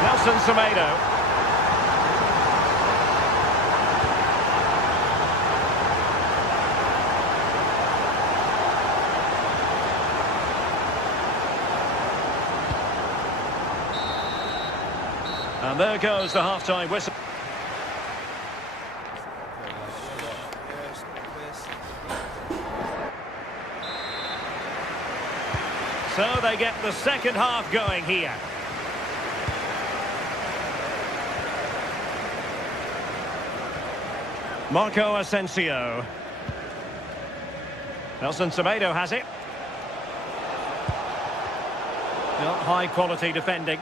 Nelson Semedo. And there goes the half-time whistle. So they get the second half going here. Marco Asensio. Nelson Semedo has it. Not high quality defending.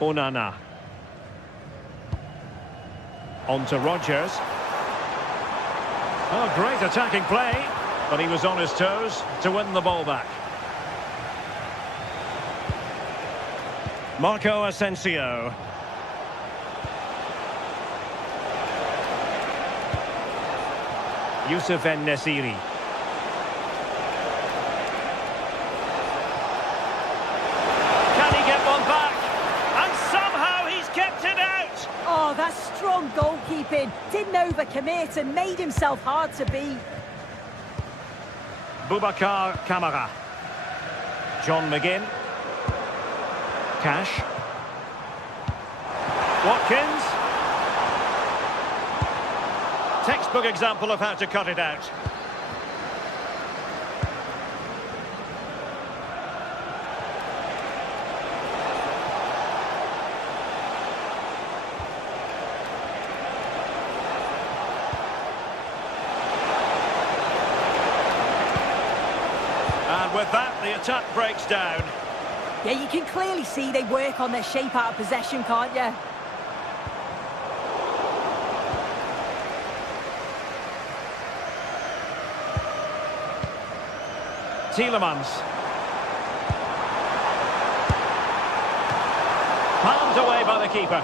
Onana. On to Rodgers. Oh, great attacking play. But he was on his toes to win the ball back. Marco Asensio. Youssef En-Nesyri. Can he get one back? And somehow he's kept it out! Oh, that's strong goalkeeping. Didn't overcommit and made himself hard to beat. Boubacar Kamara. John McGinn. Cash. Watkins. Textbook example of how to cut it out. And with that, the attack breaks down. Yeah, you can clearly see they work on their shape out of possession, can't you? Tielemans. Palmed away by the keeper.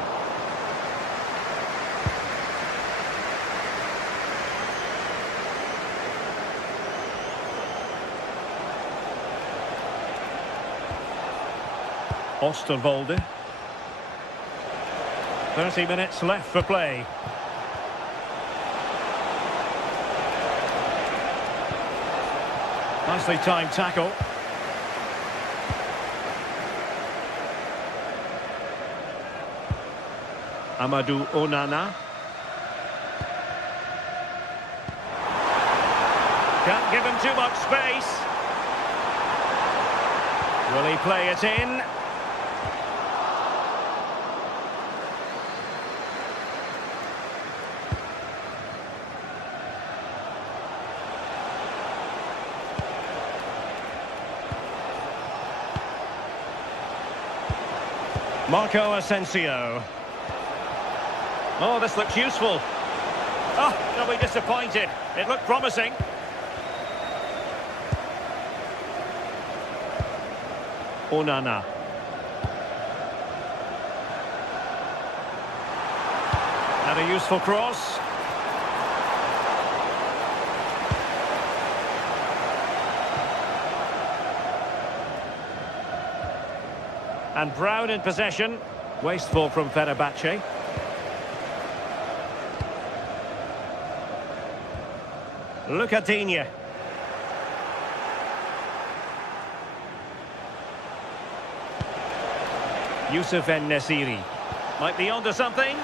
Osterwolde. 30 minutes left for play. Nicely timed tackle. Amadou Onana. Can't give him too much space. Will he play it in? Marco Asensio. Oh, this looks useful. Oh, they'll be disappointed. It looked promising. Onana. And a useful cross. And Brown in possession. Wasteful from Fenerbahce. Lucadinha. Youssef En-Nesyri. Might be onto something.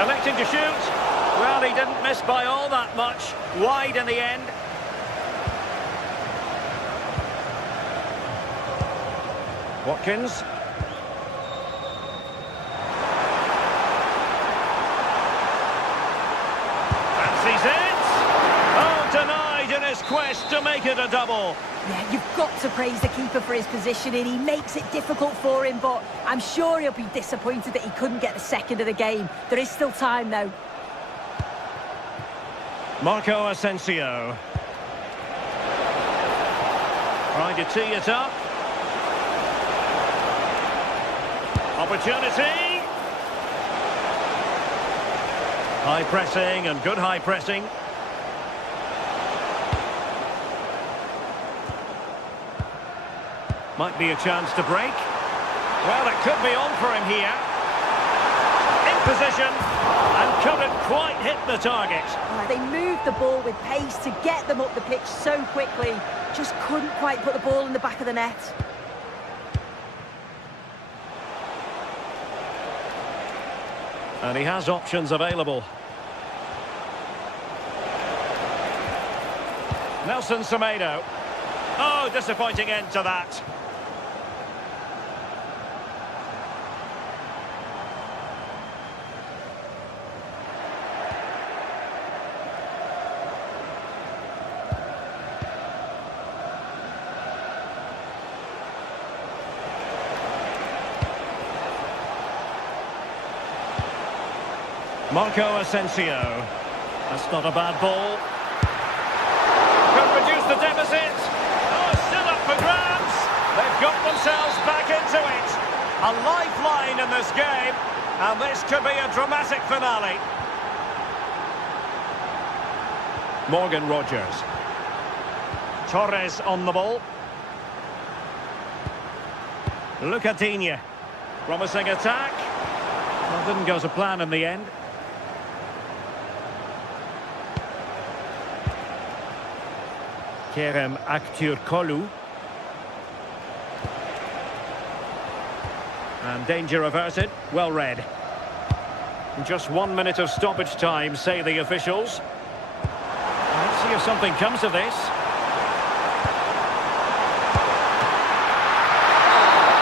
Electing to shoot. Well, he didn't miss by all that much. Wide in the end. Watkins. Fancies it. Oh, denied in his quest to make it a double. Yeah, you've got to praise the keeper for his positioning. He makes it difficult for him, but I'm sure he'll be disappointed that he couldn't get the second of the game. There is still time, though. Marco Asensio. Trying to tee it up. Opportunity. High pressing and good high pressing. Might be a chance to break. Well, it could be on for him here. In position and couldn't quite hit the target. They moved the ball with pace to get them up the pitch so quickly. Just couldn't quite put the ball in the back of the net. And he has options available. Nelson Semedo. Oh, disappointing end to that. Marco Asensio. That's not a bad ball. Could reduce the deficit. Oh, still up for grabs. They've got themselves back into it. A lifeline in this game. And this could be a dramatic finale. Morgan Rogers. Torres on the ball. Lucadinha. Promising attack. Well, didn't go to plan in the end. Kerem Aktürkoğlu. And danger averted. Well read. Just 1 minute of stoppage time, say the officials. Let's see if something comes of this.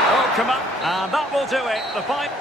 Oh, come on. And that will do it. The final.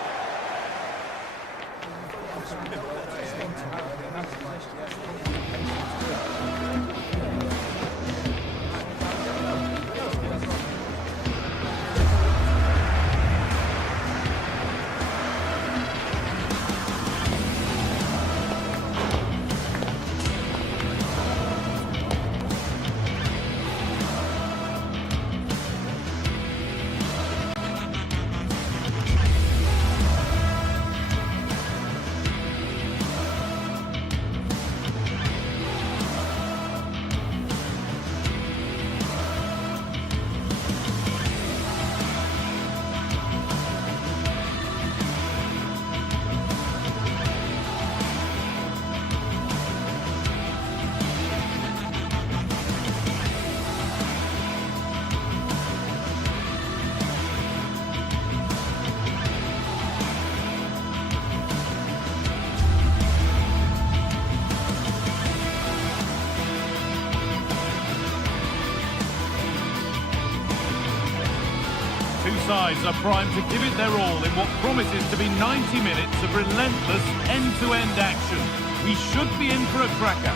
Two sides are primed to give it their all in what promises to be 90 minutes of relentless end-to-end action. We should be in for a cracker.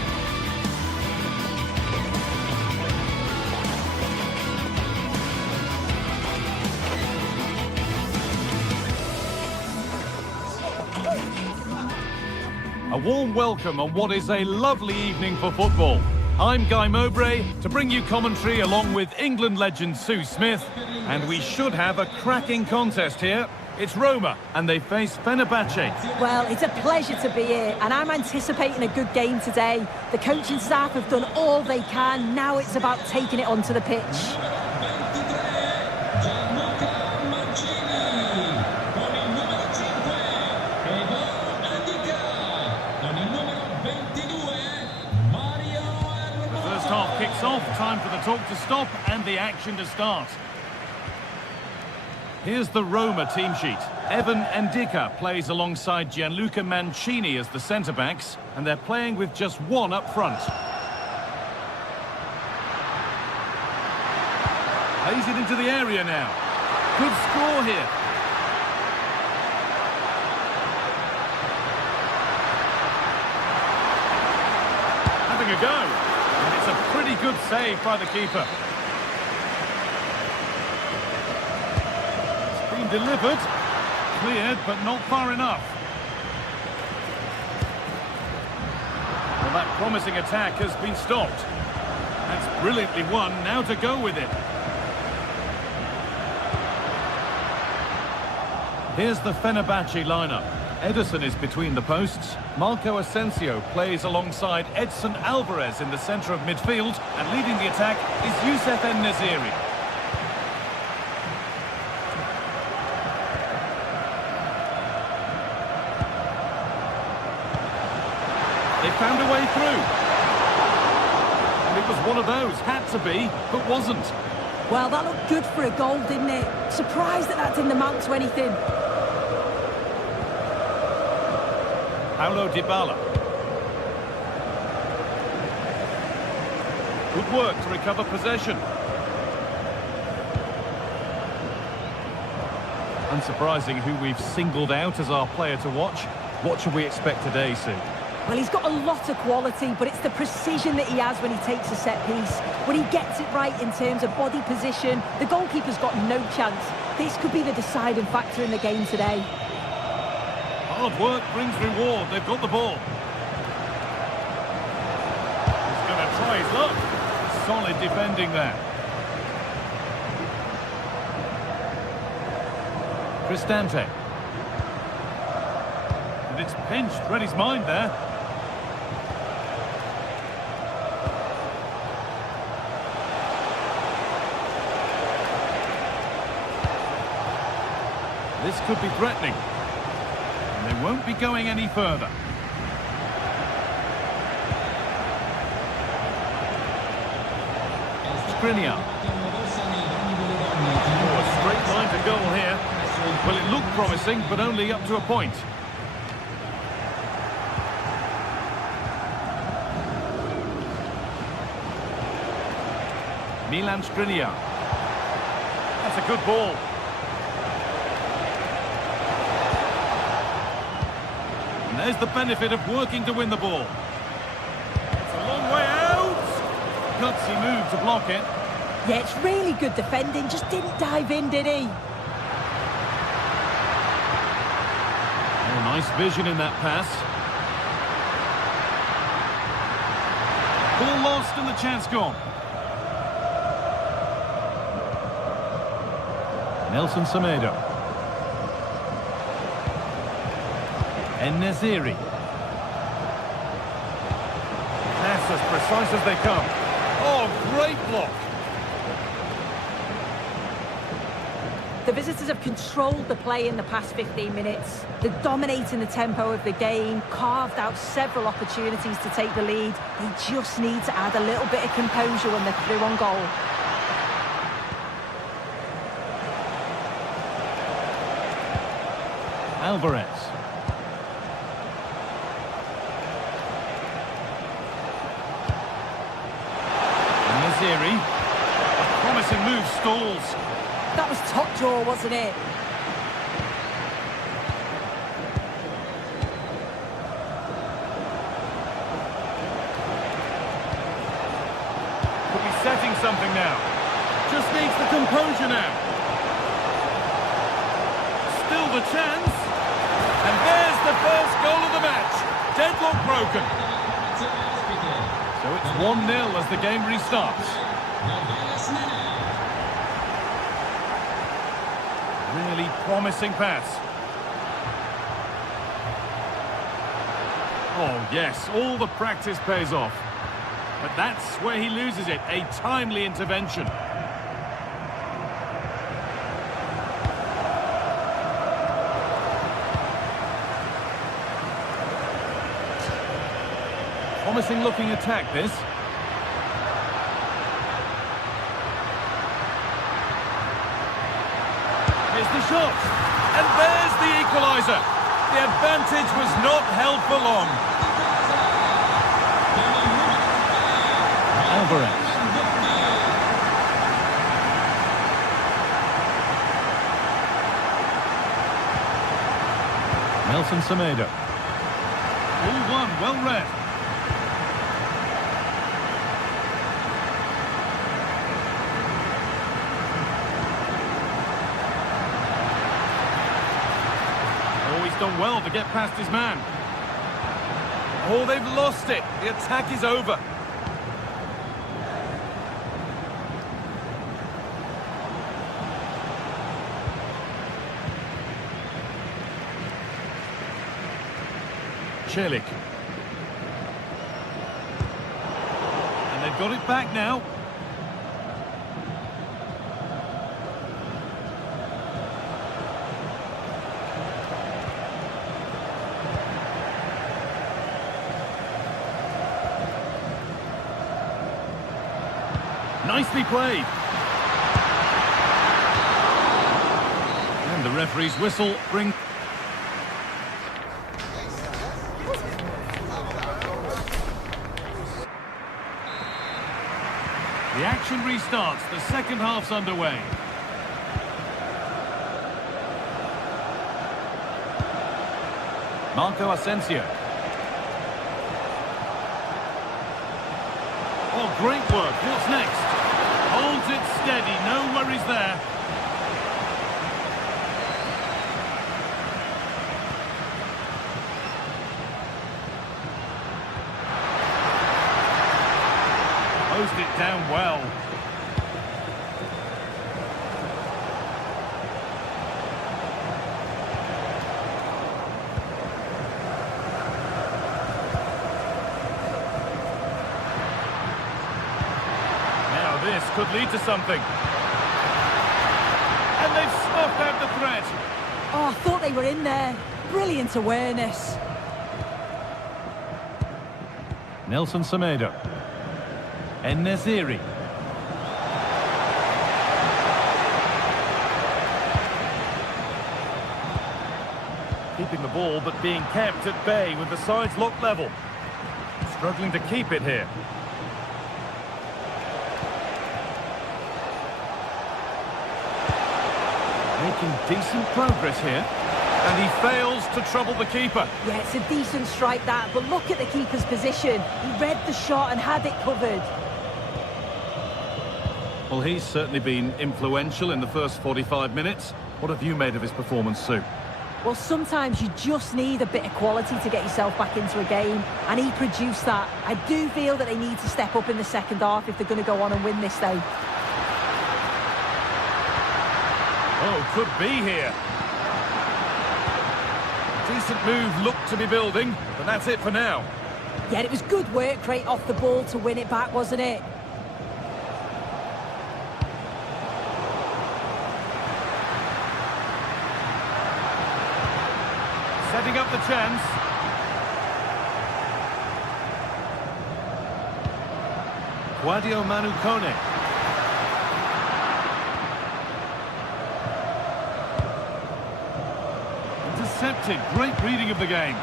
A warm welcome on what is a lovely evening for football. I'm Guy Mowbray to bring you commentary along with England legend Sue Smith, and we should have a cracking contest here. It's Roma and they face Fenerbahce. Well, it's a pleasure to be here and I'm anticipating a good game today. The coaching staff have done all they can. Now it's about taking it onto the pitch. Half kicks off, time for the talk to stop and the action to start. Here's the Roma team sheet. Evan Ndika plays alongside Gianluca Mancini as the centre-backs, and they're playing with just one up front. Plays it into the area now. Good score here. Having a go. And it's a pretty good save by the keeper. It's been delivered. Cleared, but not far enough. Well, that promising attack has been stopped. That's brilliantly won. Now to go with it. Here's the Fenerbahce lineup. Ederson is between the posts. Marco Asensio plays alongside Edson Alvarez in the centre of midfield. And leading the attack is Youssef En-Nesyri. They found a way through. And it was one of those. Had to be, but wasn't. Well, that looked good for a goal, didn't it? Surprised that didn't amount to anything. Paulo Dybala. Good work to recover possession. Unsurprising who we've singled out as our player to watch. What should we expect today, Sue? Well, he's got a lot of quality, but it's the precision that he has when he takes a set piece. When he gets it right in terms of body position, the goalkeeper's got no chance. This could be the deciding factor in the game today. Hard work brings reward. They've got the ball. He's going to try his luck. Solid defending there. Cristante. And it's pinched. Read his mind there. This could be threatening. And they won't be going any further. Skriniar. Oh, a straight line to goal here. Well, it looked promising, but only up to a point. Milan Skriniar. That's a good ball. And there's the benefit of working to win the ball. It's a long way out. Gutsy move to block it. Yeah, it's really good defending. Just didn't dive in, did he? Oh, nice vision in that pass. Ball lost and the chance gone. Nelson Semedo. En-Nesyri. That's as precise as they come. Oh, great block. The visitors have controlled the play in the past 15 minutes. They're dominating the tempo of the game, carved out several opportunities to take the lead. They just need to add a little bit of composure when they're through on goal. Alvarez. En-Nesyri. A promising move stalls. That was top draw, wasn't it? Could be setting something now. Just needs the composure now. Still the chance. And there's the first goal of the match. Deadlock broken. So it's 1-0 as the game restarts. Really promising pass. Oh, yes, all the practice pays off. But that's where he loses it, a timely intervention. Promising looking attack, this. Here's the shot. And there's the equaliser. The advantage was not held for long. Alvarez. Nelson Semedo. All one, well read. Oh, he's done well to get past his man. Oh, they've lost it. The attack is over. Celik. And they've got it back now. Nicely played. And the referee's whistle brings... The action restarts. The second half's underway. Marco Asensio. Oh, great work. What's next? Holds it steady. No worries there. Closed it down well. Now this could lead to something. And they've snuffed out the threat. Oh, I thought they were in there. Brilliant awareness. Nelson Semedo. En-Nesyri. Keeping the ball, but being kept at bay with the sides locked level. Struggling to keep it here. Making decent progress here. And he fails to trouble the keeper. Yeah, it's a decent strike that, but look at the keeper's position. He read the shot and had it covered. Well, he's certainly been influential in the first 45 minutes. What have you made of his performance, Sue? Well, sometimes you just need a bit of quality to get yourself back into a game, and he produced that. I do feel that they need to step up in the second half if they're going to go on and win this, though. Oh, could be here. Decent move looked to be building, but that's it for now. Yeah, it was good work, Craig, off the ball to win it back, wasn't it? Setting up the chance. Guadio Manu Kone. Intercepted. Great reading of the game.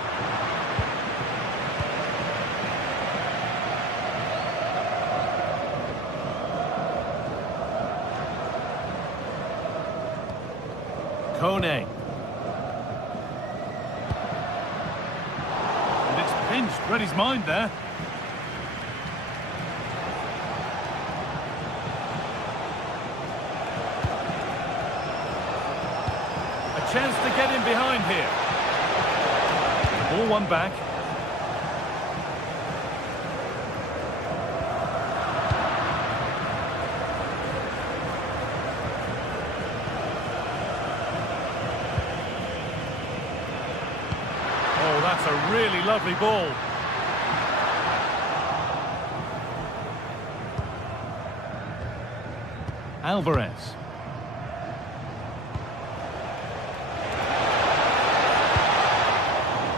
Kone. And it's pinched. Read his mind there. Chance to get in behind here. Ball one back. Oh, that's a really lovely ball. Alvarez.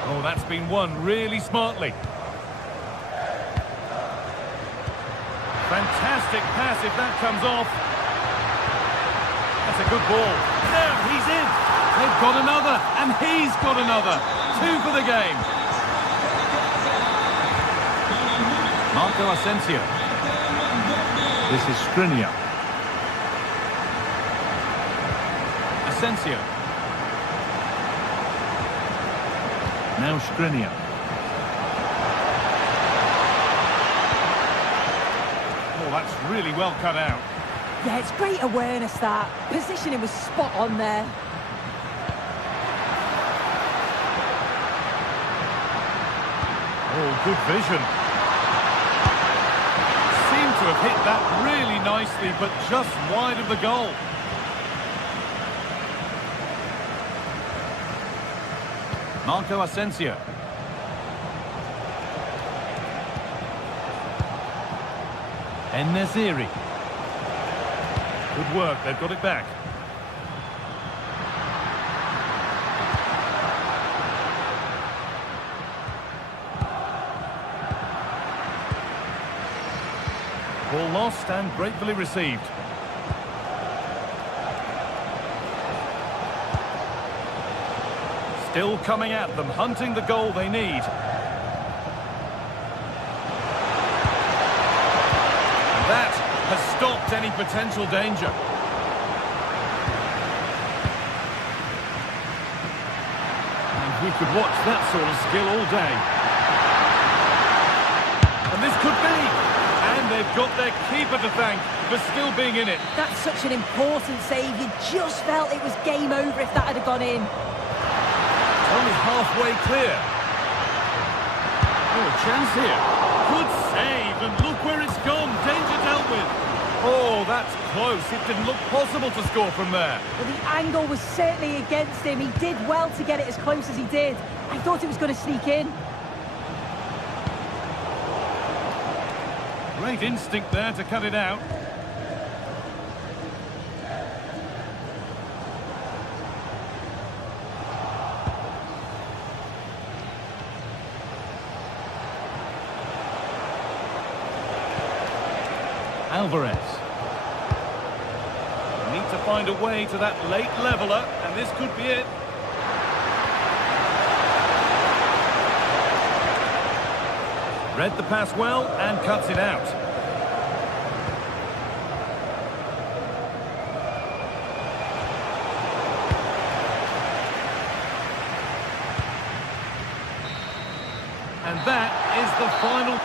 Oh, that's been won really smartly. Fantastic pass if that comes off. A That's a good ball. There, he's in. They've got another, and he's got another. 2 for the game. Marco Asensio. This is Skriniar. Asensio. Now Skriniar. Oh, that's really well cut out. Yeah, it's great awareness, that. Positioning was spot on there. Oh, good vision. Seemed to have hit that really nicely, but just wide of the goal. Marco Asensio. En-Nesyri. Good work, they've got it back. Ball lost and gratefully received. Still coming at them, hunting the goal they need. That has stopped any potential danger. And we could watch that sort of skill all day. And this could be. And they've got their keeper to thank for still being in it. That's such an important save. You just felt it was game over if that had gone in. Only halfway clear. Oh, a chance here. Good save, and look where it's gone. Danger dealt with. Oh, that's close. It didn't look possible to score from there. Well, the angle was certainly against him. He did well to get it as close as he did. I thought it was going to sneak in. Great instinct there to cut it out. Alvarez. Need to find a way to that late leveller, and this could be it. Read the pass well and cuts it out. And that is the final.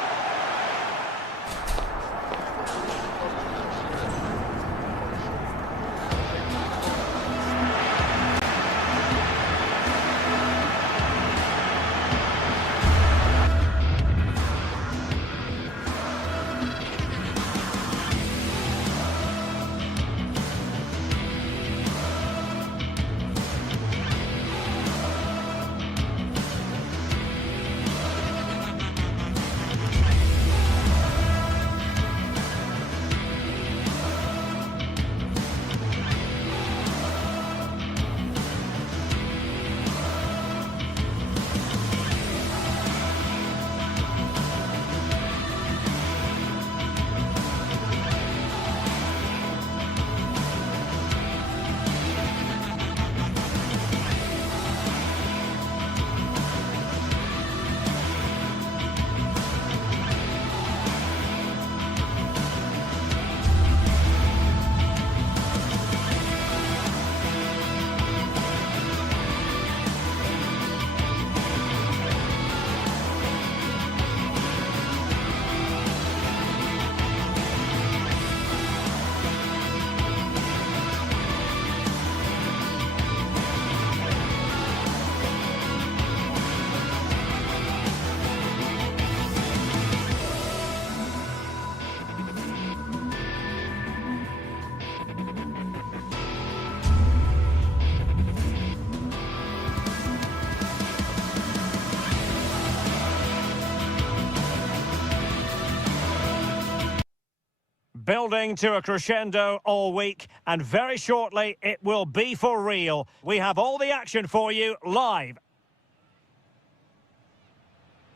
Building to a crescendo all week, and very shortly it will be for real. We have all the action for you live.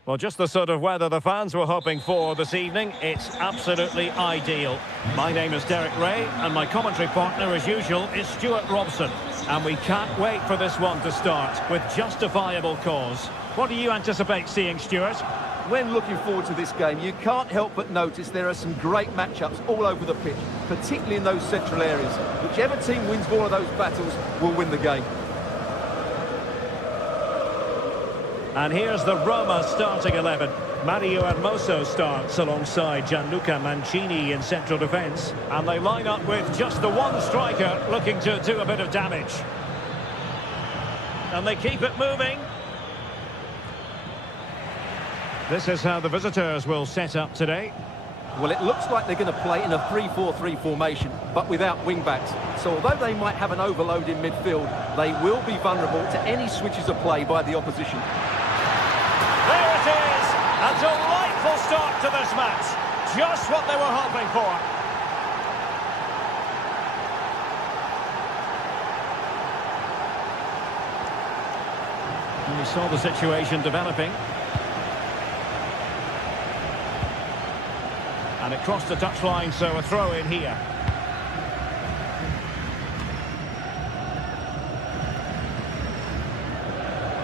Well, just the sort of weather the fans were hoping for this evening. It's absolutely ideal. My name is Derek Ray, and my commentary partner, as usual, is Stuart Robson. And we can't wait for this one to start, with justifiable cause. What do you anticipate seeing, Stuart? When looking forward to this game, you can't help but notice there are some great matchups all over the pitch, particularly in those central areas. Whichever team wins one of those battles will win the game. And here's the Roma starting 11. Mario Hermoso starts alongside Gianluca Mancini in central defence. And they line up with just the one striker looking to do a bit of damage. And they keep it moving. This is how the visitors will set up today. Well, it looks like they're going to play in a 3-4-3 formation, but without wing-backs. So although they might have an overload in midfield, they will be vulnerable to any switches of play by the opposition. There it is! A delightful start to this match. Just what they were hoping for. And we saw the situation developing. And it crossed the touchline, so a throw in here.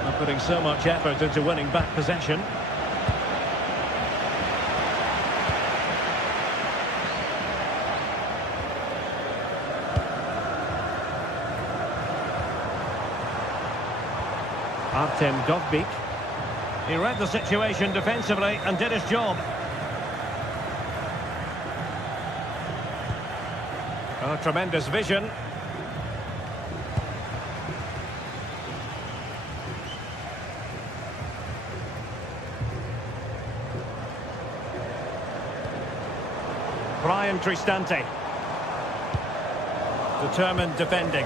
Not putting so much effort into winning back possession. Artem Dovbyk. He read the situation defensively and did his job. Oh, tremendous vision. Brian Cristante. Determined defending.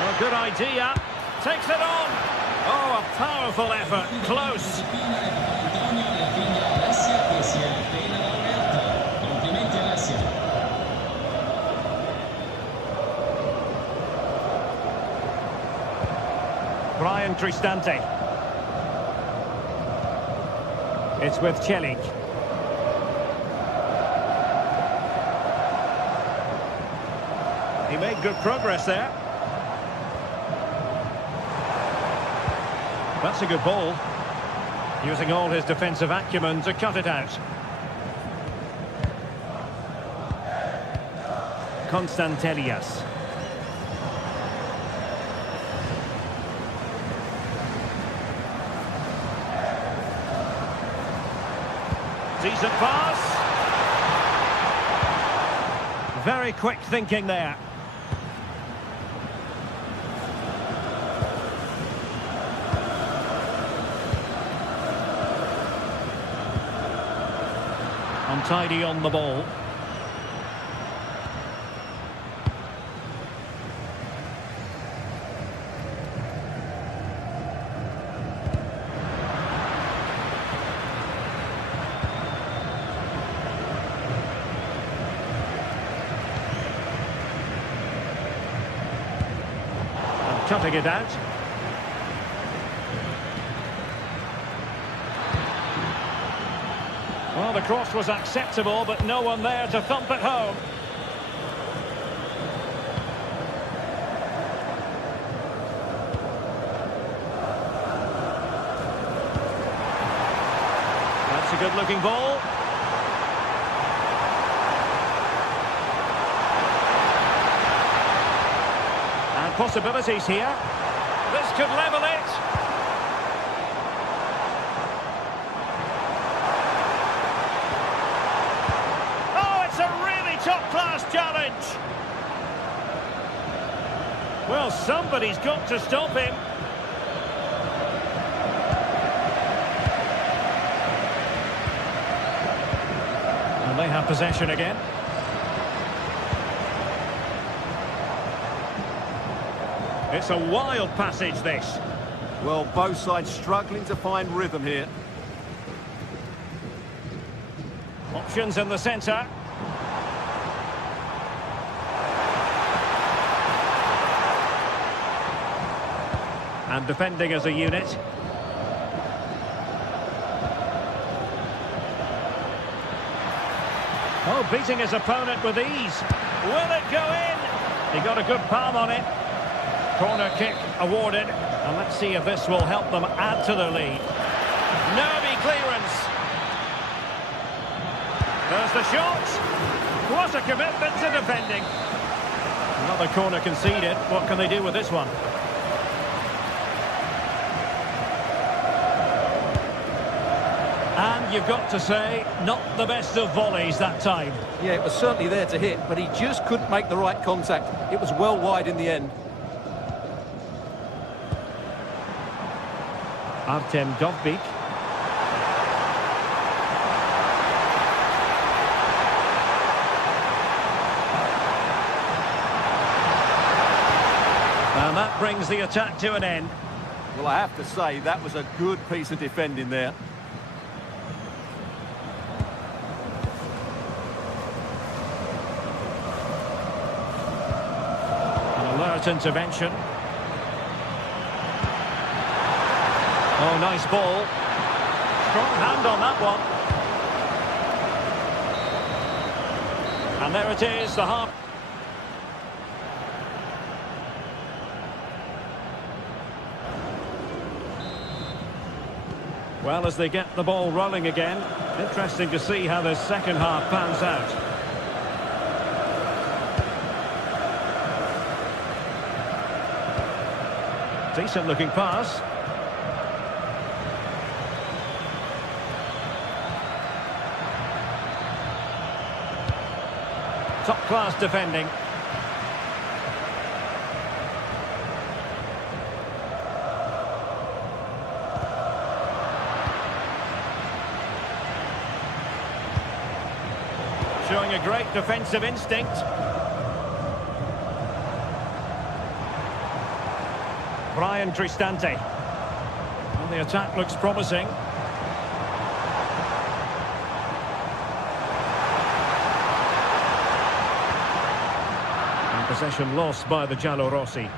Oh, good idea. Takes it on. Oh, a powerful effort. Close. Brian Cristante. It's with Celik. He made good progress there. That's a good ball. Using all his defensive acumen to cut it out. Constantelias. Decent pass. Very quick thinking there. Untidy on the ball. Cutting it out. Well, the cross was acceptable, but no one there to thump it home. That's a good-looking ball. Possibilities here. This could level it. Oh, it's a really top-class challenge. Well, somebody's got to stop him. And they have possession again. It's a wild passage, this. Well, both sides struggling to find rhythm here. Options in the centre. And defending as a unit. Oh, beating his opponent with ease. Will it go in? He got a good palm on it. Corner kick awarded. And let's see if this will help them add to their lead. Nervy clearance. There's the shot. What a commitment to defending. Another corner conceded. What can they do with this one? And you've got to say, not the best of volleys that time. Yeah, it was certainly there to hit, but he just couldn't make the right contact. It was well wide in the end. Artem Dovbyk. And that brings the attack to an end. Well, I have to say, that was a good piece of defending there. An alert intervention. Oh, nice ball. Strong hand on that one. And there it is, the half. Well, as they get the ball rolling again, interesting to see how the second half pans out. Decent looking pass. Top class defending. Showing a great defensive instinct. Brian Cristante. Well, the attack looks promising. And possession lost by the Giallorossi.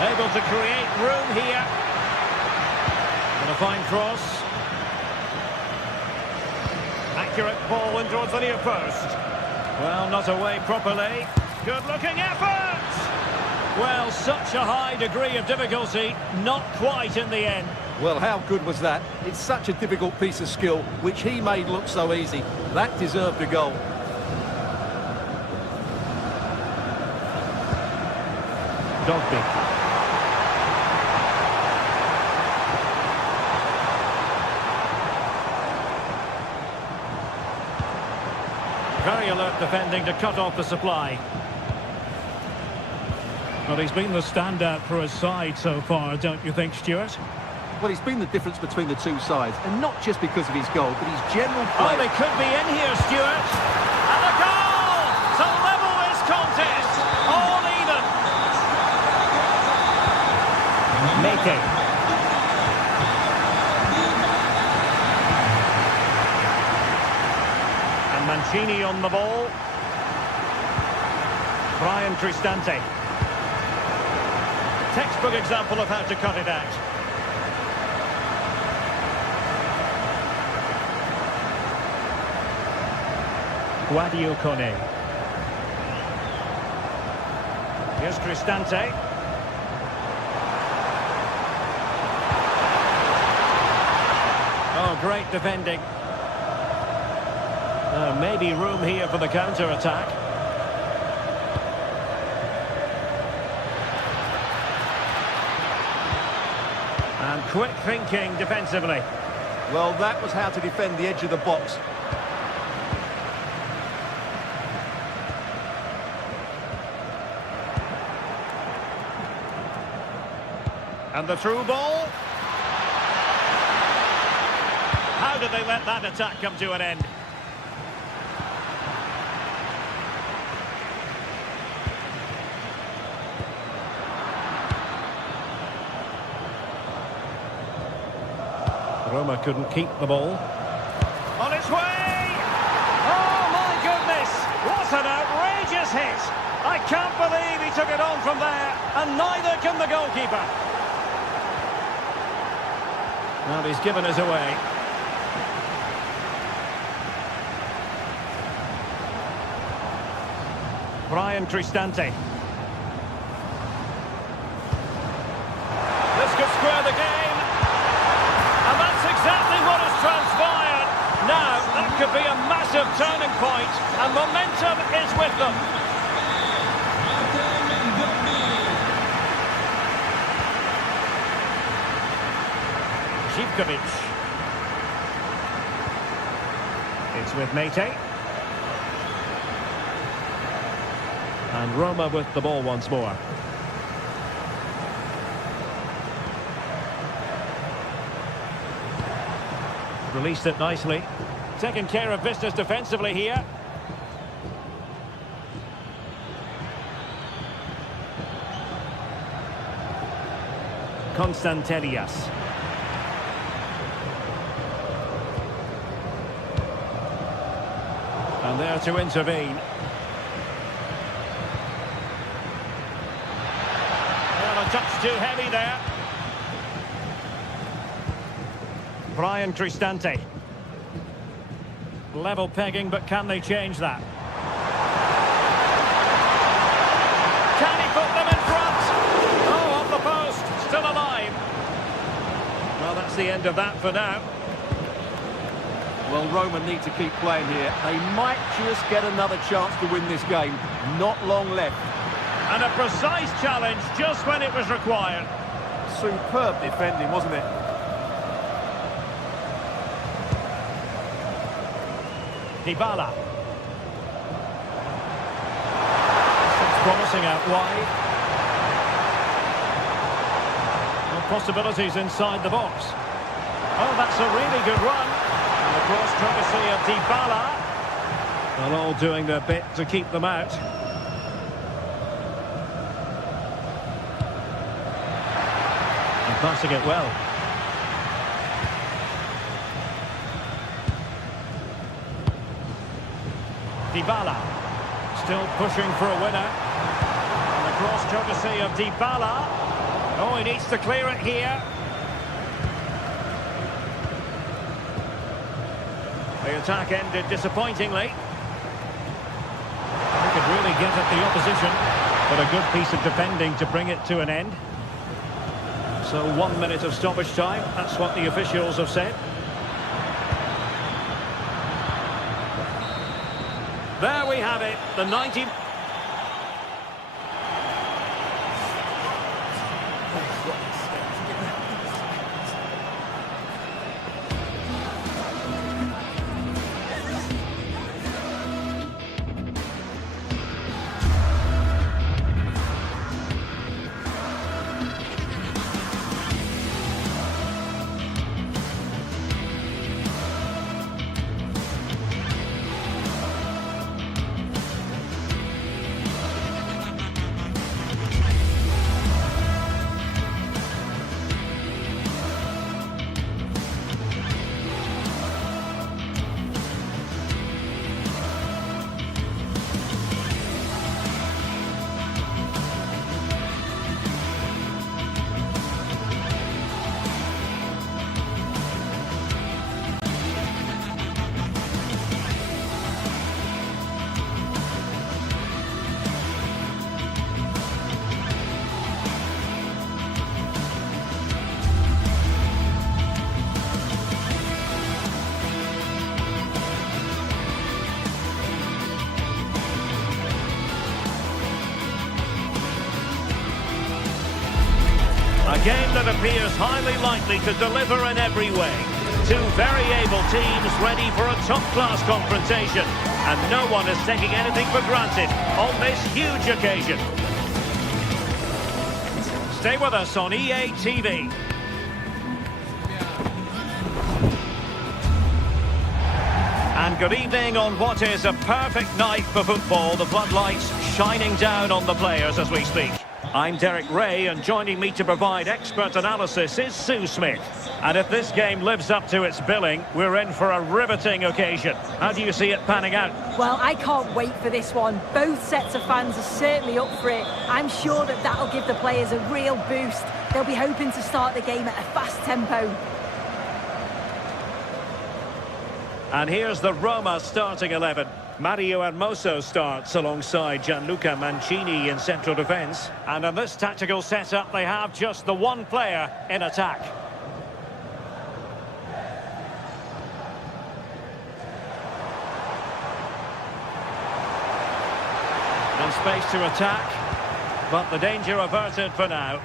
Able to create room here. And a fine cross. Accurate ball in towards the near post. Well, not away properly. Good-looking effort! Well, such a high degree of difficulty, not quite in the end. Well, how good was that? It's such a difficult piece of skill, which he made look so easy. That deserved a goal. Dovbyk. Very alert defending to cut off the supply. Well, he's been the standout for his side so far, don't you think, Stuart? Well, he's been the difference between the two sides, and not just because of his goal, but his general play. Oh, they could be in here, Stuart. And a goal to level this contest. All even. Making. Mancini on the ball. Brian Cristante. Textbook example of how to cut it out. Guadio Kone. Here's Cristante. Oh, great defending. Maybe room here for the counter-attack. And quick thinking defensively. Well, that was how to defend the edge of the box. And the through ball. How did they let that attack come to an end? Roma couldn't keep the ball. On its way! Oh, my goodness! What an outrageous hit! I can't believe he took it on from there, and neither can the goalkeeper. Well, he's given us away. Brian Cristante. This could square the game. And that's exactly what has transpired. Now, that could be a massive turning point, and momentum is with them. Zivkovic. It's with Mate. And Roma with the ball once more. Released it nicely. Taking care of business defensively here. Konstantelias. And there to intervene. Well, a touch too heavy there. Brian Cristante. Level pegging, but can they change that? Can he put them in front? Oh, off the post. Still alive. Well, that's the end of that for now. Well, Roma need to keep playing here. They might just get another chance to win this game. Not long left. And a precise challenge just when it was required. Superb defending, wasn't it? Dybala. It's promising out wide. Well, possibilities inside the box. Oh, that's a really good run. And the cross courtesy of Dybala. Well, all doing their bit to keep them out. And passing it well. Dybala, still pushing for a winner. And the cross courtesy of Dybala. Oh, he needs to clear it here. The attack ended disappointingly. He could really get at the opposition, but a good piece of defending to bring it to an end. So 1 minute of stoppage time, that's what the officials have said. There we have it, the 90... A game that appears highly likely to deliver in every way. Two very able teams ready for a top-class confrontation. And no one is taking anything for granted on this huge occasion. Stay with us on EA TV. And good evening on what is a perfect night for football. The floodlights shining down on the players as we speak. I'm Derek Ray, and joining me to provide expert analysis is Sue Smith. And if this game lives up to its billing, we're in for a riveting occasion. How do you see it panning out? Well, I can't wait for this one. Both sets of fans are certainly up for it. I'm sure that that'll give the players a real boost. They'll be hoping to start the game at a fast tempo. And here's the Roma starting 11. Mario Hermoso starts alongside Gianluca Mancini in central defence. And in this tactical setup, they have just the one player in attack. And space to attack, but the danger averted for now.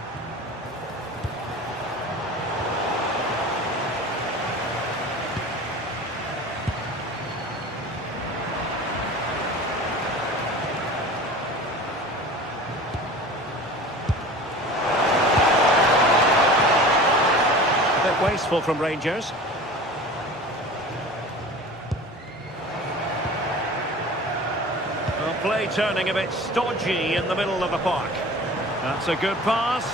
Wasteful from Rangers. Well, play turning a bit stodgy in the middle of the park. That's a good pass.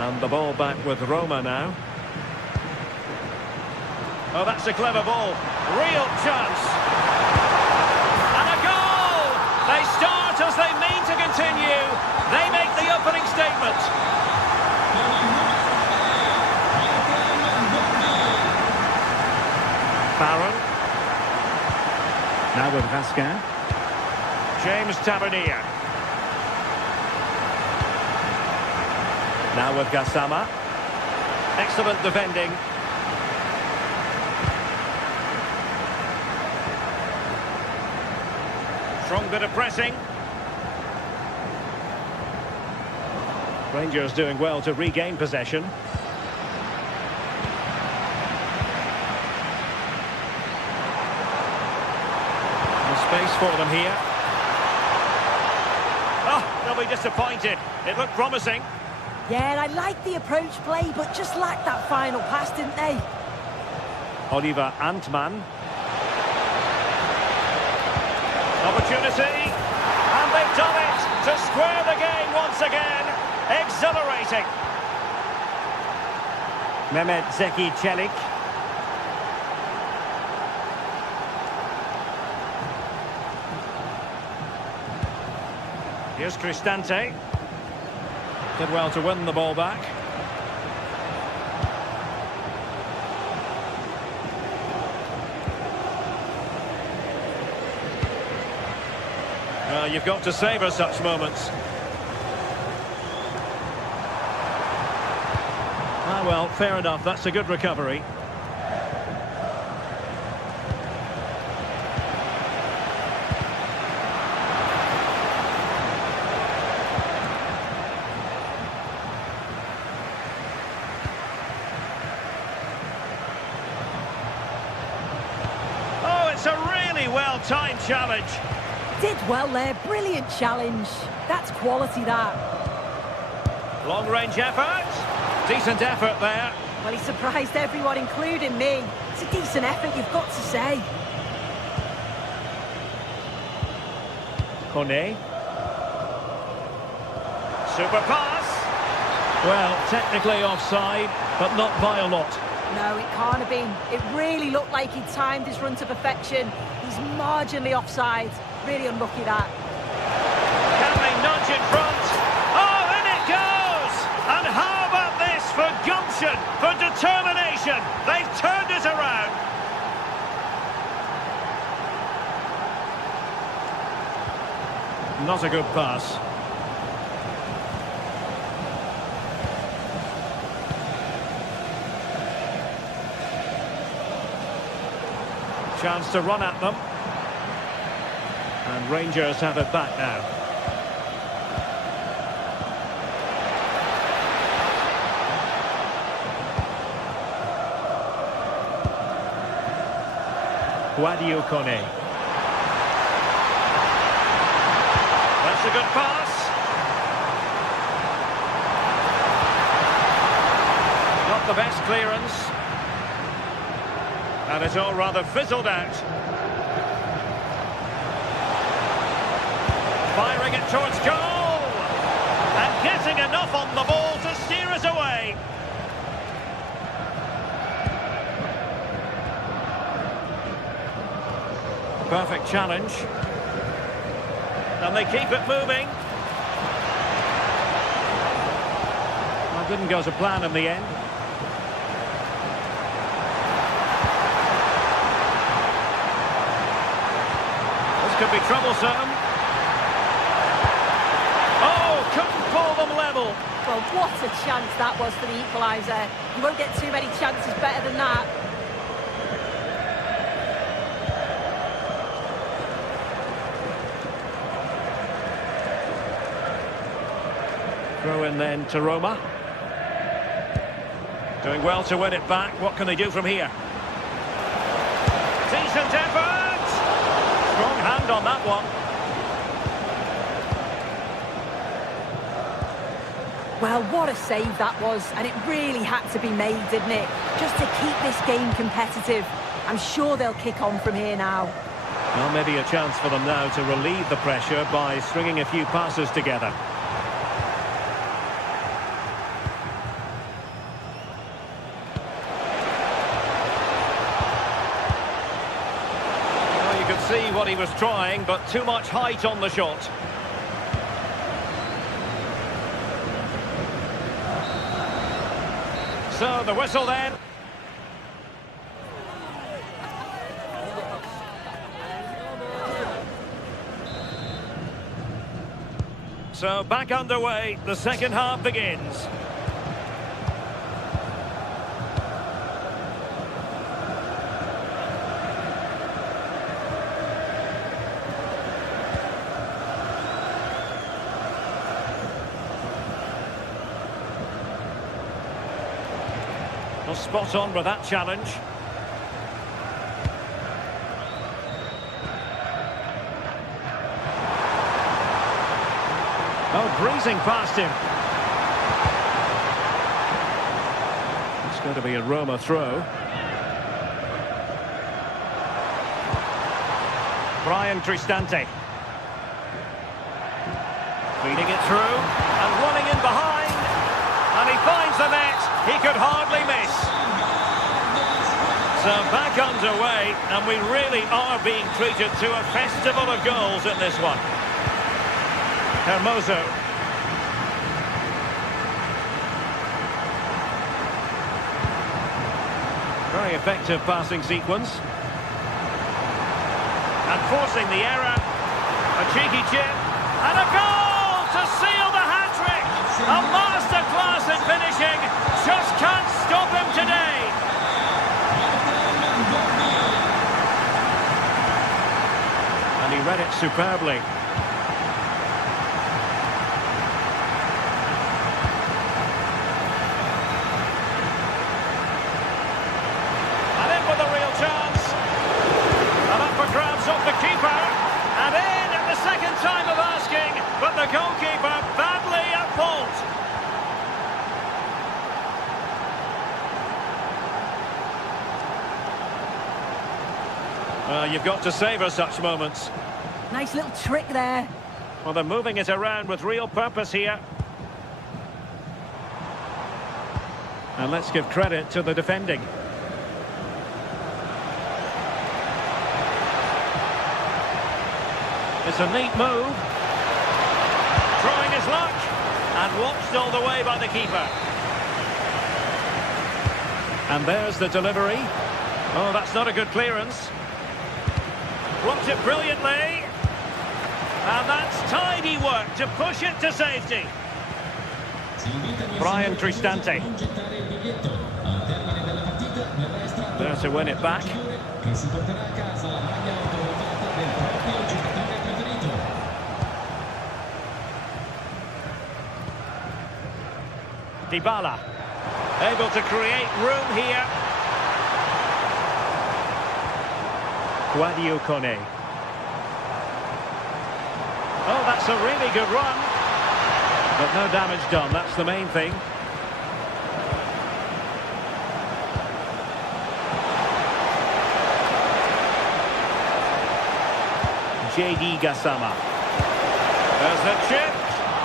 And the ball back with Roma now. Oh, that's a clever ball. Real chance. They start as they mean to continue. They make the opening statement. Barron. Now with Raskin. James Tavernier. Now with Gassama. Excellent defending. Strong bit of pressing. Rangers doing well to regain possession. There's space for them here. Oh, they'll be disappointed. It looked promising. Yeah, I like the approach play, but just lacked that final pass, didn't they? Oliver Antman. Opportunity, and they've done it to square the game once again. Exhilarating. Mehmet Zeki Çelik. Here's Cristante. Did well to win the ball back. You've got to savour such moments. Ah, well, fair enough. That's a good recovery. Oh, it's a really well-timed challenge. Did well there, brilliant challenge. That's quality, that. Long-range effort. Decent effort there. Well, he surprised everyone, including me. It's a decent effort, you've got to say. Kone. Super pass. Well, technically offside, but not by a lot. No, it can't have been. It really looked like he timed his run to perfection. He's marginally offside. Really unlucky, that. Can they nudge in front? Oh, in it goes! And how about this for gumption, for determination? They've turned it around. Not a good pass. Chance to run at them. And Rangers have it back now. Guadio Kone. That's a good pass. Not the best clearance. And it's all rather fizzled out. Firing it towards goal! And getting enough on the ball to steer us away. Perfect challenge. And they keep it moving. Well, didn't go to plan in the end. This could be troublesome. Oh, couldn't pull them level. Well, what a chance that was for the equaliser. You won't get too many chances better than that. Throw in then to Roma. Doing well to win it back. What can they do from here? Decent effort! Strong hand on that one. Well, what a save that was, and it really had to be made, didn't it? Just to keep this game competitive. I'm sure they'll kick on from here now. Well, maybe a chance for them now to relieve the pressure by stringing a few passes together. Well, you could see what he was trying, but too much height on the shot. So, the whistle then. So, back underway, the second half begins. Well, spot on with that challenge. Oh, breezing past him. It's going to be a Roma throw. Brian Cristante. Feeding it through and running in behind. And he finds the net. He could hardly miss. So back underway, and we really are being treated to a festival of goals in this one. Hermoso. Very effective passing sequence. And forcing the error. A cheeky chip. And a goal to seal the hat-trick. A masterclass in finishing. Just can't stop him today. And he read it superbly. And in with a real chance. And up for grabs off the keeper. And in at the second time of asking. But the goalkeeper badly at fault. Well, you've got to savour such moments. Nice little trick there. Well, they're moving it around with real purpose here. And let's give credit to the defending. It's a neat move. Trying his luck. And watched all the way by the keeper. And there's the delivery. Oh, that's not a good clearance. Blocked it brilliantly. And that's tidy work to push it to safety. Brian Cristante. There to win it back. Dybala. Able to create room here. Guadio Kone. Oh, that's a really good run. But no damage done, that's the main thing. JD Gassama. There's the chip.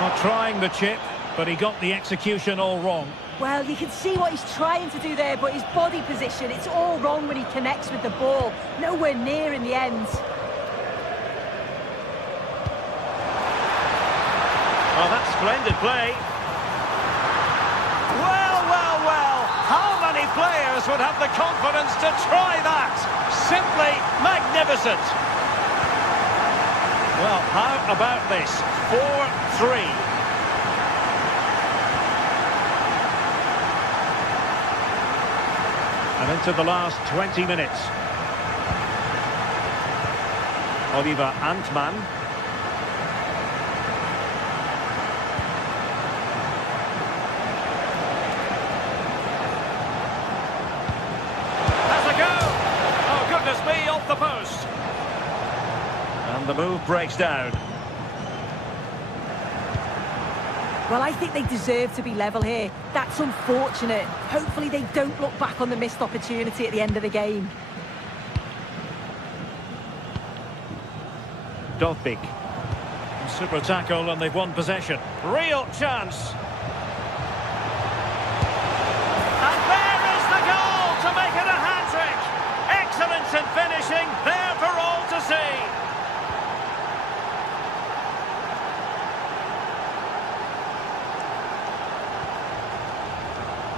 Not trying the chip, but he got the execution all wrong. Well, you can see what he's trying to do there, but his body position, it's all wrong when he connects with the ball. Nowhere near in the end. Oh, that's splendid play. Well, well, well. How many players would have the confidence to try that? Simply magnificent. Well, how about this? 4-3. And into the last 20 minutes. Oliver Antman. Has a go! Oh, goodness me, off the post. And the move breaks down. Well, I think they deserve to be level here. That's unfortunate. Hopefully they don't look back on the missed opportunity at the end of the game. Dovbik. Super tackle and they've won possession. Real chance. And there is the goal to make it a hat-trick. Excellence in finishing, there for all to see.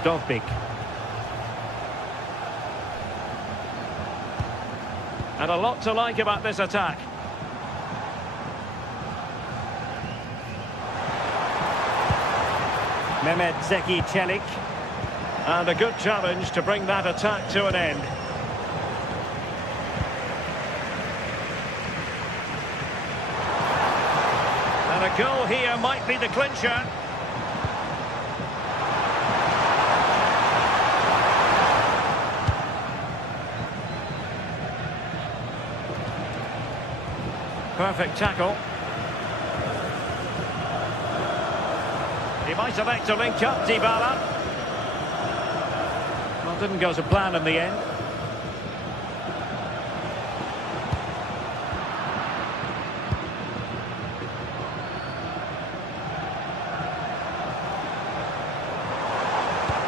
Dovbik. And a lot to like about this attack. Mehmet Zeki Çelik. And a good challenge to bring that attack to an end. And a goal here might be the clincher. Perfect tackle. He might elect to link up Dybala. Well, didn't go to plan in the end.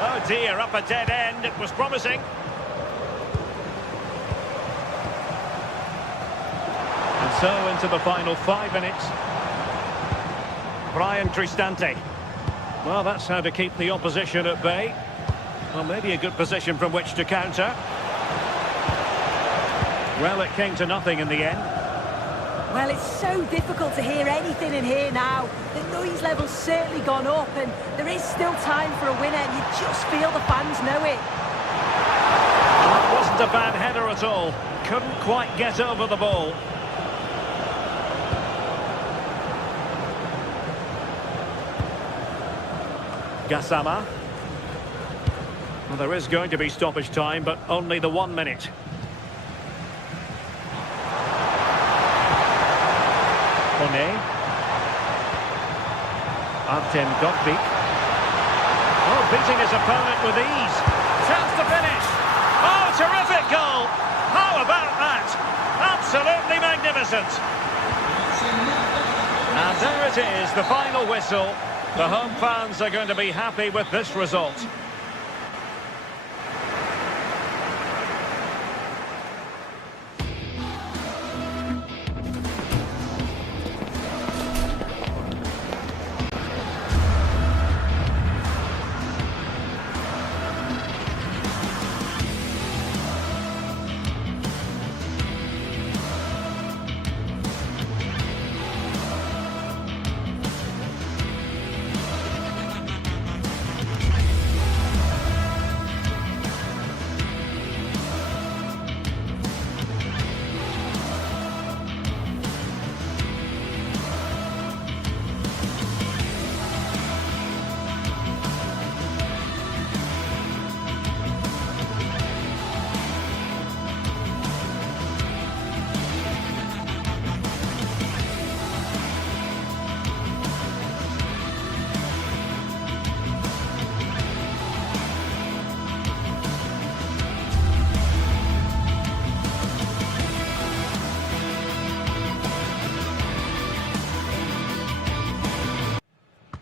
Oh dear, up a dead end. It was promising. So into the final 5 minutes. Brian Cristante. Well, that's how to keep the opposition at bay. Well, maybe a good position from which to counter. Well, it came to nothing in the end. Well, it's so difficult to hear anything in here now. The noise level's certainly gone up and there is still time for a winner. You just feel the fans know it. That wasn't a bad header at all. Couldn't quite get over the ball. Gassama. Well, there is going to be stoppage time, but only the 1 minute. Kone. Artem Dovbik. Oh, beating his opponent with ease. Chance to finish. Oh, terrific goal. How about that? Absolutely magnificent. And there it is, the final whistle. The home fans are going to be happy with this result.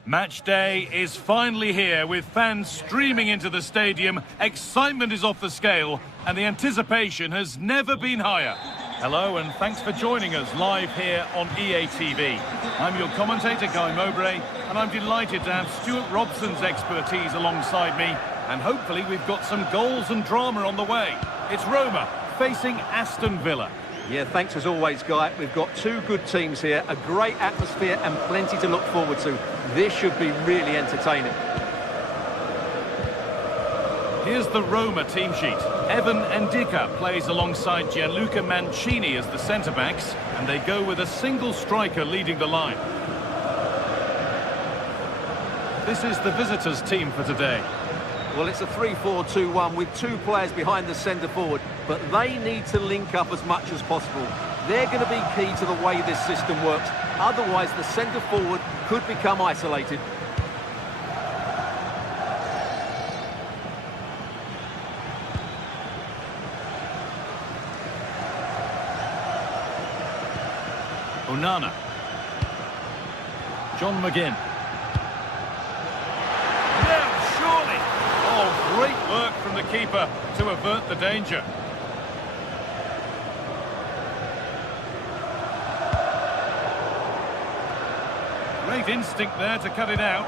Match day is finally here with fans streaming into the stadium. Excitement is off the scale and the anticipation has never been higher. Hello and thanks for joining us live here on EA TV. I'm your commentator, Guy Mowbray, and I'm delighted to have Stuart Robson's expertise alongside me, and hopefully we've got some goals and drama on the way. It's Roma facing Aston Villa. Yeah, thanks as always, Guy. We've got two good teams here, a great atmosphere and plenty to look forward to. This should be really entertaining. Here's the Roma team sheet. Evan Ndika plays alongside Gianluca Mancini as the centre-backs, and they go with a single striker leading the line. This is the visitors' team for today. Well, it's a 3-4-2-1 with two players behind the centre-forward, but they need to link up as much as possible. They're going to be key to the way this system works. Otherwise, the centre-forward could become isolated. Onana. John McGinn. Yeah, surely. Oh, great work from the keeper to avert the danger. Great instinct there to cut it out.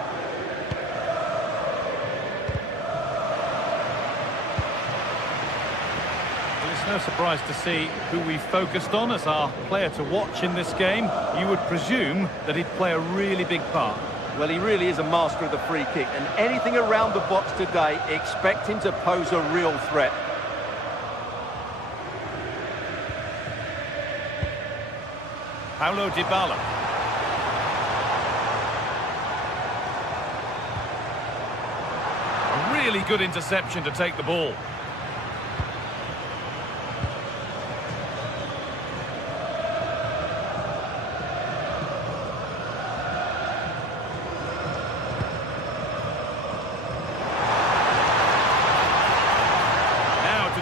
No surprise to see who we focused on as our player to watch in this game. You would presume that he'd play a really big part. Well, he really is a master of the free kick, and anything around the box today, expect him to pose a real threat. Paulo Dybala. A really good interception to take the ball.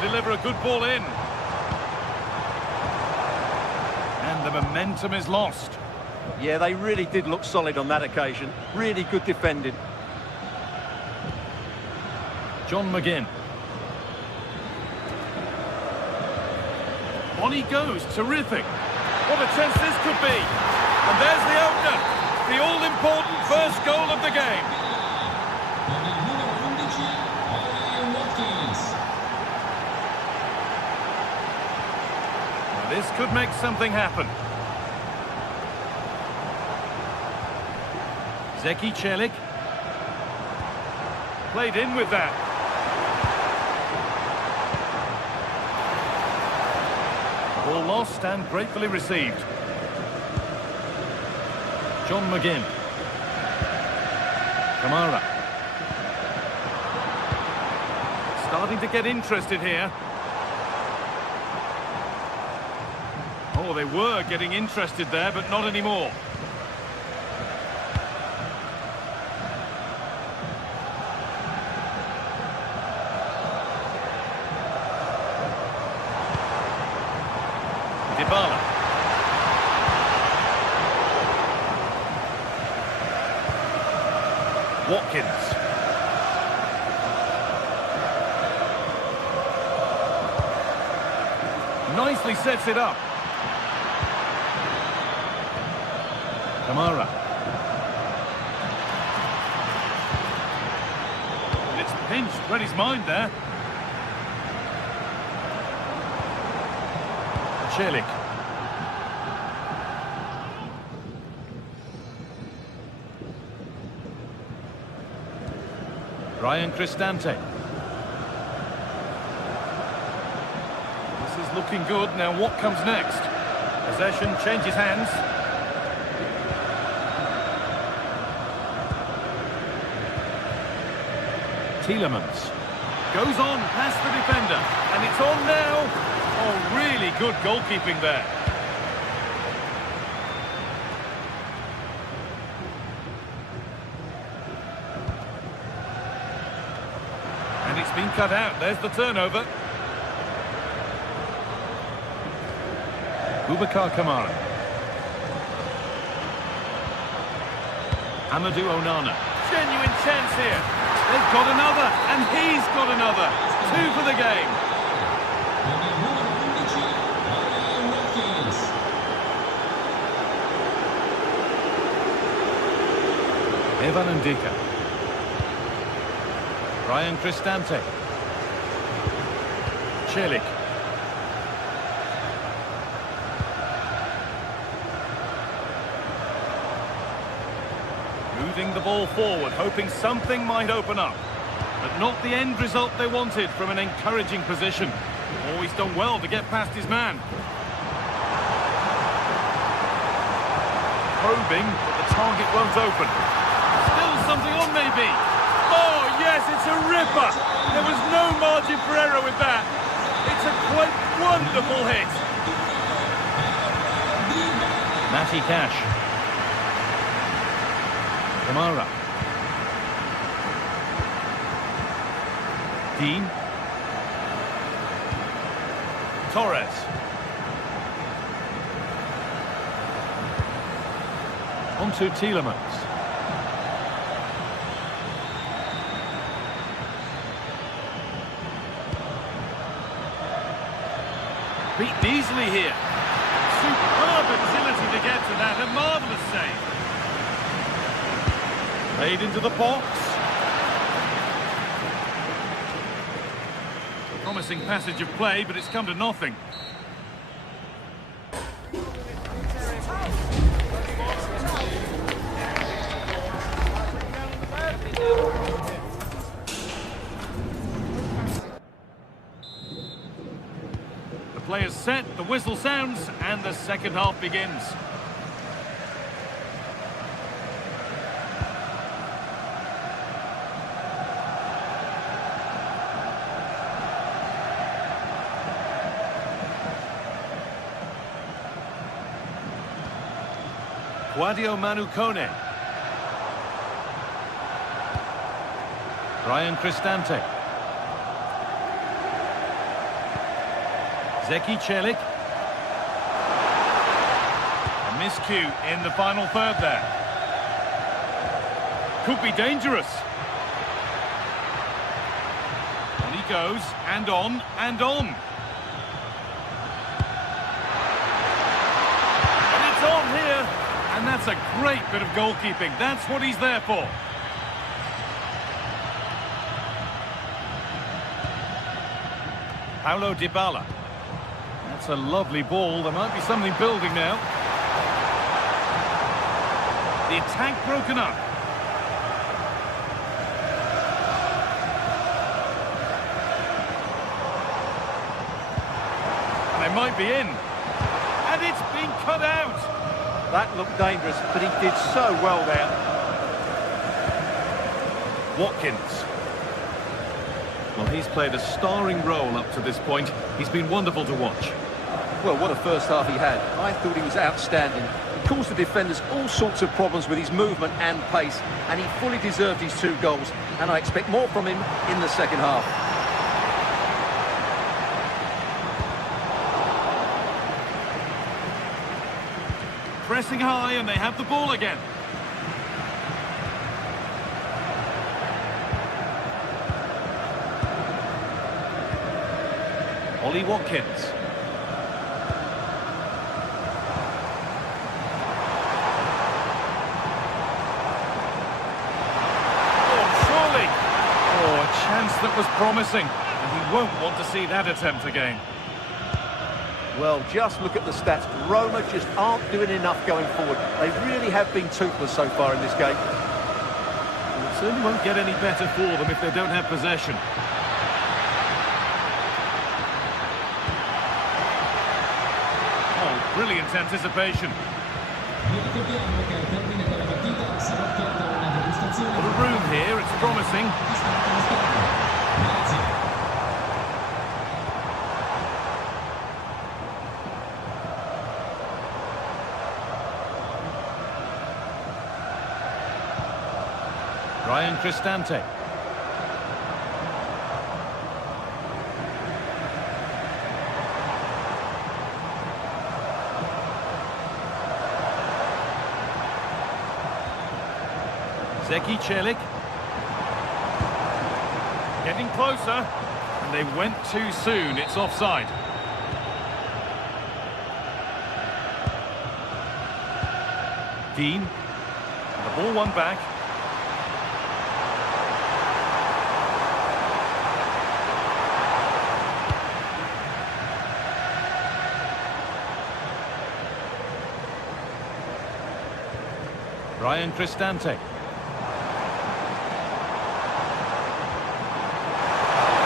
Deliver a good ball in. And the momentum is lost. Yeah, they really did look solid on that occasion. Really good defending. John McGinn. On he goes, terrific. What a chance this could be. And there's the opener. The all-important first goal of the game. This could make something happen. Zeki Celik. Played in with that. Ball lost and gratefully received. John McGinn. Kamara. Starting to get interested here. Oh, they were getting interested there, but not anymore. Dybala. Watkins. Nicely sets it up. Kamara. And it's pinched, read his mind there. Celik. Ryan Cristante. This is looking good. Now what comes next? Possession changes hands. Tielemans goes on past the defender, and it's on now. Oh, really good goalkeeping there. And it's been cut out. There's the turnover. Boubacar Kamara. Amadou Onana. Genuine chance here. They've got another, and he's got another. 2 for the game. Evan Ndika. Ryan Cristante. Celik. Moving the ball forward, hoping something might open up. But not the end result they wanted from an encouraging position. Always done well to get past his man. Probing, but the target won't open. Still something on maybe. Oh yes, it's a ripper. There was no margin for error with that. It's a quite wonderful hit. Matty Cash. Kamara. Dean. Torres. On to Tielemans. Beaten easily here. Superb agility to get to that. A marvellous save. Played into the box. Promising passage of play, but it's come to nothing. The players set, the whistle sounds, and the second half begins. Guadio Manu Kone. Ryan Cristante. Zeki Celik. A miscue in the final third there. Could be dangerous. On he goes, and on, and on. And it's on here. And that's a great bit of goalkeeping. That's what he's there for. Paulo Dybala. That's a lovely ball. There might be something building now. The attack broken up. And they might be in. And it's been cut out. That looked dangerous, but he did so well there. Watkins. Well, he's played a starring role up to this point. He's been wonderful to watch. Well, what a first half he had. I thought he was outstanding. He caused the defenders all sorts of problems with his movement and pace, and he fully deserved his 2 goals, and I expect more from him in the second half. Pressing high, and they have the ball again. Ollie Watkins. Oh, surely! Oh, a chance that was promising, and he won't want to see that attempt again. Well, just look at the stats. Roma just aren't doing enough going forward. They really have been toothless so far in this game. Well, it certainly won't get any better for them if they don't have possession. Oh, brilliant anticipation. A lot of room here, it's promising. Ryan Cristante. Zeki Celik. Getting closer. And they went too soon. It's offside. Dean. The ball won back. Ryan Cristante.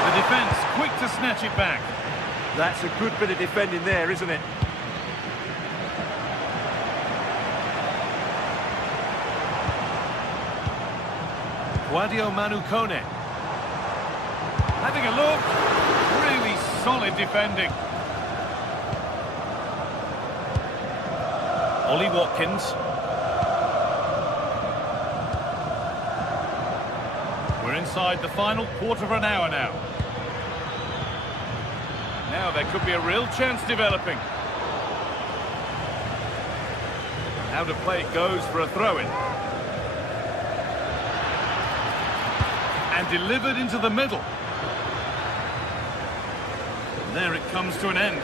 The defence quick to snatch it back. That's a good bit of defending there, isn't it? Guadio Manu Kone. Having a look. Really solid defending. Ollie Watkins. We're inside the final quarter of an hour now. Now there could be a real chance developing. Now to play it goes for a throw-in. And delivered into the middle. And there it comes to an end.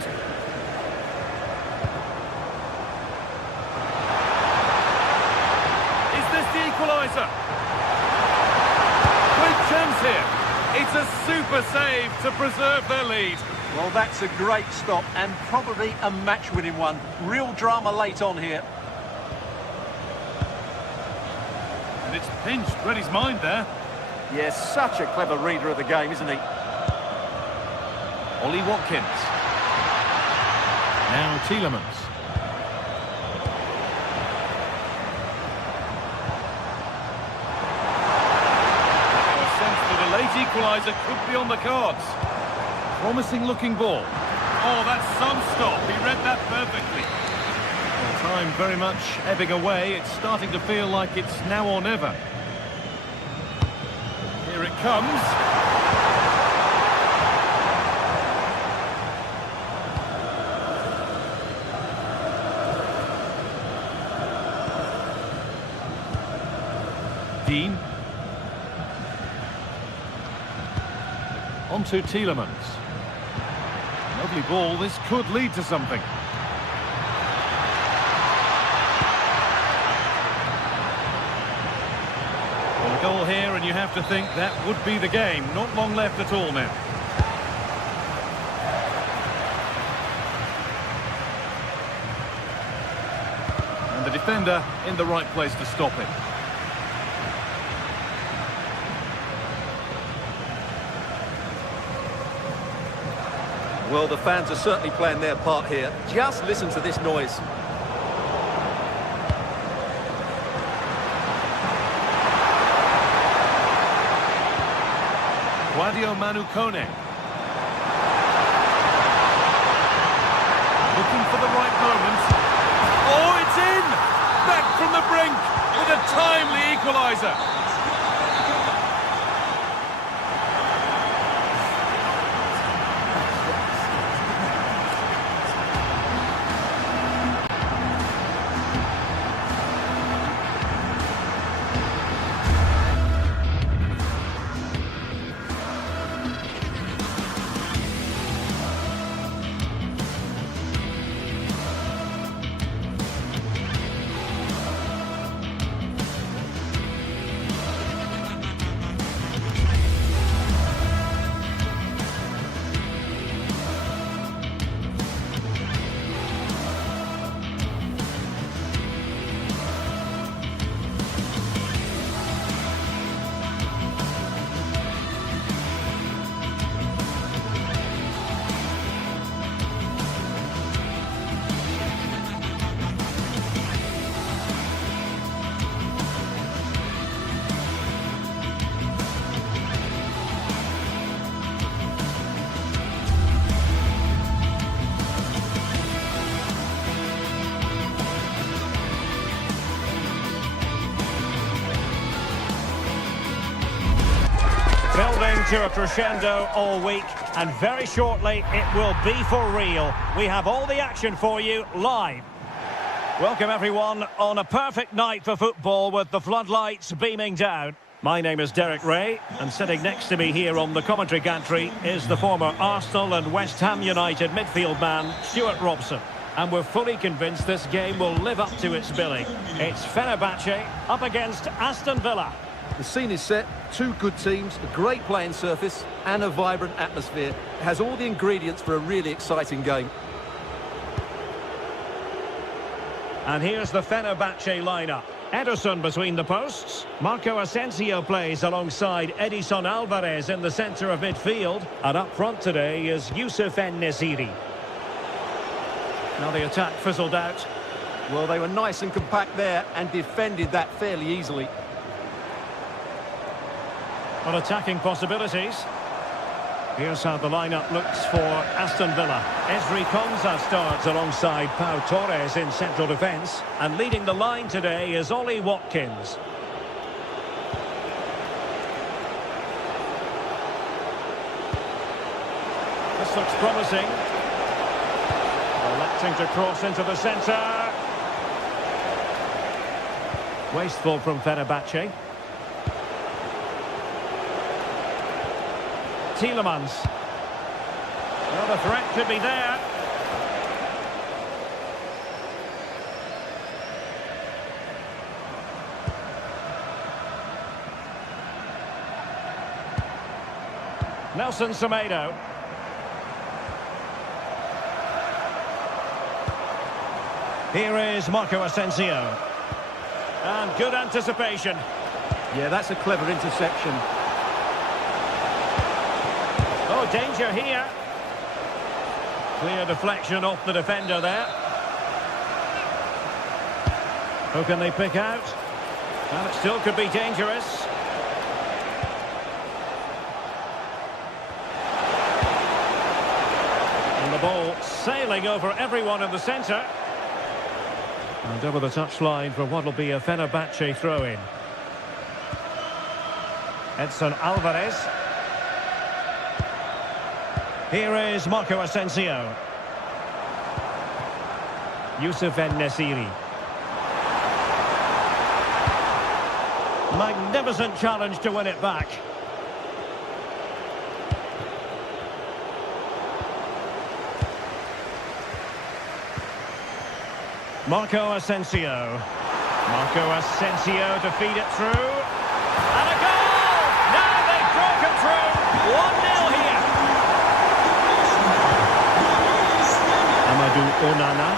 Is this the equaliser? Great chance here. It's a super save to preserve their lead. Well, that's a great stop and probably a match-winning one. Real drama late on here. And it's pinched Reddy's mind there. Yes, such a clever reader of the game, isn't he? Ollie Watkins. Now Tielemans. A sense that a late equaliser could be on the cards. Promising looking ball. Oh, that's some stop. He read that perfectly. Well, time very much ebbing away. It's starting to feel like it's now or never. Here it comes. Dean. On to Tielemans. Lovely ball. This could lead to something. Well, a goal here, and you have to think that would be the game. Not long left at all now. And the defender in the right place to stop it. Well, the fans are certainly playing their part here. Just listen to this noise. Guadio Manu Kone. Looking for the right moment. Oh, it's in! Back from the brink with a timely equaliser. Building to a crescendo all week, and very shortly it will be for real. We have all the action for you live. Welcome everyone on a perfect night for football with the floodlights beaming down. My name is Derek Ray, and sitting next to me here on the commentary gantry is the former Arsenal and West Ham United midfield man, Stuart Robson. And we're fully convinced this game will live up to its billing. It's Fenerbahce up against Aston Villa. The scene is set, two good teams, a great playing surface and a vibrant atmosphere. It has all the ingredients for a really exciting game. And here's the Fenerbahce lineup. Ederson between the posts. Marco Asensio plays alongside Edison Alvarez in the centre of midfield. And up front today is Youssef En-Nesyri. Now the attack fizzled out. Well, they were nice and compact there and defended that fairly easily. On attacking possibilities. Here's how the lineup looks for Aston Villa. Ezri Konsa starts alongside Pau Torres in central defence. And leading the line today is Ollie Watkins. This looks promising. Electing to cross into the centre. Wasteful from Fenerbahce. Tielemans. Well, the threat could be there. Nelson Semedo. Here is Marco Asensio. And good anticipation. Yeah, that's a clever interception. Oh, danger here. Clear deflection off the defender there. Who can they pick out? And it still could be dangerous. And the ball sailing over everyone in the centre. And over the touchline for what will be a Fenerbahce throw-in. Edson Alvarez. Here is Marco Asensio. Youssef En-Nesyri. Magnificent challenge to win it back. Marco Asensio. Marco Asensio to feed it through. And a goal! Now they've broken through. 1-0 here. Amadou Onana.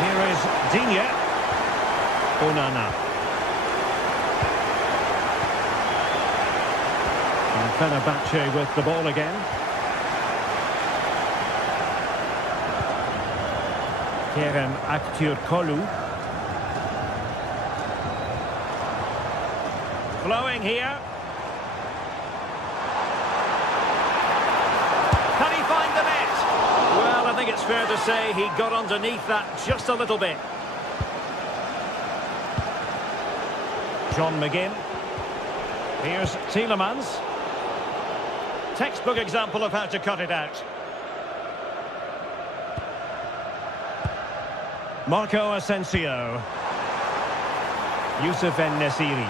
Here is Digne. Onana. And Fenerbahce with the ball again. Kerem Aktürkoğlu. Flowing here. Can he find the net? Well, I think it's fair to say he got underneath that just a little bit. John McGinn. Here's Tielemans. Textbook example of how to cut it out. Marco Asensio. Youssef En-Nesyri.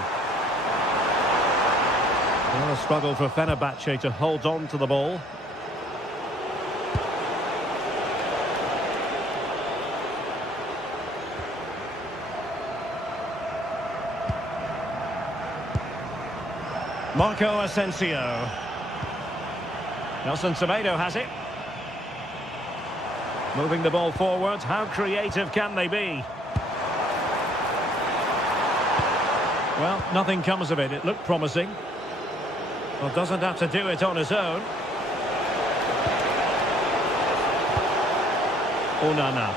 Well, a struggle for Fenerbahce to hold on to the ball. Marco Asensio. Nelson Semedo has it. Moving the ball forward, how creative can they be? Well, nothing comes of it. It looked promising. Well, doesn't have to do it on his own. Onana.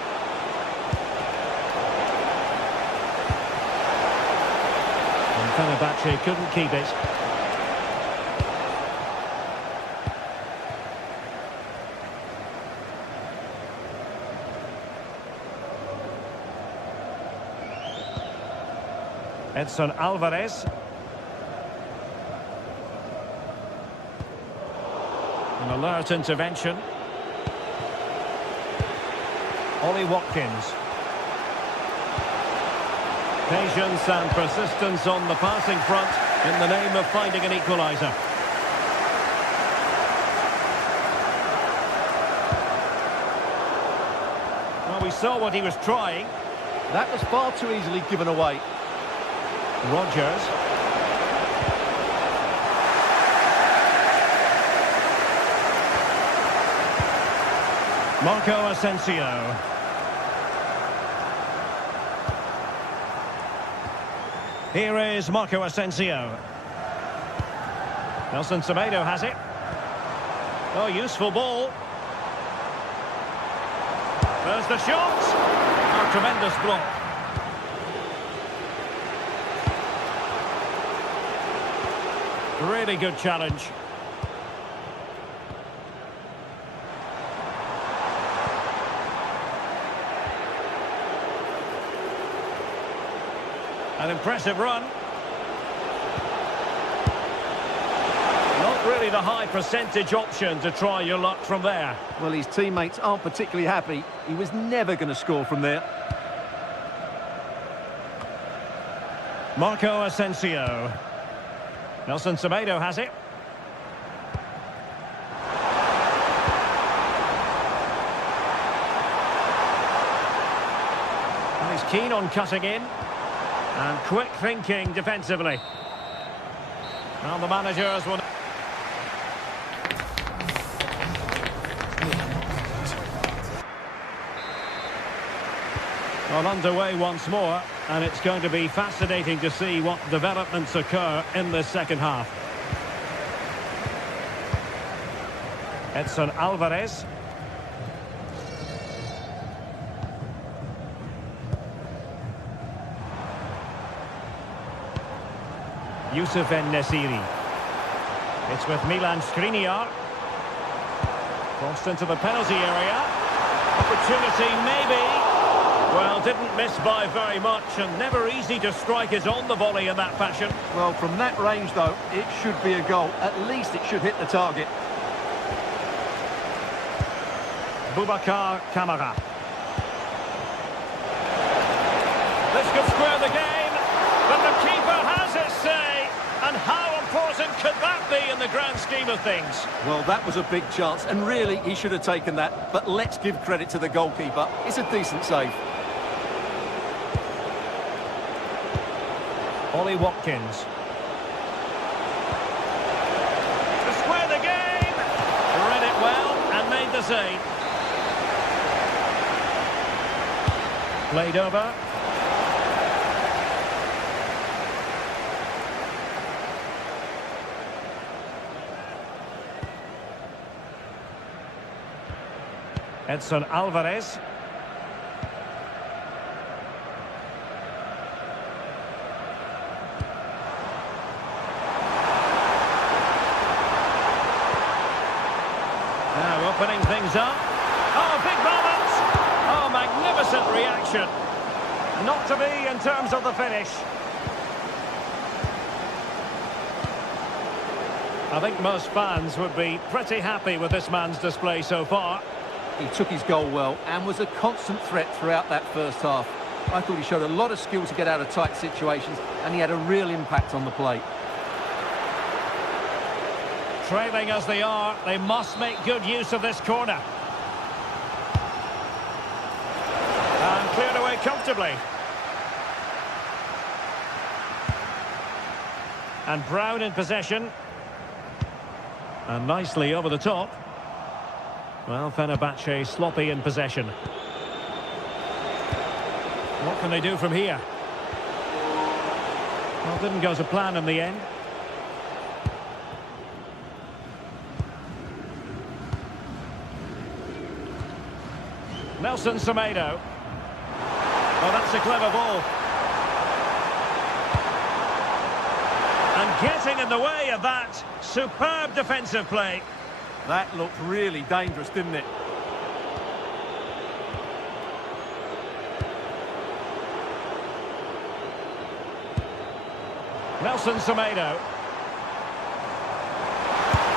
And Fenerbahce couldn't keep it. Edson Alvarez. An alert intervention. Ollie Watkins. Patience and persistence on the passing front in the name of finding an equaliser. Well, we saw what he was trying. That was far too easily given away. Rodgers. Marco Asensio. Here is Marco Asensio. Nelson Semedo has it. Oh, useful ball. There's the shot. Oh, tremendous block. Really good challenge. An impressive run. Not really the high percentage option to try your luck from there. Well, his teammates aren't particularly happy. He was never going to score from there. Marco Asensio. Nelson Semedo has it. And he's keen on cutting in. And quick thinking defensively. Well, the managers will... Well, underway once more, and it's going to be fascinating to see what developments occur in this second half. Edson Alvarez. Youssef En-Nesyri. It's with Milan Skriniar. Crossed into the penalty area. Opportunity maybe. Well, didn't miss by very much, and never easy to strike it on the volley in that fashion. Well, from that range, though, it should be a goal. At least it should hit the target. Boubacar Kamara. This could square the game, but the keeper has his say. And how important could that be in the grand scheme of things? Well, that was a big chance, and really, he should have taken that. But let's give credit to the goalkeeper. It's a decent save. Ollie Watkins. To square the game. Read it well and made the save. Played over. Edson Alvarez. Now opening things up. Oh, big moment! Oh, magnificent reaction. Not to be in terms of the finish. I think most fans would be pretty happy with this man's display so far. He took his goal well and was a constant threat throughout that first half. I thought he showed a lot of skill to get out of tight situations, and he had a real impact on the plate. Trailing as they are, they must make good use of this corner. And cleared away comfortably. And Brown in possession. And nicely over the top. Well, Fenerbahce sloppy in possession. What can they do from here? Well, didn't go to plan in the end. Nelson Semedo. Oh, that's a clever ball. And getting in the way of that, superb defensive play. That looked really dangerous, didn't it? Nelson Semedo.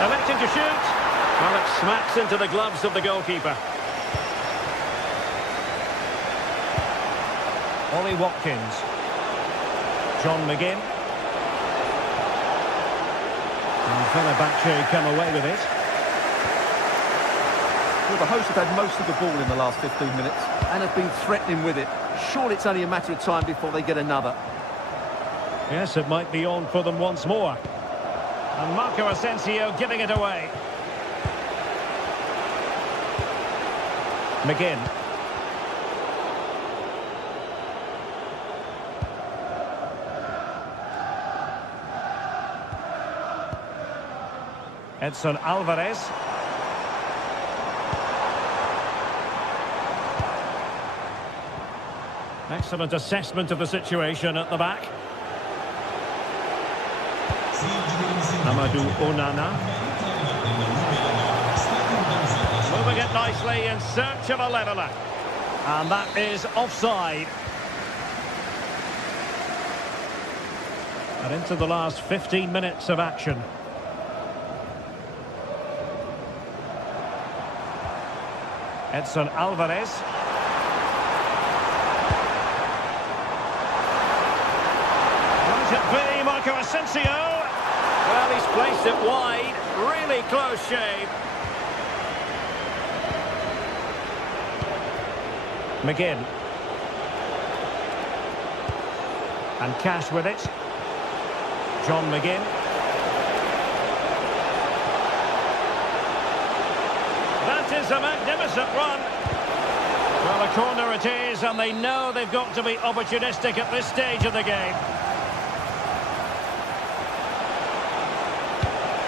Electing to shoot. Well, it smacks into the gloves of the goalkeeper. Ollie Watkins. John McGinn. And Fenerbahce come away with it. Well, the hosts have had most of the ball in the last 15 minutes and have been threatening with it. Surely it's only a matter of time before they get another. Yes, it might be on for them once more. And Marco Asensio giving it away. McGinn. Edson Alvarez. Excellent assessment of the situation at the back. Amadou Onana. Moving it nicely in search of a leveller. And that is offside. And into the last 15 minutes of action. Edson Alvarez. Might it be Marco Asensio? Well, he's placed it wide. Really close shave. McGinn. And Cash with it. John McGinn. That is a magnificent run. Well, a corner it is, and they know they've got to be opportunistic at this stage of the game.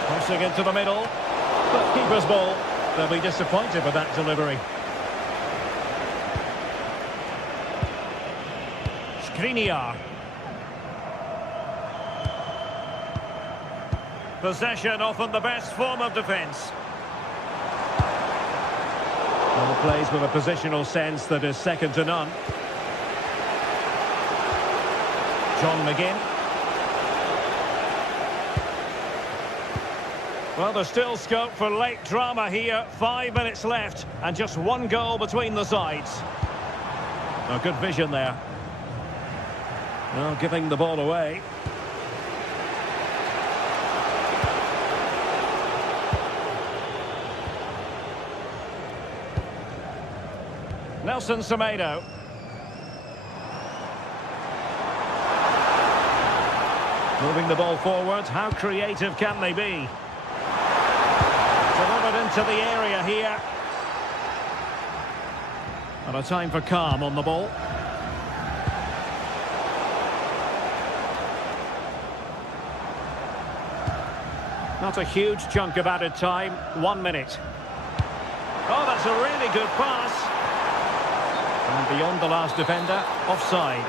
Crossing into the middle. But keeper's ball. They'll be disappointed with that delivery. Skriniar. Possession often the best form of defence. Well, plays with a positional sense that is second to none. John McGinn. Well, there's still scope for late drama here. 5 minutes left and just one goal between the sides. Oh, good vision there. Well, giving the ball away. Nelson Semedo. Moving the ball forward. How creative can they be? Delivered into the area here. And a time for calm on the ball. Not a huge chunk of added time. 1 minute. Oh, that's a really good pass. And beyond the last defender, offside.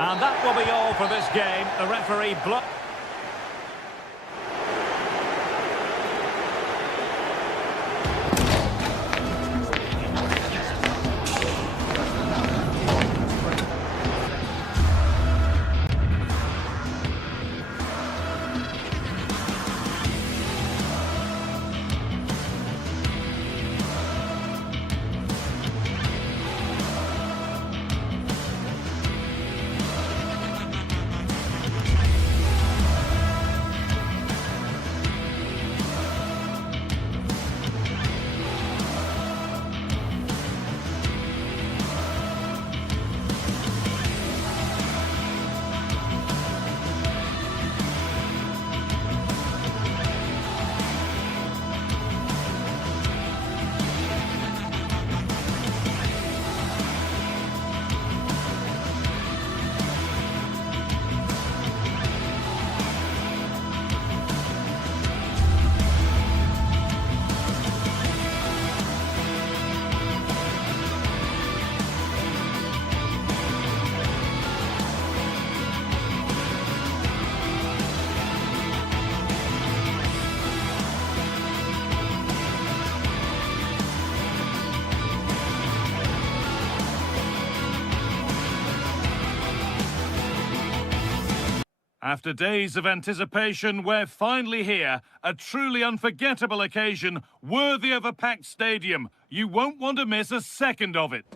And that will be all for this game. The referee blocked. After days of anticipation, we're finally here. A truly unforgettable occasion, worthy of a packed stadium. You won't want to miss a second of it.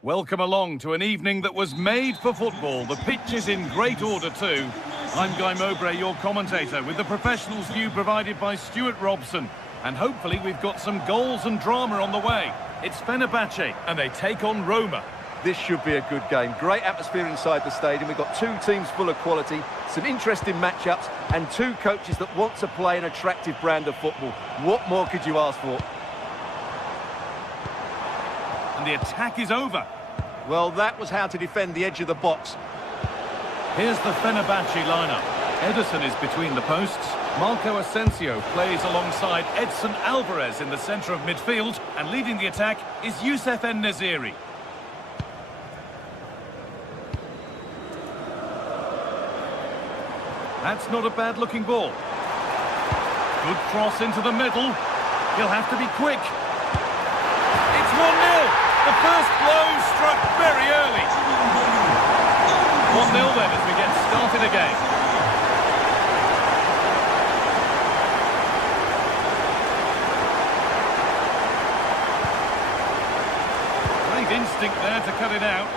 Welcome along to an evening that was made for football. The pitch is in great order too. I'm Guy Mowbray, your commentator, with the professionals' view provided by Stuart Robson. And hopefully we've got some goals and drama on the way. It's Fenerbahce, and they take on Roma. This should be a good game. Great atmosphere inside the stadium. We've got two teams full of quality, some interesting matchups, and two coaches that want to play an attractive brand of football. What more could you ask for? And the attack is over. Well, that was how to defend the edge of the box. Here's the Fenerbahce lineup. Ederson is between the posts. Marco Asensio plays alongside Edson Alvarez in the centre of midfield, and leading the attack is Youssef En-Nesyri. That's not a bad-looking ball. Good cross into the middle. He'll have to be quick. It's 1-0. The first blow struck very early. 1-0 then as we get started again. Great instinct there to cut it out.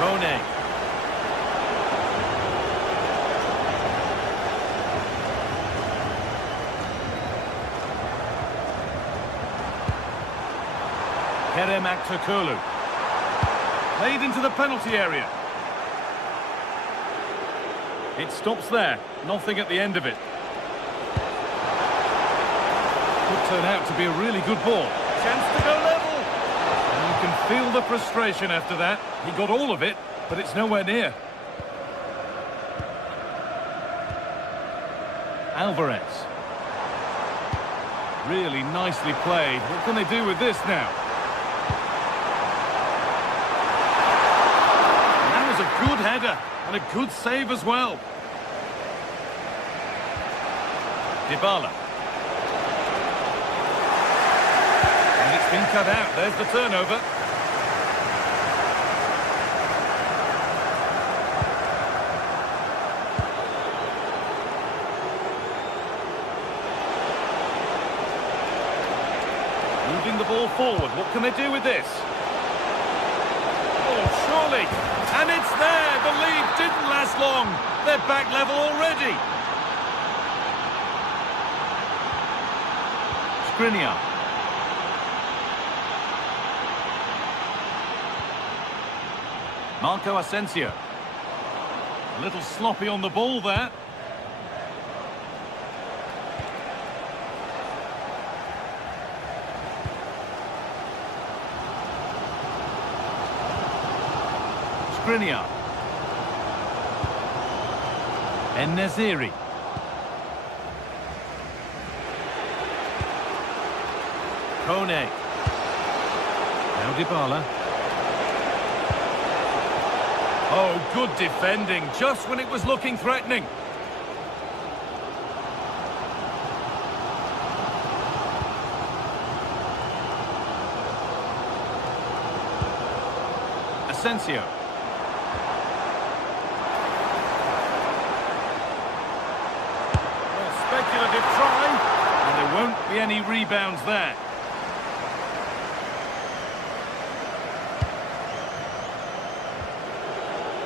Kone. Kerem Aktürkoğlu. Played into the penalty area. It stops there. Nothing at the end of it. Could turn out to be a really good ball. Chance to go level. And you can feel the frustration after that. He got all of it, but it's nowhere near. Alvarez. Really nicely played. What can they do with this now? Good header and a good save as well. Dybala. And it's been cut out. There's the turnover. Moving the ball forward. What can they do with this? Oh, surely. And it's there! The lead didn't last long. They're back level already. Skriniar. Marco Asensio. A little sloppy on the ball there. Skriniar. En-Nesyri. Kone. Now Dybala. Oh, good defending, just when it was looking threatening. Asensio. Speculative try, and there won't be any rebounds there.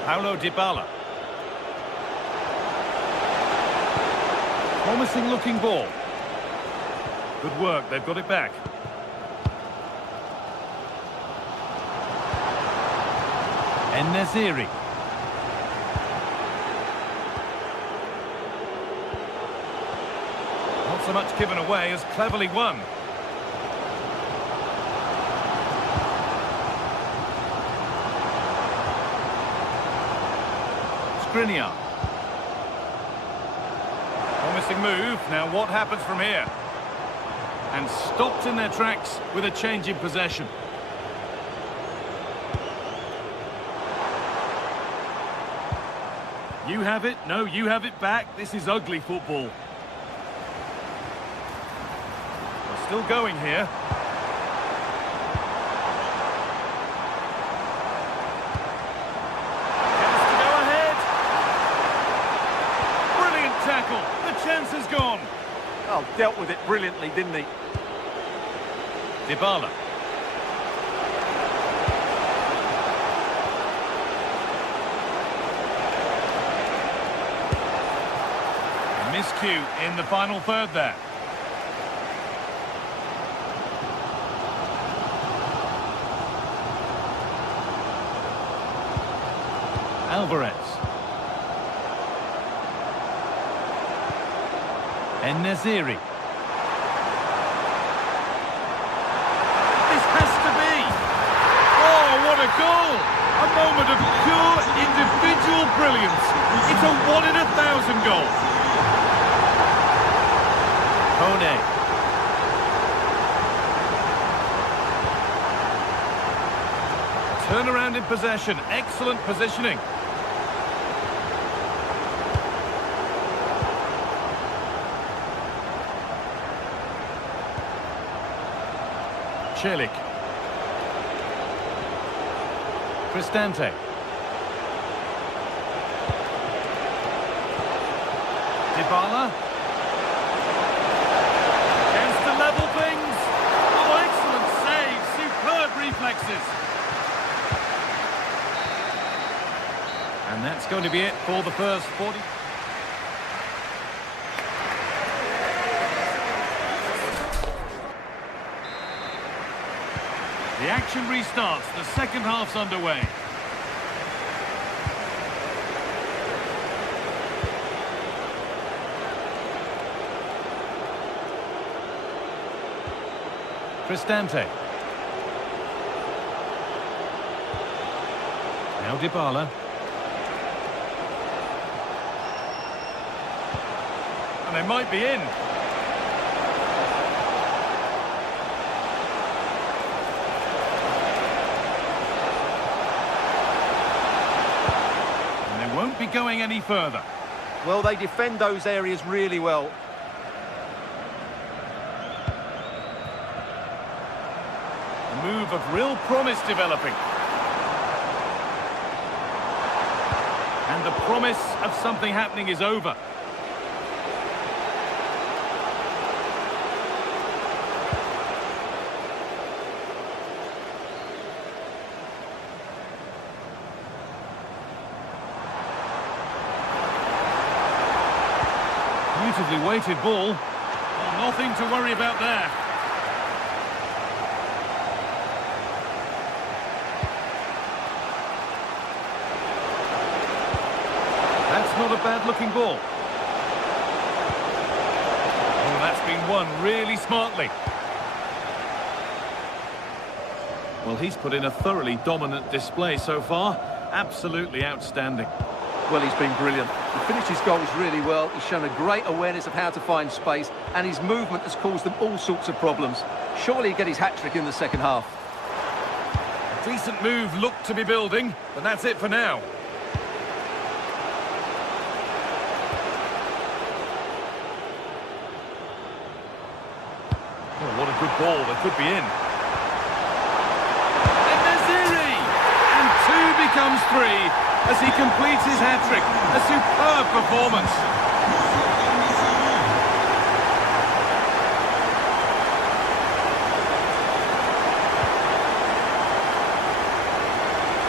Paulo Dybala. Promising looking ball. Good work, they've got it back. En-Nesyri. Not so much given away as cleverly won. Skriniar. Promising move. Now what happens from here? And stopped in their tracks with a change in possession. You have it. No, you have it back. This is ugly football. still going here. Chance to go ahead. Brilliant tackle. The chance is gone. Oh, dealt with it brilliantly, didn't he? Dybala. Miscue in the final third there. Alvarez. En-Nesyri. This has to be. Oh, what a goal! A moment of pure individual brilliance. It's a 1 in 1,000 goal. Kone. Turnaround in possession. Excellent positioning. Celik. Cristante. Dybala. Chance to level things. Oh, excellent save. Superb reflexes. And that's going to be it for the first 40. The action restarts. The second half's underway. Cristante. Now Dybala. And they might be in. Won't be going any further. Well, they defend those areas really well. A move of real promise developing. And the promise of something happening is over. Beautifully weighted ball. Well, nothing to worry about there. That's not a bad-looking ball. Oh, that's been won really smartly. Well, he's put in a thoroughly dominant display so far. Absolutely outstanding. Well, he's been brilliant. He finished his goals really well. He's shown a great awareness of how to find space, and his movement has caused them all sorts of problems. Surely he'll get his hat-trick in the second half. A decent move looked to be building, but that's it for now. Oh, what a good ball. That could be in. En-Nesyri! And 2 becomes 3. As he completes his hat-trick. A superb performance.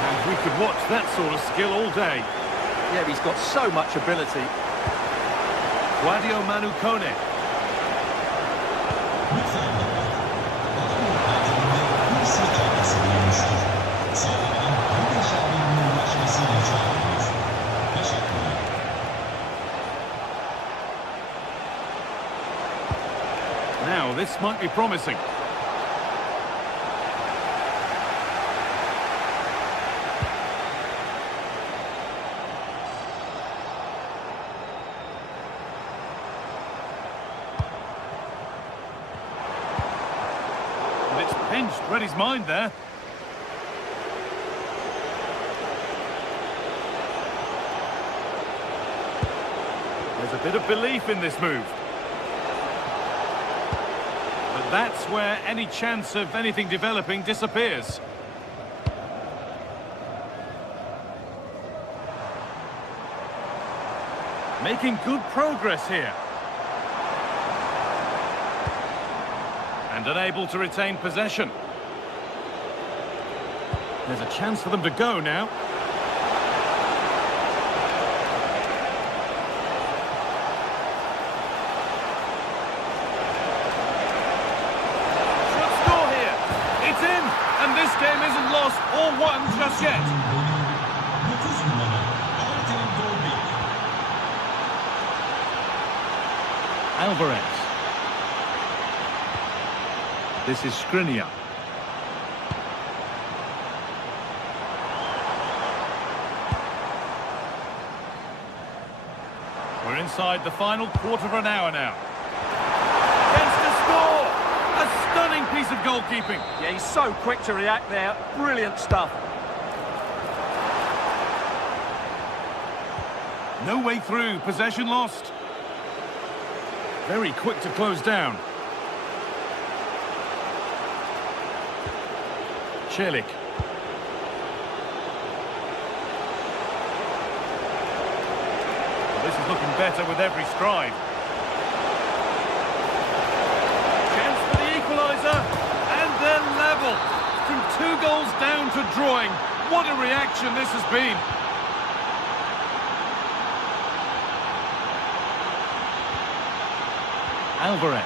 And we could watch that sort of skill all day. Yeah, he's got so much ability. Guadio Manu Kone. Now, this might be promising. And it's pinched, read his mind there. There's a bit of belief in this move. But That's where any chance of anything developing disappears. Making good progress here. And unable to retain possession. There's a chance for them to go now. Should score here. It's in, and this game isn't lost or won just yet. Alvarez. This is Skriniar. We're inside the final quarter of an hour now. Chance to score! A stunning piece of goalkeeping. Yeah, he's so quick to react there. Brilliant stuff. No way through. Possession lost. Very quick to close down. Celik. This is looking better with every stride. Chance for the equaliser, and they're level. From 2 goals down to drawing. What a reaction this has been. Alvarez.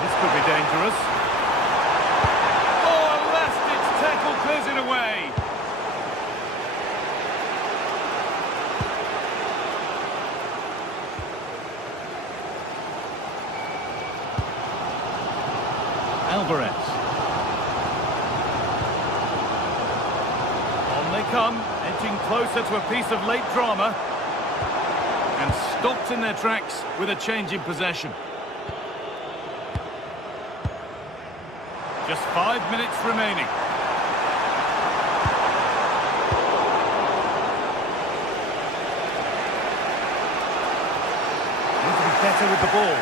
This could be dangerous. Oh, a last-ditch tackle clears it away. Alvarez. On they come. Edging closer to a piece of late drama. And stopped in their tracks with a change in possession. Just 5 minutes remaining. Need to be better with the ball.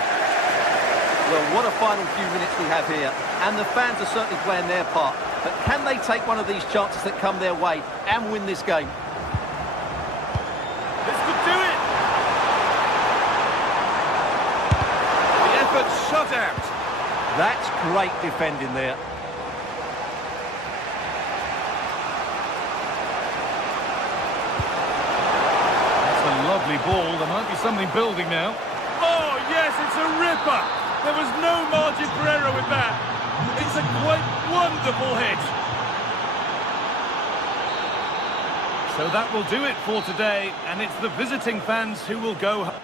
Well, what a final few minutes we have here. And the fans are certainly playing their part. But can they take one of these chances that come their way and win this game? This could do it! The effort shut out. That's great defending there. That's a lovely ball. There might be something building now. Oh, yes, it's a ripper. There was no margin for error with that. It's a quite wonderful hit. So that will do it for today, and it's the visiting fans who will go home.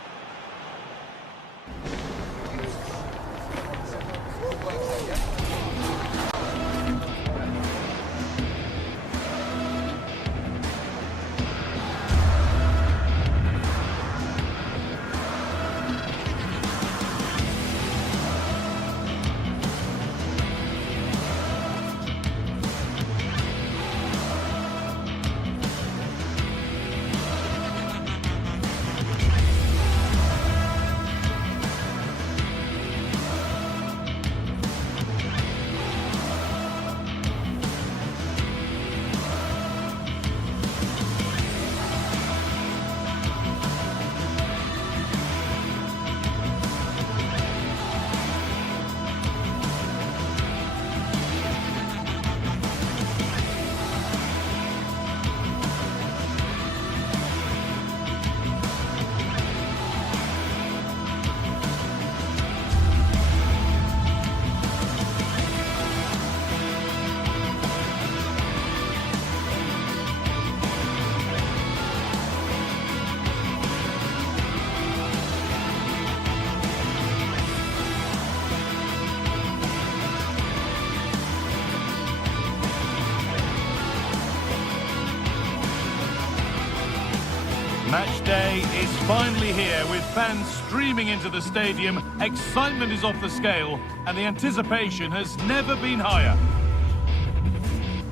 Match day is finally here, with fans streaming into the stadium. Excitement is off the scale, and the anticipation has never been higher.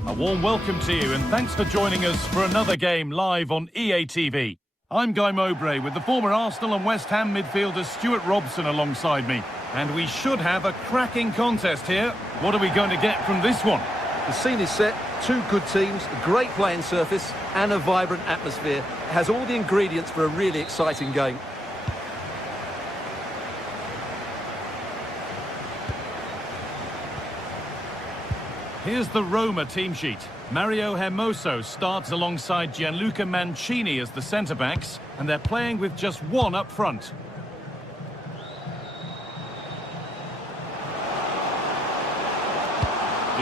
A warm welcome to you, and thanks for joining us for another game live on EA TV. I'm Guy Mowbray with the former Arsenal and West Ham midfielder Stuart Robson alongside me. And we should have a cracking contest here. What are we going to get from this one? The scene is set, two good teams, a great playing surface and a vibrant atmosphere. It has all the ingredients for a really exciting game. Here's the Roma team sheet. Mario Hermoso starts alongside Gianluca Mancini as the centre-backs, and they're playing with just one up front.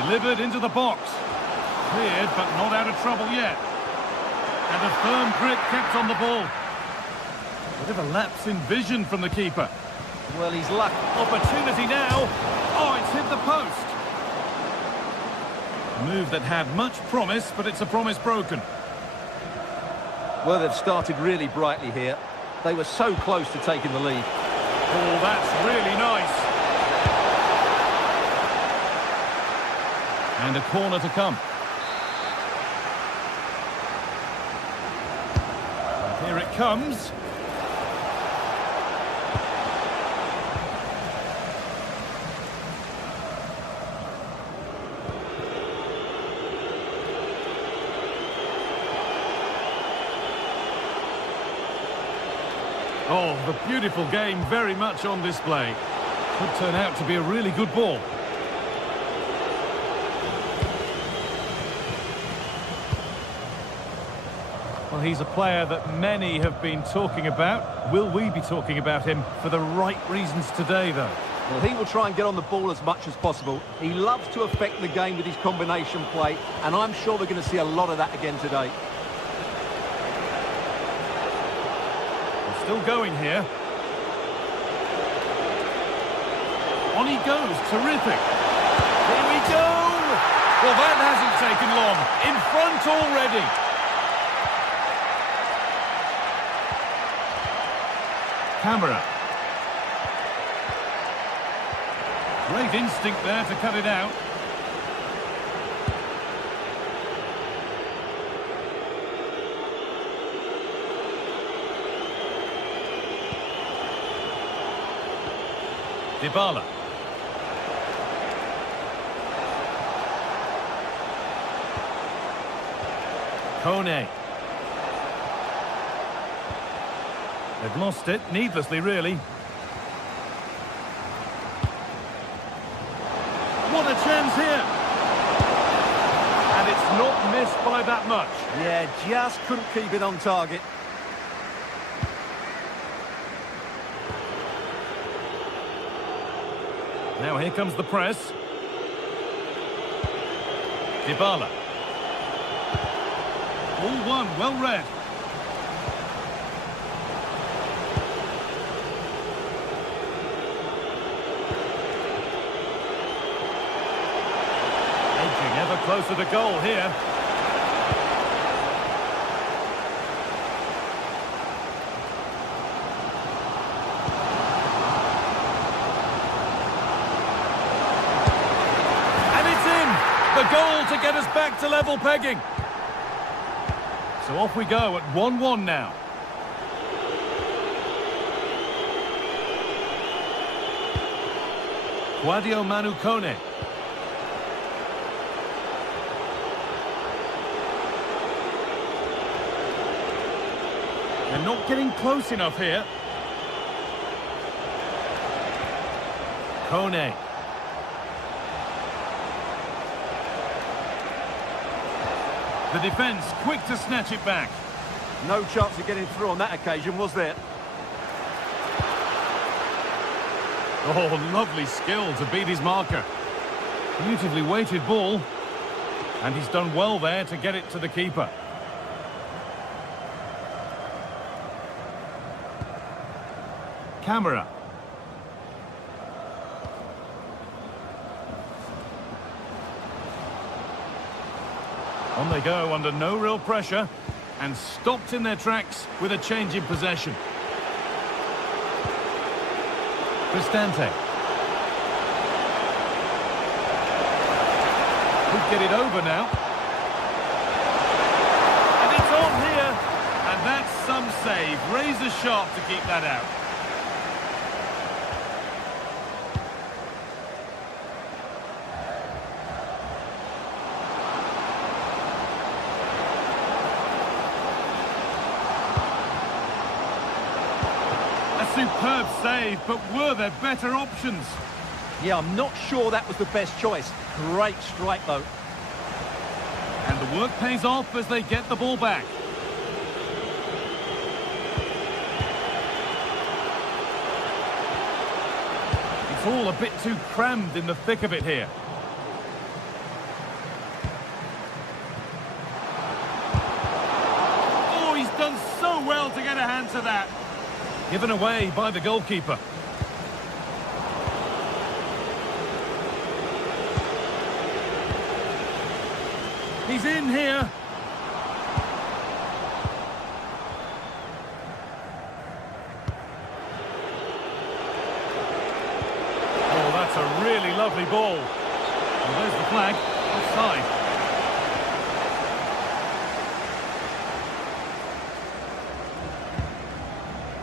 Delivered into the box. Cleared, but not out of trouble yet. And a firm grip kept on the ball. Bit of a lapse in vision from the keeper. Well, he's lucky. Opportunity now. Oh, it's hit the post. A move that had much promise, but it's a promise broken. Well, they've started really brightly here. They were so close to taking the lead. Oh, that's really nice. And a corner to come. And here it comes. Oh, the beautiful game very much on display. Could turn out to be a really good ball. Well, he's a player that many have been talking about. Will we be talking about him for the right reasons today, though? Well, he will try and get on the ball as much as possible. He loves to affect the game with his combination play, and I'm sure we're going to see a lot of that again today. Still going here. On he goes, terrific. Here we go! Well, that hasn't taken long. In front already. Camera. Great instinct there to cut it out. Dybala. Kone. They've lost it, needlessly really. What a chance here! And it's not missed by that much. Yeah, just couldn't keep it on target. Now here comes the press. Dybala. All one, well read. Edging ever closer to goal here. The goal to get us back to level pegging. So off we go at 1-1 now. Guadio Manu Kone. They're not getting close enough here. Kone. The defence quick to snatch it back. No chance of getting through on that occasion, was there? Oh, lovely skill to beat his marker. Beautifully weighted ball. And he's done well there to get it to the keeper. Camera. On they go under no real pressure and stopped in their tracks with a change in possession. Cristante. Could get it over now. And it's on here. And that's some save. Razor sharp to keep that out. A superb save, but were there better options? Yeah, I'm not sure that was the best choice. Great strike, though. And the work pays off as they get the ball back. It's all a bit too crammed in the thick of it here. Oh, he's done so well to get a hand to that. Given away by the goalkeeper. He's in here. Oh, that's a really lovely ball. Well, there's the flag. Offside.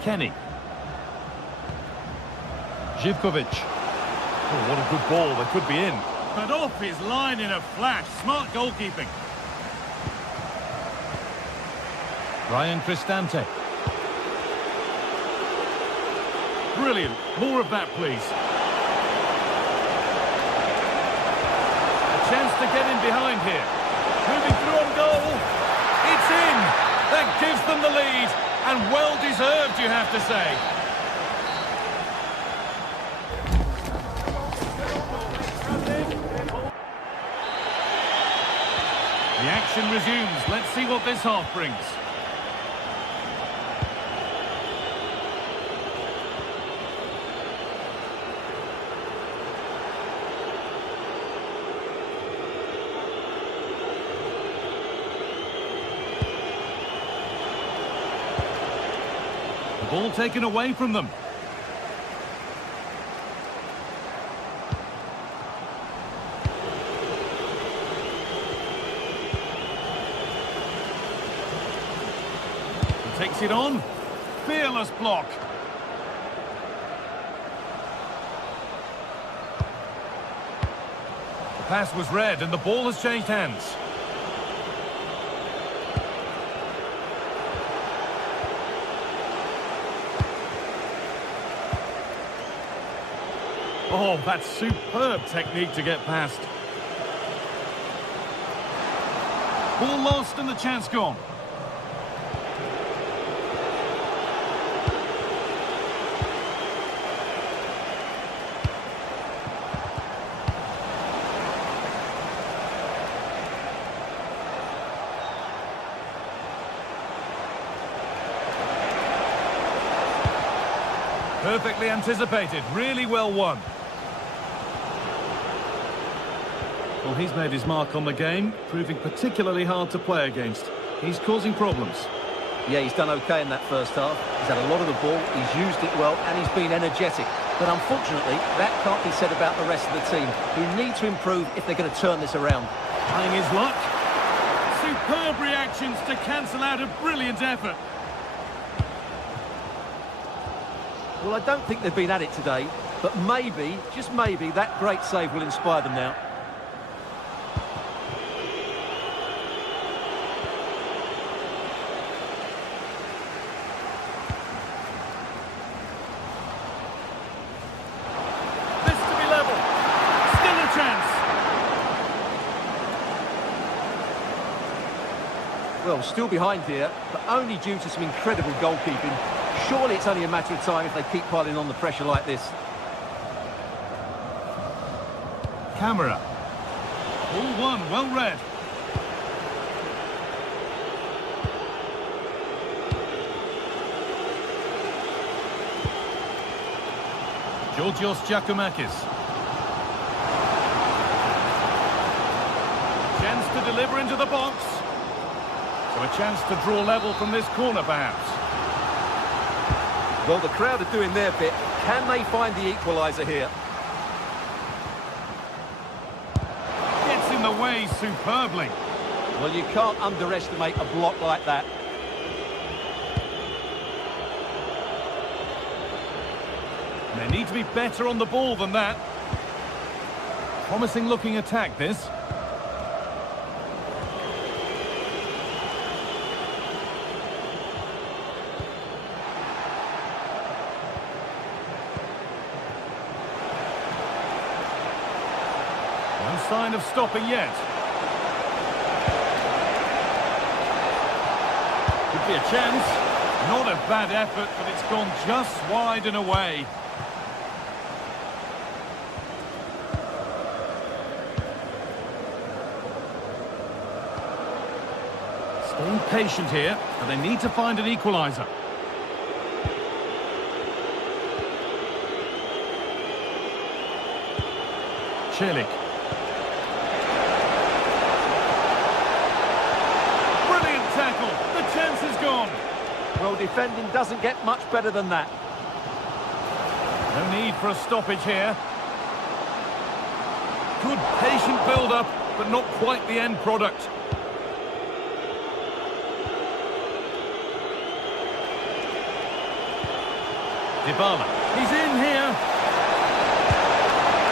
Kenny. Živkovic. Oh, what a good ball. They could be in. But off his line in a flash. Smart goalkeeping. Ryan Cristante. Brilliant. More of that, please. A chance to get in behind here. Moving through on goal. It's in. That gives them the lead. And well deserved, you have to say. The action resumes. Let's see what this half brings. The ball taken away from them. Takes it on. Fearless block. The pass was read and the ball has changed hands. Oh, that's superb technique to get past. Ball lost and the chance gone. Perfectly anticipated, really well won. Well, he's made his mark on the game, proving particularly hard to play against. He's causing problems. Yeah, he's done okay in that first half. He's had a lot of the ball, he's used it well, and he's been energetic. But unfortunately, that can't be said about the rest of the team, who need to improve if they're going to turn this around. Trying his luck. Superb reactions to cancel out a brilliant effort. Well, I don't think they've been at it today, but maybe, just maybe, that great save will inspire them now. This to be level. Still a chance. Well, still behind here, but only due to some incredible goalkeeping. Surely it's only a matter of time if they keep piling on the pressure like this. Camera. All one, well read. Georgios Giacomakis. Chance to deliver into the box. So a chance to draw level from this corner, perhaps. Well, the crowd are doing their bit. Can they find the equaliser here? Gets in the way superbly. Well, you can't underestimate a block like that. They need to be better on the ball than that. Promising looking attack, this. No sign of stopping yet. Could be a chance. Not a bad effort, but it's gone just wide and away. Staying patient here, but they need to find an equaliser. Celik. Brilliant tackle. The chance is gone. Well, defending doesn't get much better than that. No need for a stoppage here. Good patient build-up, but not quite the end product. Dybala. He's in here.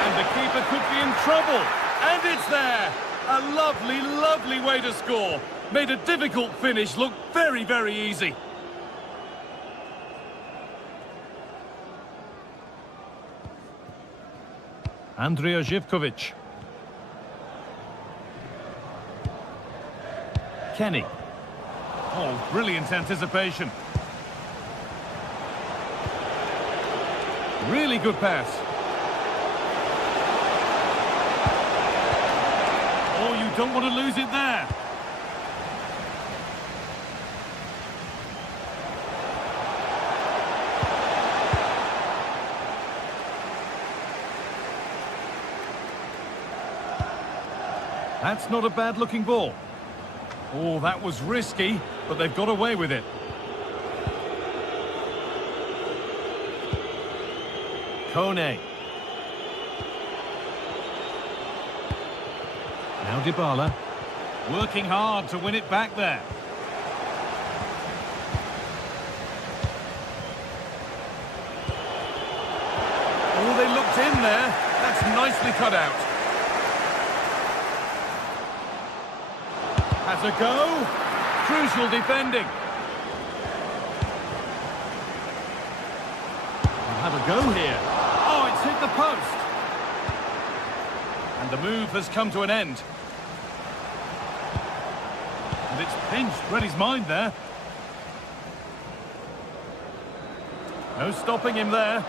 And the keeper could be in trouble. And it's there. A lovely, lovely way to score. Made a difficult finish look very, very easy. Andrija Živković. Kenny. Oh, brilliant anticipation. Really good pass. Oh, you don't want to lose it there. That's not a bad-looking ball. Oh, that was risky, but they've got away with it. Kone. Now Dybala. Working hard to win it back there. Oh, they looked in there. That's nicely cut out. Has a go. Crucial defending. We'll have a go here. Oh, it's hit the post. And the move has come to an end. And it's pinched Reddy's mind there. No stopping him there.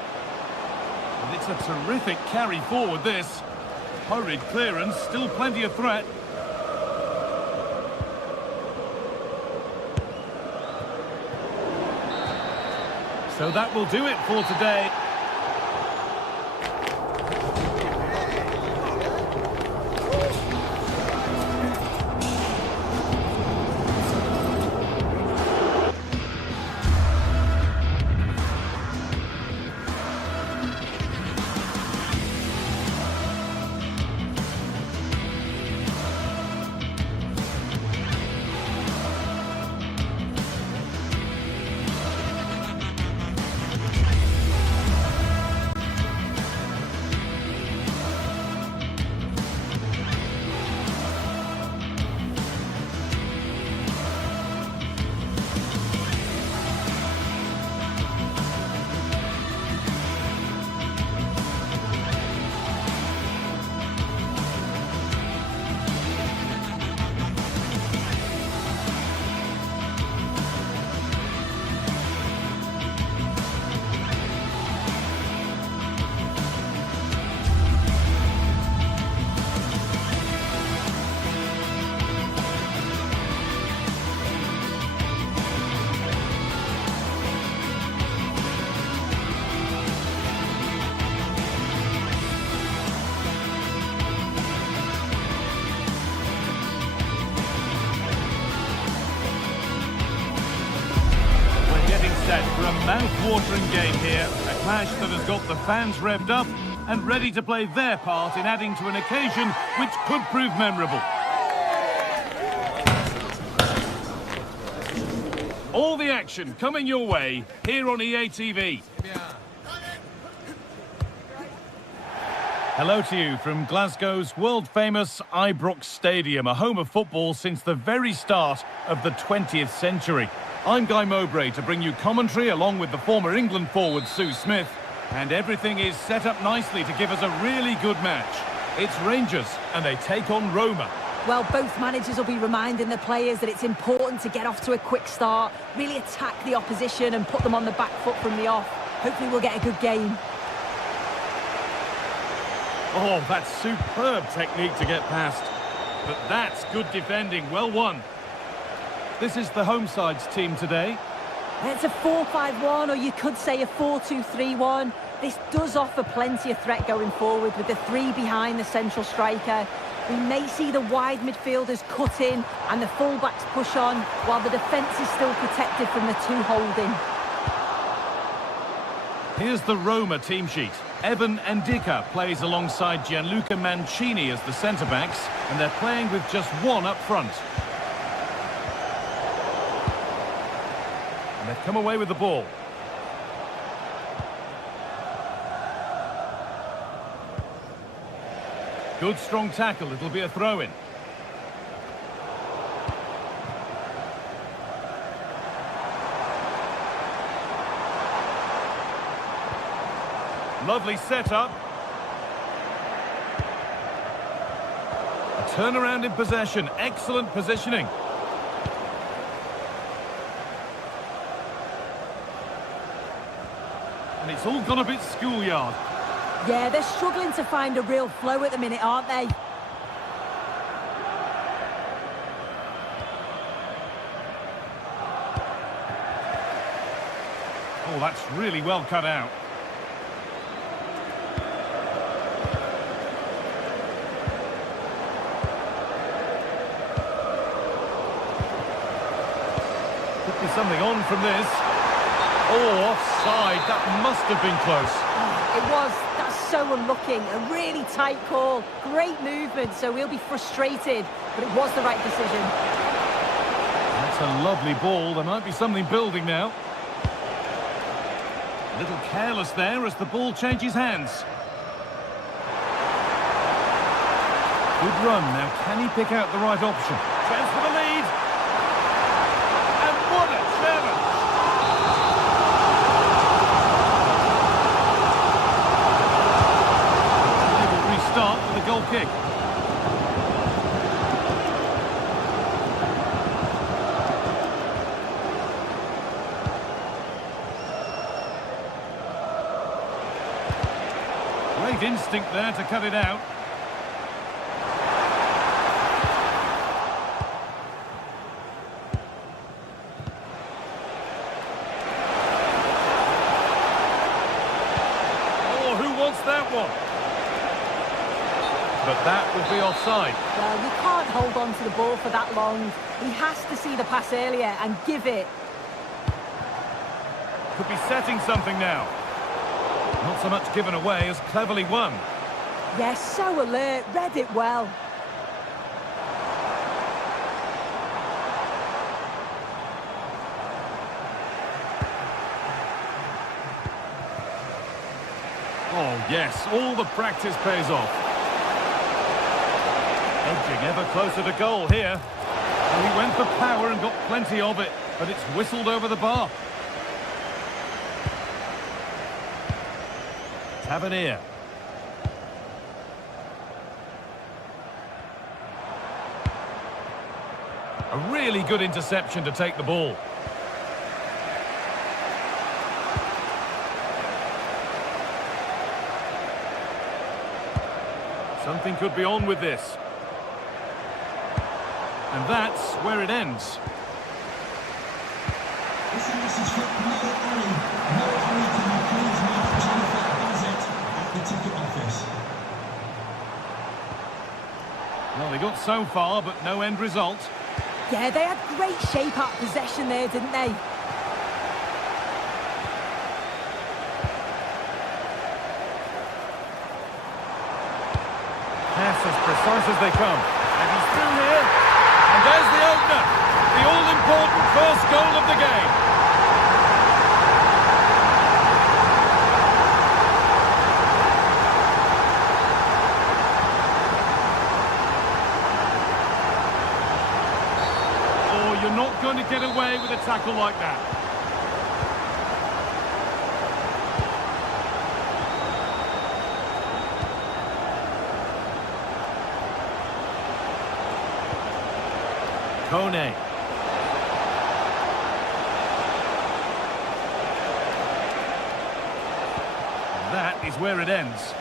And it's a terrific carry forward, this. Hurried clearance, still plenty of threat. So that will do it for today. For a mouth-watering game here, a clash that has got the fans revved up and ready to play their part in adding to an occasion which could prove memorable. All the action coming your way here on EA TV. Hello to you from Glasgow's world-famous Ibrox Stadium, a home of football since the very start of the 20th century. I'm Guy Mowbray to bring you commentary along with the former England forward Sue Smith, and everything is set up nicely to give us a really good match. It's Rangers, and they take on Roma. Well, both managers will be reminding the players that it's important to get off to a quick start, really attack the opposition and put them on the back foot from the off. Hopefully we'll get a good game. Oh, that's superb technique to get past. But that's good defending, well won. This is the home side's team today. It's a 4-5-1, or you could say a 4-2-3-1. This does offer plenty of threat going forward with the three behind the central striker. We may see the wide midfielders cut in and the full-backs push on, while the defence is still protected from the two holding. Here's the Roma team sheet. Evan Ndika plays alongside Gianluca Mancini as the centre-backs, and they're playing with just one up front. And they've come away with the ball. Good strong tackle, it'll be a throw-in. Lovely setup. A turnaround in possession, excellent positioning. And it's all gone a bit schoolyard. Yeah, they're struggling to find a real flow at the minute, aren't they? Oh, that's really well cut out. Could be something on from this. Oh, offside. That must have been close. It was. That's so unlucky. A really tight call. Great movement, so we'll be frustrated. But it was the right decision. That's a lovely ball. There might be something building now. A little careless there as the ball changes hands. Good run. Now, can he pick out the right option? Chance for the lead. And what a challenge! They will restart with a goal kick. Great instinct there to cut it out. Oh, who wants that one? But that will be offside. Well, you can't hold on to the ball for that long. He has to see the pass earlier and give it. Could be setting something now. Not so much given away as cleverly won. Yes, so alert. Read it well. Oh, yes, all the practice pays off. Edging ever closer to goal here. Well, he went for power and got plenty of it, but it's whistled over the bar. Tavernier. A really good interception to take the ball. Something could be on with this. And that's where it ends. This is a message from Noel Harry. Noel Harry, can you please make Jennifer Bassett at the ticket office? Well, they got so far, but no end result. Yeah, they had great shape out possession there, didn't they? Pass as precise as they come. And he's through here. And there's the opener. The all-important first goal of the game. you're not going to get away with a tackle like that. Kone. That is where it ends.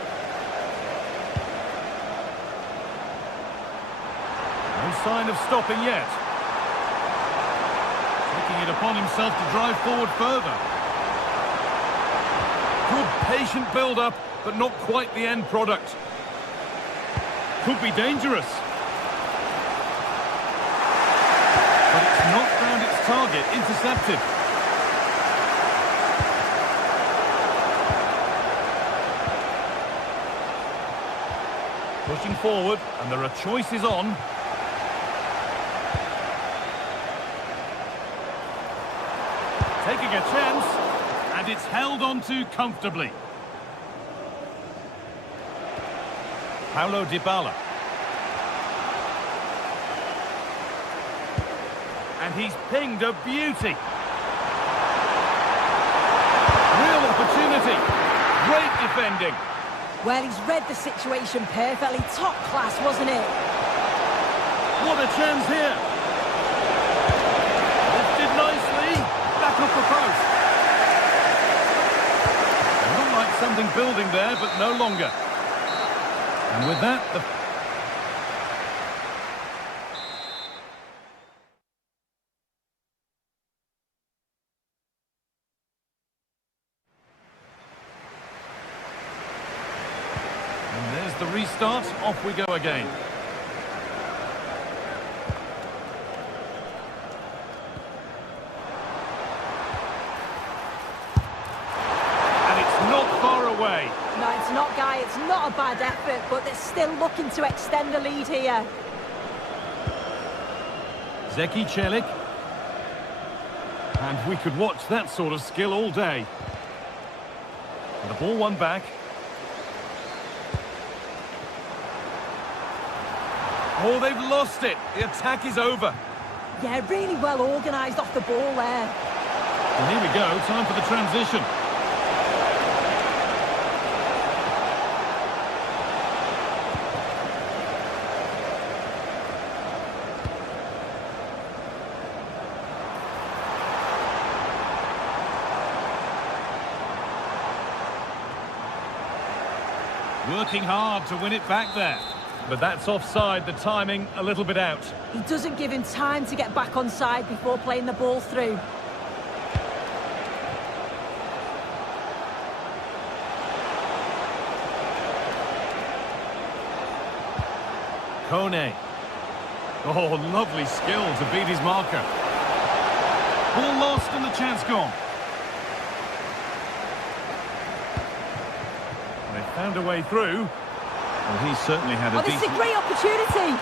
No sign of stopping yet. Taking it upon himself to drive forward further. Good patient build-up, but not quite the end product. Could be dangerous. But it's not found its target. Intercepted. Pushing forward, and there are choices on. Taking a chance, and it's held on to comfortably. Paulo Dybala. And he's pinged a beauty. Real opportunity. Great defending. Well, he's read the situation perfectly. Top class, wasn't it? What a chance here. Lifted nicely. Back off the post. It looked like something building there, but no longer. And with that, the... And there's the restart. Off we go again. And it's not far away. No, it's not, Guy. It's not a bad effort, but they're still looking to extend the lead here. Zeki Celik. And we could watch that sort of skill all day. And the ball won back. Oh, they've lost it. The attack is over. Yeah, really well organised off the ball there. And here we go, time for the transition. Working hard to win it back there. But that's offside, the timing a little bit out. He doesn't give him time to get back on side before playing the ball through. Kone. Oh, lovely skill to beat his marker. Ball lost and the chance gone. They found a way through. Well, he certainly had a This is a great opportunity.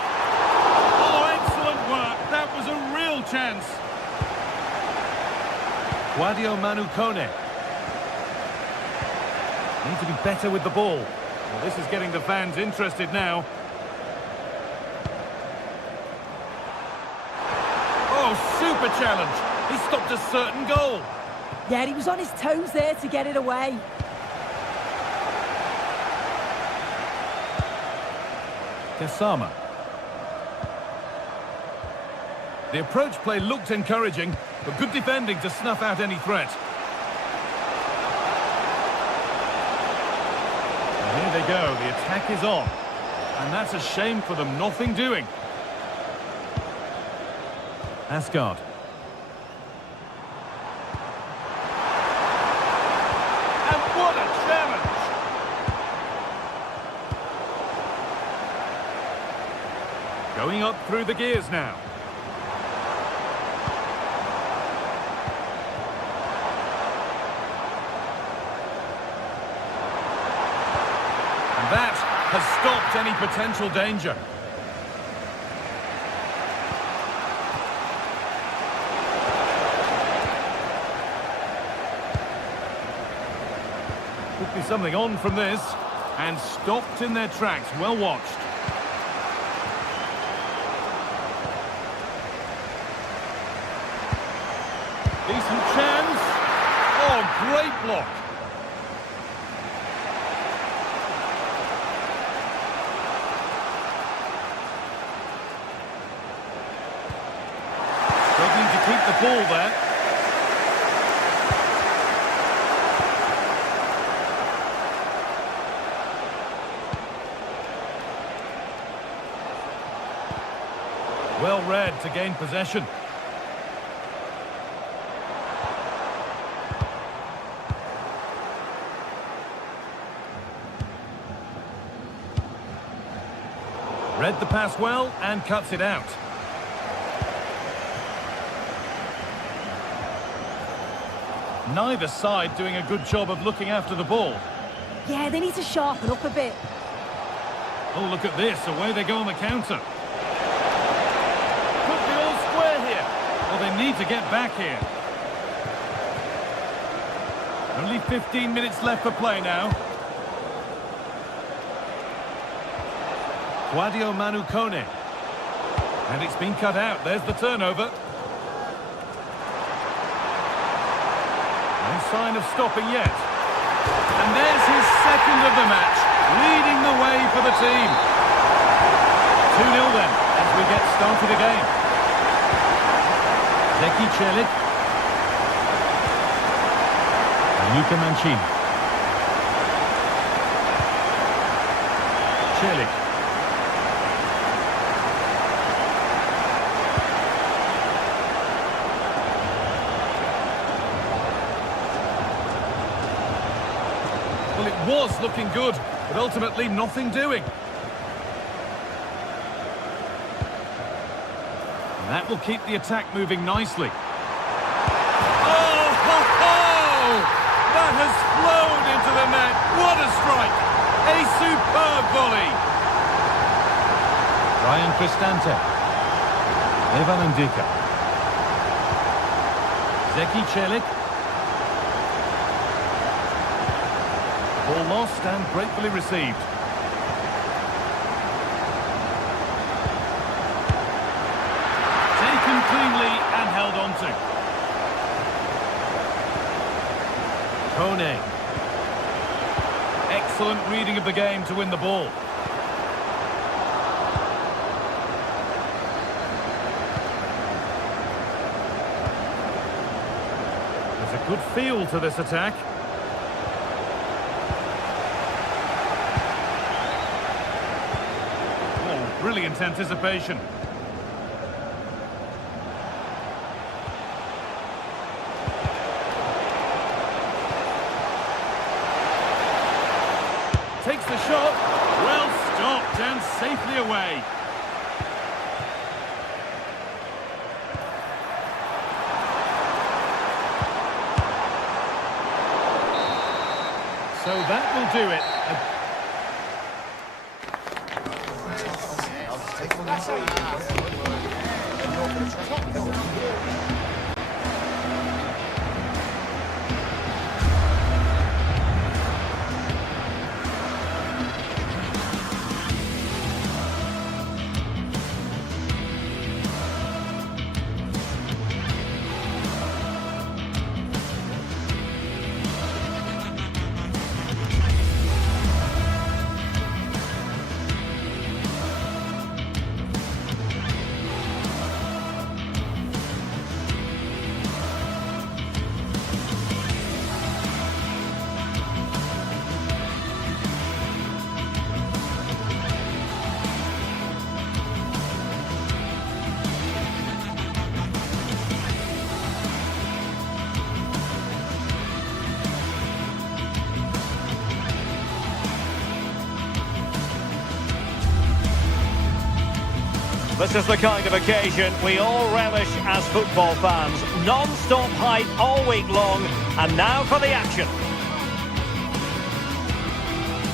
Oh, excellent work. That was a real chance. Guadio Manu Kone. Need to be better with the ball. Well, this is getting the fans interested now. Oh, super challenge. He stopped a certain goal. Yeah, he was on his toes there to get it away. Kasama. The approach play looked encouraging, but good defending to snuff out any threat. And here they go, the attack is on. And that's a shame for them, nothing doing. Asgard. And what a challenge! Going up through the gears now. And that has stopped any potential danger. Could be something on from this. And stopped in their tracks. Well watched. Decent chance. Oh, great block. Struggling to keep the ball there. Well read to gain possession. Read the pass well and cuts it out. Neither side doing a good job of looking after the ball. Yeah, they need to sharpen up a bit. Oh, look at this. Away they go on the counter. Could be all square here. Well, they need to get back here. Only 15 minutes left for play now. Claudio Manucone. And it's been cut out. There's the turnover. No sign of stopping yet. And there's his second of the match, leading the way for the team. 2-0 then, as we get started again. Zeki Celik. Luca Mancini. Celik. Well, it was looking good, but ultimately nothing doing. And that will keep the attack moving nicely. Oh, ho, ho! That has flown into the net. What a strike! A superb volley. Ryan Cristante. Evan Ndika. Zeki Celik. Ball lost and gratefully received. Taken cleanly and held on to. Kone. Excellent reading of the game to win the ball. There's a good feel to this attack. Brilliant anticipation. Takes the shot. Well stopped and safely away. So that will do it. This is the kind of occasion we all relish as football fans. Non-stop hype all week long, and now for the action.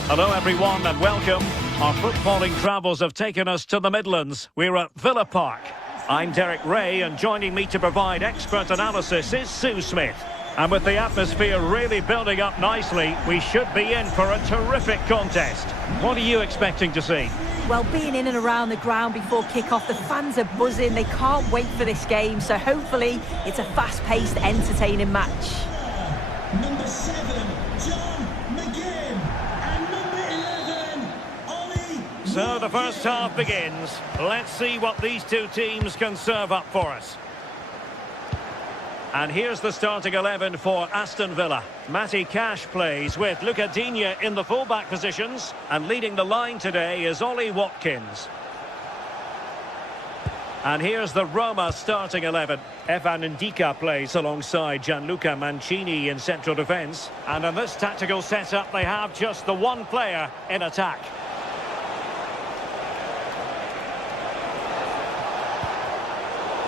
Hello everyone and welcome. Our footballing travels have taken us to the Midlands. We're at Villa Park. I'm Derek Ray, and joining me to provide expert analysis is Sue Smith. And with the atmosphere really building up nicely, we should be in for a terrific contest. What are you expecting to see? Well, being in and around the ground before kick-off, the fans are buzzing. They can't wait for this game, so hopefully it's a fast-paced, entertaining match. Number 7, John McGinn. And number 11, Ollie. So the first half begins. Let's see what these two teams can serve up for us. And here's the starting 11 for Aston Villa. Matty Cash plays with Luca Digne in the full-back positions. And leading the line today is Ollie Watkins. And here's the Roma starting 11. Evan Ndika plays alongside Gianluca Mancini in central defence. And in this tactical setup, they have just the one player in attack.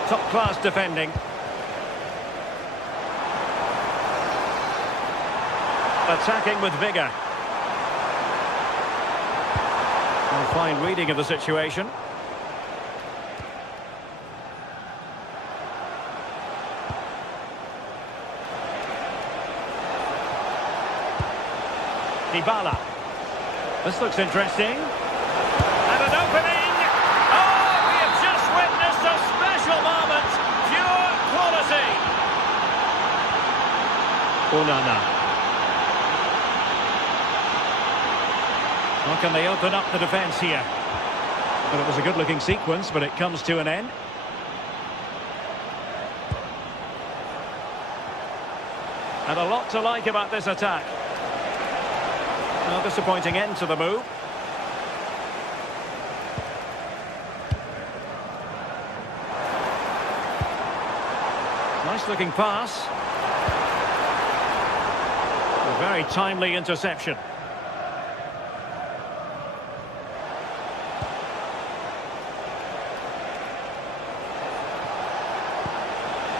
Top-class defending. Attacking with vigour. A fine reading of the situation. Dybala. This looks interesting. And an opening. Oh, we have just witnessed a special moment. Pure quality. Onana. How can they open up the defence here? Well, it was a good-looking sequence, but it comes to an end. And a lot to like about this attack. No disappointing end to the move. Nice-looking pass. A very timely interception.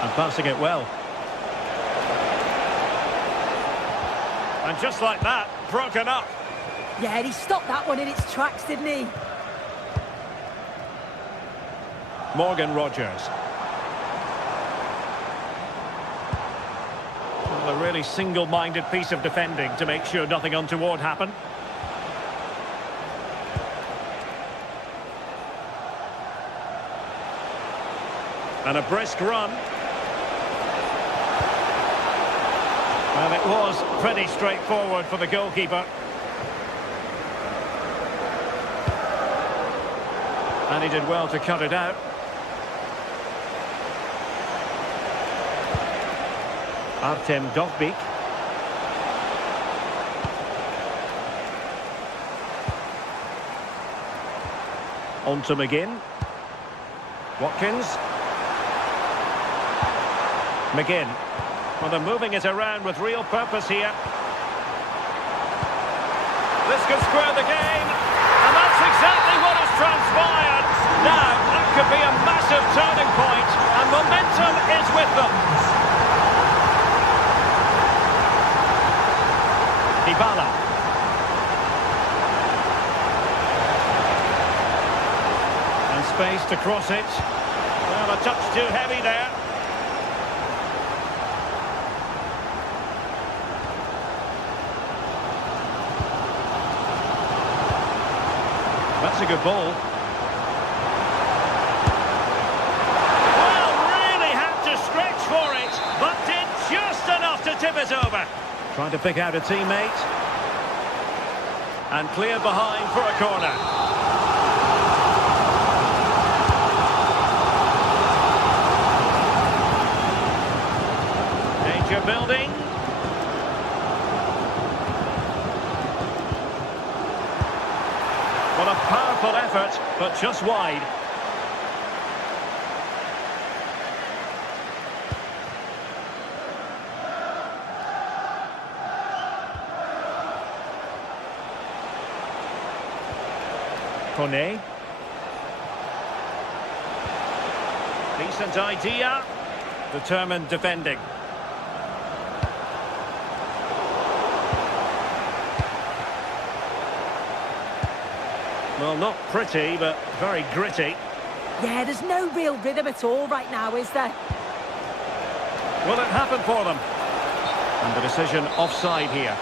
And passing it well. And just like that, broken up. Yeah, he stopped that one in its tracks, didn't he? Morgan Rogers. Well, a really single-minded piece of defending to make sure nothing untoward happened. And a brisk run. Well, it was pretty straightforward for the goalkeeper. And he did well to cut it out. Artem Dovbyk. On to McGinn. Watkins. McGinn. Well, they're moving it around with real purpose here. This could square the game. And that's exactly what has transpired. Now, that could be a massive turning point. And momentum is with them. Dybala. And space to cross it. Well, a touch too heavy there. That's a good ball. Well, really had to stretch for it, but did just enough to tip it over. Trying to pick out a teammate. And cleared behind for a corner. Danger building. What a powerful effort, but just wide. Kone. Decent idea. Determined defending. Well, not pretty, but very gritty. Yeah, there's no real rhythm at all right now, is there? Will it happen for them? And the decision offside here.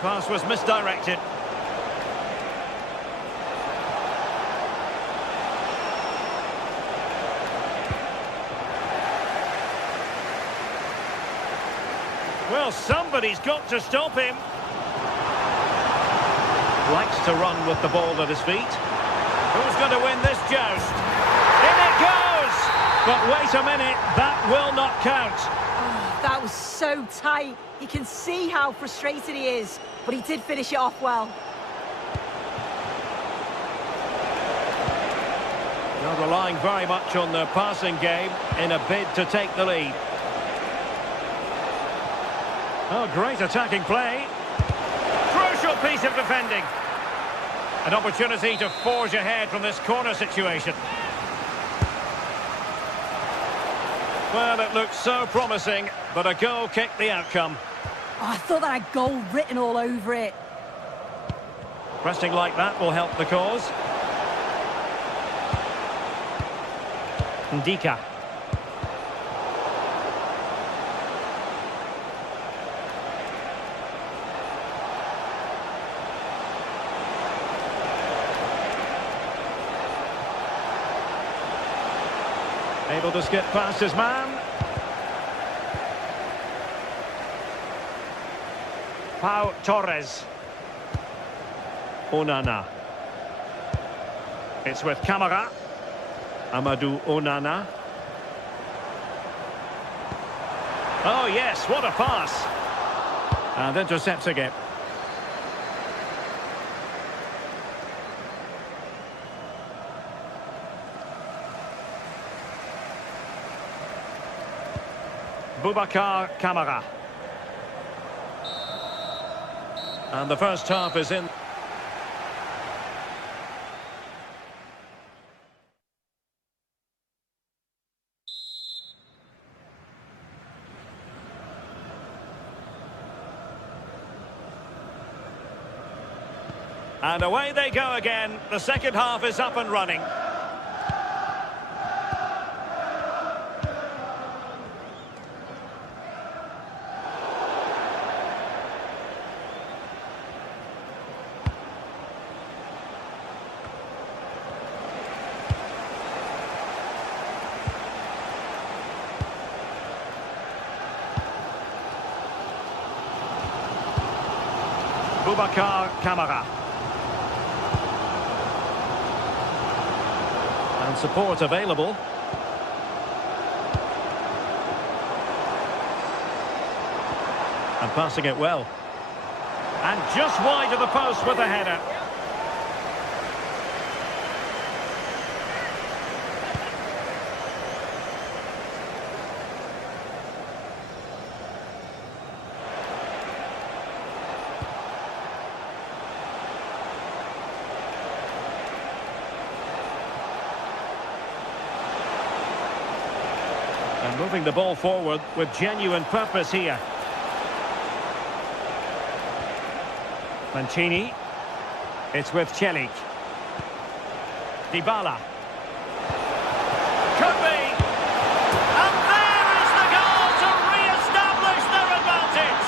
Pass was misdirected. Well, somebody's got to stop him. Likes to run with the ball at his feet. Who's going to win this joust? In it goes! But wait a minute, that will not count. Oh, that was so tight. You can see how frustrated he is, but he did finish it off well. They're relying very much on their passing game in a bid to take the lead. Oh, great attacking play. Crucial piece of defending. An opportunity to forge ahead from this corner situation. Well, it looked so promising, but a goal kicked the outcome. Oh, I thought that had goal written all over it. Pressing like that will help the cause. Ndika. Able to skip past his man. Pau Torres. Onana. It's with Camara. Amadou Onana. Oh yes, what a pass. And intercepting it. Boubacar Camara. And the first half is in. And away they go again. The second half is up and running. Boubacar Camara. And support available. And passing it well. And just wide of the post with a header. And moving the ball forward with genuine purpose here. Mancini. It's with Celik. Dybala. Could be. And there is the goal to re-establish their advantage.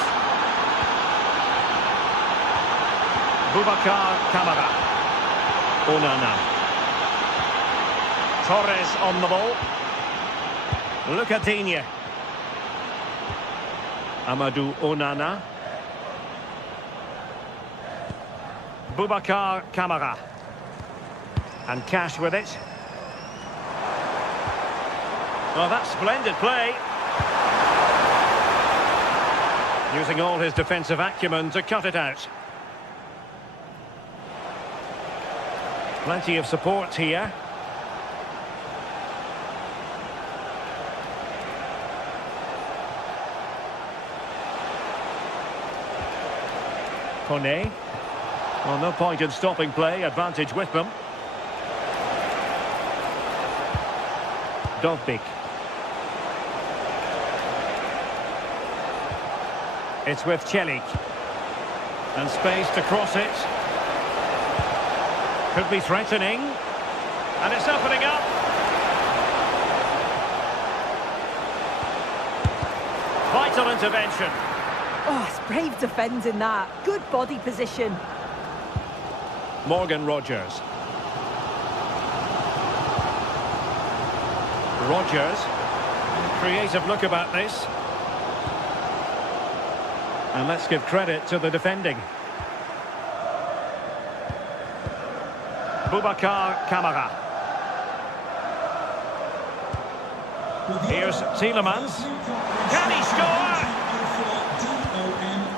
Boubacar Camara. Onana. Torres on the ball. Look at Digne. Amadou Onana. Boubacar Camara. And Cash with it. Oh, that's splendid play. Using all his defensive acumen to cut it out. Plenty of support here. Kone. Well, no point in stopping play, advantage with them. Dovbik. It's with Celik. And space to cross it. Could be threatening. And it's opening up. Vital intervention. Oh, it's brave defending that. Good body position. Morgan Rogers. Rogers. Creative look about this. And let's give credit to the defending. Boubacar Kamara. Here's Tielemans. Can he score?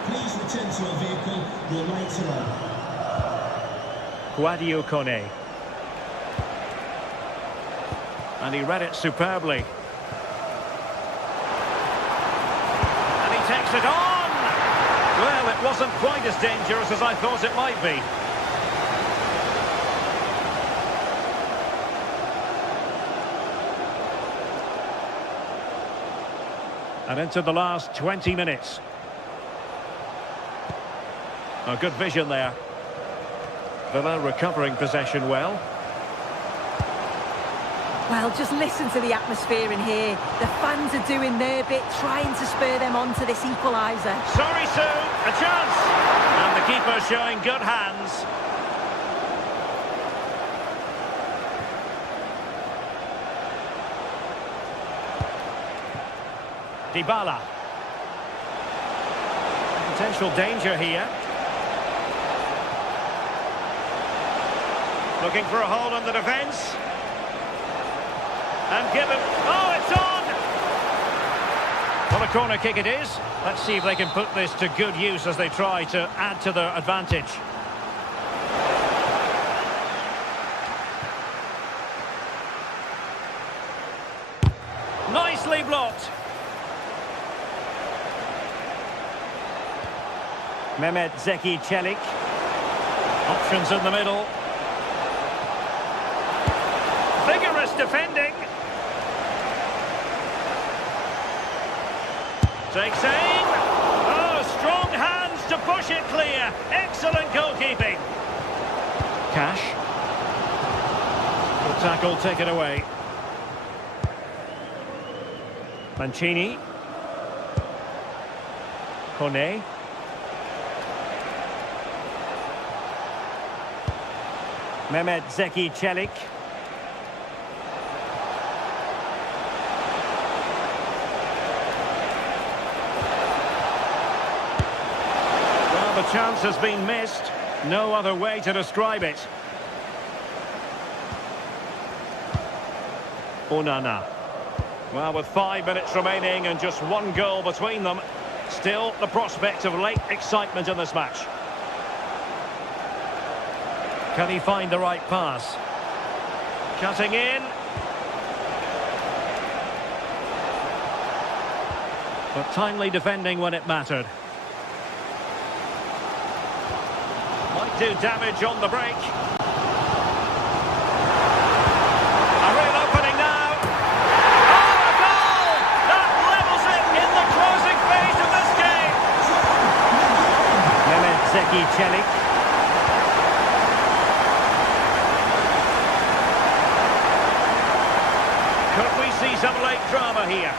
Please return to your vehicle. Your lights are on. Guadio Kone. And he read it superbly. And he takes it on! Well, it wasn't quite as dangerous as I thought it might be. And into the last 20 minutes. A good vision there. Villa recovering possession well. Well, just listen to the atmosphere in here. The fans are doing their bit, trying to spur them on to this equaliser. Sorry, Sue, a chance! And the keeper showing good hands. Dybala. Potential danger here. Looking for a hole in the defence. And given... Oh, it's on! Well, a corner kick it is. Let's see if they can put this to good use as they try to add to their advantage. Nicely blocked. Mehmet Zeki Çelik. Options in the middle. Vigorous defending. Takes aim. Oh, strong hands to push it clear. Excellent goalkeeping. Cash. Good tackle taken away. Mancini. Kone. Mehmet Zeki Çelik. Well, the chance has been missed. No other way to describe it. Onana. Well, with 5 minutes remaining and just one goal between them, still the prospect of late excitement in this match. Can he find the right pass? Cutting in. But timely defending when it mattered. Might do damage on the break. A real opening now. Oh, a goal! That levels it in the closing phase of this game. Mehmet Zeki Çelik. Could we see some late drama here?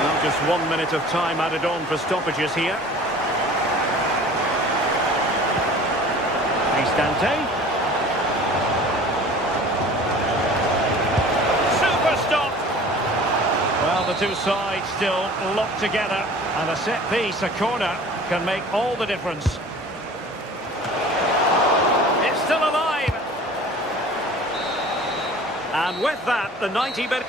Well, just 1 minute of time added on for stoppages here. Cristante. Super stop! Well, the two sides still locked together, and a set piece, a corner, can make all the difference. It's still alive! And with that, the 90 minutes...